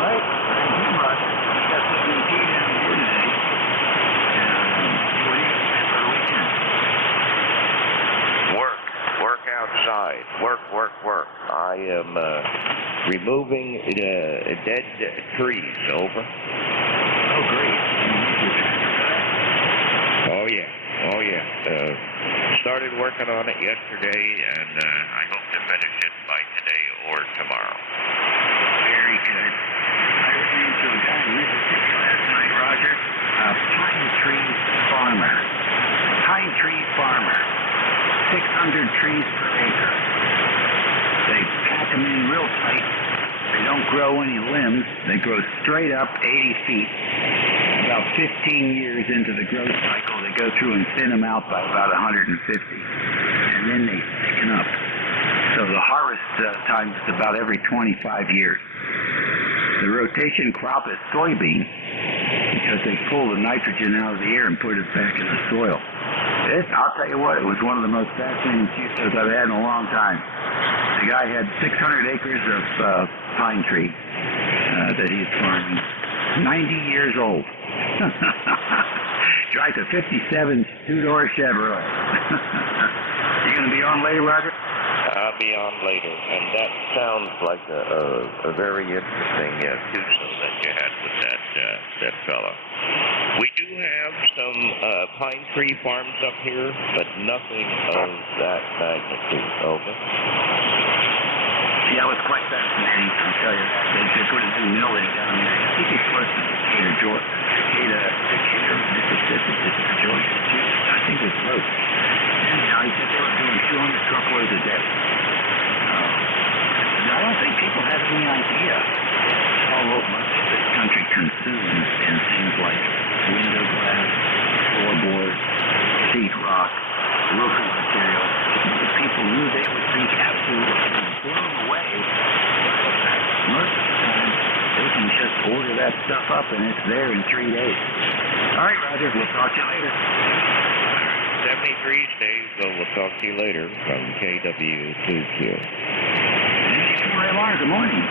right. Thank you much. We got some ET down here today. What do you expect for the weekend? Work outside. Work. I am removing dead trees. Over. Oh, great. Oh yeah. Started working on it yesterday, and I hope to finish it by today or tomorrow. Very good. I ran into a guy in Mississippi last night, Roger. A pine tree farmer. 600 trees per acre. They pack them in real tight. They don't grow any limbs. They grow straight up 80 feet. About 15 years into the growth cycle, they go through and thin them out by about 150. And then they thicken up. So the harvest time is about every 25 years. The rotation crop is soybean because they pull the nitrogen out of the air and put it back in the soil. I'll tell you what, it was one of the most fascinating CUSOs I've had in a long time. The guy had 600 acres of pine tree that he's farming. 90 years old. Drives a 57 two-door Chevrolet. You going to be on later, Roger? I'll be on later, and that sounds like a very interesting CUSO that you had with that fellow. We do have some pine tree farms up here, but nothing of that magnitude. Over. Yeah, it was quite fascinating, I'll tell you. They put a new mill in down there. I think it's close to Decatur, Georgia. Decatur, Mississippi, Georgia. I think it's close. Anyhow, he said they were doing 200 truckloads a day. I don't think people have any idea how much this country consumes in things like window glass, floorboards, sheetrock, roofing material. People knew they would be absolutely blown away by the fact that most of the time they can just order that stuff up and it's there in 3 days. All right, Roger, we'll talk to you later. 73 Dave, so we'll talk to you later from KW2Q. NJ4MR, good morning.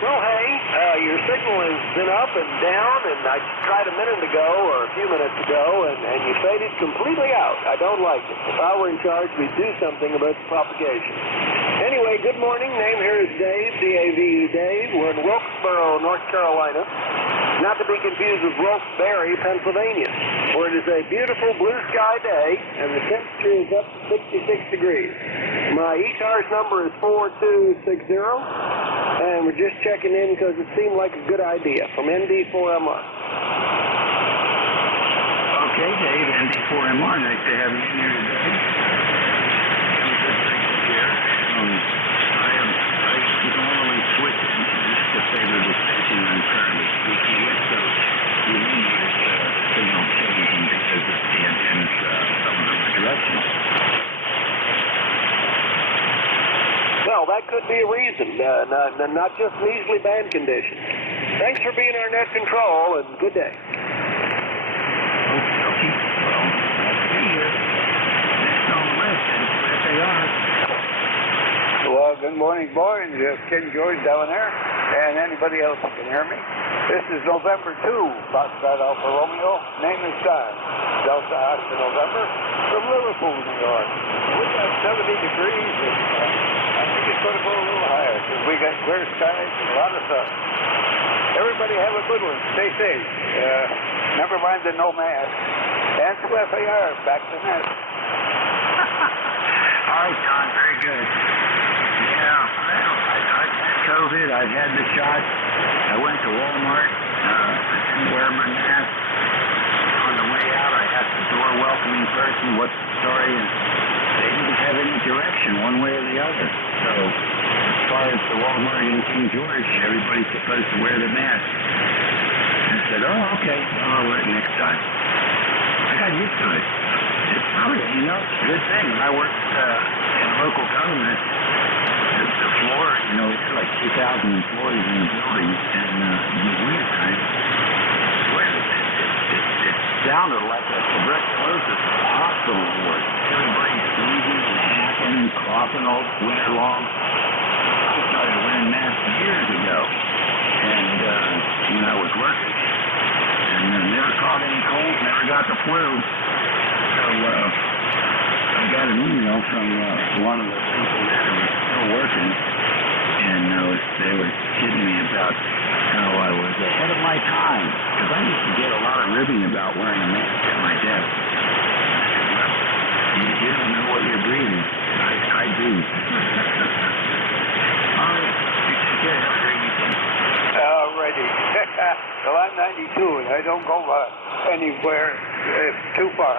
Well, hey, your signal has been up and down, and I tried a minute ago or a few minutes ago, and you faded completely out. I don't like it. If I were in charge, we'd do something about the propagation. Anyway, good morning. Name here is Dave, D-A-V-E, Dave. We're in Wilkesboro, North Carolina. Not to be confused with Wilkes-Barre, Pennsylvania, where it is a beautiful blue sky day, and the temperature is up to 66 degrees. My ECARS number is 4260, and we're just checking in because it seemed like a good idea from ND4MR. Okay, Dave, ND4MR, nice to have you in here today. I normally switch into the favorite station I'm currently speaking with, so you may notice the signal changing because of the antenna's some of the direction. Well, that could be a reason, not just measly band conditions. Thanks for being our net control, and good day. Okay. Well, I'll see you. Next on the list is FAR. Well, good morning, boys. Ken George down there, and anybody else who can hear me. This is November 2, Foxtrot Alpha Romeo. Name is Don. Delta Oscar November from Liverpool, New York. We got 70 degrees, and I think it's going to go a little higher because we got clear skies and a lot of sun. Everybody have a good one. Stay safe. Never mind the no mask. And to FAR, back to net. All right, Don, very good. Yeah, well, I've had COVID. I've had the shot. I went to Walmart. I didn't wear my mask. On the way out, I asked the door welcoming person, what's the story? And they didn't have any direction one way or the other. So as far as the Walmart in King George, everybody's supposed to wear the mask. And I said, oh, okay, well, I'll wear it next time. I got used to it. It's probably, it's a good thing. When I worked in local government, the floor, we had like 2,000 employees in the building, and in the wintertime, it sounded like a tuberculosis hospital ward. Everybody's sneezing and hacking and coughing all winter long. I started wearing masks years ago, and when I was working, and never caught any colds, never got the flu. So I got an email from one of the people that was still working, and they were kidding me about how I was ahead of my time, because I used to get a lot of ribbing about wearing a mask at my desk. You don't know what you're breathing. I do. All right, you take care. Have a great weekend. Alrighty. Well, I'm 92, and I don't go anywhere too far,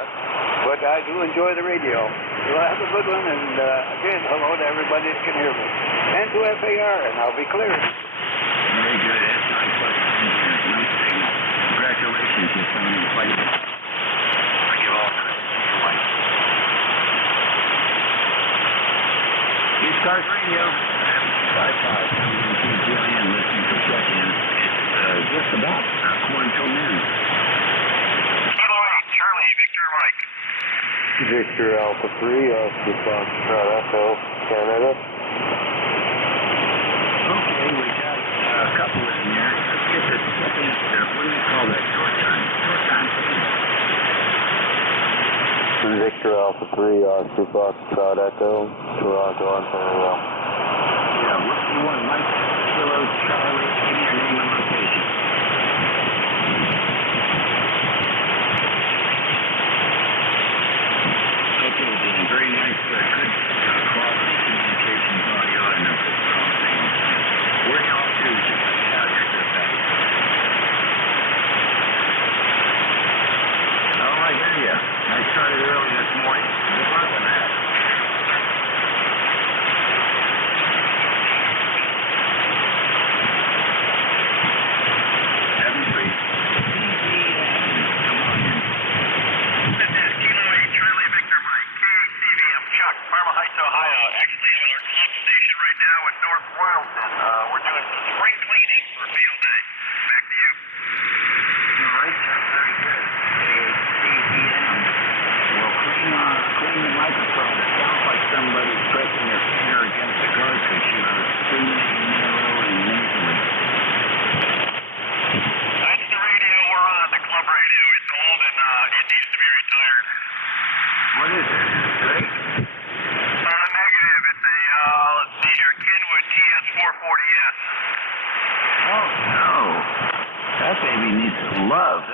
but I do enjoy the radio. Well, have a good one, and again, hello to everybody that can hear me. And to FAR, and I'll be clear. Very good. That's nice. Nice signal. Congratulations. You're sounding quite well. I give all credit to your wife. ECARS Radio. 55. WTGIN listening for check-in. It's just about 1:45. Kilo 8, Charlie, Victor Mike. Victor Alpha 3, Oscar Foxtrot Echo, Canada. Okay, we got a couple in there. Let's get the second, what do we call that? Short time, please. Victor Alpha 3, Oscar Foxtrot Echo, Toronto, Ontario. Yeah, what do you want, Mike? Kilo, Charlie, give me your name and location. Okay, Dan, very nice, good quality communications audio and a good strong thing. Where y'all to? Just like how you're just at. Oh, I hear you. I started early this morning. Good luck with that.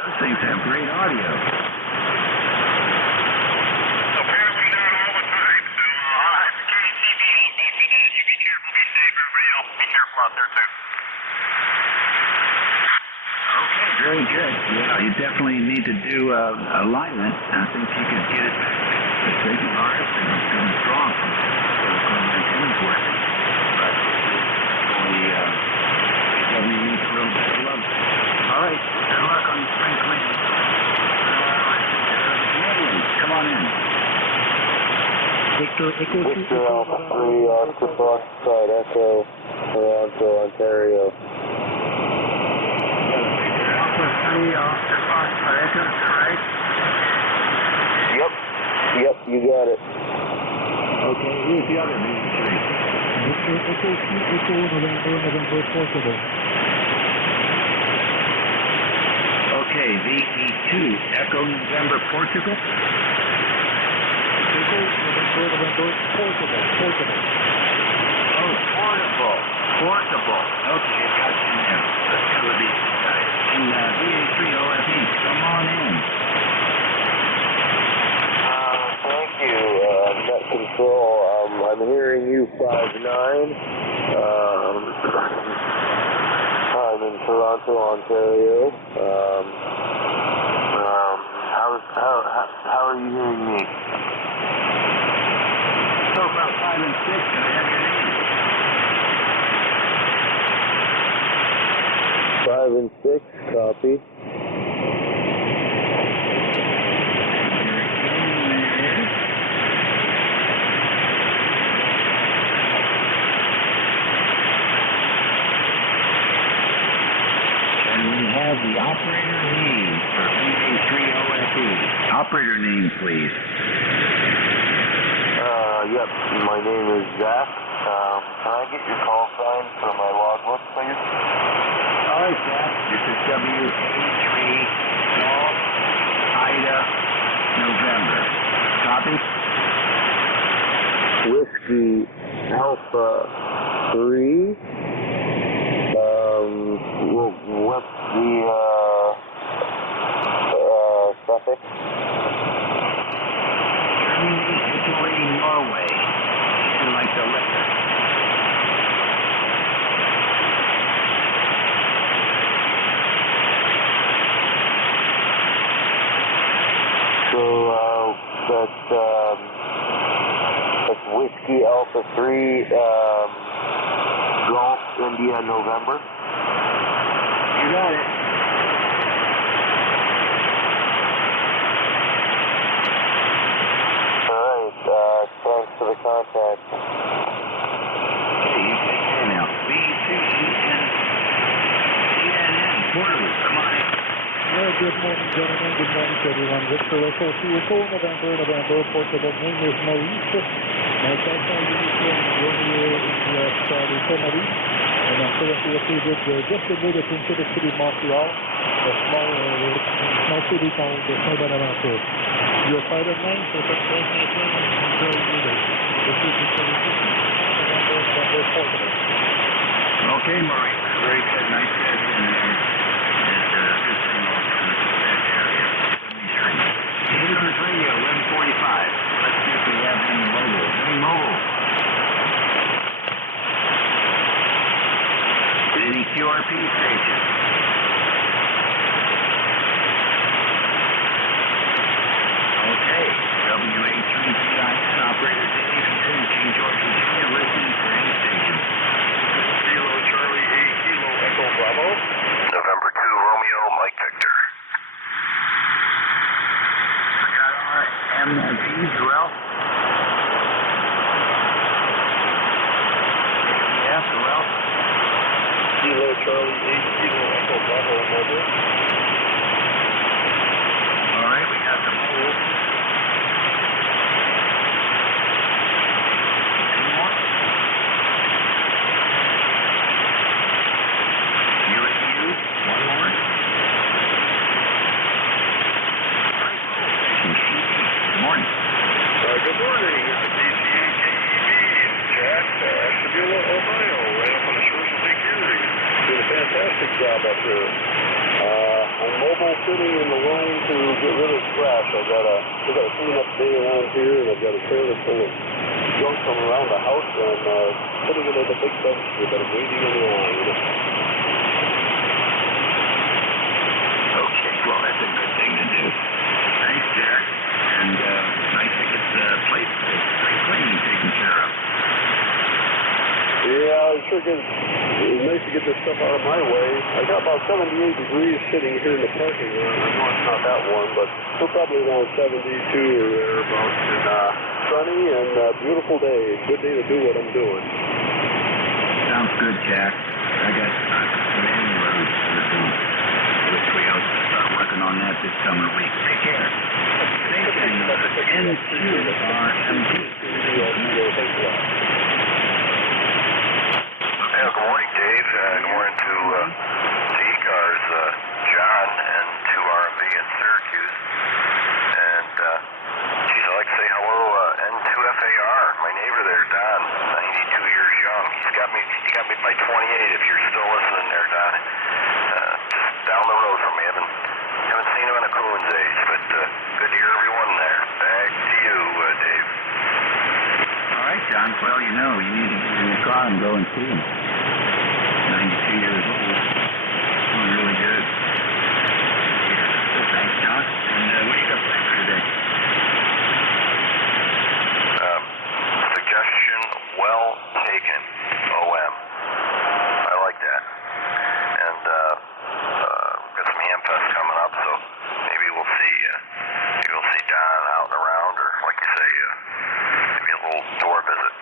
Those things have great audio. Apparently not all the time, so it's KCB back in it. You be careful, be safe, everybody else be careful out there too. Okay, very good. Yeah, you definitely need to do alignment. I think you could get it straight and hard and good and strong from the antennas working. But only definitely needs a little bit of love. All right, good luck on the spring cleaning. Come on in. Victor Alpha 3, Oscar Foxtrot, Echo, Toronto, Ontario. Alpha 3, Oscar Foxtrot, Echo, right? Yep, you got it. Okay, who's the other VE3? Echo November, Portugal. Okay, VE2, Echo November, Portugal. Echo November, Portugal. Oh, portable. Okay, got you now. Let's go with these guys. And VA3 OFE, come on in. Thank you, Net Control. I'm hearing you 5-9. I'm in Toronto, Ontario. How are you hearing me? So about 5 and 6, can I have your name? 5 and 6, copy. Have the operator name for VA3OFE. Operator name, please. Yep, my name is Zach. Can I get your call sign for my logbook, please? All right, Zach. This is WA3 Golf Ida November. Copy? Whiskey Alpha 3. What's the suffix? Italy, Norway. You like the liquor. So that's Whiskey Alpha 3, Golf India November. You got it. Alright, thanks for the contact. Okay, you take care now. BCENN, Portable, come on in. Good morning, gentlemen. Good morning to everyone. Victor Echo 2 Echo November, Portugal. Name is Maurice. My personal uniform Romeo is Charlie Maurice. And I'm currently located just below the Twin City, Montreal, a small city called Saint-Bonaventure. Your pilot line, so that's very good. This is November, Portugal. Okay, Maurice. Very good. Nice to have you in there. And good signal from that area. 73. ECARS Radio, 1145. Let's see if we have any mobile. Any QRP station? Okay, WA3GIN, operator Dave, King George, Virginia, listening for any station. Kilo Charlie 8, Kilo Echo Bravo. November 2, Romeo, Mike Victor. I got all right. MPs, well. Yeah, well. Kilo Charlie 8, Kilo Echo Bravo Mobile. All right, we got the mobile. Any more? UAU, one more. All right, good morning. Good morning. This is DCAKEB, Jack, Ashtabula, Ohio, right up on the shores of Lake Erie. Doing a fantastic job up here. I'm mobile sitting in the line to get rid of trash. We got a cleanup day around here, and I've got a trailer full of junk from around the house, and I'm putting it in the big dumpster that I'm waiting in line. Okay, well, that's a good thing to do. Thanks, Jack. And nice to get the place pretty clean taken care of. Yeah, it sure it's nice to get this stuff out of my way. I got about 78 degrees sitting here in the parking lot. I know it's not that warm, but we're probably around 72 or thereabouts. And sunny and beautiful day. Good day to do what I'm doing. Sounds good, Jack. I got some main roads which we hope to start working on that this summer week. Take care. Station N2RMD. Yeah, good morning, Dave. Good morning to ECARS, John, and to RMB in Syracuse. And, geez, I'd like to say hello, N2FAR, my neighbor there, Don, 92 years young. He got me by 28 if you're still listening there, Don. Just down the road from me. Haven't seen him in a coon's age, but good to hear everyone there. Back to you, Dave. All right, John. Well, you know, you need to get in the car and go and see him. 92 years old. Doing really good. So thanks, John. And what do you got planned for today? Suggestion well taken. OM. I like that. And got some Hamfest coming up, so maybe we'll see Don out and around, or like you say, maybe a little door visit.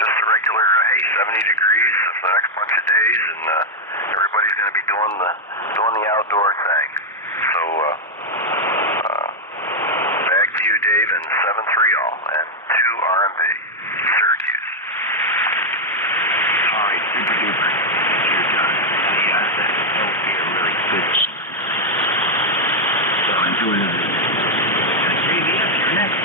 Just a regular, hey, 70 degrees for the next bunch of days, and everybody's going to be doing the outdoor thing. So back to you, Dave, and 7-3 all, and 2 RMB, Syracuse. All right, super duper. Cheers, John. That will be a really good. So enjoy the JVS. You're next.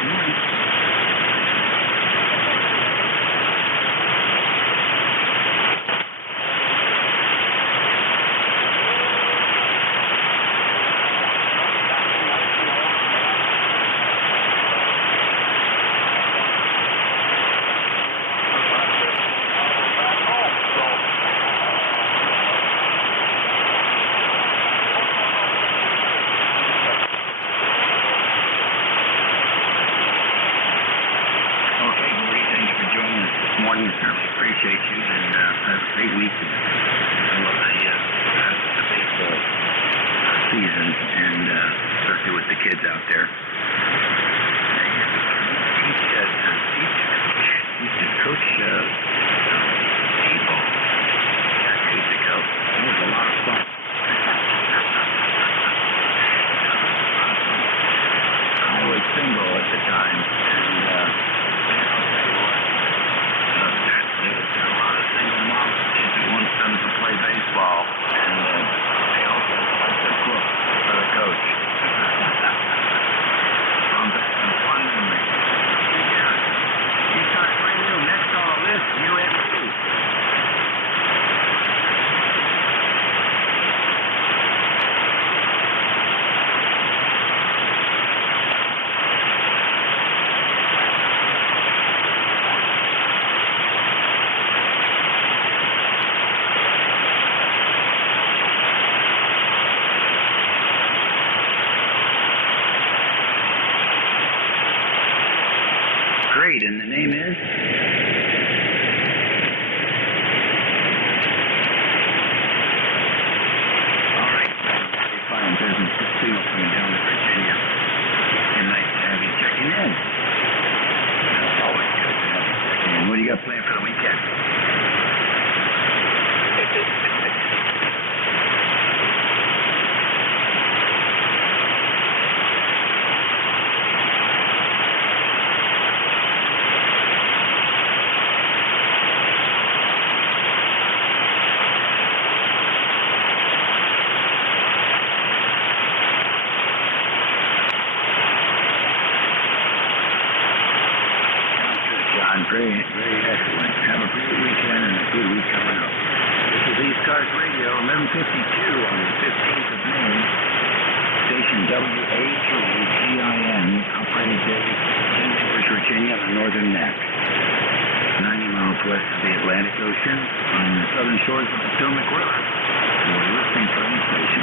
Good morning. Certainly appreciate you, and have a great week. I love the baseball season, and especially with the kids out there. Used to coach baseball decades ago. It was a lot of fun. I was single at the time, and I'll tell you what. There are a lot of single moms kids who want them to play baseball, and they also like to cook for the coach. From back in fun memories. ECARS Radio, next on the list, UNC. Great, and the name is? All right, very fine business to see coming down to Virginia. And nice to have you checking in. It's always good to have you checking in. What do you got planned for the weekend? Very, very excellent. Have a great weekend and a good week coming up. This is ECARS Radio, 1152 on the 15th of May. station WA3GIN, operated day, St. George, Virginia, on the northern neck. 90 miles west of the Atlantic Ocean, on the southern shores of the Potomac River. You're listening to any station.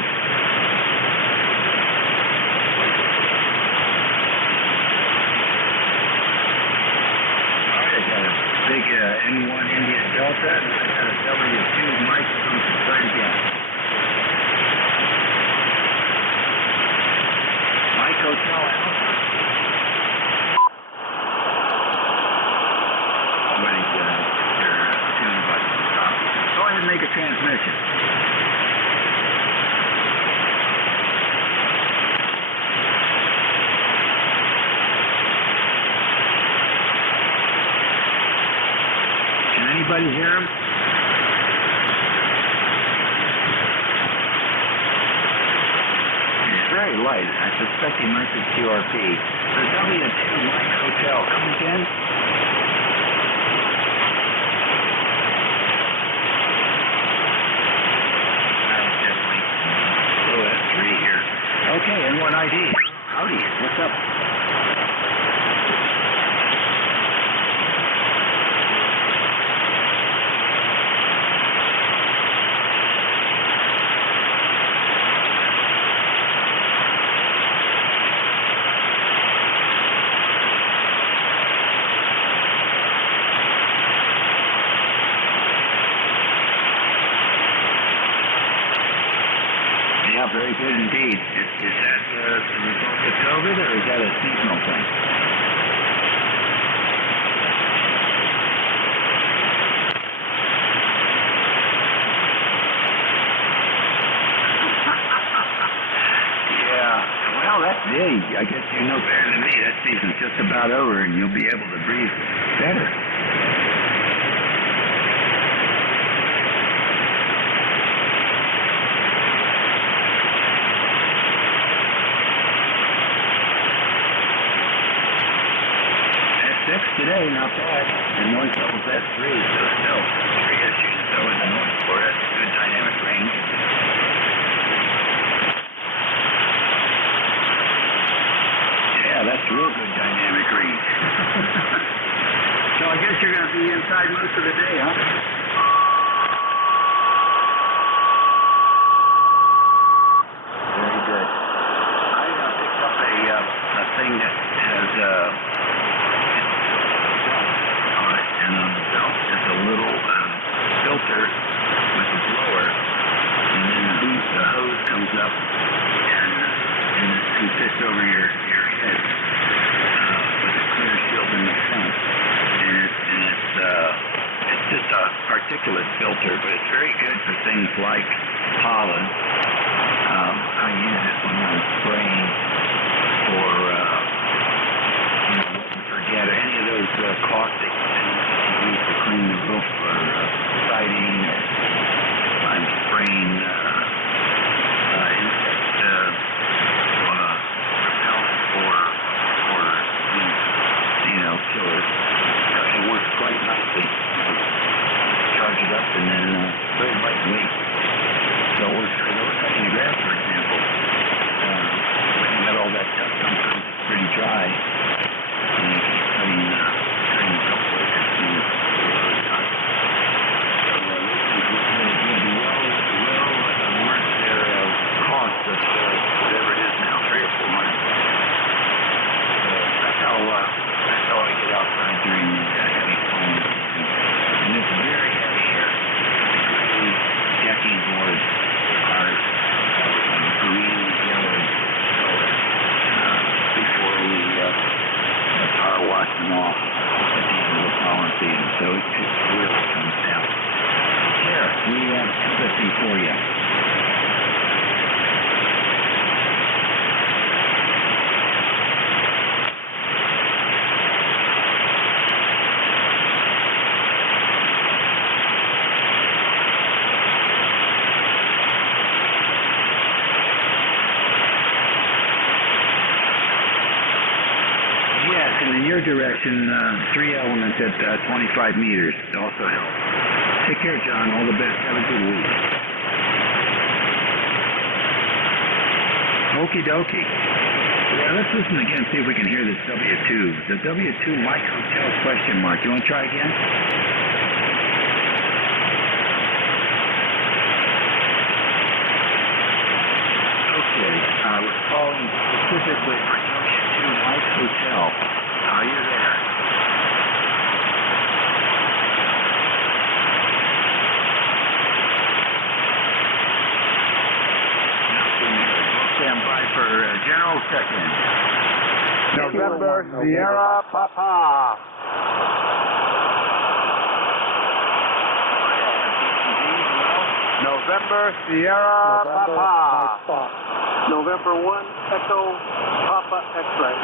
Big N1 India Delta, and I got a W2 Mike from Try again. Mike Hotel Alpha. Somebody's their tuning button stop. Go ahead and make a transmission. Anybody hear him? He's very light. I suspect he might be QRP. The W2 Mike Hotel, come again? Definitely. OS3 here. Okay, N1 ID. Howdy, what's up? Very good indeed. Is that the result of COVID, or is that a seasonal thing? Yeah. Well, that's it. I guess you know better than me. That season's just about over, and you'll be able to breathe better. Today, not bad. And noise level's S3, so still 3 issues. So in the noise floor, that's a good dynamic range. Yeah, that's real good dynamic range. So I guess you're going to be inside most of the day, huh? Very good. I picked up a thing that has and on the belt is a little filter with a blower, and then the hose comes up, and this thing fits over your head with a clear shield in the front, and it's just a particulate filter, but it's very good for things like pollen. I use it when I'm spraying for forget any of those caustic things used to clean the roof or siding, or I'm spraying insect repellent or killers. It works quite nicely. Charge it up and then very lightweight. So it works great. Over cutting the grass, for example. When you got all that dust, sometimes it's pretty dry. And you keep cutting a couple of acres and it's really hot. So those things look really good. Well worth their cost of whatever it is now, $300 or $400. So that's how I get outside during the heavy falling season. And it's very heavy here. Decking boards are green and yellow color before we power wash them off at the end of the pollen season. So it really comes down. Here, we have empathy for you. In your direction, 3 elements at 25 meters also help. Take care, John. All the best. Have a good week. Okie dokie. Let's listen again, see if we can hear this W2. The W2 Mike Hotel question mark. You want to try again? Okay. We're calling specifically for W2 Mike Hotel. Are you there? Stand by for General check-in. November Sierra Papa. November Sierra Papa. November 1, Echo Papa X-ray.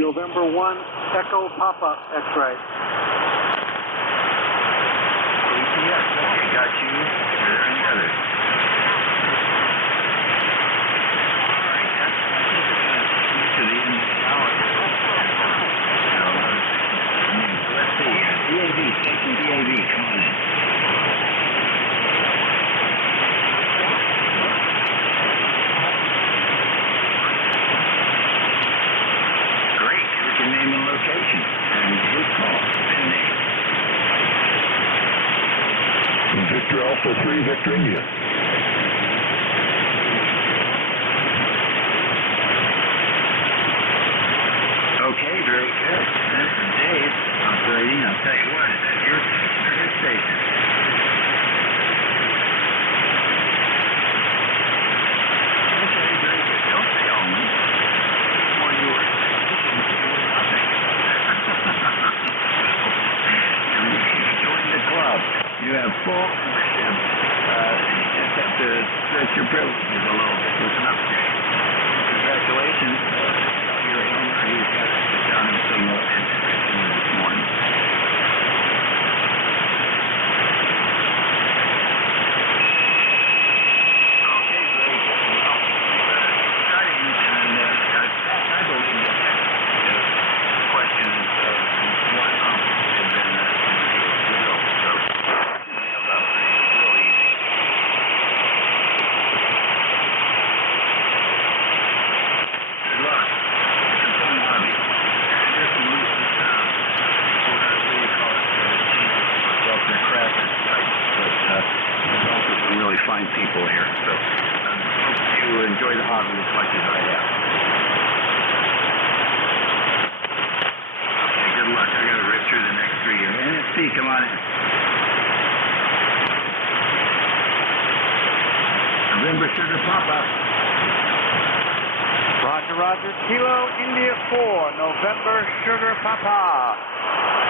November 1, Echo Papa X-ray. Yes, okay, got you. Is there any others? All right, that's to the end of the hour. Let's see, DAV, station DAV, come on in. Great, here's your name and location, and who's called, and name. Victor Alpha 3, Victor India. Okay, very good. This is Dave operating. I'll tell you what, is that your station or his station? Okay, very good. Don't say only. Before you were nothing. Join the club. You have full ownership. You just have to stretch your privileges a little bit with an upgrade. Congratulations. Tell your owner he's got to sit down and signal and this morning. Okay, great. Well, exciting, and I believe that the question is one up and then so real easy. Good luck. It's a fun hobby. And there's some loose what do you call it? Well, they're crackers, right? But there's also some really fine people here. So hope you enjoy the hobby as much as I have. Okay, good luck. I got to rip through the next three here. NSP, come on in. November Sugar Papa. Roger, Kilo India 4, November Sugar Papa.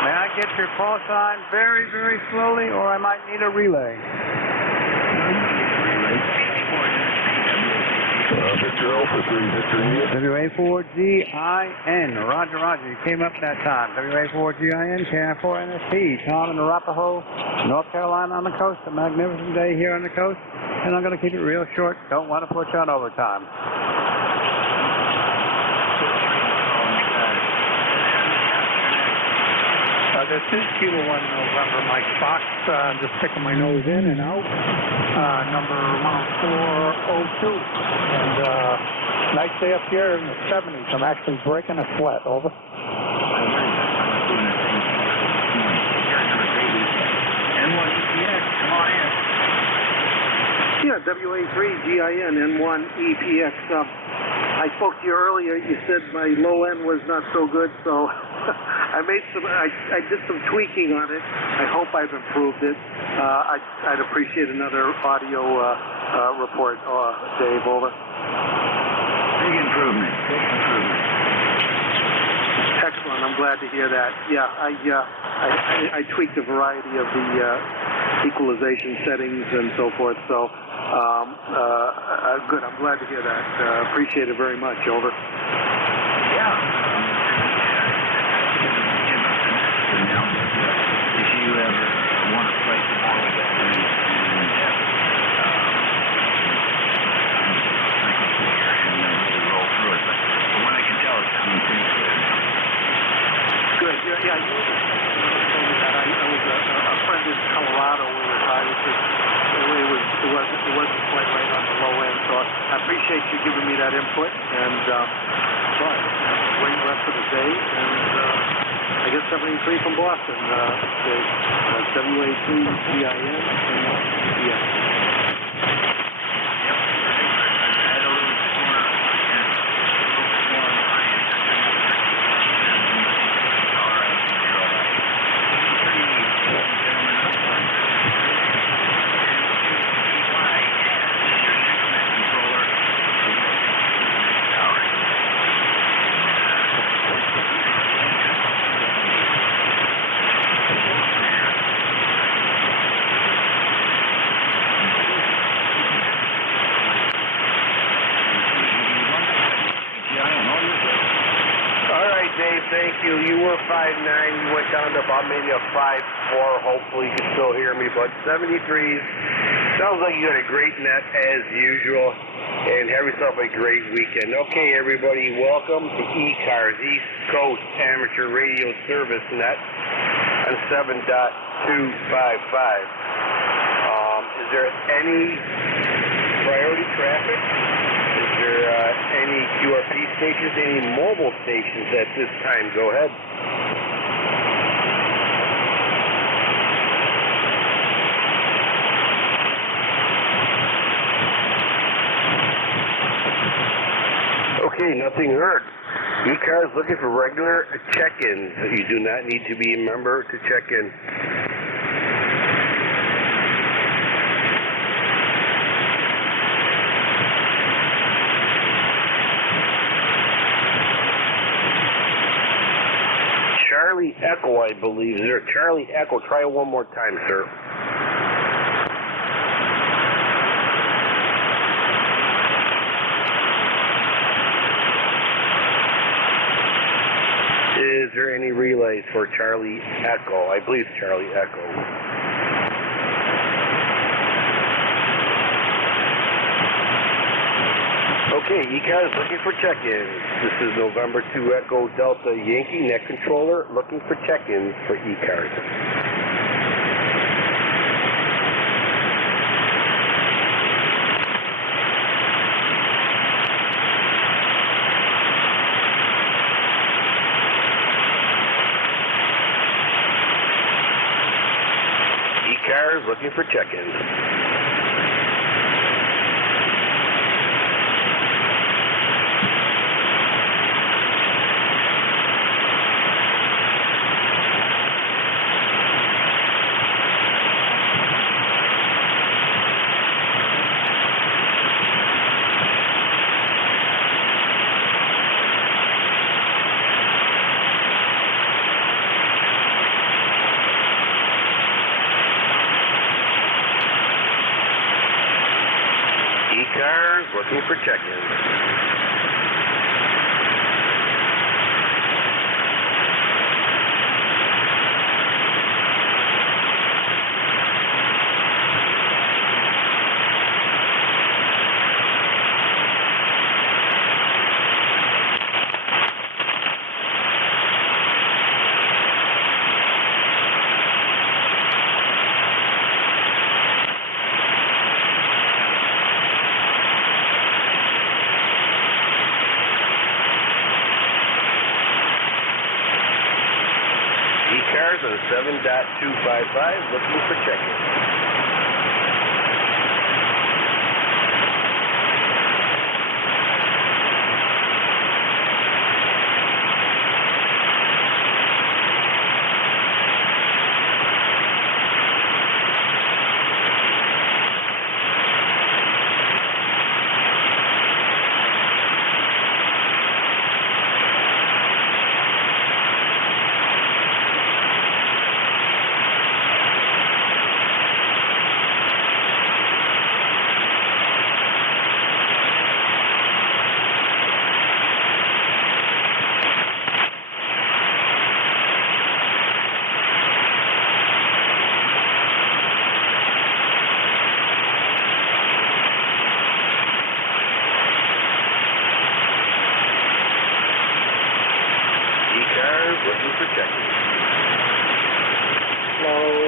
May I get your call sign very, very slowly, or I might need a relay? Victor Alpha 3, Victor India. WA4GIN. Roger. You came up that time. WA4GIN, KI4NSP. Tom in Arapahoe, North Carolina on the coast. A magnificent day here on the coast. And I'm going to keep it real short. Don't want to put you on overtime. This is Kilo 1 November, Mike Fox. Just sticking my nose in and out. Number 1402. And nice day up here in the 70s. I'm actually breaking a sweat. Over. N1EPX, come on in. Yeah, WA3GIN, N1EPX. I spoke to you earlier. You said my low end was not so good, so I did some tweaking on it. I hope I've improved it. I'd appreciate another audio report, Dave. Over. Big improvement. Excellent. I'm glad to hear that. Yeah, I tweaked a variety of the equalization settings and so forth. So good. I'm glad to hear that. Appreciate it very much. Over. Yeah. If you ever want to play some more with that and really roll through it, but from what I can tell, it's sounding pretty clear. Good. Yeah. appreciate you giving me that input, and well, have a great rest of the day, and I guess everything free from Boston. WA2CIN and ECARS. Thank you. You were 5'9". You went down to about maybe a 5'4". Hopefully you can still hear me. But 73s. Sounds like you got a great net as usual. And have yourself a great weekend. Okay, everybody. Welcome to ECARS, East Coast Amateur Radio Service Net on 7.255. Is there any priority traffic? Is there any QRP stations, any mobile stations at this time? Go ahead. Okay, nothing heard. ECARS looking for regular check-ins. You do not need to be a member to check in. Charlie Echo, I believe. Is there Charlie Echo? Try it one more time, sir. Is there any relays for Charlie Echo? I believe it's Charlie Echo. Okay, ECARS looking for check-ins. This is November 2 Echo Delta Yankee Net Controller looking for check-ins for ECARS. ECARS looking for check-ins. ECARS looking for check-ins. ECARS on 7.255 looking for check-in. Looking for check-in. Low.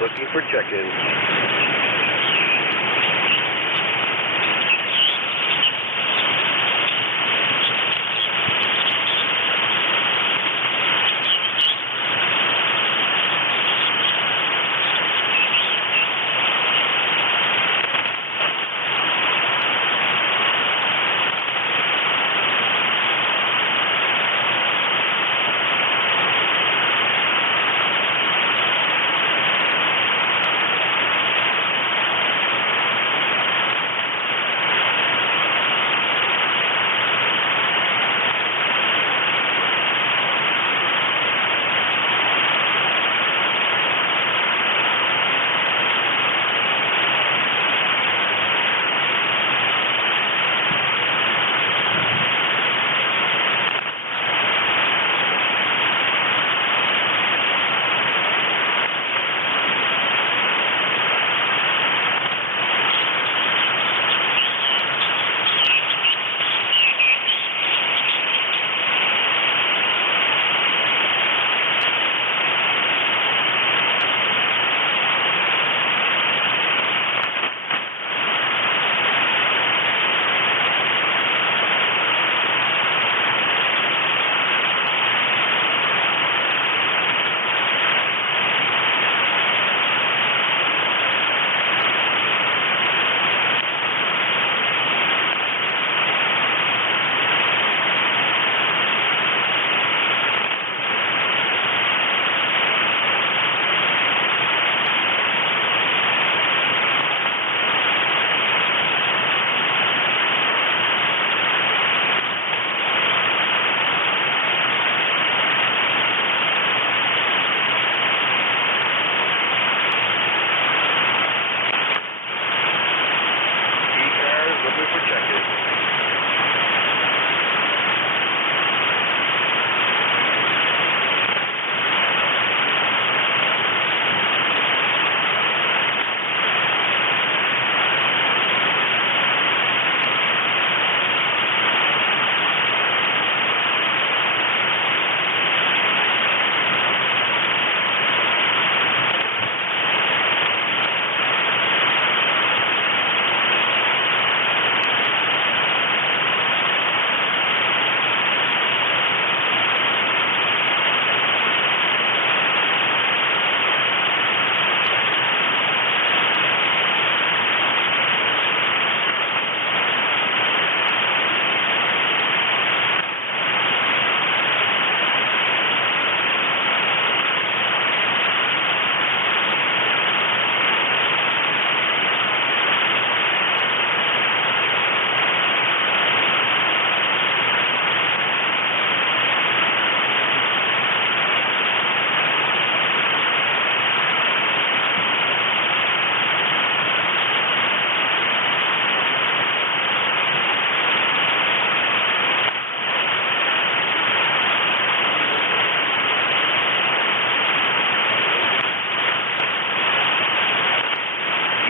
looking for check-in.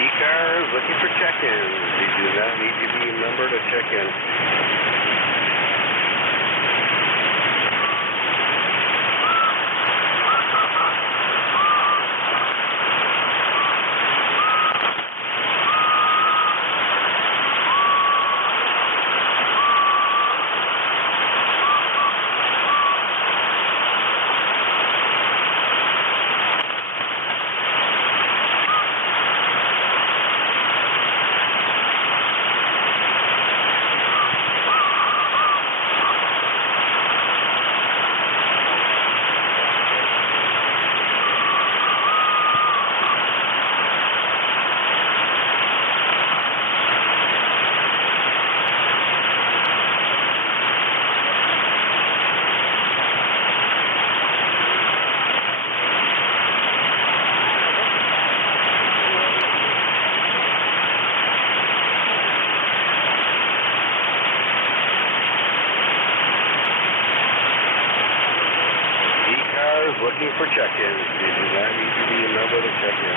ECARS looking for check-ins. You do not need to be a member to check in. Looking for check-ins. You do not need to be a member to check in.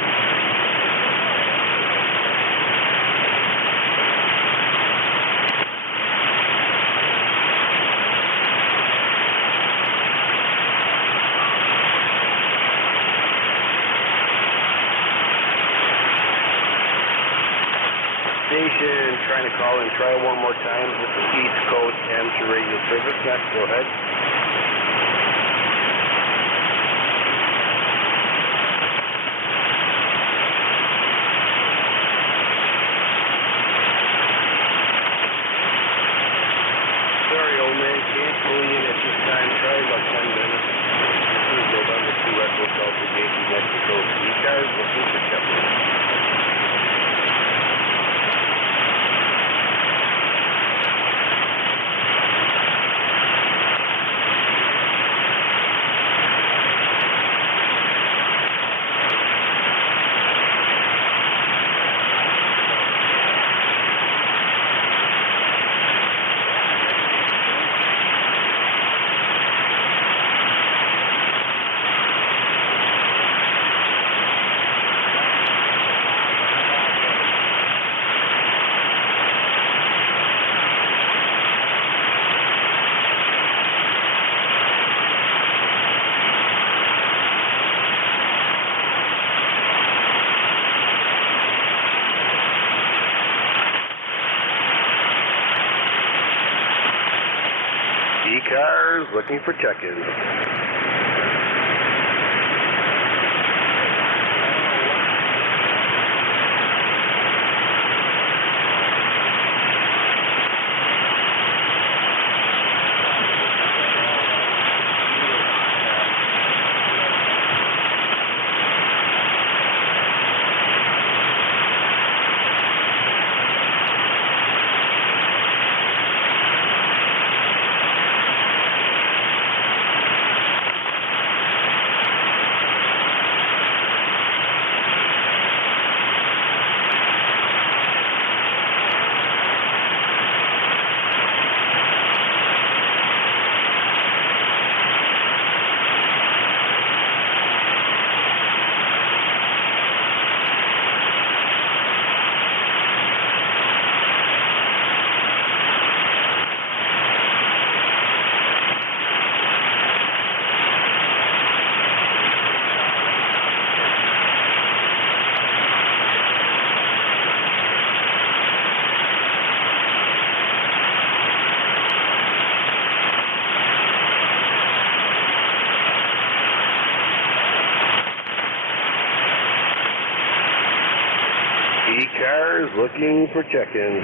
again, trying to call and try one more time. This is East Coast Amateur Radio Service. Let's go ahead. Sorry, old man, can't pull you in at this time. Try about 10 minutes. This is November 2 Echo Delta Yankee Mexico. ECARS looking for check-in. ECARS looking for check-ins. ECARS looking for check-ins.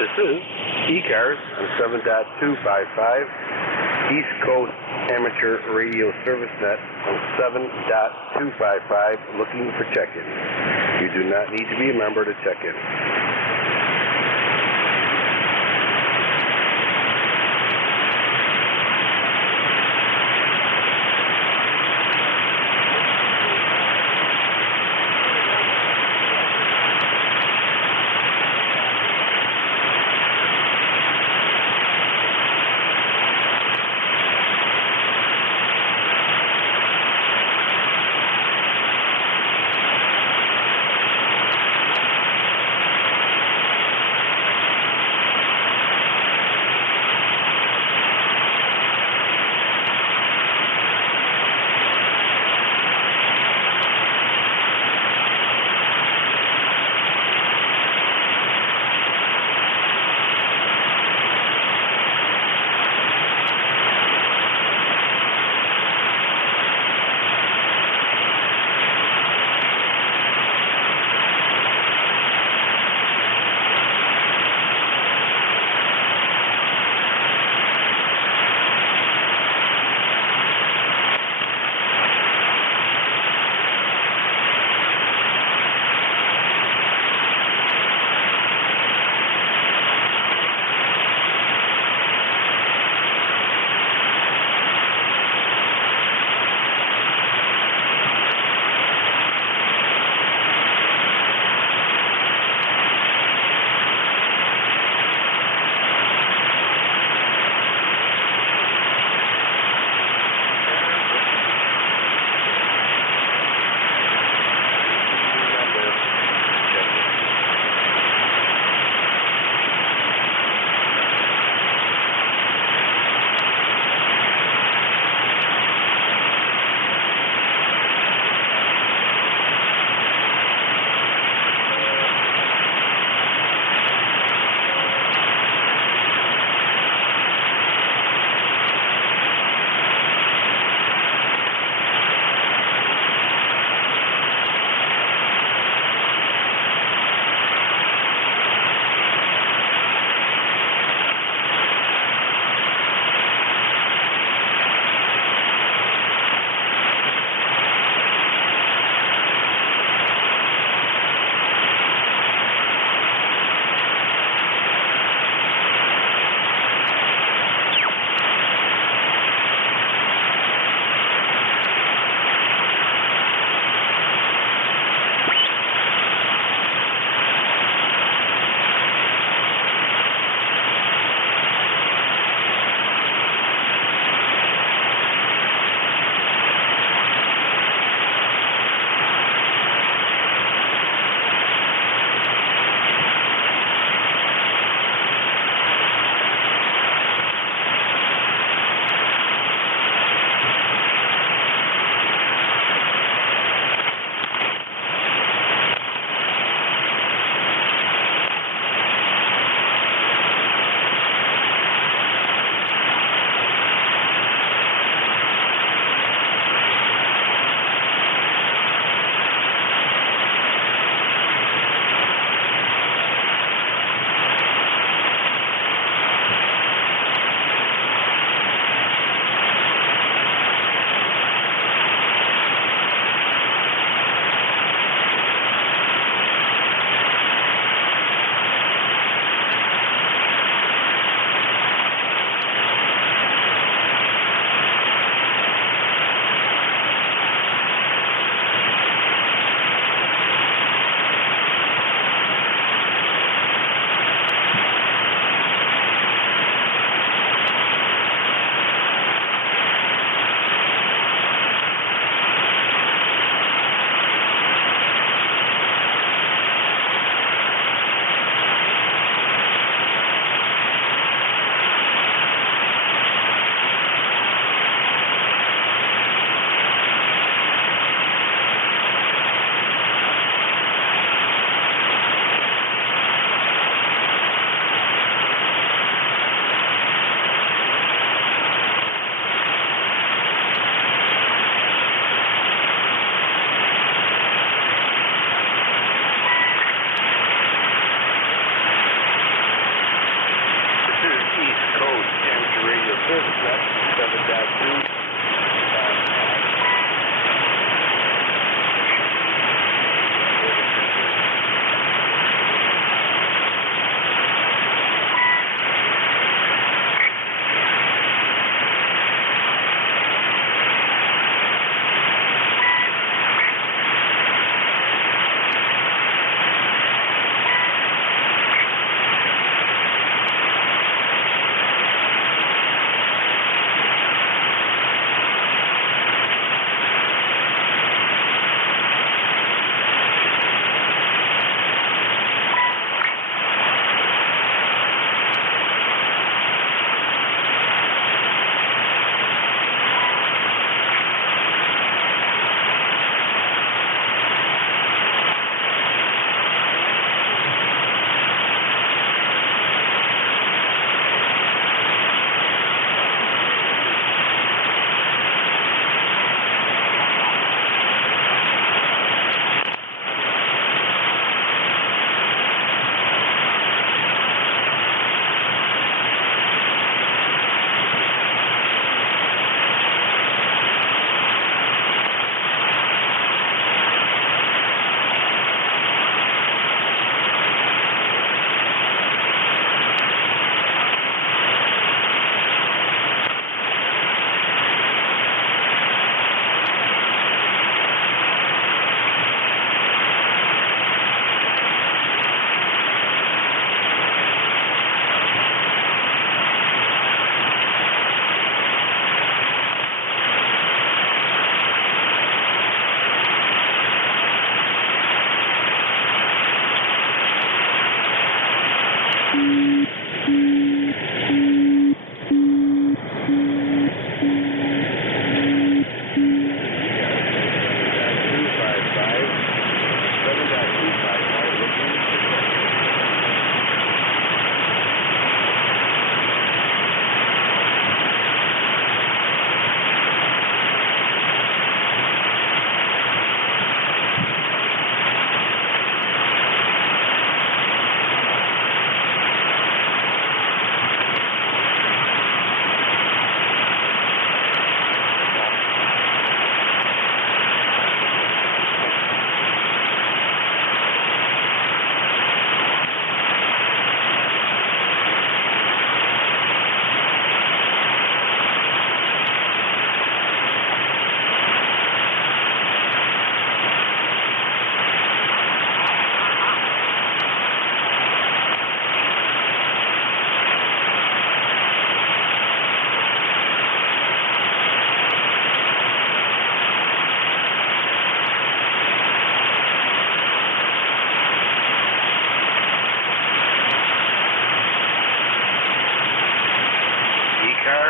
This is ECARS on 7.255, East Coast Amateur Radio Service Net on 7.255, looking for check-ins. You do not need to be a member to check in.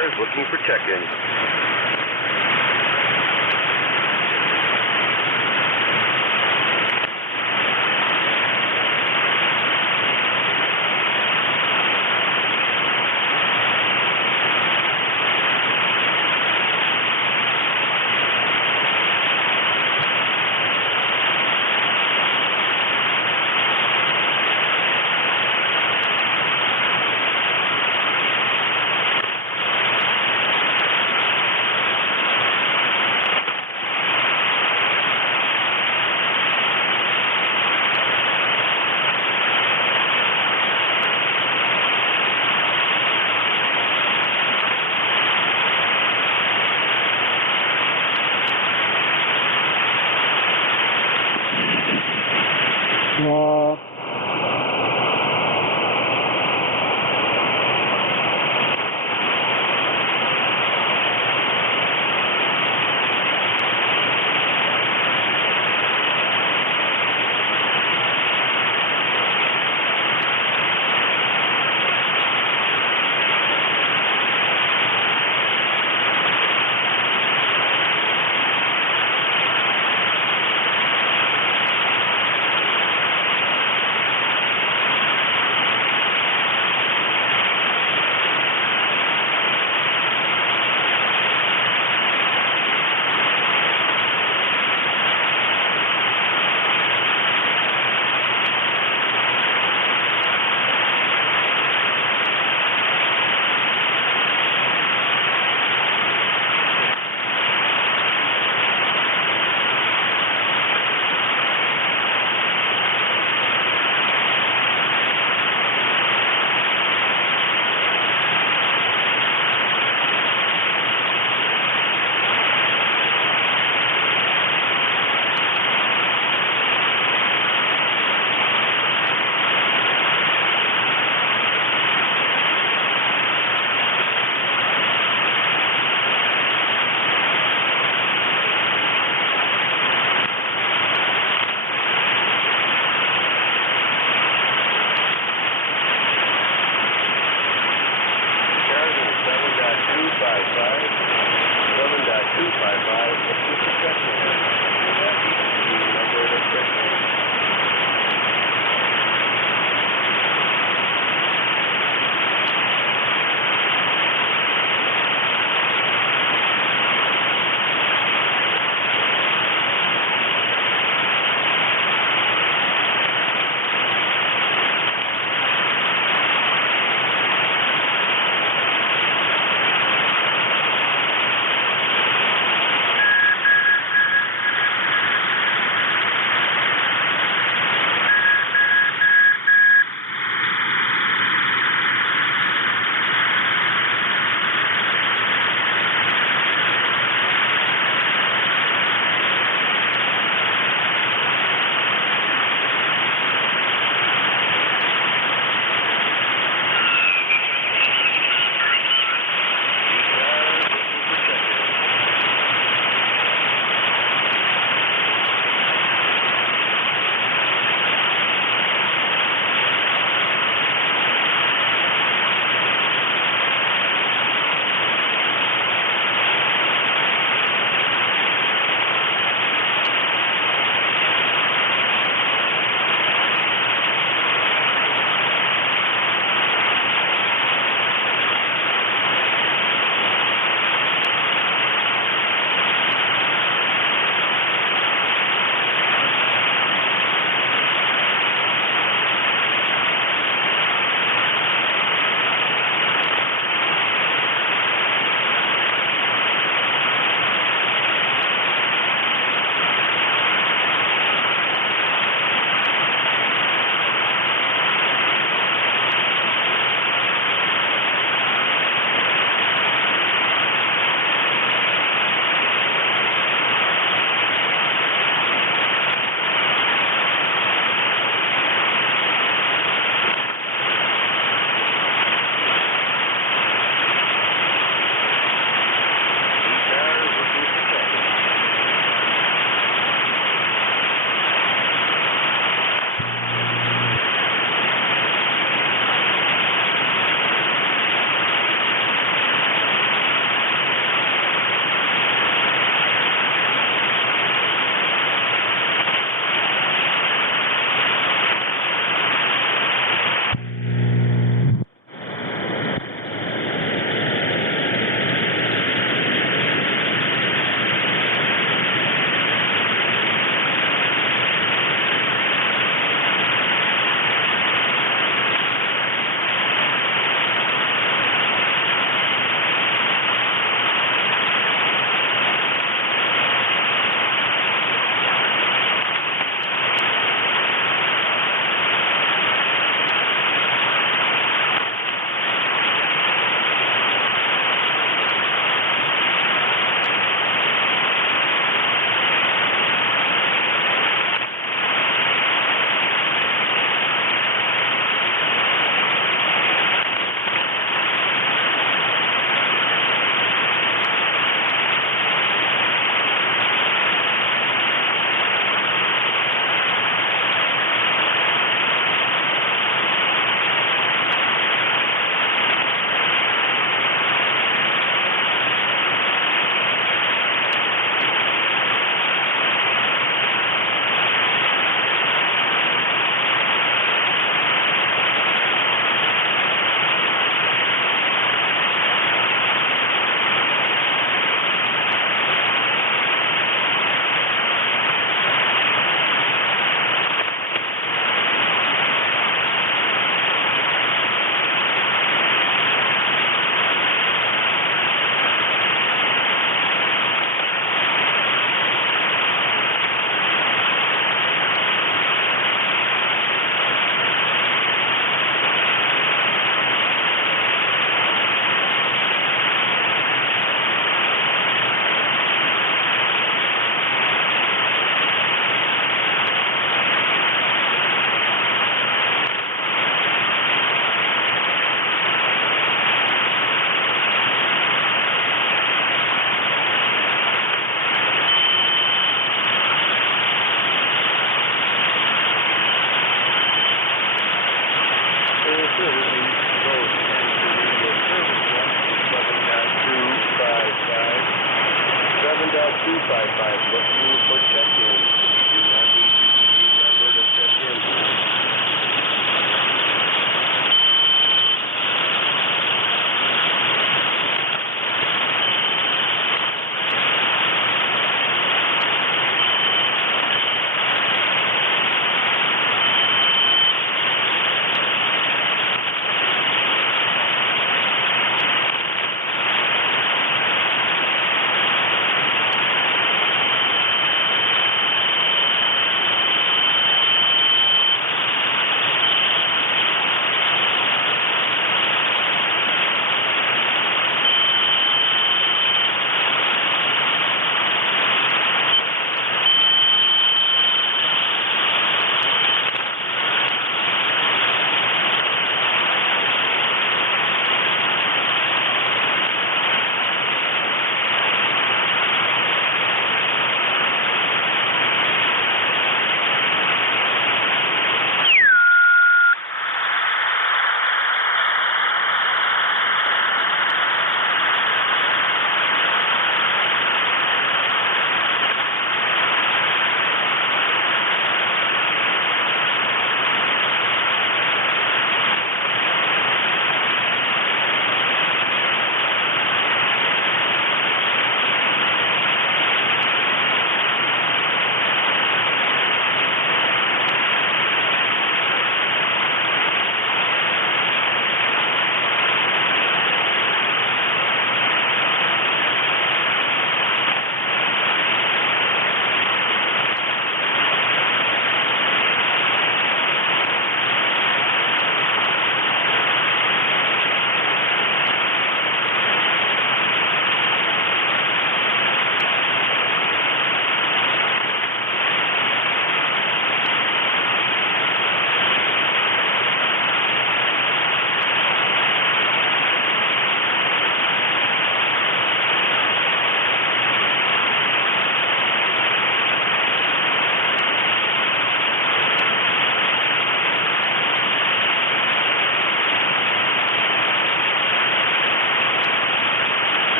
ECARS looking for check-in.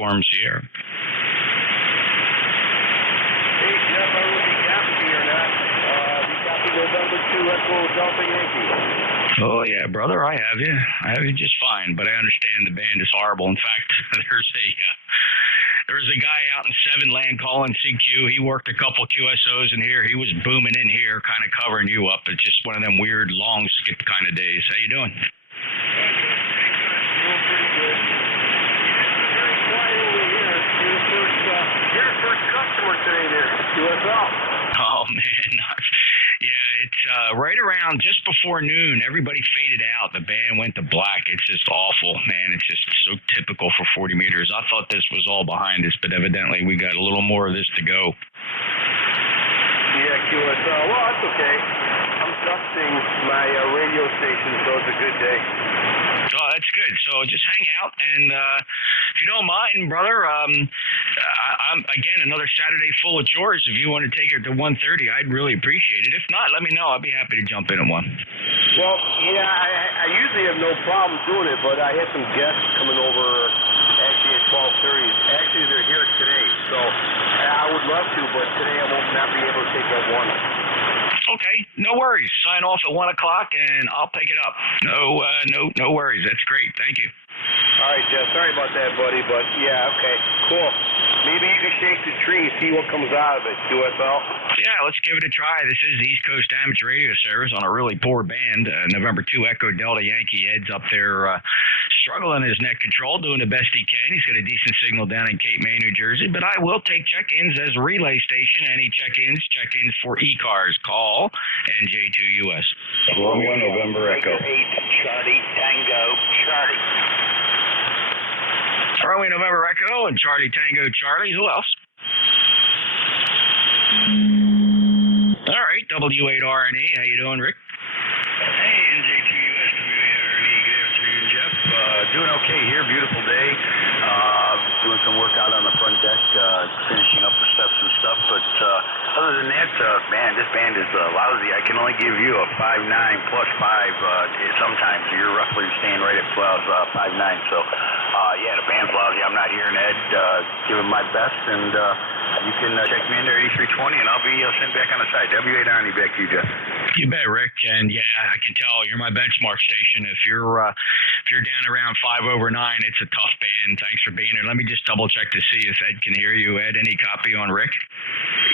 Uniform Sierra. Hey, Jeff, I don't know if you copy me or not. You copy November 2 Echo Delta Yankee. Oh, yeah, brother, I have you. I have you just fine, but I understand the band is horrible. In fact, there's a guy out in 7 Land calling CQ. He worked a couple QSOs in here. He was booming in here, kind of covering you up. It's just one of them weird, long skip kind of days. How you doing? You're the first customer today there, USL. Oh, man. Yeah, it's right around just before noon. Everybody faded out. The band went to black. It's just awful, man. It's just so typical for 40 meters. I thought this was all behind us, but evidently we got a little more of this to go. Yeah, QSL. Well, that's okay. I'm dusting my radio station, so it's a good day. Oh, that's good. So just hang out, and if you don't mind, brother, I'm again another Saturday full of chores. If you want to take it to 1:30, I'd really appreciate it. If not, let me know. I'll be happy to jump in at 1. Well, yeah, I usually have no problem doing it, but I had some guests coming over actually at 12:30. Actually, they're here today, so I would love to, but today I won't not be able to take at 1. Okay, no worries. Sign off at 1 o'clock, and I'll pick it up. No worries. That's great. Thank you. All right, Jeff. Sorry about that, buddy, but yeah, okay, cool. Maybe you can shake the tree and see what comes out of it, QSL. Yeah, let's give it a try. This is East Coast Amateur Radio Service on a really poor band. November 2 Echo Delta Yankee. Ed's up there struggling his net control, doing the best he can. He's got a decent signal down in Cape May, New Jersey, but I will take check-ins as a relay station. Any check-ins for ECARS. Call NJ2US. Romeo November Echo. 8 Charlie Tango Charlie. Romeo November Echo and Charlie Tango Charlie. Who else? All right, W8RNE. How you doing, Rick? Hey, NJ2US Studio. Good afternoon, Jeff. Doing okay here. Beautiful day. Doing some work out on the front deck, finishing up the steps and stuff. But other than that, man, this band is lousy. I can only give you a 5.9 plus 5. Sometimes you're roughly staying right at 5.9. So, yeah, the band's lousy. I'm not hearing Ed. Giving my best, and you can check me in there 8320, and I'll be sent back on the side. W8RNE back to you, Jeff. You bet, Rick. And yeah, I can tell you're my benchmark station. If you're down around 5 over 9, it's a tough band. Thanks for being here. Let me just double check to see if Ed can hear you. Ed, any copy on Rick?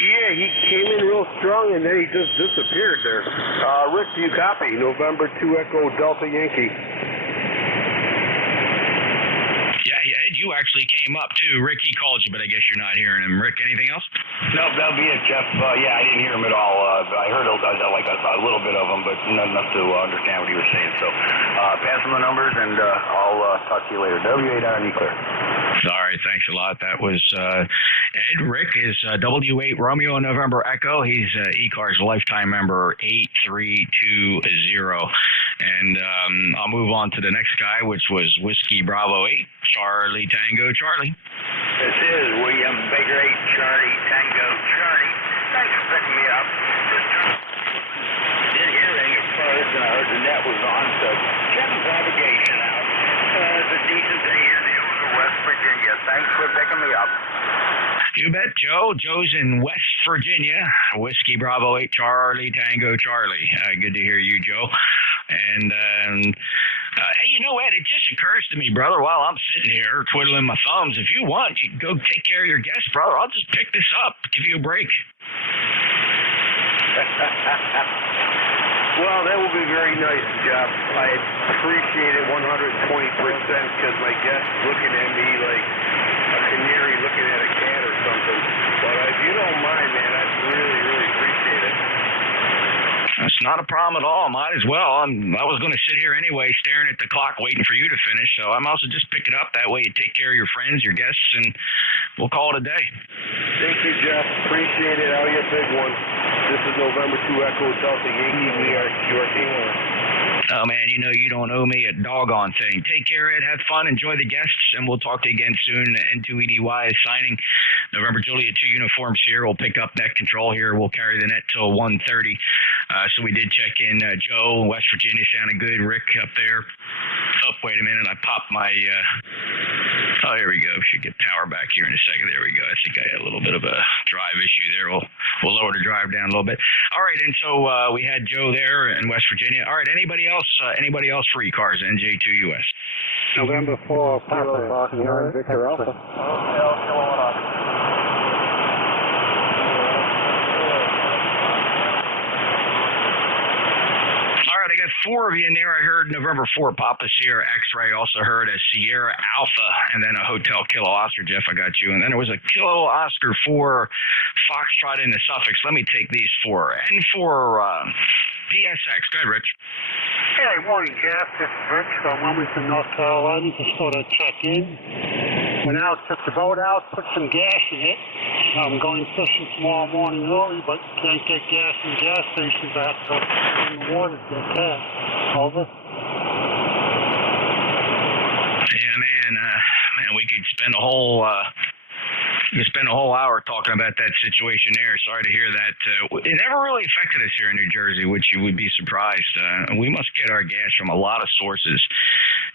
Yeah, he came in real strong and then he just disappeared there. Rick, do you copy? November 2 Echo Delta Yankee. Yeah, Ed, you actually came up too. Rick, he called you, but I guess you're not hearing him. Rick, anything else? No, that'll be it, Jeff. Yeah, I didn't hear him at all. I heard like a little bit of him, but not enough to understand what he was saying. So pass him the numbers, and I'll talk to you later. W8RNE clear. All right, thanks a lot. That was Ed. Rick is W8 Romeo November Echo. He's ECARS lifetime member 8320. And I'll move on to the next guy, which was Whiskey Bravo 8, Charlie Tango Charlie. This is William Baker 8 Charlie Tango Charlie. Thanks for picking me up. Didn't hear anything at first, and I heard the net was on, so checking navigation out. It's a decent day here in the West Virginia. Thanks for picking me up. You bet, Joe. Joe's in West Virginia. Whiskey Bravo 8 Charlie Tango Charlie. Good to hear you, Joe. And hey, you know, Ed, it just occurs to me, brother, while I'm sitting here twiddling my thumbs, if you want, you can go take care of your guests, brother. I'll just pick this up, give you a break. Well, that would be very nice, Jeff. I appreciate it 120% because my guest's looking at me like a canary looking at a cat or something. But if you don't mind, man, I'd really, really appreciate it. That's not a problem at all. Might as well. I was going to sit here anyway, staring at the clock, waiting for you to finish. So I might as well just pick it up. That way you take care of your friends, your guests, and we'll call it a day. Thank you, Jeff. Appreciate it. How you a big one. This is November 2 Echo Delta Yankee. We are your team. Oh, man, you know you don't owe me a doggone thing. Take care, Ed. Have fun. Enjoy the guests, and we'll talk to you again soon. N2EDY is signing. November Juliet 2 uniforms here. We'll pick up net control here. We'll carry the net till 1:30. So we did check in Joe, West Virginia, sounded good. Rick up there. Oh, wait a minute. I popped my Oh, here we go. Should get power back here in a second. There we go. I think I had a little bit of a drive issue there. We'll lower the drive down a little bit. All right, and so we had Joe there in West Virginia. All right, anybody else for ECARS, NJ2US? November 4, Papa, Victor Alpha. I got 4 of you in there. I heard November 4, Papa Sierra X-Ray. Also heard a Sierra Alpha, and then a Hotel Kilo Oscar. Jeff, I got you. And then there was a Kilo Oscar 4 Foxtrot in the suffix. Let me take these 4. And for PSX. Go ahead, Rich. Hey, morning, Jeff. This is Rich from Wilmington, North Carolina. Just thought I'd check in. Went out, took the boat out, put some gas in it. I'm going fishing tomorrow morning early, but can't get gas in the gas stations. I have to go in the water to get gas. Over. Yeah, man, we could spend a whole hour talking about that situation there. Sorry to hear that. It never really affected us here in New Jersey, which you would be surprised. We must get our gas from a lot of sources.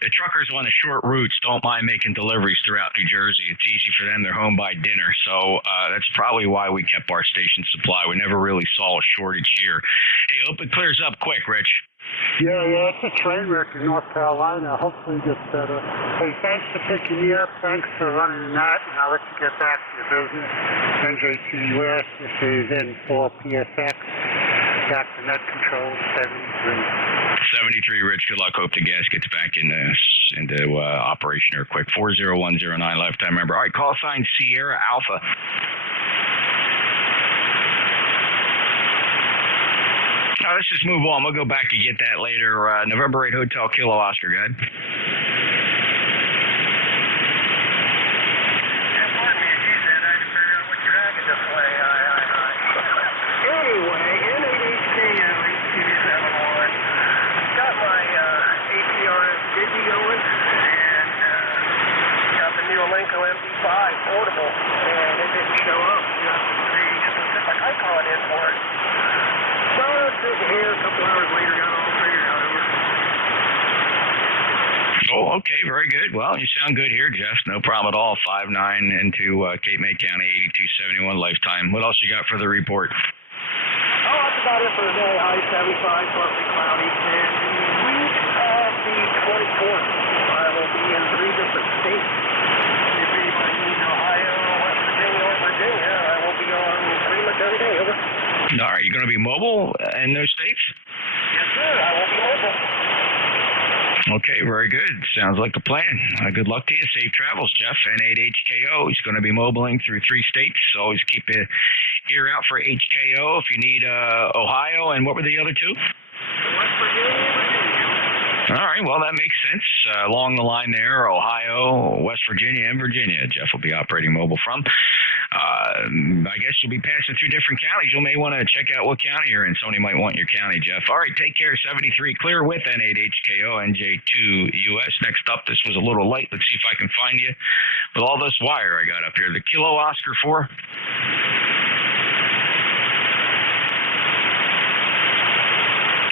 The truckers on the short routes don't mind making deliveries throughout New Jersey. It's easy for them. They're home by dinner. So that's probably why we kept our station supply. We never really saw a shortage here. Hey, hope it clears up quick, Rich. Yeah, it's a train wreck in North Carolina. Hopefully it gets better. Hey, thanks for picking me up. Thanks for running that, and I'll let you get back to your business. NJ2US, this is N4PSX. Back to net control, 73. 73, Rich. Good luck. Hope the gas gets back into operation here quick. 40109 lifetime member. All right, call sign Sierra Alpha. Let's just move on. We'll go back and get that later. November 8 Hotel Kilo Oscar. Go ahead. Anyway, N8HKO 8271. Got my APRS Digi going, and got the new Elenco MD5 portable, and it didn't show up. The specific icon in for it. So I'm sitting here a couple hours later, got it all figured out. Oh, okay, very good. Well, you sound good here, Jeff. No problem at all. 5'9" into Cape May County, 8271 lifetime. What else you got for the report? Oh, that's about it for today. High 75, partly cloudy. And the week of the 24th, I will be in 3 different states. If anybody needs Ohio, West Virginia, or Virginia, I will be on pretty much every day. Over. All right, you going to be mobile in those states? Yes, sir. I will be mobile. Okay, very good. Sounds like a plan. Good luck to you. Safe travels, Jeff. N8HKO. He's going to be mobiling through 3 states. So always keep your ear out for HKO if you need Ohio. And what were the other 2? West Virginia, Virginia. All right, well, that makes sense. Along the line there, Ohio, West Virginia, and Virginia, Jeff will be operating mobile from. I guess you'll be passing through different counties. You may want to check out what county you're in. Somebody might want your county, Jeff. All right, take care. 73 clear with N8HKO, NJ2US. Next up, this was a little light. Let's see if I can find you with all this wire I got up here. The Kilo Oscar 4.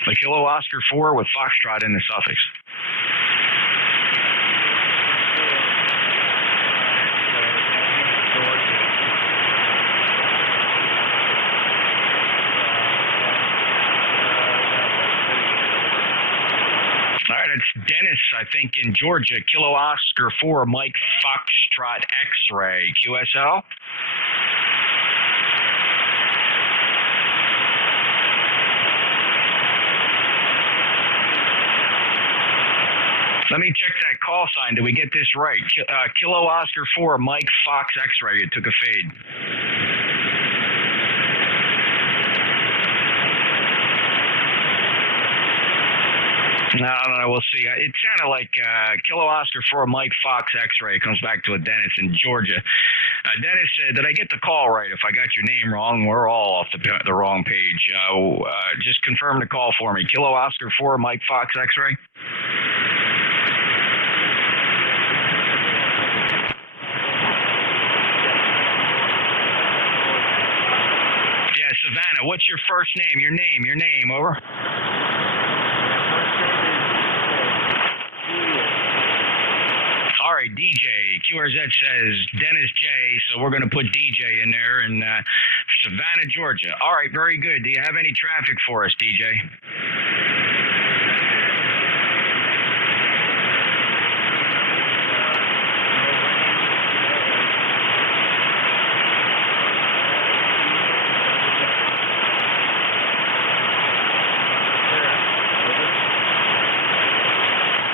The Kilo Oscar 4 with Foxtrot in the suffix. All right, it's Dennis, I think, in Georgia. Kilo Oscar 4, Mike Foxtrot X-Ray. QSL? Let me check that call sign. Did we get this right? Kilo Oscar 4, Mike Fox X-Ray. It took a fade. No, we'll see. It sounded like Kilo Oscar 4, Mike Fox X-Ray. It comes back to a Dennis in Georgia. Dennis, did I get the call right? If I got your name wrong, we're all off the wrong page. Just confirm the call for me. Kilo Oscar 4, Mike Fox X-Ray. Yeah, Savannah, what's your first name? Your name, over. All right, DJ. QRZ says Dennis J, so we're going to put DJ in there in Savannah, Georgia. All right, very good. Do you have any traffic for us, DJ?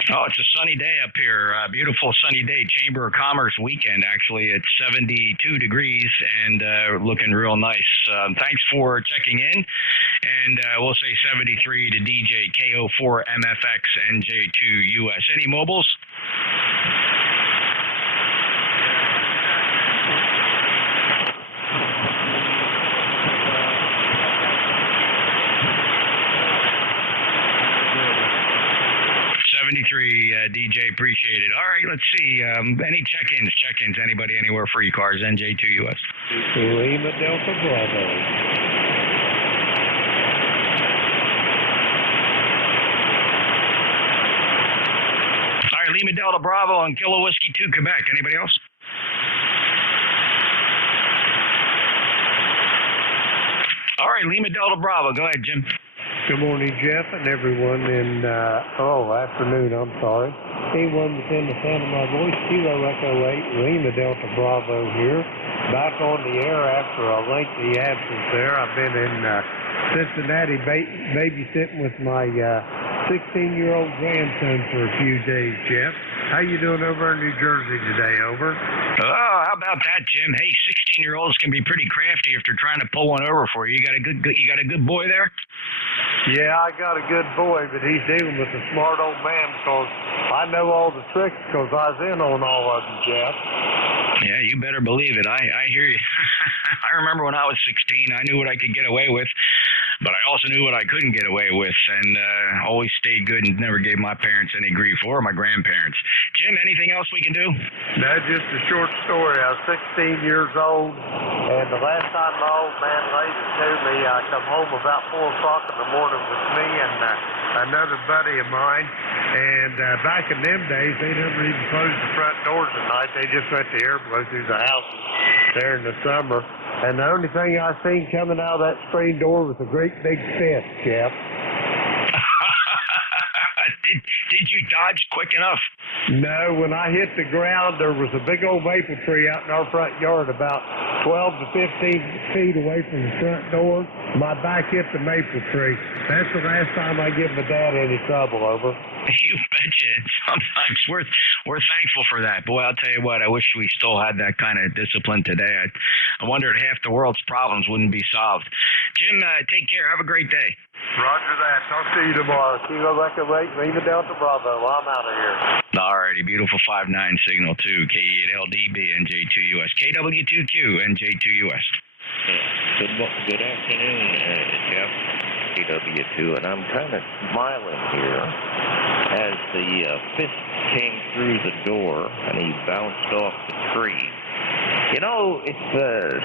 Oh, it's a sunny day up here. Beautiful sunny day. Chamber of Commerce weekend, actually. It's 72 degrees and looking real nice. Thanks for checking in. And we'll say 73 to DJ KO4MFX NJ2US. Any mobiles? DJ, appreciate it. All right, let's see. Any check-ins, anybody, anywhere for ECARS, NJ2US. Lima Delta Bravo. All right, Lima Delta Bravo and Kilo Whiskey 2, Quebec. Anybody else? All right, Lima Delta Bravo. Go ahead, Jim. Good morning, Jeff, and everyone in, afternoon, I'm sorry. Anyone within the sound of my voice, Kilo Echo 8, Lima Delta Bravo here. Back on the air after a lengthy absence there. I've been in Cincinnati babysitting with my 16-year-old grandson for a few days, Jeff. How you doing over in New Jersey today, over? Oh, how about that, Jim? Hey, 16-year-olds can be pretty crafty if they're trying to pull one over for you. You got a good boy there? Yeah, I got a good boy, but he's dealing with a smart old man because I know all the tricks because I was in on all of them, Jeff. Yeah, you better believe it. I hear you. I remember when I was 16, I knew what I could get away with, but I also knew what I couldn't get away with, and always stayed good and never gave my parents any grief, or my grandparents. Jim, anything else we can do? No, just a short story. I was 16 years old, and the last time my old man laid it to me, I come home about 4 o'clock in the morning with me and another buddy of mine, and back in them days, they never even closed the front doors at night. They just let the air blow through the house there in the summer. And the only thing I seen coming out of that screen door was a great big fist, Jeff. Did you dodge quick enough? No, when I hit the ground, there was a big old maple tree out in our front yard about 12 to 15 feet away from the front door. My back hit the maple tree. That's the last time I give my dad any trouble, over. You betcha. Sometimes we're thankful for that. Boy, I'll tell you what, I wish we still had that kind of discipline today. I wonder if half the world's problems wouldn't be solved. Jim, take care. Have a great day. Roger that. Talk to you tomorrow. Kilo Echo 8, Lima Delta Bravo. I'm out of here. All righty. Beautiful 5-9 signal to KE8LDB, NJ2US, KW2Q, NJ2US. Good afternoon, Jeff, KW2, and I'm kind of smiling here as the fist came through the door and he bounced off the tree. You know, if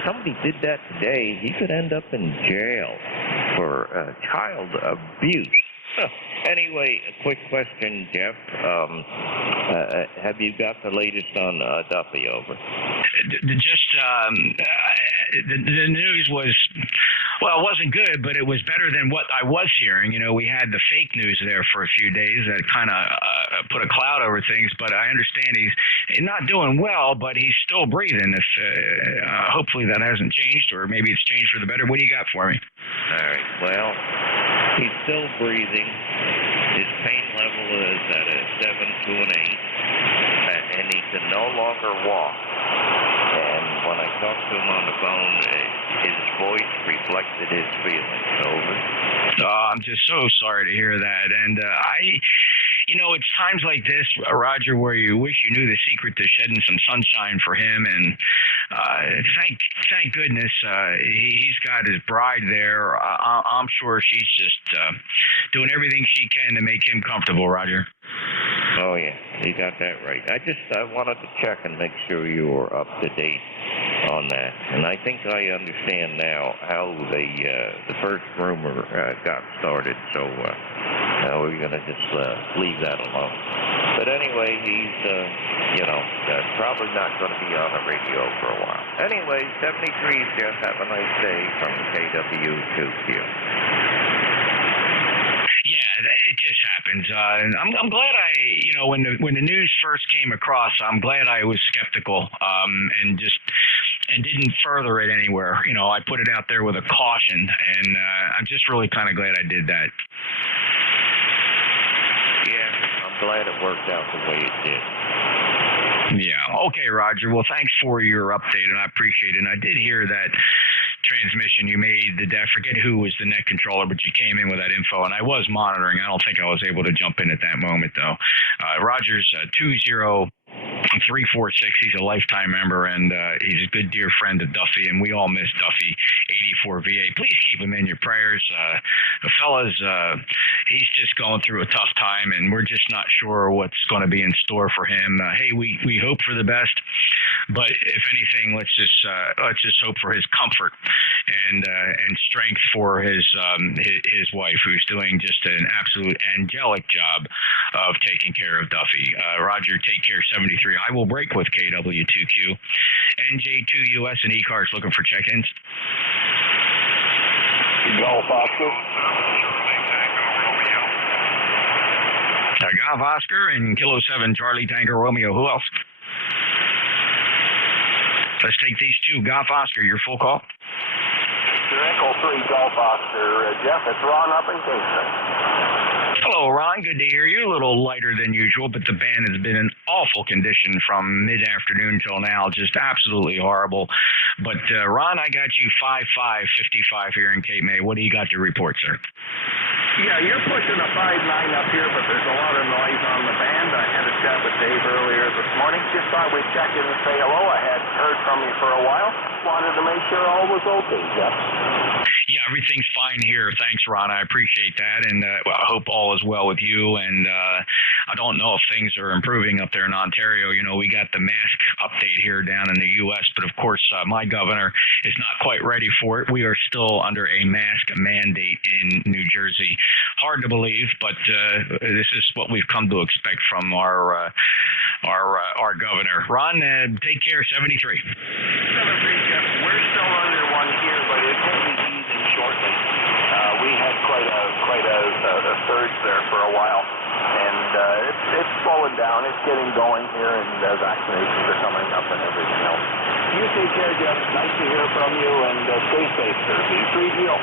somebody did that today, he could end up in jail for child abuse. Anyway, a quick question, Jeff. Have you got the latest on Duffy, over? The news was, well, it wasn't good, but it was better than what I was hearing. You know, we had the fake news there for a few days that kind of put a cloud over things, but I understand he's not doing well, but he's still breathing. If hopefully that hasn't changed, or maybe it's changed for the better. What do you got for me? All right, well, he's still breathing. His pain level is at a 7 to an 8, and he can no longer walk. And when I talked to him on the phone, his voice reflected his feelings. Over. Oh, I'm just so sorry to hear that. And you know, it's times like this, Roger, where you wish you knew the secret to shedding some sunshine for him. And thank goodness he's got his bride there. I'm sure she's just doing everything she can to make him comfortable, Roger. Oh, yeah, you got that right. I wanted to check and make sure you were up to date on that. And I think I understand now how the first rumor got started. So we're going to just leave that alone. But anyway, he's, probably not going to be on the radio for a while. Anyway, 73s, Jeff, have a nice day from KW2Q. Yeah, it just happens. I'm glad when the news first came across, I'm glad I was skeptical and didn't further it anywhere. I put it out there with a caution, and I'm just really kind of glad I did that. Yeah, I'm glad it worked out the way it did. Yeah. Okay, Roger. Well, thanks for your update, and I appreciate it. And I did hear that transmission you made. I forget who was the net controller, but you came in with that info, and I was monitoring. I don't think I was able to jump in at that moment, though. Roger's 20346. He's a lifetime member, and he's a good dear friend of Duffy, and we all miss Duffy, 84 VA. Please keep him in your prayers. The fella's, he's just going through a tough time, and we're just not sure what's going to be in store for him. Hey, we hope for the best, but if anything, let's just hope for his comfort and strength for his wife, who's doing just an absolute angelic job of taking care of Duffy. Roger, take care, 73. I will break with KW2Q. NJ2US and ECARS looking for check-ins. Golf Oscar. Golf Oscar and Kilo 7 Charlie Tango Romeo. Who else? Let's take these two. Golf Oscar, your full call. Echo 3 Golf Oscar. Jeff, it's Ron up in Kingston. Hello, Ron. Good to hear you. A little lighter than usual, but the band has been in awful condition from mid-afternoon till now. Just absolutely horrible. But, Ron, I got you 5.5, 55 here in Cape May. What do you got to report, sir? Yeah, you're pushing a 5.9 up here, but there's a lot of noise on the band. I had a chat with Dave earlier this morning. Just thought we'd check in and say hello. I hadn't heard from you for a while. Wanted to make sure all was okay, Jeff. Yeah, everything's fine here. Thanks, Ron. I appreciate that, and I hope all is well with you. And I don't know if things are improving up there in Ontario. We got the mask update here down in the U.S., but of course, my governor is not quite ready for it. We are still under a mask mandate in New Jersey. Hard to believe, but this is what we've come to expect from our governor. Ron, take care. 73. 73, Jeff. We're still under one here, but it will be easing shortly. We had quite a surge there for a while, and it's slowing down. It's getting going here, and vaccinations are coming up and everything else. You take care, Jeff. Nice to hear from you, and stay safe, sir. VE3GO.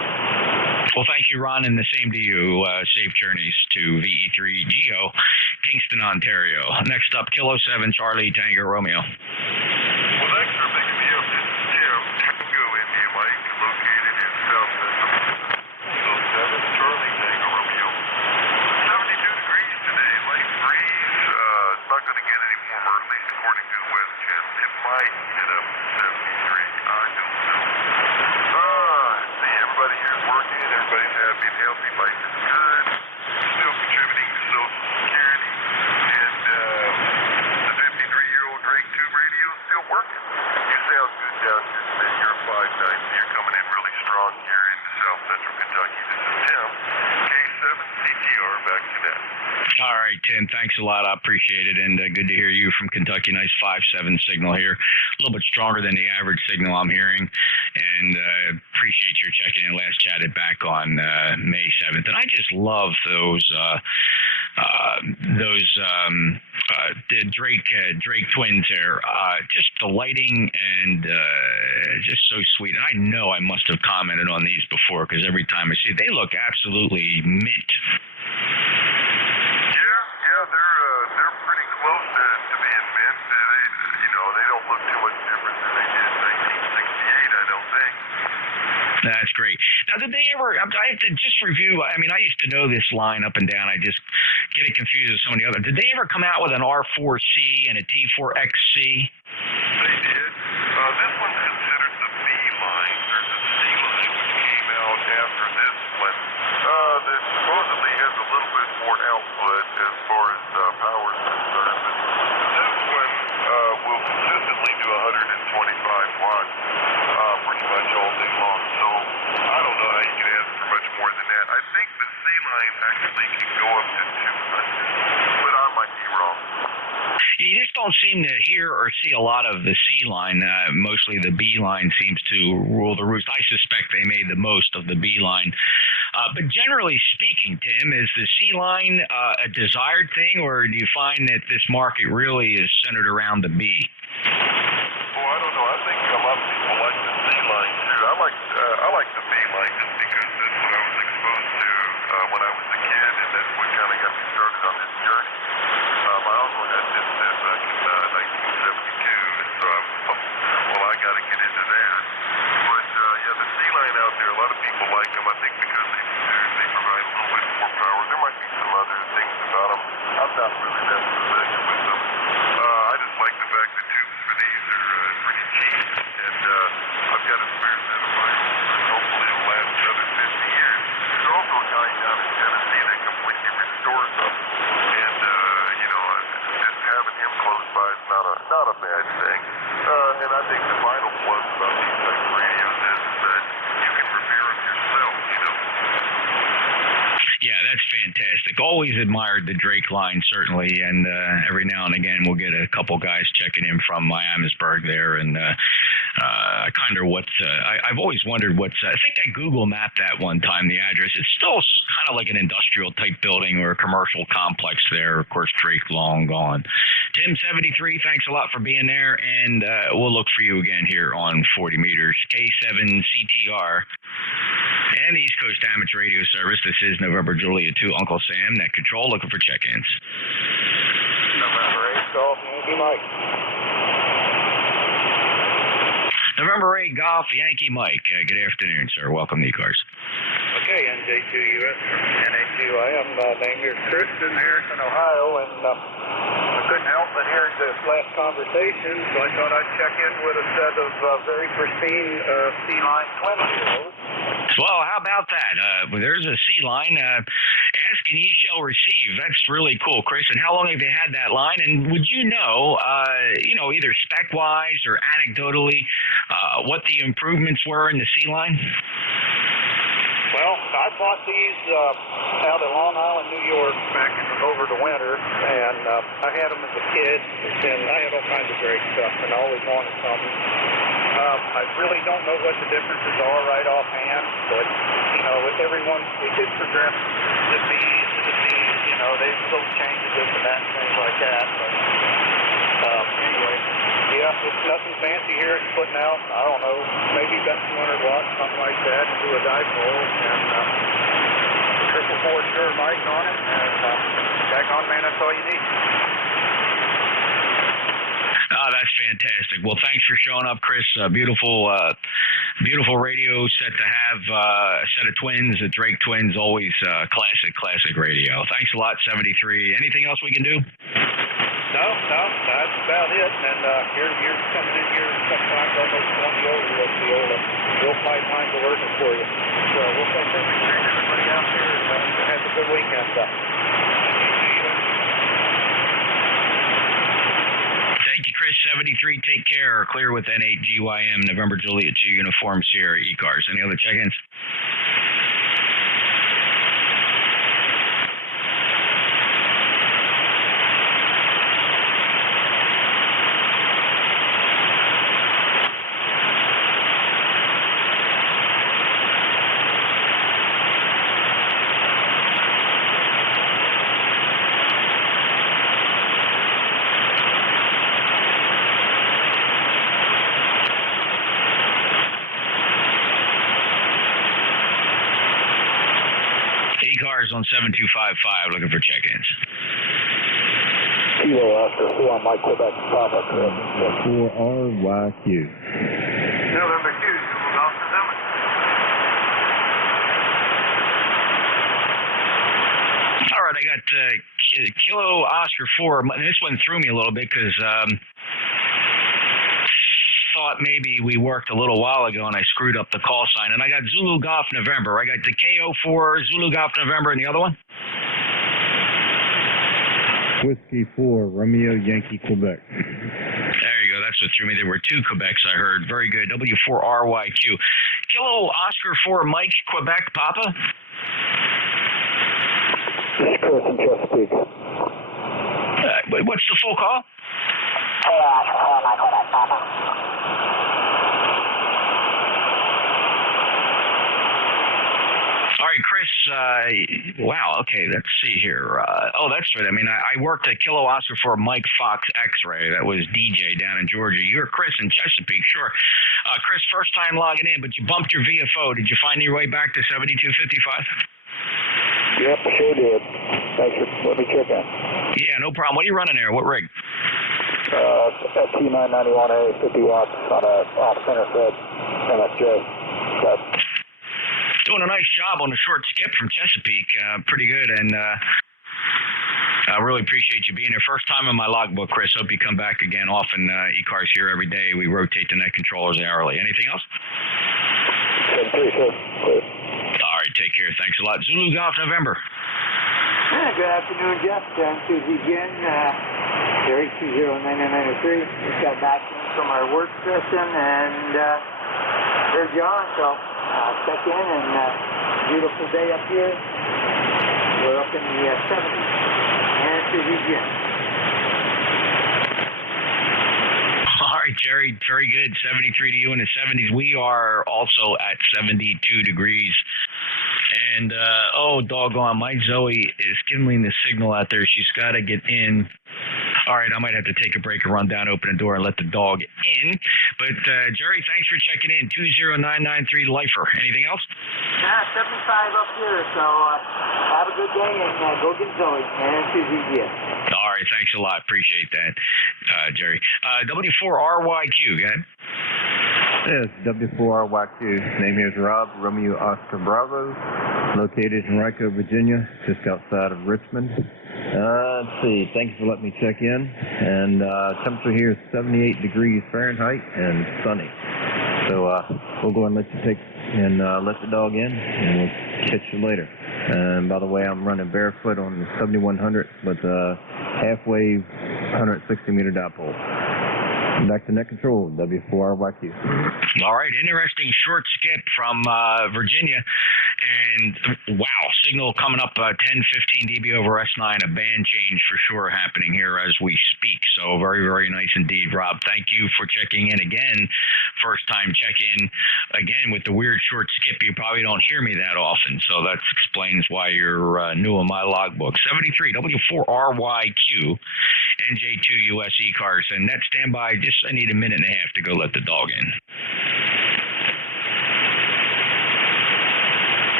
Well, thank you, Ron, and the same to you. Safe journeys to VE3GO, Kingston, Ontario. Next up, Kilo 7 Charlie Tango Romeo. Well, thanks for picking me up. This is Tim, Tango India Mike, located in South Central. Kilo 7 Charlie Tango Romeo. 72 degrees today, light breeze. It's not going to get any warmer, at least according to the weather channel. It might get up to 73. I don't know. See, everybody here is working. Everybody's happy and healthy. Life is good. Still contributing to Social Security. And the 53-year-old Drake Tube radio is still working. You sound good down here today. You're a 5.9, so you're coming in really strong here into South Central Kentucky. This is Tim, K7CTR, back to that. All right, Tim, thanks a lot. I appreciate it, and good to hear you from Kentucky. Nice 5.7 signal here. A little bit stronger than the average signal I'm hearing, and appreciate your checking in. Last chatted back on May 7th, and I just love those Drake twins there. Just the lighting and just so sweet. And I know I must have commented on these before, because every time I see it, they look absolutely mint. Yeah, they're pretty close to being mint. They don't look too much different than they did in 1968, I don't think. That's great. Now, did they ever, I have to just review, I mean, I used to know this line up and down. I just get it confused with some of the other. Did they ever come out with an R4C and a T4XC? They did. This one's considered the B line. There's a C line which came out after this one that supposedly has a little bit more output as far as power is concerned. But this one will consistently do 125 watts pretty much all day long. So I don't know how you can ask for much more than that. I think the C line actually can go up to 200, but I might be wrong. don't seem to hear or see a lot of the C line. Mostly the B line seems to rule the roost. I suspect they made the most of the B line. But generally speaking, Tim, is the C line a desired thing, or do you find that this market really is centered around the B? Well, I don't know. I think a lot of people like the C line too. I like the B line just because that's what I was exposed to when I was a kid, and that's what kind of got me started on this journey. My uncle had this set back in 1972, and so I got to get into that. But yeah, the C line out there, a lot of people like them. I think because they provide a little bit more power. There might be some other things about them. I'm not really that familiar with them. I just like the fact that tubes for these are pretty cheap, and I've got a spare set of my own, and hopefully it'll last another 50 years. There's also a guy down in Tennessee that completely restores them, and just having him close by is not a bad thing. And I think the final plus about these type of radios is that you can repair them yourself. Yeah, that's fantastic. Always admired the Drake line, certainly, and every now and again we'll get a couple guys checking in from Miamisburg there, and I've always wondered what's. I think I Google mapped that one time, the address. It's still kind of like an industrial type building or a commercial complex there. Of course, Drake long gone. Tim 73, thanks a lot for being there, and we'll look for you again here on 40 meters K7CTR. And the East Coast Amateur Radio Service. This is November Juliet 2, Uncle Sam, Net Control, looking for check-ins. November 8, Golf, Yankee Mike. November 8, Golf, Yankee Mike. Good afternoon, sir. Welcome to ECARS. Okay, NJ2US from NJ2US. I'm named here Chris in Harrison, Ohio, and I couldn't help but hear this last conversation, so I thought I'd check in with a set of very pristine C-line twin wheels. Well, how about that? There's a C line. Ask and ye shall receive. That's really cool, Chris. And how long have they had that line? And would you know, either spec-wise or anecdotally, what the improvements were in the C line? Well, I bought these out of Long Island, New York, back over the winter, and I had them as a kid, and I had all kinds of great stuff, and I always wanted something. I really don't know what the differences are right offhand, but, with everyone, it did progress the B's to the C's, they still change this and that and things like that, but anyway, yeah, it's nothing fancy here. It's putting out, I don't know, maybe about 200 watts, something like that, to do a dipole, and 444 sure mic on it, and back on, man, that's all you need. Oh, that's fantastic. Well, thanks for showing up, Chris. Beautiful radio set to have. A set of twins, the Drake twins, always classic radio. Thanks a lot, 73. Anything else we can do? No, that's about it. And you're coming in here sometimes almost 20 over with the old pipelines are working for you. So we'll take everybody out there and have a good weekend. Thank you, Chris. 73, take care. Clear with N8GYM, November Juliet 2, Uniform Sierra, ECARS. Any other check-ins? ECARS on 7255, looking for check-ins. Kilo Oscar 4 Mike Quebec Papa, Chris. 4RYQ. November 2, November. All right, I got Kilo Oscar 4. This one threw me a little bit because thought maybe we worked a little while ago and I screwed up the call sign. And I got Zulu Golf November. I got the KO4 Zulu Golf November and the other one? Whiskey 4 Romeo Yankee Quebec. There you go. That's what threw me. There were two Quebecs I heard. Very good. W4RYQ. Kilo Oscar 4 Mike Quebec Papa? Chris in Chesapeake. What's the full call? All right, Chris, wow, okay, let's see here. That's right. I mean, I worked at Kilo Oscar for Mike Fox X-Ray. That was DJ down in Georgia. You're Chris in Chesapeake, sure. Chris, first time logging in, but you bumped your VFO. Did you find your way back to 7255? Yep, sure did. Thanks for letting me check in. Yeah, no problem. What are you running there? What rig? T991A, 50 watts on a off-center fed MSJ. Doing a nice job on the short skip from Chesapeake. Pretty good, and I really appreciate you being here. First time in my logbook, Chris. Hope you come back again often. ECARS here every day. We rotate the net controllers hourly. Anything else? All right, take care. Thanks a lot. Zulu Golf November. Good afternoon, Jeff. Susie again. Jerry 209903. Just got back in from our work session, and there's John. So check in, and beautiful day up here. We're up in the 70s. And Susie again. All right, Jerry, very good. 73 to you in the 70s. We are also at 72 degrees. And, doggone, my Zoe is giving me the signal out there. She's got to get in. All right, I might have to take a break and run down, open the door, and let the dog in. But, Jerry, thanks for checking in. 20993 Lifer. Anything else? 75 up here, so have a good day, and go get Zoe. And Susie again. All right, thanks a lot. Appreciate that, Jerry. W4RYQ, go ahead. Yes, W4RYQ. Name here is Rob, Romeo Oscar Bravo, located in Rico, Virginia, just outside of Richmond. Let's see, thanks for letting me check in. And temperature here is 78 degrees Fahrenheit and sunny. So we'll go and let you let the dog in, and we'll catch you later. And by the way, I'm running barefoot on the 7100 with a halfway 160 meter dipole. Back to net control, W4RYQ. All right, interesting short skip from Virginia. And wow, signal coming up 10, 15 dB over S9, a band change for sure happening here as we speak. So very, very nice indeed, Rob. Thank you for checking in again. First time check in again with the weird short skip. You probably don't hear me that often, so that explains why you're new in my logbook. 73 W4RYQ, NJ2US ECARS, and net standby. I need a minute and a half to go let the dog in.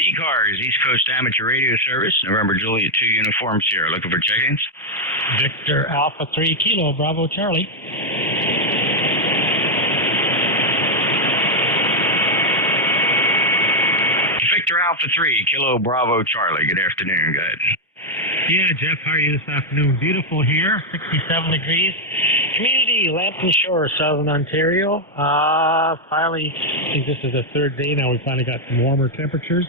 ECARS, East Coast Amateur Radio Service, November Juliet 2 Uniform Sierra. Looking for check-ins? Victor Alpha 3 Kilo Bravo Charlie. Victor Alpha 3 Kilo Bravo Charlie. Good afternoon. Go ahead. Yeah, Jeff, how are you this afternoon? Beautiful here, 67 degrees. Community Lambton Shores, Southern Ontario. Finally, I think this is the third day now. We finally got some warmer temperatures.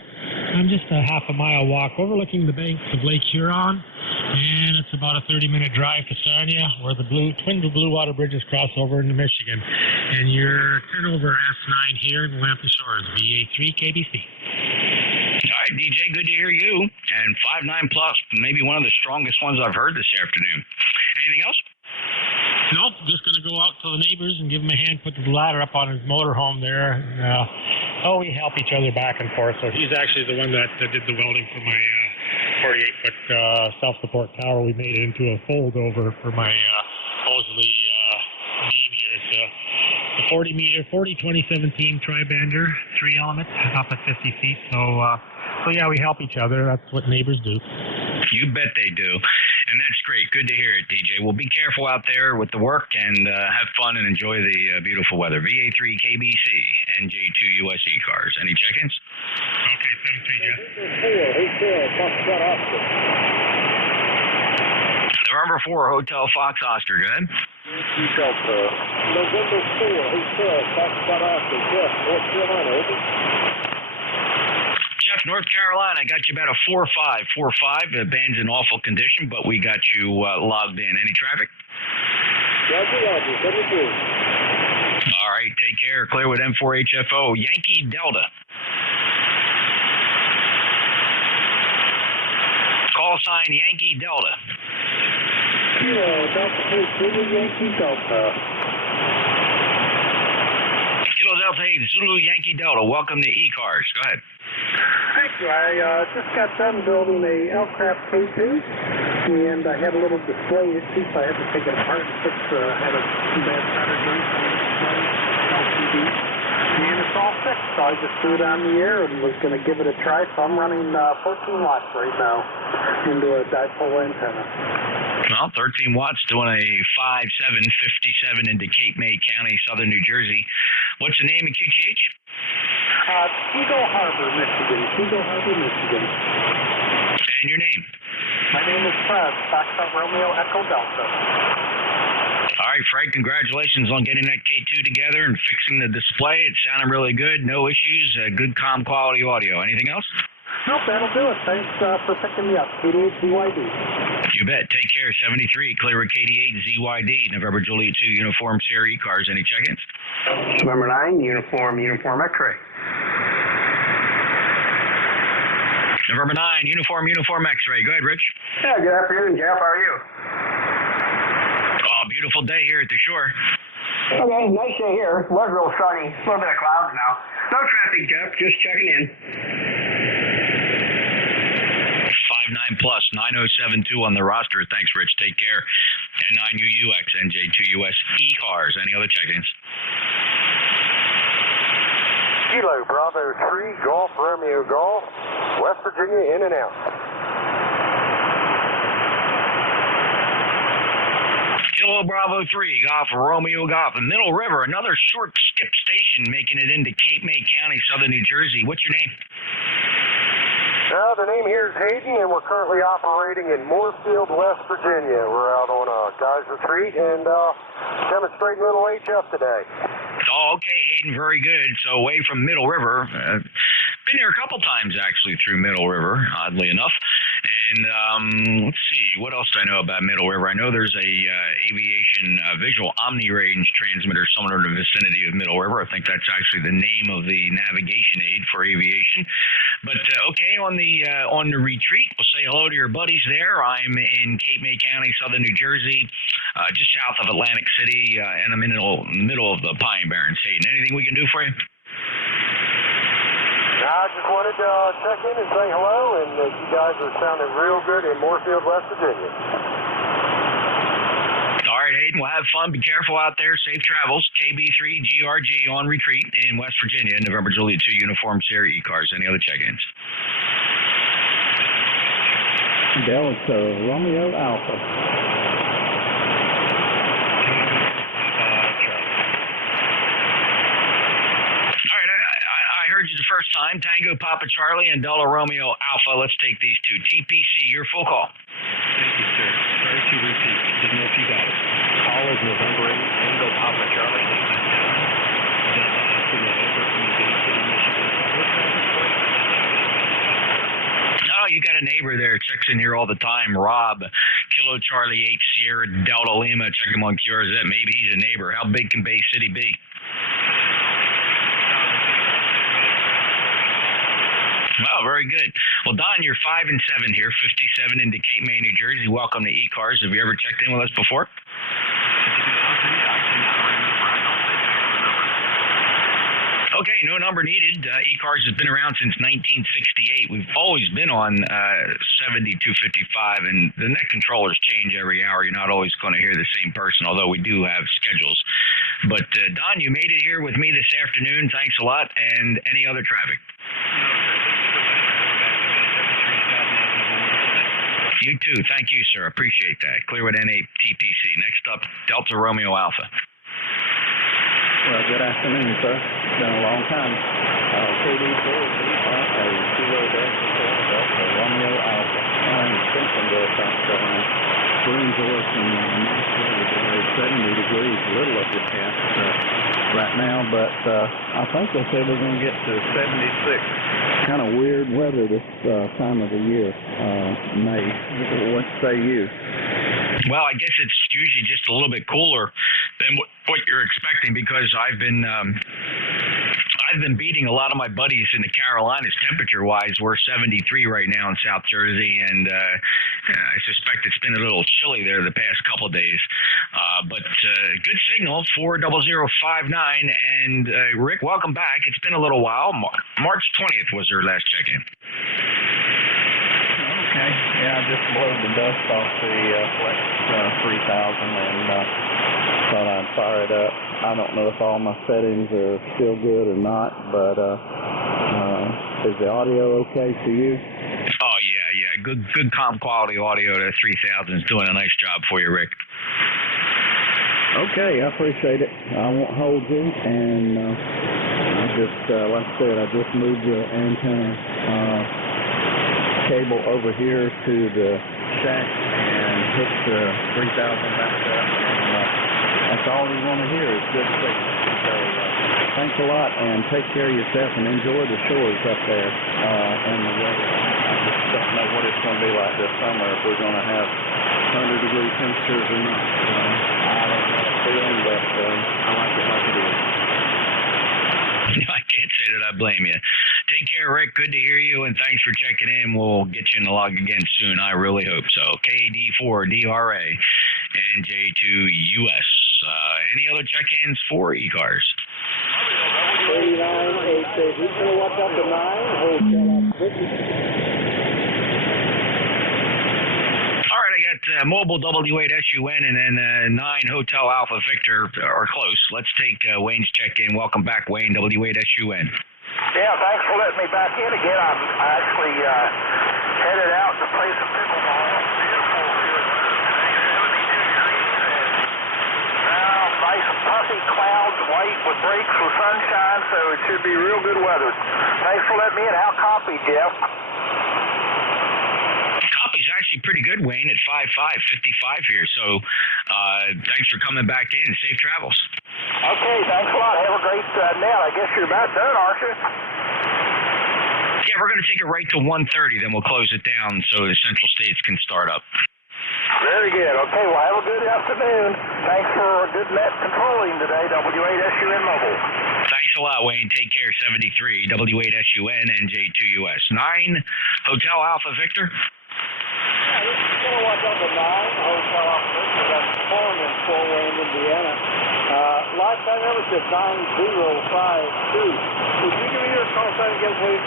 I'm just a half a mile walk overlooking the banks of Lake Huron, and it's about a 30-minute drive to Sarnia, where the twin blue water bridges cross over into Michigan. And you're 10 over S9 here in Lambton Shores, VA3 KBC. All right, DJ, good to hear you. And 5.9 plus, maybe one of the strongest ones I've heard this afternoon. Anything else? Nope, just going to go out to the neighbors and give him a hand, put the ladder up on his motorhome there. We help each other back and forth. So he's actually the one that did the welding for my 48-foot self-support tower. We made it into a fold-over for my supposedly beam here. It's a 40-2017 tri-bander, 3-element, up at 50 feet. So yeah, we help each other. That's what neighbors do. You bet they do. And that's great. Good to hear it, DJ. Well, be careful out there with the work and have fun and enjoy the beautiful weather. VA3 KBC, NJ2US ECARS. Any check-ins? Okay, 73, Jeff. November 4, Hotel Fox Oscar. Go ahead. November 4, Hotel Fox Oscar. Jeff, North Carolina, over. Jeff, North Carolina, got you about a 4.5. 4.5. The band's in awful condition, but we got you logged in. Any traffic? Roger, 73. All right, take care. Clearwood M4HFO, Yankee Delta. Call sign Yankee Delta. Delta 8, Yankee Delta. Kilo Delta 8, Zulu Yankee Delta. Welcome to ECARS. Go ahead. Thank you. I just got done building a aircraft K2, and I had a little display issue, so I had to take it apart and fix had a bad solder joint on the display, LCD, and it's all fixed. So I just threw it on the air and was going to give it a try. So I'm running 14 watts right now into a dipole antenna. Well, 13 watts doing a 5.757 into Cape May County, Southern New Jersey. What's the name of QTH? Eagle Harbor, Michigan. Eagle Harbor, Michigan. And your name? My name is Fred, Foxtrot Romeo Echo Delta. All right, Fred, congratulations on getting that K2 together and fixing the display. It sounded really good, no issues, good calm quality audio. Anything else? Nope, that'll do it. Thanks for picking me up. KD8 ZYD. You bet. Take care. 73, Clearwood KD8 ZYD, November Juliet 2, Uniform Sierra ECARS. Any check-ins? November 9, Uniform X-ray. November 9, Uniform X-ray. Go ahead, Rich. Yeah, good afternoon, Jeff. How are you? Oh, beautiful day here at the shore. Okay, nice day here. Was real sunny. A little bit of clouds now. No traffic, Jeff. Just checking in. 5.9 plus, 9072 on the roster. Thanks, Rich. Take care. And 9UUX, NJ2US ECARS. Any other check-ins? Kilo Bravo 3, Golf Romeo Golf, West Virginia, in and out. Kilo Bravo 3, Golf Romeo Golf, and Middle River, another short skip station making it into Cape May County, Southern New Jersey. What's your name? The name here is Hayden, and we're currently operating in Moorefield, West Virginia. We're out on a guy's retreat and demonstrating little HF today. Oh, okay, Hayden, very good. So away from Middle River. Been there a couple times, actually, through Middle River, oddly enough. And let's see, what else do I know about Middle River? I know there's a aviation visual omni-range transmitter somewhere in the vicinity of Middle River. I think that's actually the name of the navigation aid for aviation. But okay, on the retreat, we'll say hello to your buddies there. I'm in Cape May County, Southern New Jersey, just south of Atlantic City, and I'm in the middle of the Pine Barrens. Hayden, anything we can do for you? I just wanted to check in and say hello, and you guys are sounding real good in Moorefield, West Virginia. All right, Hayden, we'll have fun. Be careful out there. Safe travels. KB3 GRG on retreat in West Virginia, November Juliet 2, Uniform Sierra ECARS. Any other check-ins? Delta Romeo Alpha. You the first time, Tango Papa Charlie and Delta Romeo Alpha. Let's take these two. TPC, your full call. Thank you, sir. Sorry to repeat. Didn't know if you got it. Call is November 8, a neighbor there checks in here all the time. Rob, Kilo Charlie 8 Sierra Delta Lima. Check him on QRZ. Maybe he's a neighbor. How big can Bay City be? Well, very good. Well, Don, you're 5 and 7 here, 57 into Cape May, New Jersey. Welcome to ECARS. Have you ever checked in with us before? Okay, no number needed. ECARS has been around since 1968. We've always been on 7255, and the net controllers change every hour. You're not always going to hear the same person, although we do have schedules. But, Don, you made it here with me this afternoon. Thanks a lot. And any other traffic? You too. Thank you, sir. Appreciate that. Clearwood NATPC. Next up, Delta Romeo Alpha. Well, good afternoon, sir. It's been a long time. KD4, Kilo Delta Romeo Alpha. I'm Simpsonville, South Carolina. We're enjoying some 70 degrees, a little overcast right now, but I think they said we're going to get to 76. Kind of weird weather this time of the year, May. What say you? Well, I guess it's usually just a little bit cooler than what you're expecting, because I've been beating a lot of my buddies in the Carolinas temperature-wise. We're 73 right now in South Jersey, and I suspect it's been a little chilly there the past couple of days. But good signal, 40059. And Rick, welcome back. It's been a little while. March 20th was your last check-in. Okay. Yeah, I just blew the dust off the Flex 3000 and thought I'd fire it up. I don't know if all my settings are still good or not, but is the audio okay to you? Oh, yeah. Good comp quality audio. The 3000 is doing a nice job for you, Rick. Okay, I appreciate it. I won't hold you, and I just, like I said, I just moved the antenna cable over here to the shack and hooked the 3000 back up, and that's all we want to hear is good signal. So thanks a lot, and take care of yourself and enjoy the shores up there and the weather. I just don't know what it's going to be like this summer, if we're going to have 100-degree temperatures or not. I don't have a feeling, but I like it like it is. I can't say that I blame you. Take care, Rick. Good to hear you, and thanks for checking in. We'll get you in the log again soon. I really hope so. KD4DRA, NJ2US. Any other check-ins for ECARS? 39, he's going to watch up to 9, hotel 50. I got Mobile W8SUN and then 9 Hotel Alpha Victor are close. Let's take Wayne's check-in. Welcome back, Wayne, W8SUN. Yeah, thanks for letting me back in again. I actually headed out to play some pickleball. Beautiful here. 72 degrees. Now, nice puffy clouds, white with breaks of sunshine, so it should be real good weather. Thanks for letting me in. How copy, Jeff? Copy's actually pretty good, Wayne, at 5.5, 55 here. So thanks for coming back in. Safe travels. Okay, thanks a lot. Have a great net. I guess you're about done, aren't you? Yeah, we're going to take it right to 1:30, then we'll close it down so the Central States can start up. Very good. Okay, well, have a good afternoon. Thanks for good net controlling today, W8SUN Mobile. Thanks a lot, Wayne. Take care. 73, W8SUN, NJ2US. 9, Hotel Alpha Victor. Yeah, this is going to watch up to 9, Hotel Alpha Victor. That's Corn in Fort Wayne, Indiana. Lifetime number is 9052. Would you give me your call sign again, please?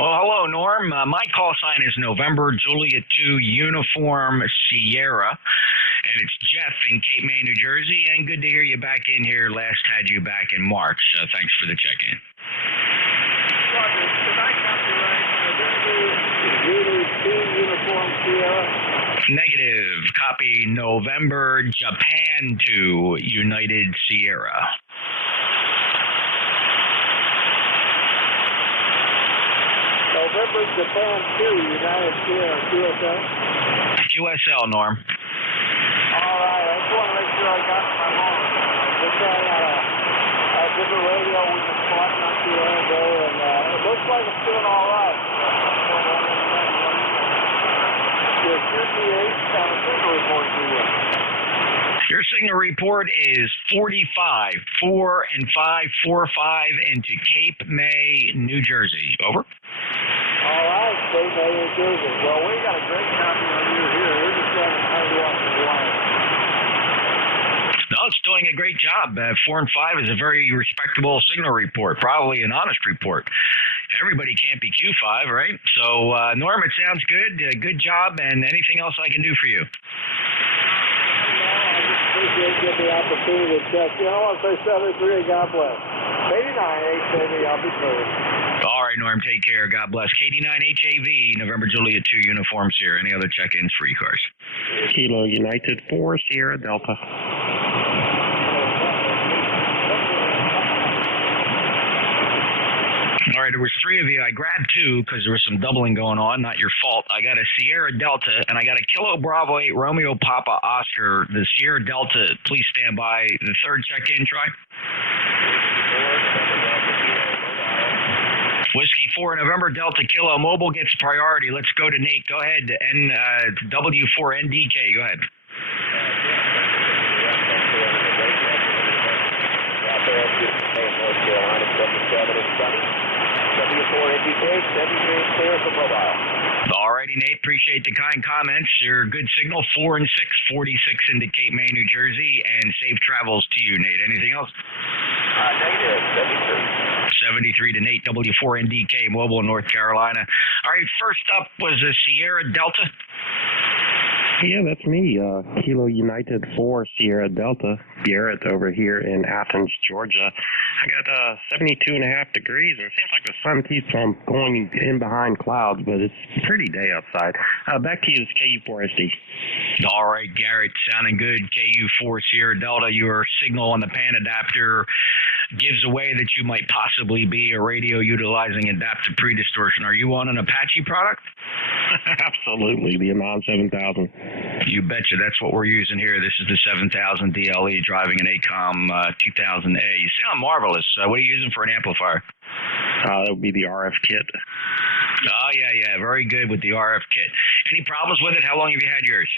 Well, hello, Norm. My call sign is November Juliet 2 Uniform Sierra, and it's Jeff in Cape May, New Jersey. And good to hear you back in here. Last had you back in March. Thanks for the check-in. Roger. Did I copyright Zulu 2 Uniform Sierra? Negative. Copy November Japan 2 United Sierra. November Japan 2 United Sierra QSL? QSL, Norm. All right. I just want to make sure I got my phone. Just saying a different radio we just selected not too long ago, and it looks like it's doing all right. signal report to you. Your signal report is 45, 4 and 5, 4, 5 into Cape May, New Jersey. Over. All right, Cape May, New Jersey. Well, we got a great copy of you here. We're just trying to find you off the line. No, it's doing a great job. 4 and 5 is a very respectable signal report, probably an honest report. Everybody can't be Q5, right? So, Norm, it sounds good. Good job, and anything else I can do for you? Appreciate the opportunity to check. You know, I'll say 73, God bless. 89 HAV, I'll be through. All right, Norm, take care. God bless. KD9 HAV, November Juliet 2 uniforms here. Any other check-ins for ECARS? Kilo United 4, Sierra Delta. All right, there was 3 of you. I grabbed 2 because there was some doubling going on. Not your fault. I got a Sierra Delta, and I got a Kilo Bravo 8 Romeo Papa Oscar. The Sierra Delta, please stand by. The 3rd check-in, try. Whiskey 4, November Delta Kilo. Mobile gets priority. Let's go to Nate. Go ahead. W4NDK. Go ahead. North Carolina, 77 and sunny. W4NDK, 73 clear for mobile. All righty, Nate. Appreciate the kind comments. Your good signal. 4 and 6, 46 into Cape May, New Jersey, and safe travels to you, Nate. Anything else? Negative, 73. 73 to Nate, W4NDK, mobile, North Carolina. All right, first up was a Sierra Delta. Yeah, that's me. Kilo United 4, Sierra Delta. Garrett over here in Athens, Georgia. I got 72.5 degrees, and it seems like the sun keeps on going in behind clouds, but it's a pretty day outside. Back to you, KU4SD. All right, Garrett, sounding good. KU4 Sierra Delta, your signal on the pan adapter gives away that you might possibly be a radio utilizing adaptive pre-distortion. Are you on an Apache product? Absolutely, the Anon 7000. You betcha. That's what we're using here. This is the 7000 DLE driving an ACOM 2000A. You sound marvelous. What are you using for an amplifier? That would be the RF kit. Oh, yeah. Very good with the RF kit. Any problems with it? How long have you had yours?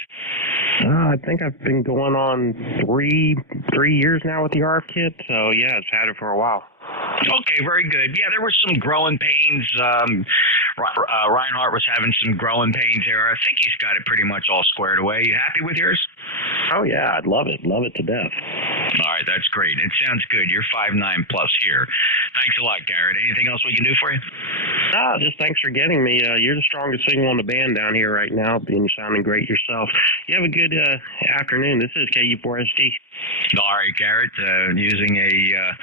I think I've been going on three years now with the RF kit. So, yeah, I've had it for a while. Okay, very good. Yeah, there were some growing pains. Reinhardt was having some growing pains there. I think he's got it pretty much all squared away. You happy with yours? Oh, yeah, I'd love it. Love it to death. All right, that's great. It sounds good. You're 5'9" plus here. Thanks a lot, Garrett. Anything else we can do for you? Just thanks for getting me. You're the strongest signal on the band down here right now, and you're sounding great yourself. You have a good afternoon. This is KU4SD. All right, Garrett, using a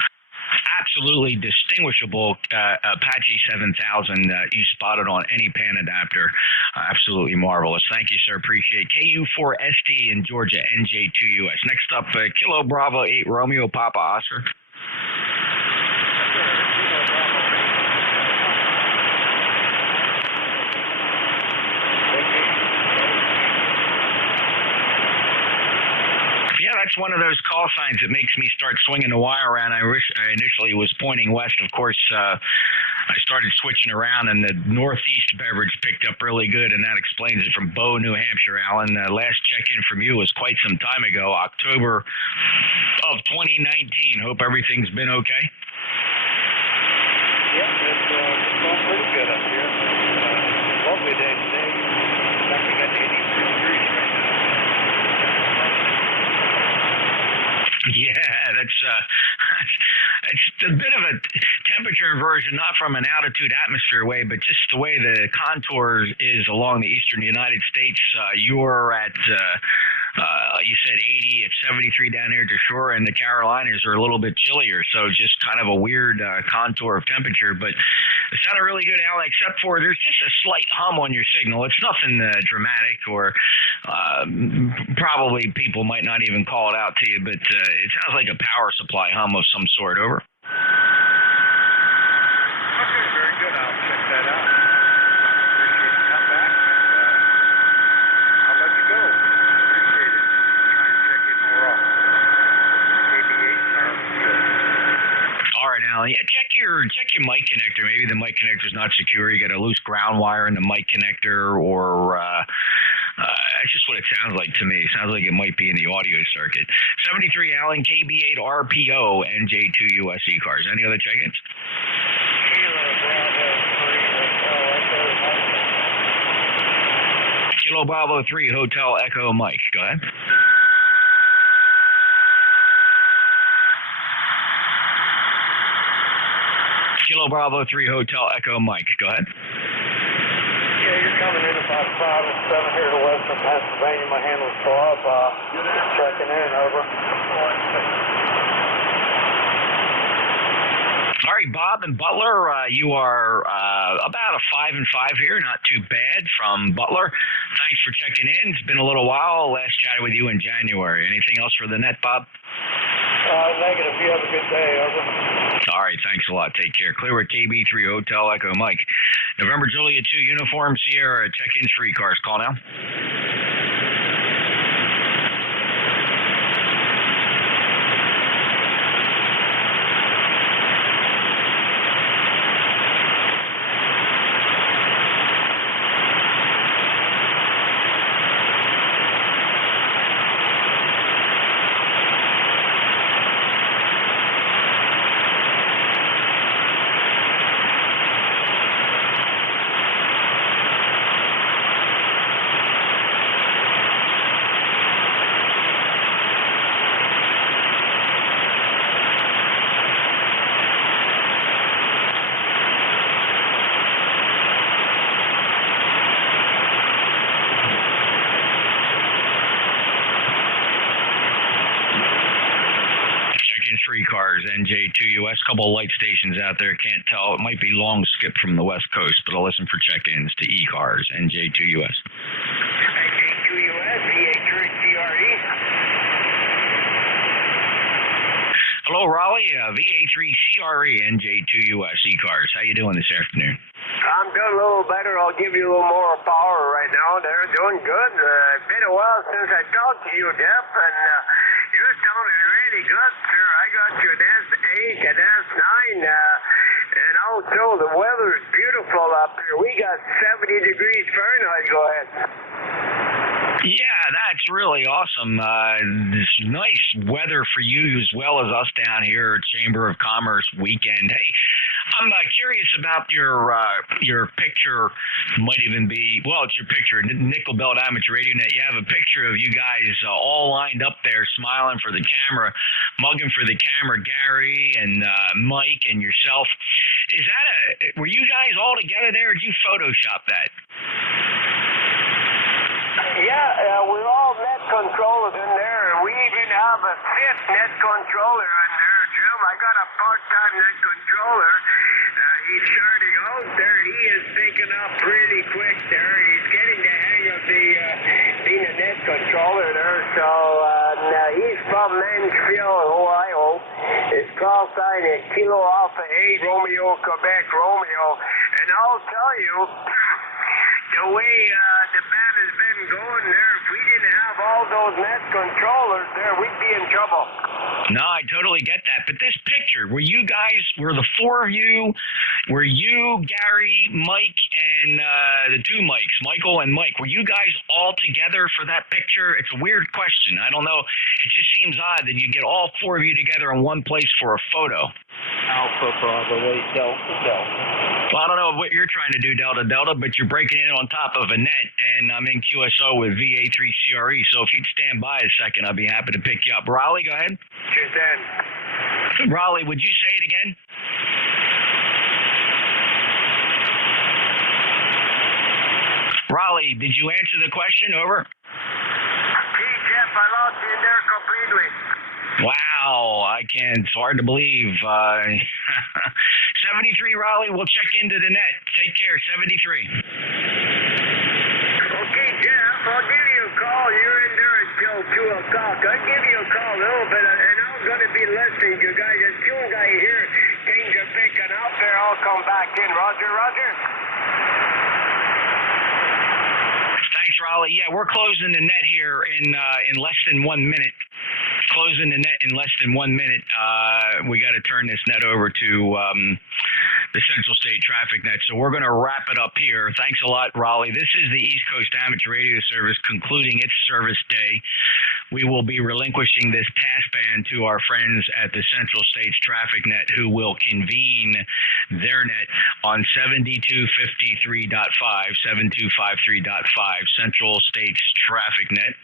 absolutely distinguishable Apache 7000 you spotted on any pan adapter. Absolutely marvelous. Thank you, sir. Appreciate it. KU4SD in Georgia, NJ2US. Next up, Kilo Bravo 8 Romeo Papa Oscar. Yeah, that's one of those call signs that makes me start swinging the wire around. I initially was pointing west. Of course, I started switching around, and the Northeast beverage picked up really good, and that explains it from Bow, New Hampshire, Alan. Last check-in from you was quite some time ago, October of 2019. Hope everything's been okay. Yeah, it's going pretty good up here. Lovely day today. Actually got 82 degrees right now. Yeah, that's it's a bit of a temperature inversion, not from an altitude atmosphere way, but just the way the contour is along the eastern United States. You're at you said 80, it's 73 down here to shore, and the Carolinas are a little bit chillier, so just kind of a weird contour of temperature. But it sounded really good, Al, except for there's just a slight hum on your signal. It's nothing dramatic, or probably people might not even call it out to you, but it sounds like a power supply hum of some sort. Over. Okay, very good. I'll check that out. Appreciate you come back, and I'll let you go. Appreciate it. Try and check in more often. KB8 and our field. All right, Alan. Yeah, check your mic connector. Maybe the mic connector's not secure. You got a loose ground wire in the mic connector, or That's just what it sounds like to me. It sounds like it might be in the audio circuit. 73 Allen, KB8 RPO, NJ2US ECARS. Any other check-ins? Kilo Bravo 3 Hotel Echo Mike. Go ahead. Kilo Bravo 3 Hotel Echo Mike. Go ahead. Yeah, you're coming in about 5 and 7 here to Western Pennsylvania. My handle's Bob. Just checking in, over. All right, Bob and Butler, you are about a 5 and 5 here. Not too bad from Butler. Thanks for checking in. It's been a little while. Last chatted with you in January. Anything else for the net, Bob? Negative. You have a good day, over. All right, thanks a lot. Take care. Clear at KB3 Hotel Echo Mike. November Julia 2 Uniform Sierra. Check-ins for ECARS. Call now. ECARS, NJ2US, couple of light stations out there. Can't tell. It might be long skip from the West Coast, but I'll listen for check-ins to ECARS, NJ2US. NJ2US, VA3CRE. Hello, Raleigh, VA3CRE, NJ2US, ECARS. How you doing this afternoon? I'm doing a little better. I'll give you a little more power right now. They're doing good. It's been a while since I talked to you, Jeff, and you sounded really good, sir. I got you an S8 and S9, and also the weather is beautiful up here. We got 70 degrees Fahrenheit. Go ahead. Yeah, that's really awesome. This nice weather for you as well as us down here at Chamber of Commerce weekend. Hey, I'm curious about your picture. Might even be, well, it's your picture, Nickel Belt Amateur Radio Net. You have a picture of you guys all lined up there, smiling for the camera, mugging for the camera. Gary and Mike and yourself. Is that were you guys all together there? Or did you Photoshop that? Yeah, we're all net controllers in there, and we even have a fifth net controller in there, Jim. I got a part-time net controller. He's starting out there. He is picking up really quick there. He's getting the hang of being a net controller there. So he's from Mansfield, Ohio. His call sign is Kilo Alpha 8 Romeo, Quebec Romeo. And I'll tell you, the way the band has been going there, if we didn't have all those net controllers there, we'd be in trouble. No, I totally get that. But this picture, were the four of you, were you, Gary, Mike, and the two Mikes, Michael and Mike, were you guys all together for that picture? It's a weird question. I don't know. It just seems odd that you get all four of you together in one place for a photo. Alpha Bravo 8 Delta Delta. Well, I don't know what you're trying to do, Delta Delta, but you're breaking in on top of a net, and I'm in QSO with VA3CRE, so if you'd stand by a second, I'd be happy to pick you up. Raleigh, go ahead. Cheers, Dan. Raleigh, would you say it again? Raleigh, did you answer the question? Over. Gee, Jeff, I lost you in there completely. Wow, it's hard to believe. 73 Raleigh, we'll check into the net. Take care, 73. Okay, Jeff, I'll give you a call. You're in there until 2 o'clock. I'll give you a call a little bit, and I'm going to be listening to you guys. As soon as I hear things are picking up there, I'll come back in. Roger, Roger. Thanks, Raleigh. Yeah, we're closing the net here in less than 1 minute. Closing the net in less than 1 minute. We got to turn this net over to the Central State Traffic Net. So we're going to wrap it up here. Thanks a lot, Raleigh. This is the East Coast Amateur Radio Service concluding its service day. We will be relinquishing this passband to our friends at the Central States Traffic Net, who will convene their net on 7253.5, 7253.5, Central States Traffic Net.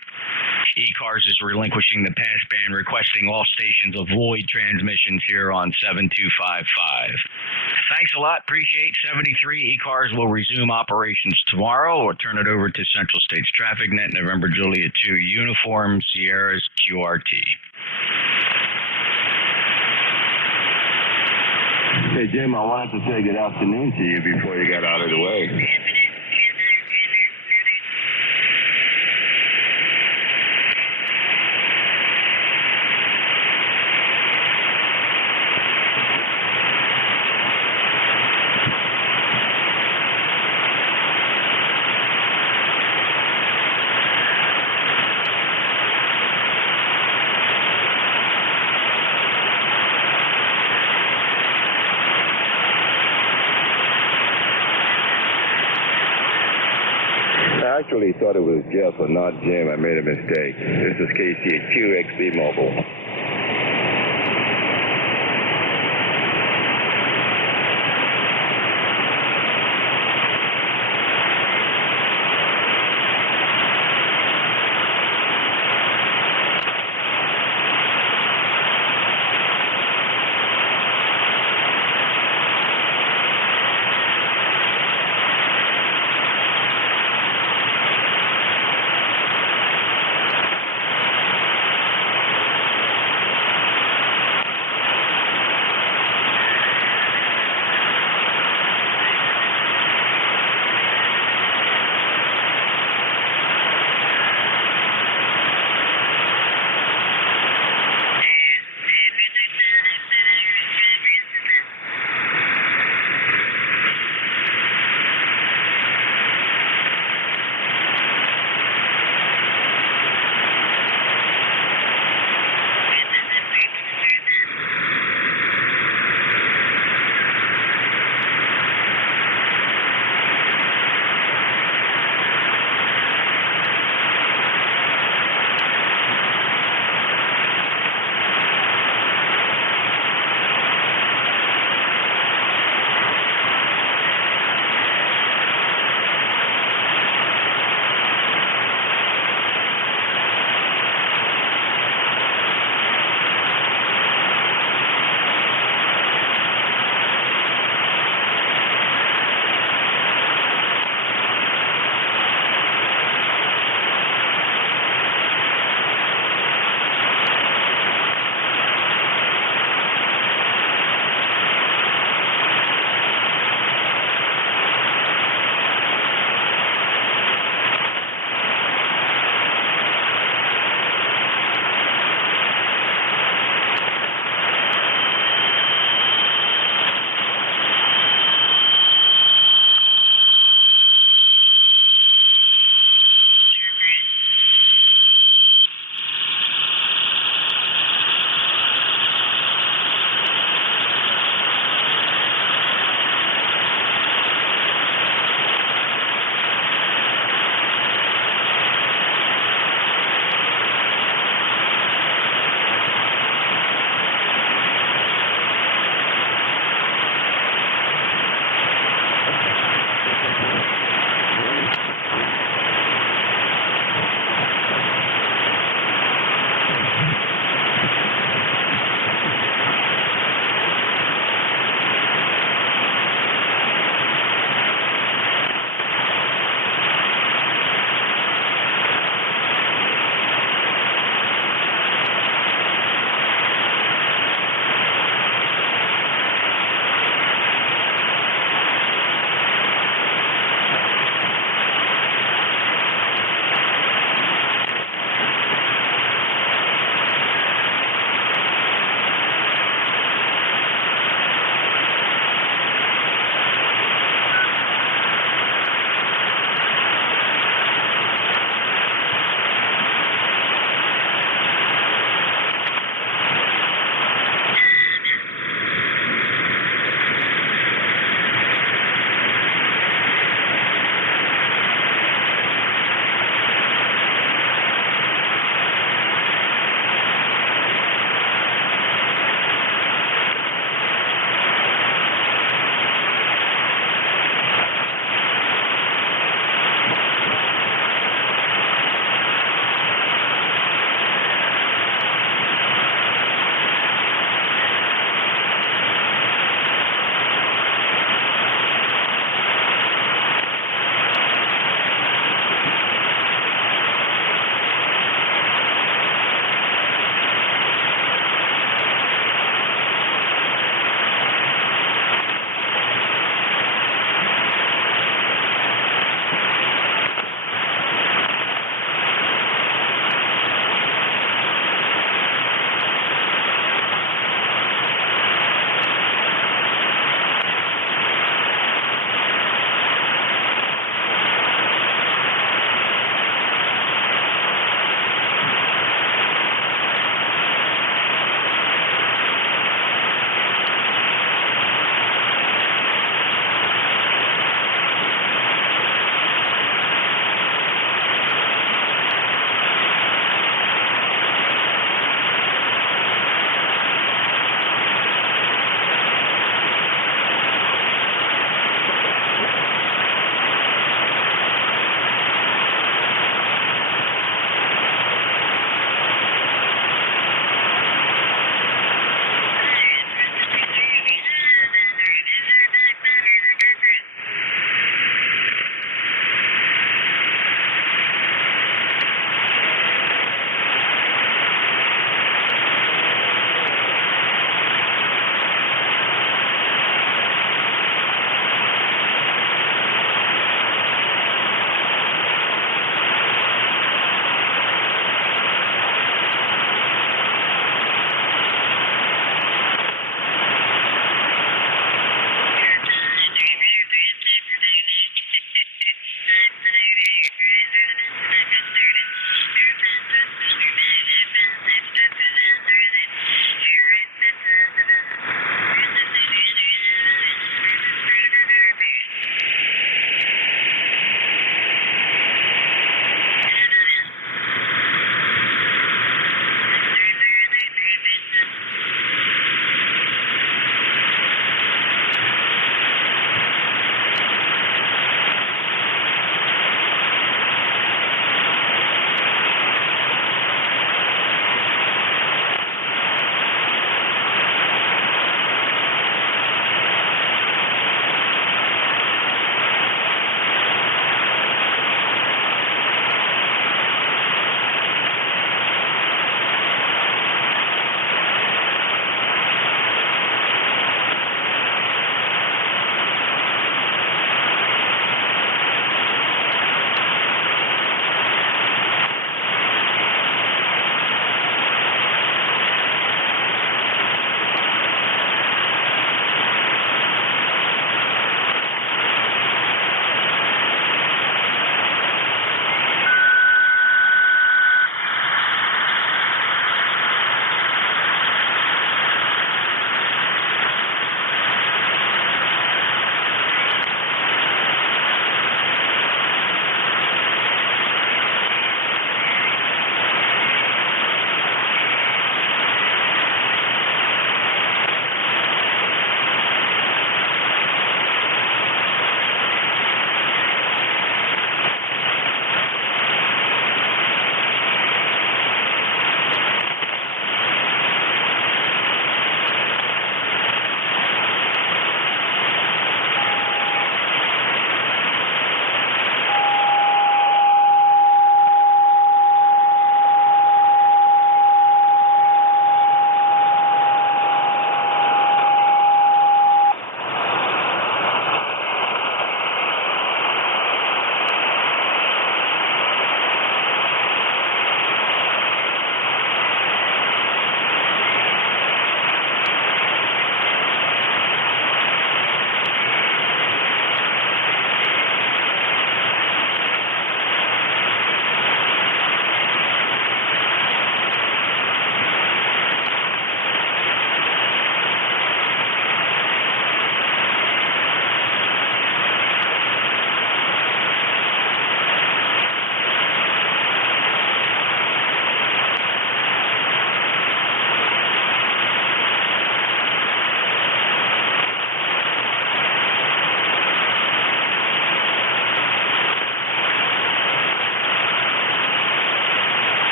ECARS is relinquishing the passband, requesting all stations avoid transmissions here on 7255. Thanks a lot. Appreciate 73. ECARS will resume operations tomorrow. We'll turn it over to Central States Traffic Net, November Juliet 2, Uniform Sierra's QRT. Hey, Jim, I wanted to say good afternoon to you before you got out of the way. I actually thought it was Jeff and not Jim. I made a mistake. This is Casey at QXB Mobile.